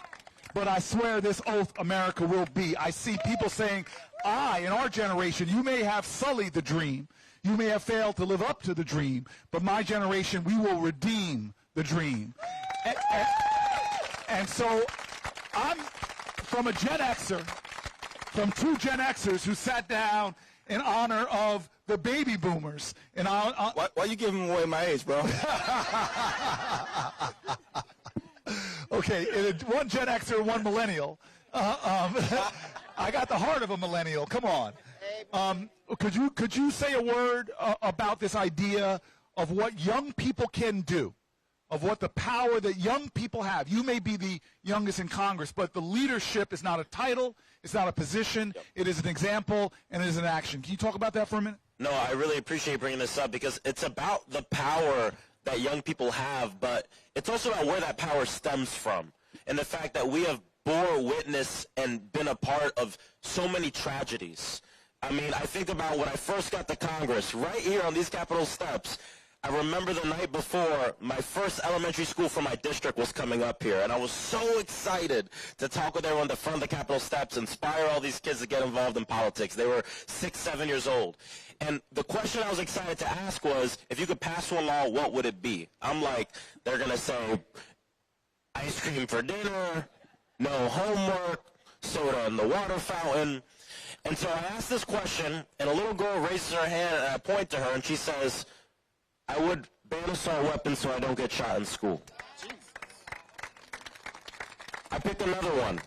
but I swear this oath America will be. I see people saying, in our generation, you may have sullied the dream. You may have failed to live up to the dream, but my generation, we will redeem the dream. And so I'm from a Gen Xer, from 2 Gen Xers who sat down in honor of the baby boomers. And why you giving away my age, bro? Okay, 1 Gen Xer, 1 millennial. I got the heart of a millennial. Come on. Could you say a word about this idea of what young people can do, of what the power that young people have? You may be the youngest in Congress, but the leadership is not a title, it's not a position, it is an example, and it is an action. Can you talk about that for a minute? No, I really appreciate bringing this up, because it's about the power that young people have, but it's also about where that power stems from, and the fact that we have bore witness and been a part of so many tragedies. I mean, I think about when I first got to Congress, right here on these Capitol steps, I remember the night before, my first elementary school for my district was coming up here, and I was so excited to talk with everyone at the front of the Capitol steps, inspire all these kids to get involved in politics. They were 6, 7 years old. And the question I was excited to ask was, if you could pass one law, what would it be? I'm like, they're going to say, ice cream for dinner, no homework, soda in the water fountain. And so I asked this question, and a little girl raises her hand, and I point to her, and she says, I would ban assault weapons so I don't get shot in school. I picked another one,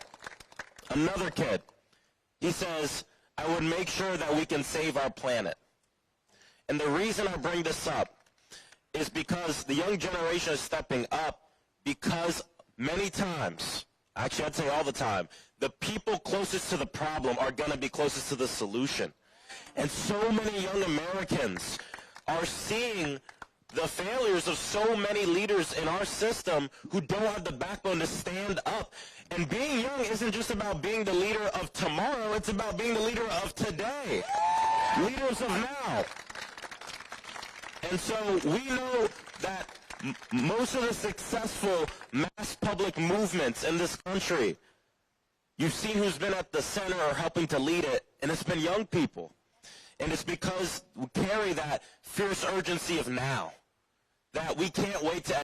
another kid. He says, I would make sure that we can save our planet. And the reason I bring this up is because the young generation is stepping up, because many times, actually I'd say all the time, the people closest to the problem are going to be closest to the solution. And so many young Americans are seeing the failures of so many leaders in our system who don't have the backbone to stand up. And being young isn't just about being the leader of tomorrow, it's about being the leader of today. Leaders of now. And so we know that most of the successful mass public movements in this country, you've seen who's been at the center or helping to lead it, and it's been young people. And it's because we carry that fierce urgency of now, that we can't wait to